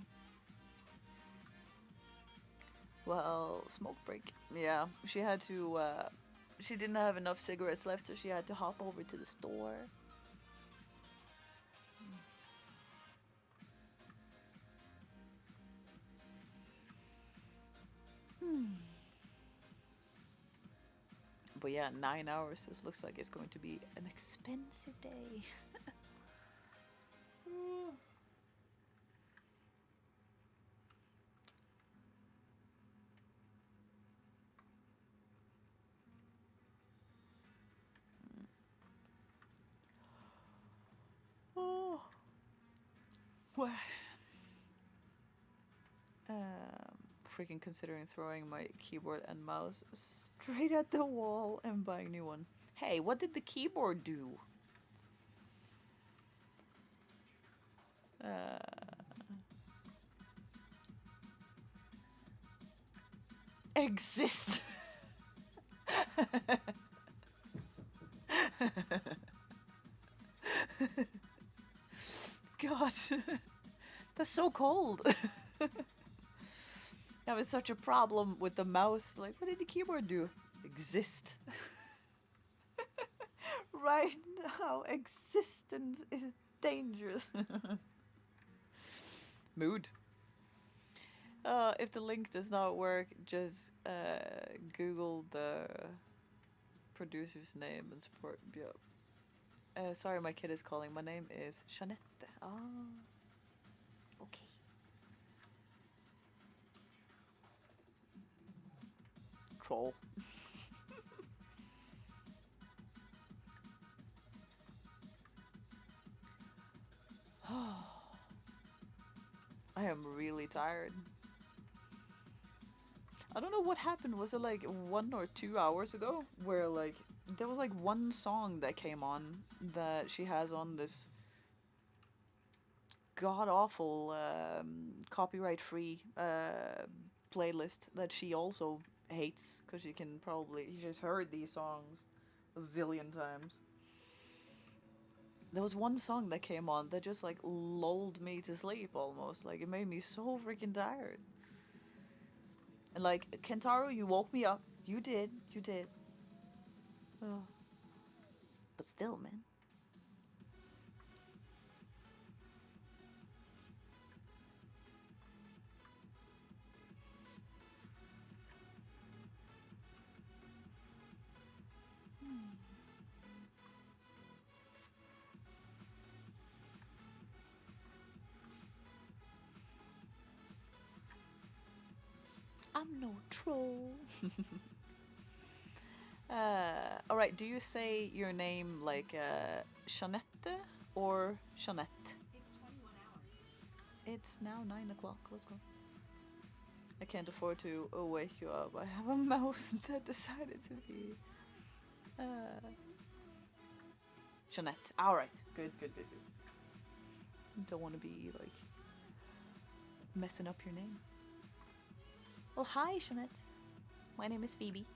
Well, smoke break. Yeah, she had to, she didn't have enough cigarettes left, so she had to hop over to the store. But yeah, 9 hours. This looks like it's going to be an expensive day. Oh. Well. Freaking considering throwing my keyboard and mouse straight at the wall and buying a new one. Hey, what did the keyboard do? Exist. God, that's so cold. Having such a problem with the mouse. Like, what did the keyboard do? Exist. Right now, existence is dangerous. Mood. If the link does not work, just Google the producer's name and support. Yeah. Sorry, my kid is calling. My name is Jeanette. Ah, okay. Troll. I am really tired. I don't know what happened. Was it like 1 or 2 hours ago where like there was like one song that came on that she has on this god awful copyright free playlist that she also hates because she just heard these songs a zillion times. There was one song that came on that just like lulled me to sleep almost. Like it made me so freaking tired. And like, Kentaro, you woke me up. You did. Oh. But still, man. I'm no troll. Alright, do you say your name like Jeanette or Jeanette? It's 21 hours. It's now 9 o'clock. Let's go. I can't afford to wake you up. I have a mouse that decided to be Jeanette. Alright. Good. Don't want to be like messing up your name. Well, hi, Jeanette. My name is Phoebe.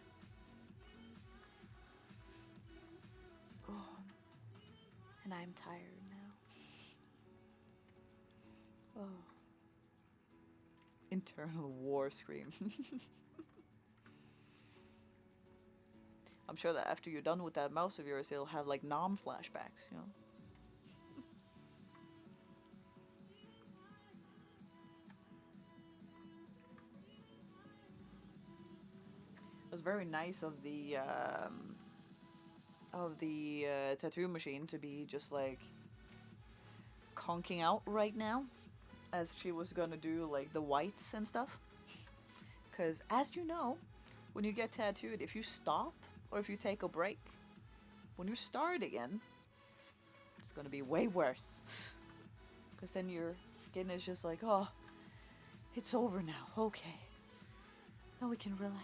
I'm tired now. Oh. Internal war scream. I'm sure that after you're done with that mouse of yours, it'll have like flashbacks, you know? It was very nice of the tattoo machine to be just like conking out right now, as she was gonna do like the whites and stuff. Because as you know, when you get tattooed, if you stop or if you take a break, when you start again, it's gonna be way worse. Because then your skin is just like, oh, it's over now. Okay, now we can relax.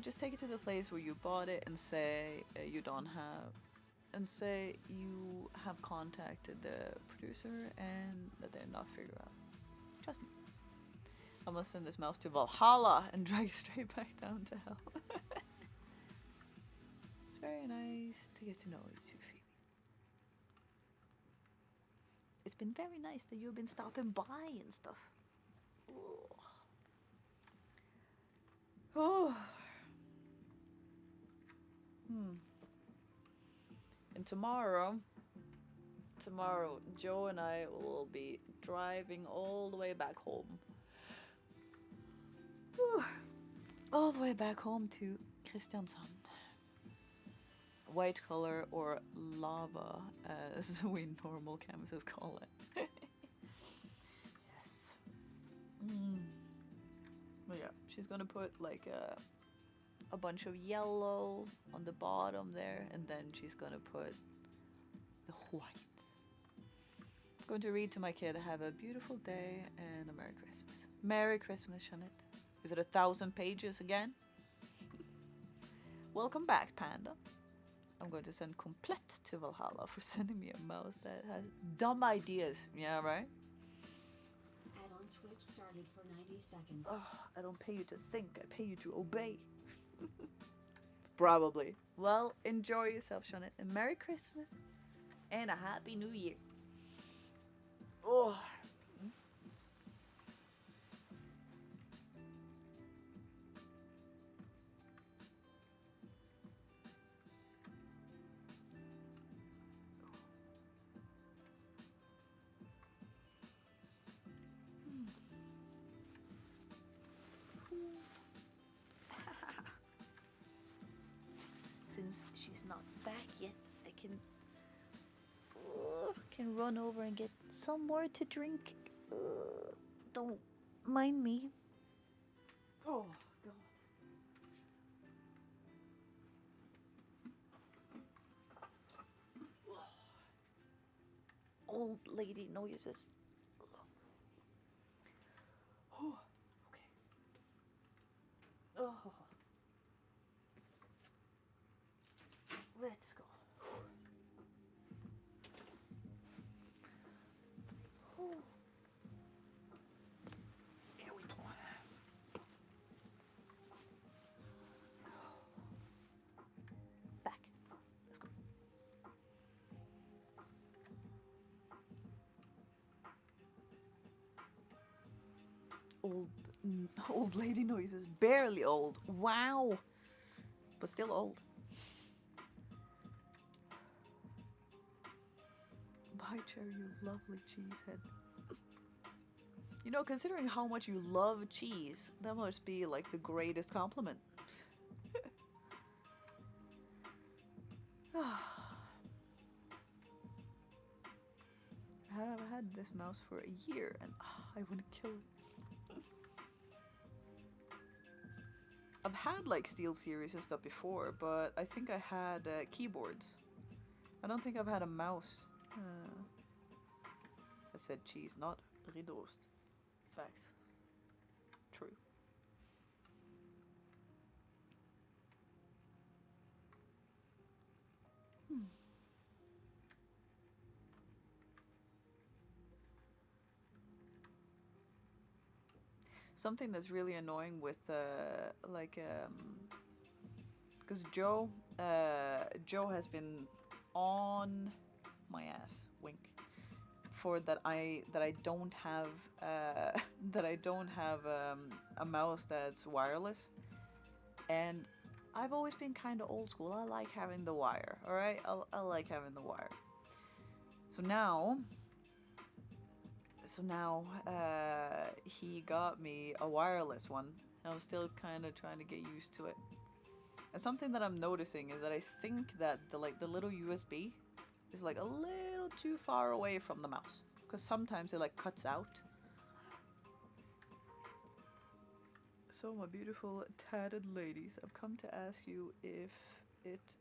Just take it to the place where you bought it and say you don't have, and say you have contacted the producer and that they're not figuring out. Trust me. I'm gonna send this mouse to Valhalla and drag it straight back down to hell. It's very nice to get to know you too, Phoebe. It's been very nice that you've been stopping by and stuff. Ugh. Oh. And tomorrow, Joe and I will be driving all the way back home. All the way back home to Kristiansand. White color, or lava, as we normal canvases call it. Yes. But yeah, she's gonna put like a bunch of yellow on the bottom there, and then she's gonna put the white. I'm going to read to my kid, have a beautiful day and a Merry Christmas. Merry Christmas, Jeanette. Is it 1,000 pages again? Welcome back, Panda. I'm going to send Komplett to Valhalla for sending me a mouse that has dumb ideas. Yeah, right? Ad on Twitch started for 90 seconds. Oh, I don't pay you to think, I pay you to obey. Probably. Well, enjoy yourself, Jeanette, and Merry Christmas and a Happy New Year. Oh. Since she's not back yet, I can run over and get some more to drink. Don't mind me. Oh, God. Old lady noises. Oh, okay. Oh. Let's go. Here we go. Back. Let's go. Old lady noises. Barely old. Wow. But still old. Bye, Cherry, you lovely cheesehead. You know, considering how much you love cheese, that must be like the greatest compliment. I've had this mouse for a year and I want to kill it. I've had like SteelSeries and stuff before, but I think I had keyboards. I don't think I've had a mouse. I said cheese, not ridost. Facts. True. Something that's really annoying with because Joe has been on my ass, wink, for that I don't have a mouse that's wireless, and I've always been kind of old school. I like having the wire. All right, I like having the wire. So now he got me a wireless one. I'm still kind of trying to get used to it. And something that I'm noticing is that I think that the little USB is like a little too far away from the mouse, because sometimes it like cuts out. So my beautiful tatted ladies, I've come to ask you if it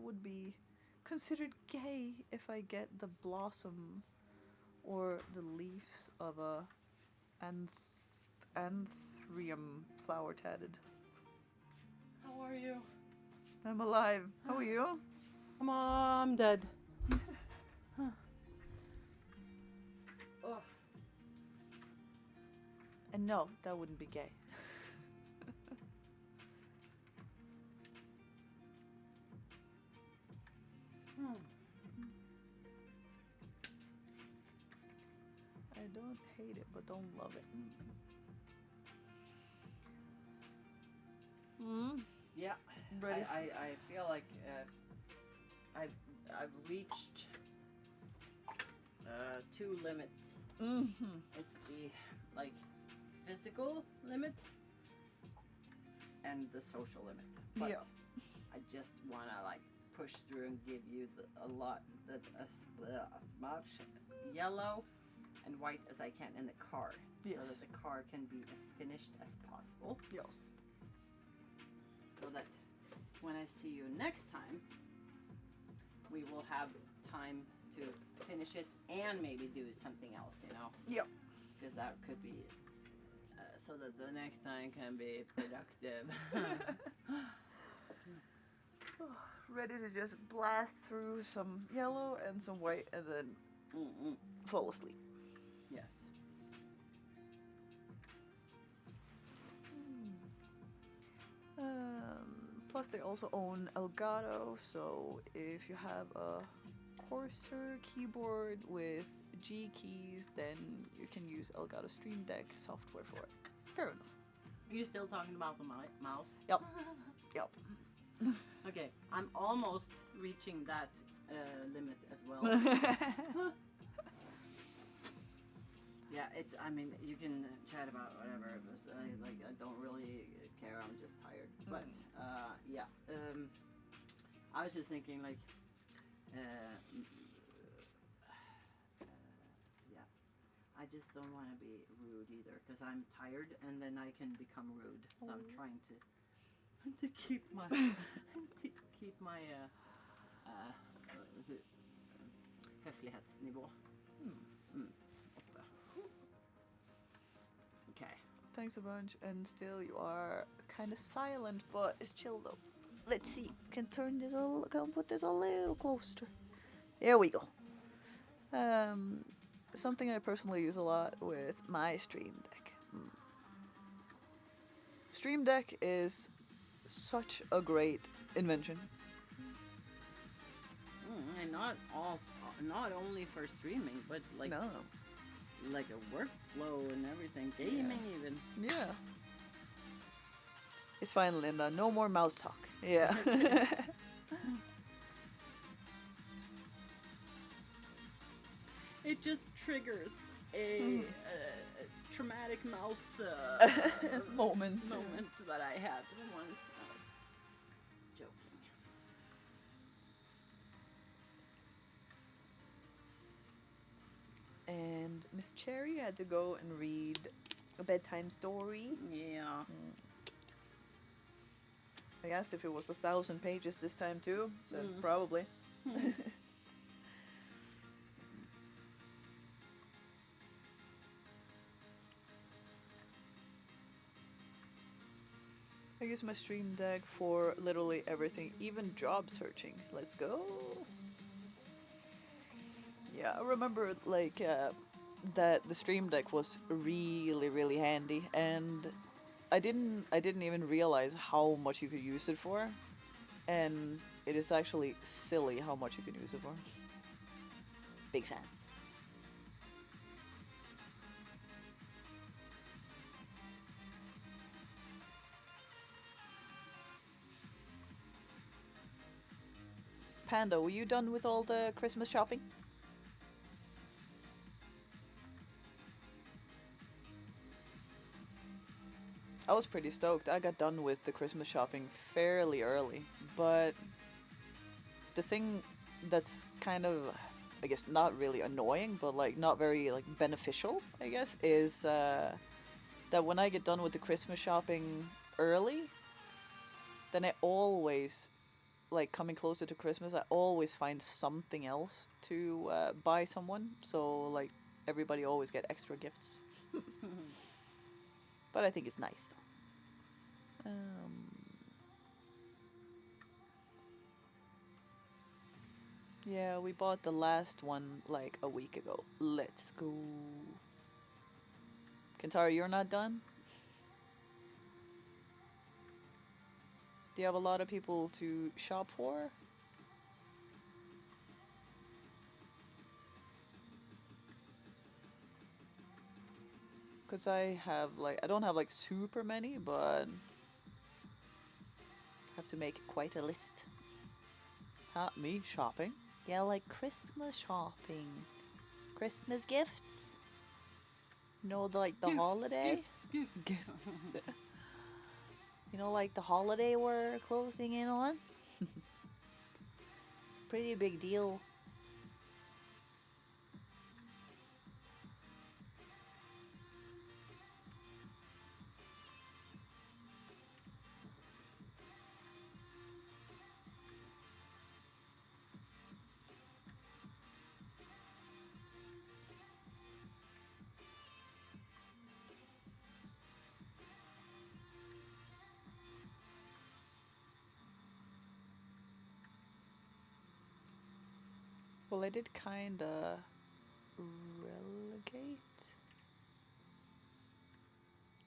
would be considered gay if I get the blossom or the leaves of a anthurium flower tatted. How are you? I'm alive. How are you? I'm dead. Oh. And no, that wouldn't be gay. I don't hate it, but don't love it. Yeah. Ready? I feel like I've reached two limits. It's the like physical limit and the social limit. But Yeah. I just wanna like push through and give you as much yellow and white as I can in the car, Yes. so that the car can be as finished as possible. Yes. So that when I see you next time, we will have time to finish it and maybe do something else, you know? Yep. Because that could be, so that the next time can be productive. Ready to just blast through some yellow and some white and then fall asleep. Yes. Plus they also own Elgato, so if you have a coarser keyboard with G keys, then you can use Elgato Stream Deck software for it. Fair enough. Are you still talking about the mouse? Yep. Yep. Okay, I'm almost reaching that limit as well. Yeah, it's. I mean, you can chat about whatever. But I don't really care. I'm just tired. But yeah. I was just thinking like. Yeah. I just don't want to be rude either, because I'm tired and then I can become rude. So I'm trying to keep my what was it? Höflighetsnivå. Okay. Thanks a bunch, and still you are kind of silent, but it's chill though. Let's see, can put this a little closer. There we go. Something I personally use a lot with my Stream Deck. Stream Deck is such a great invention. And not only for streaming, but like No. like a workflow and everything, gaming even. Yeah. It's fine, Linda. No more mouse talk. Yeah. It just triggers a traumatic mouse Moment. that I had once. Joking. And Miss Cherry had to go and read a bedtime story. Yeah. I asked if it was 1,000 pages this time too. Said probably. I use my Stream Deck for literally everything, even job searching. Let's go. Yeah, I remember like that the Stream Deck was really handy, and I didn't even realize how much you could use it for. and it is actually silly how much you can use it for. Big fan. Panda, were you done with all the Christmas shopping? I was pretty stoked. I got done with the Christmas shopping fairly early, but the thing that's kind of, I guess, not really annoying, but like not very like beneficial, I guess, is that when I get done with the Christmas shopping early, then I always, like coming closer to Christmas, I always find something else to buy someone. So like everybody always get extra gifts. But I think it's nice. Yeah, we bought the last one like a week ago. Let's go. Kentaro, you're not done? Do you have a lot of people to shop for? Because I have like, I don't have like super many, but I have to make quite a list. Me shopping? Yeah, like Christmas shopping. Christmas gifts. You know, like the holiday? Gifts. You know, like the holiday we're closing in on? It's a pretty big deal. Well, I did kinda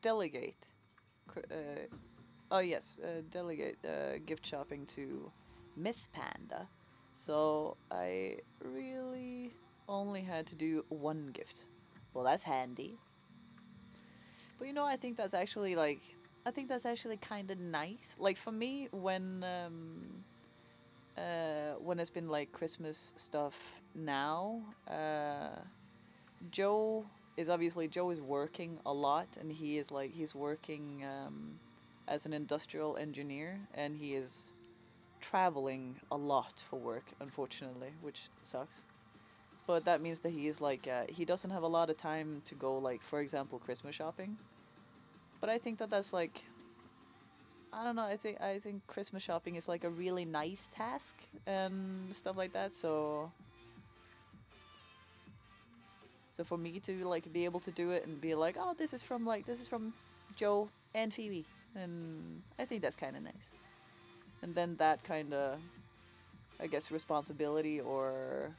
delegate. Delegate gift shopping to Miss Panda. So I really only had to do one gift. Well, that's handy. But you know, I think that's actually kind of nice. Like for me, when it's been like Christmas stuff now, Joe Joe is working a lot, and he's working as an industrial engineer, and he is traveling a lot for work, unfortunately, which sucks. But that means that he is he doesn't have a lot of time to go, like, for example, Christmas shopping. But I think that that's like, I don't know. I think Christmas shopping is like a really nice task and stuff like that. So for me to like be able to do it and be like, oh, this is from Joe and Phoebe, and I think that's kind of nice. And then that kind of, I guess, responsibility or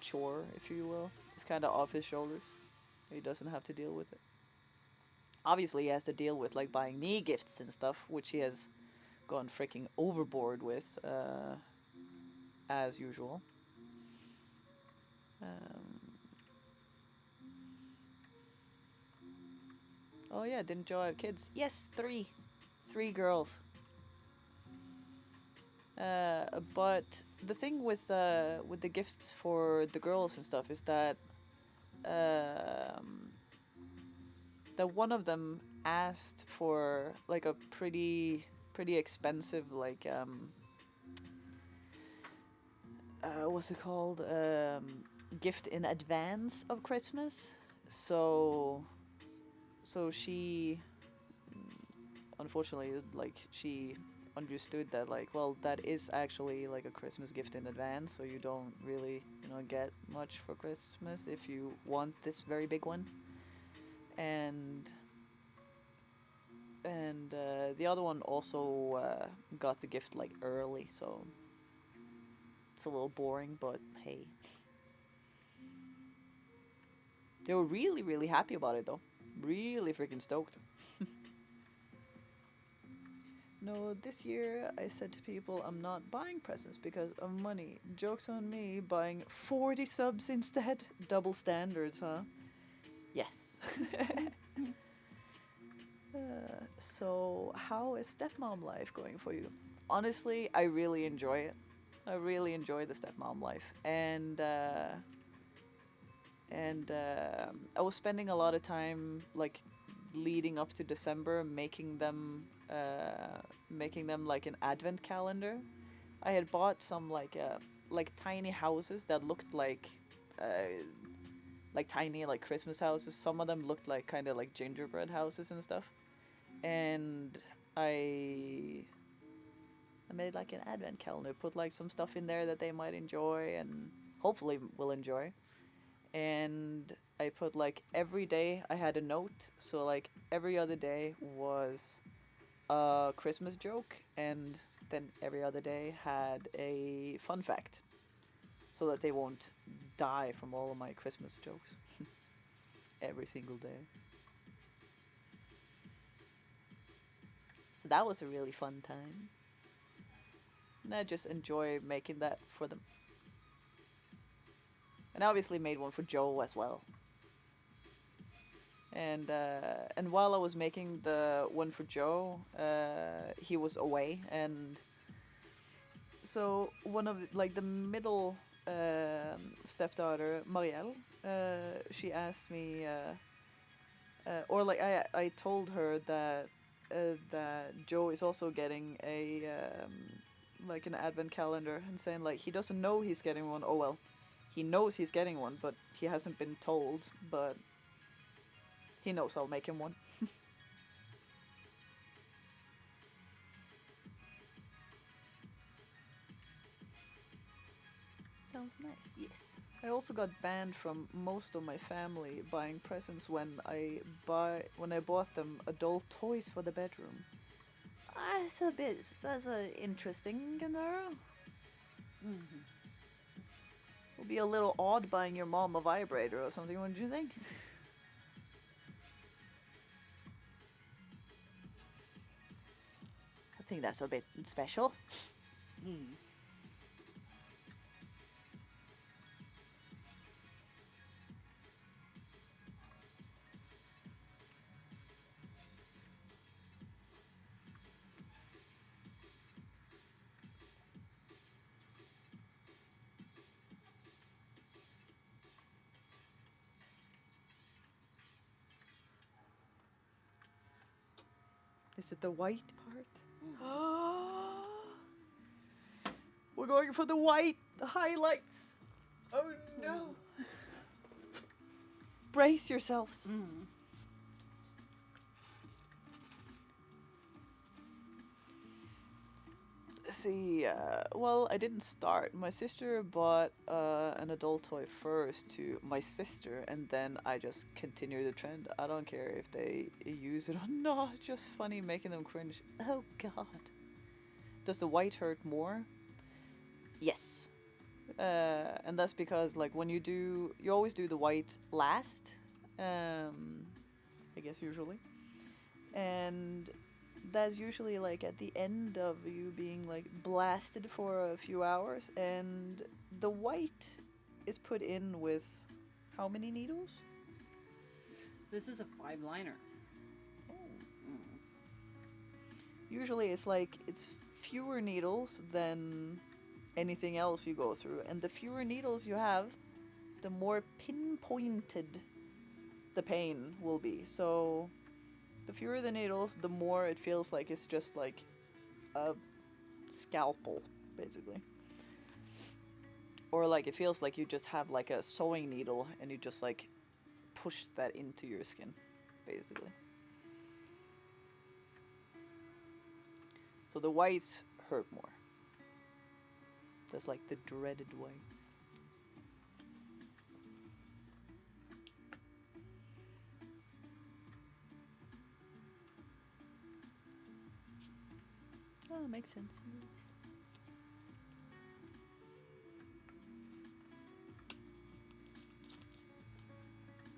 chore, if you will, is kind of off his shoulders. He doesn't have to deal with it. Obviously, he has to deal with like buying me gifts and stuff, which he has gone freaking overboard with, as usual. Oh yeah, didn't Joe have kids? Yes, three girls. But the thing with the gifts for the girls and stuff is that that one of them asked for like a pretty expensive like what's it called, gift in advance of Christmas. So she, unfortunately, like, she understood that, like, well, that is actually like a Christmas gift in advance, so you don't really, get much for Christmas if you want this very big one. And the other one also got the gift like early, so it's a little boring, but hey. They were really happy about it though. Really freaking stoked. No, this year I said to people I'm not buying presents because of money. Joke's on me, buying 40 subs instead. Double standards, huh? Yes. So, how is stepmom life going for you? Honestly, I really enjoy it. I really enjoy the stepmom life, and I was spending a lot of time like leading up to December making them like an advent calendar. I had bought some like tiny houses that looked like tiny like Christmas houses. Some of them looked like kind of like gingerbread houses and stuff. And I made like an advent calendar, put like some stuff in there that they might enjoy and hopefully will enjoy. And I put like every day I had a note, so like every other day was a Christmas joke, and then every other day had a fun fact, so that they won't die from all of my Christmas jokes every single day. So that was a really fun time. And I just enjoy making that for them. And I obviously made one for Joe as well. And while I was making the one for Joe, he was away, and so one of like the middle stepdaughter, Marielle, she asked me, or like I told her that Joe is also getting a like an advent calendar, and saying like he doesn't know he's getting one. Oh well, he knows he's getting one, but he hasn't been told. But he knows I'll make him one. Sounds nice. Yes. I also got banned from most of my family buying presents when I bought them adult toys for the bedroom. That's a interesting, you know. Mm-hmm. It would be a little odd buying your mom a vibrator or something, wouldn't you think? I think that's a bit special. Mm. Is it the white part? We're going for the white, the highlights. Oh no. Brace yourselves. Mm. See, well, I didn't start. My sister bought an adult toy first to my sister, and then I just continued the trend. I don't care if they use it or not. It's just funny making them cringe. Oh god. Does the white hurt more? Yes. And that's because, like, when you always do the white last. I guess usually. And that's usually like at the end of you being like blasted for a few hours, and the white is put in with how many needles? This is a 5-liner. Usually it's fewer needles than anything else you go through, and the fewer needles you have, the more pinpointed the pain will be. So the fewer the needles, the more it feels like it's just like a scalpel, basically. Or like it feels like you just have like a sewing needle and you just like push that into your skin, basically. So the whites hurt more. That's like the dreaded whites. Oh, makes sense.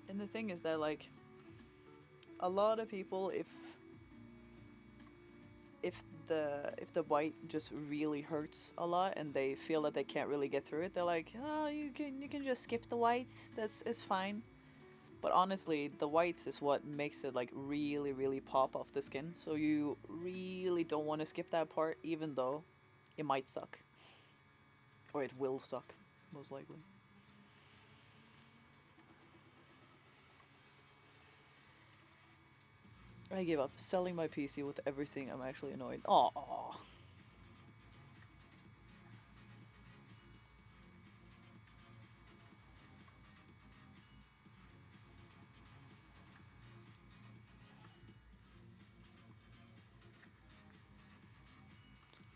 And the thing is that, like, a lot of people, if the bite just really hurts a lot and they feel that they can't really get through it, they're like, oh, you can just skip the whites. It's fine. But honestly, the whites is what makes it like really, really pop off the skin. So you really don't want to skip that part, even though it might suck. Or it will suck, most likely. I gave up selling my PC with everything. I'm actually annoyed. Aww.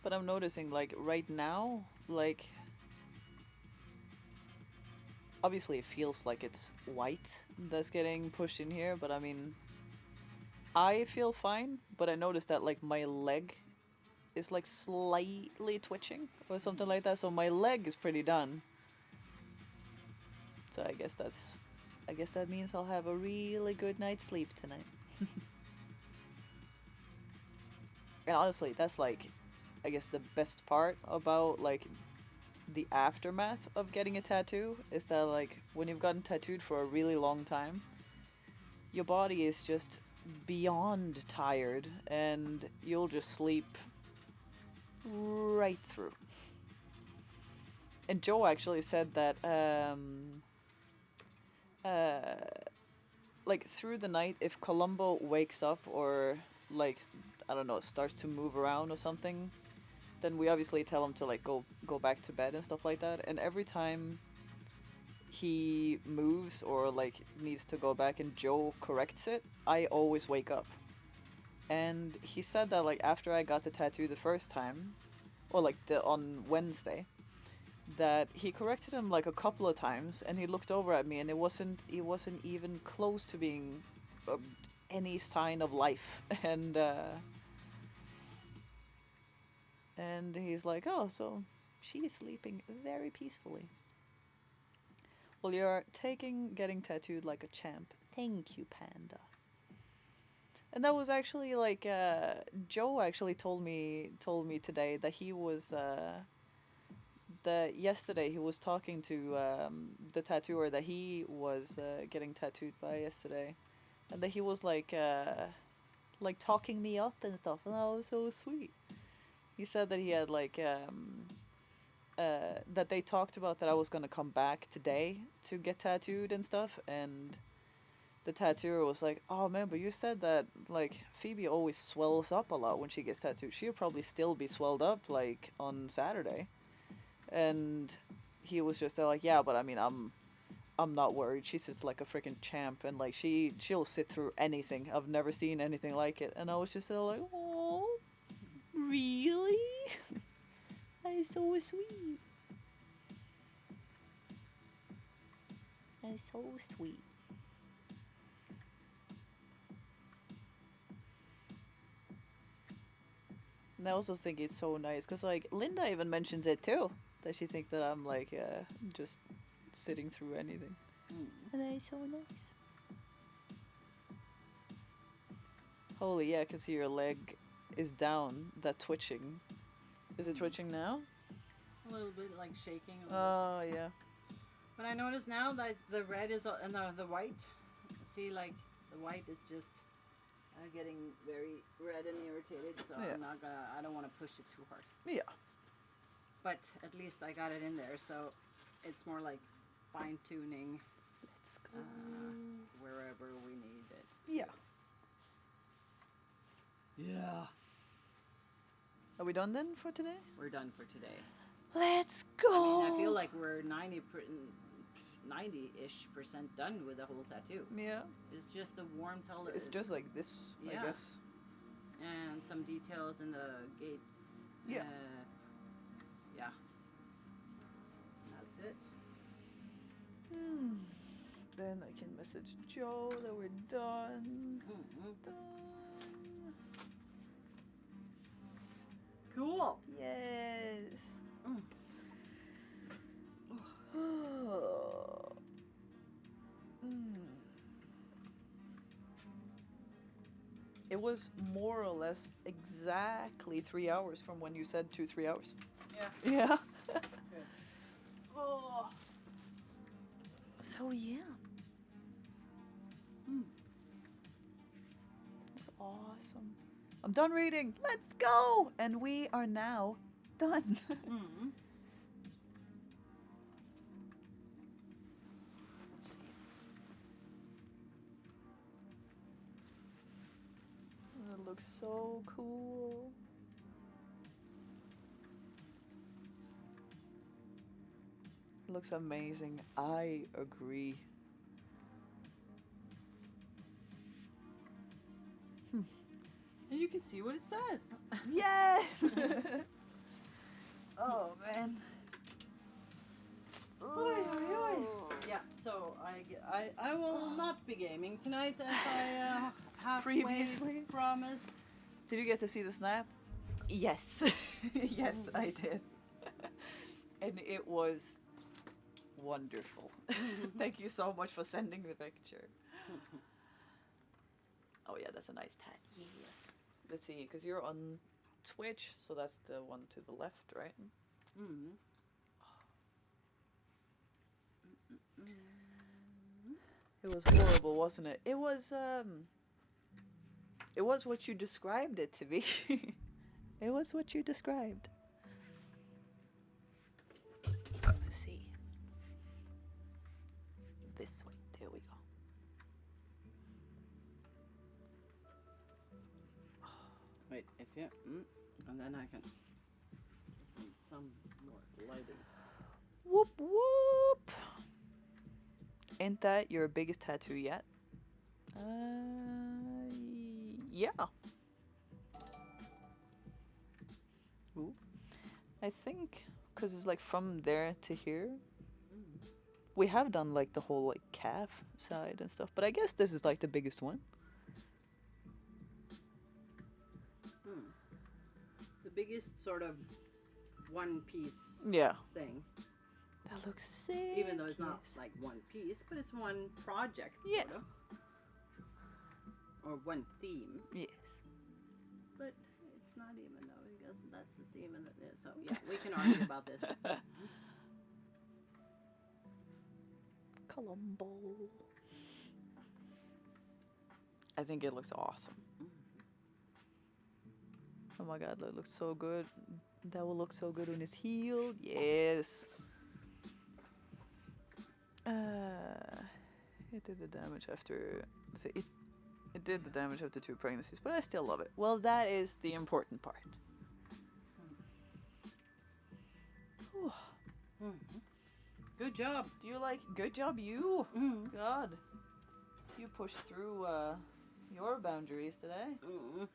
But I'm noticing, like, right now, like, obviously it feels like it's white that's getting pushed in here, but I mean, I feel fine, but I noticed that, like, my leg is, like, slightly twitching or something like that, so my leg is pretty done. So I guess that means I'll have a really good night's sleep tonight. And honestly, that's, like, I guess the best part about, like, the aftermath of getting a tattoo is that, like, when you've gotten tattooed for a really long time, your body is just beyond tired and you'll just sleep right through. And Joe actually said that like through the night, if Columbo wakes up or, like, I don't know, starts to move around or something, then we obviously tell him to, like, go back to bed and stuff like that. And every time he moves or, like, needs to go back and Joe corrects it, I always wake up. And he said that, like, after I got the tattoo the first time, or like on Wednesday, that he corrected him like a couple of times, and he looked over at me, and it wasn't even close to being any sign of life, and he's like, oh, so she's sleeping very peacefully. Well, you're getting tattooed like a champ. Thank you, Panda. And that was actually like Joe actually told me today that he was that yesterday he was talking to the tattooer that he was getting tattooed by yesterday, and that he was like talking me up and stuff, and that was so sweet. He said that he had like that they talked about that I was gonna come back today to get tattooed and stuff, and the tattooer was like, oh man, but you said that like Phoebe always swells up a lot when she gets tattooed. She'll probably still be swelled up like on Saturday. And he was just like, yeah, but I mean, I'm not worried. She's just like a freaking champ, and like she'll sit through anything. I've never seen anything like it. And I was just like, oh, really? That is so sweet. That is so sweet. And I also think it's so nice because, like, Linda even mentions it too, that she thinks that I'm like just sitting through anything. And that is so nice. Holy yeah, because your leg is down. That twitching. Is it twitching now? A little bit like shaking. Oh yeah. But I notice now that the red is and the white. See, like the white is just getting very red and irritated. So Yeah. I don't want to push it too hard. Yeah. But at least I got it in there, so it's more like fine tuning Let's go. wherever we need it. Yeah. Yeah. Are we done then for today? We're done for today. Let's go. I mean, I feel like we're 90-ish% done with the whole tattoo. Yeah. It's just the warm color. It's just like this, Yeah. I guess. And some details in the gates. Yeah. Yeah. That's it. Then I can message Joe that we're done. Mm-hmm. Done. Cool. Yes. It It was more or less exactly 3 hours from when you said 2-3 hours. Yeah. Yeah. Oh. So yeah. That's awesome. I'm done reading. Let's go. And we are now done. Mm. Let's see. That looks so cool. Looks amazing. I agree. And you can see what it says. Yes! Oh man. Yeah, so I will not be gaming tonight as I halfway Previously? promised. Did you get to see the snap? Yes. Yes, I did. And it was wonderful. Thank you so much for sending the picture. Oh yeah, that's a nice tat. Yes. Let's see, because you're on Twitch, so that's the one to the left, right? Mm. It was horrible, wasn't it? It was what you described it to be. It was what you described. Let's see. This way. There we go. Wait, if you and then I can do some more lighting. Whoop whoop. Ain't that your biggest tattoo yet? Yeah. Ooh. I think because it's like from there to here. We have done like the whole like calf side and stuff, but I guess this is like the biggest one. The biggest sort of one piece Yeah. thing. That looks sick. Even though it's not yes. like one piece, but it's one project, Yeah. sort of. Or one theme. Yes. But it's not even though, because that's the theme and so yeah, we can argue about this. Colombo. I think it looks awesome. Oh my god, that looks so good. That will look so good when it's healed. Yes. It did the damage after. So it did the damage after 2 pregnancies, but I still love it. Well, that is the important part. Whew. Good job. Do you like? Good job, you. Mm. God, you pushed through your boundaries today. Mm.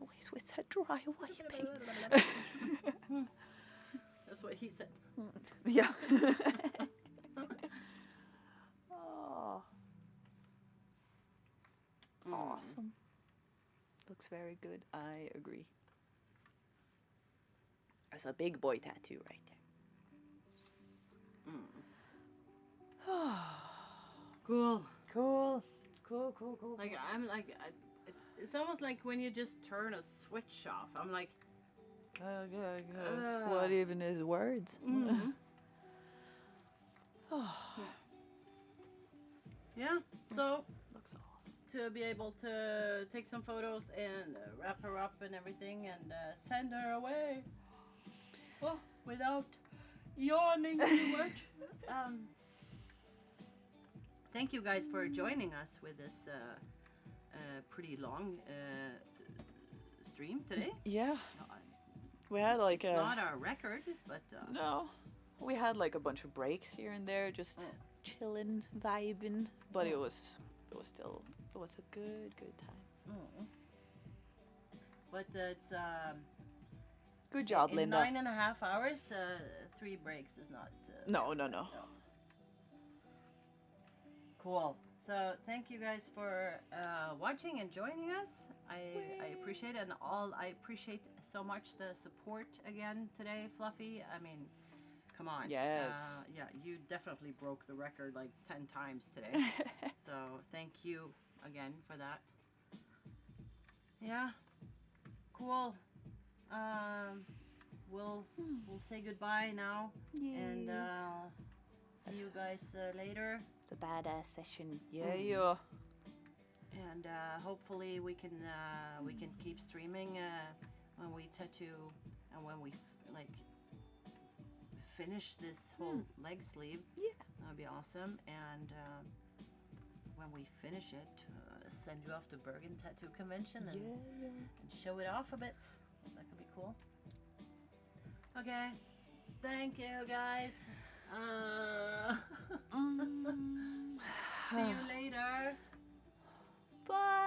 Always with that dry wiping. That's what he said. Yeah. Oh. Awesome. Looks very good. I agree. That's a big boy tattoo right there. Cool. Cool. Like I'm like, it's almost like when you just turn a switch off. I'm like, What even is words? yeah. So Looks awesome. to be able to take some photos and wrap her up and everything and send her away. Well, without yawning too much. Thank you guys for joining us with this pretty long stream today. Yeah. We had like It's not our record, but no. We had like a bunch of breaks here and there, just chilling, vibing. But it was a good time. But it's Good job, in Linda. 9.5 hours, 3 breaks is not. No. Cool. So thank you guys for watching and joining us. I appreciate it, and I appreciate so much the support again today, Fluffy. I mean, come on. Yes. Yeah, you definitely broke the record like 10 times today. So thank you again for that. Yeah. Cool. We'll say goodbye now and see you guys later. It's a badass session. Yeah. And hopefully we can keep streaming when we tattoo and when we finish this whole leg sleeve. Yeah. That'd be awesome. And when we finish it, send you off to Bergen Tattoo Convention and show it off a bit. That could be cool. Okay. Thank you guys. See you later. Bye.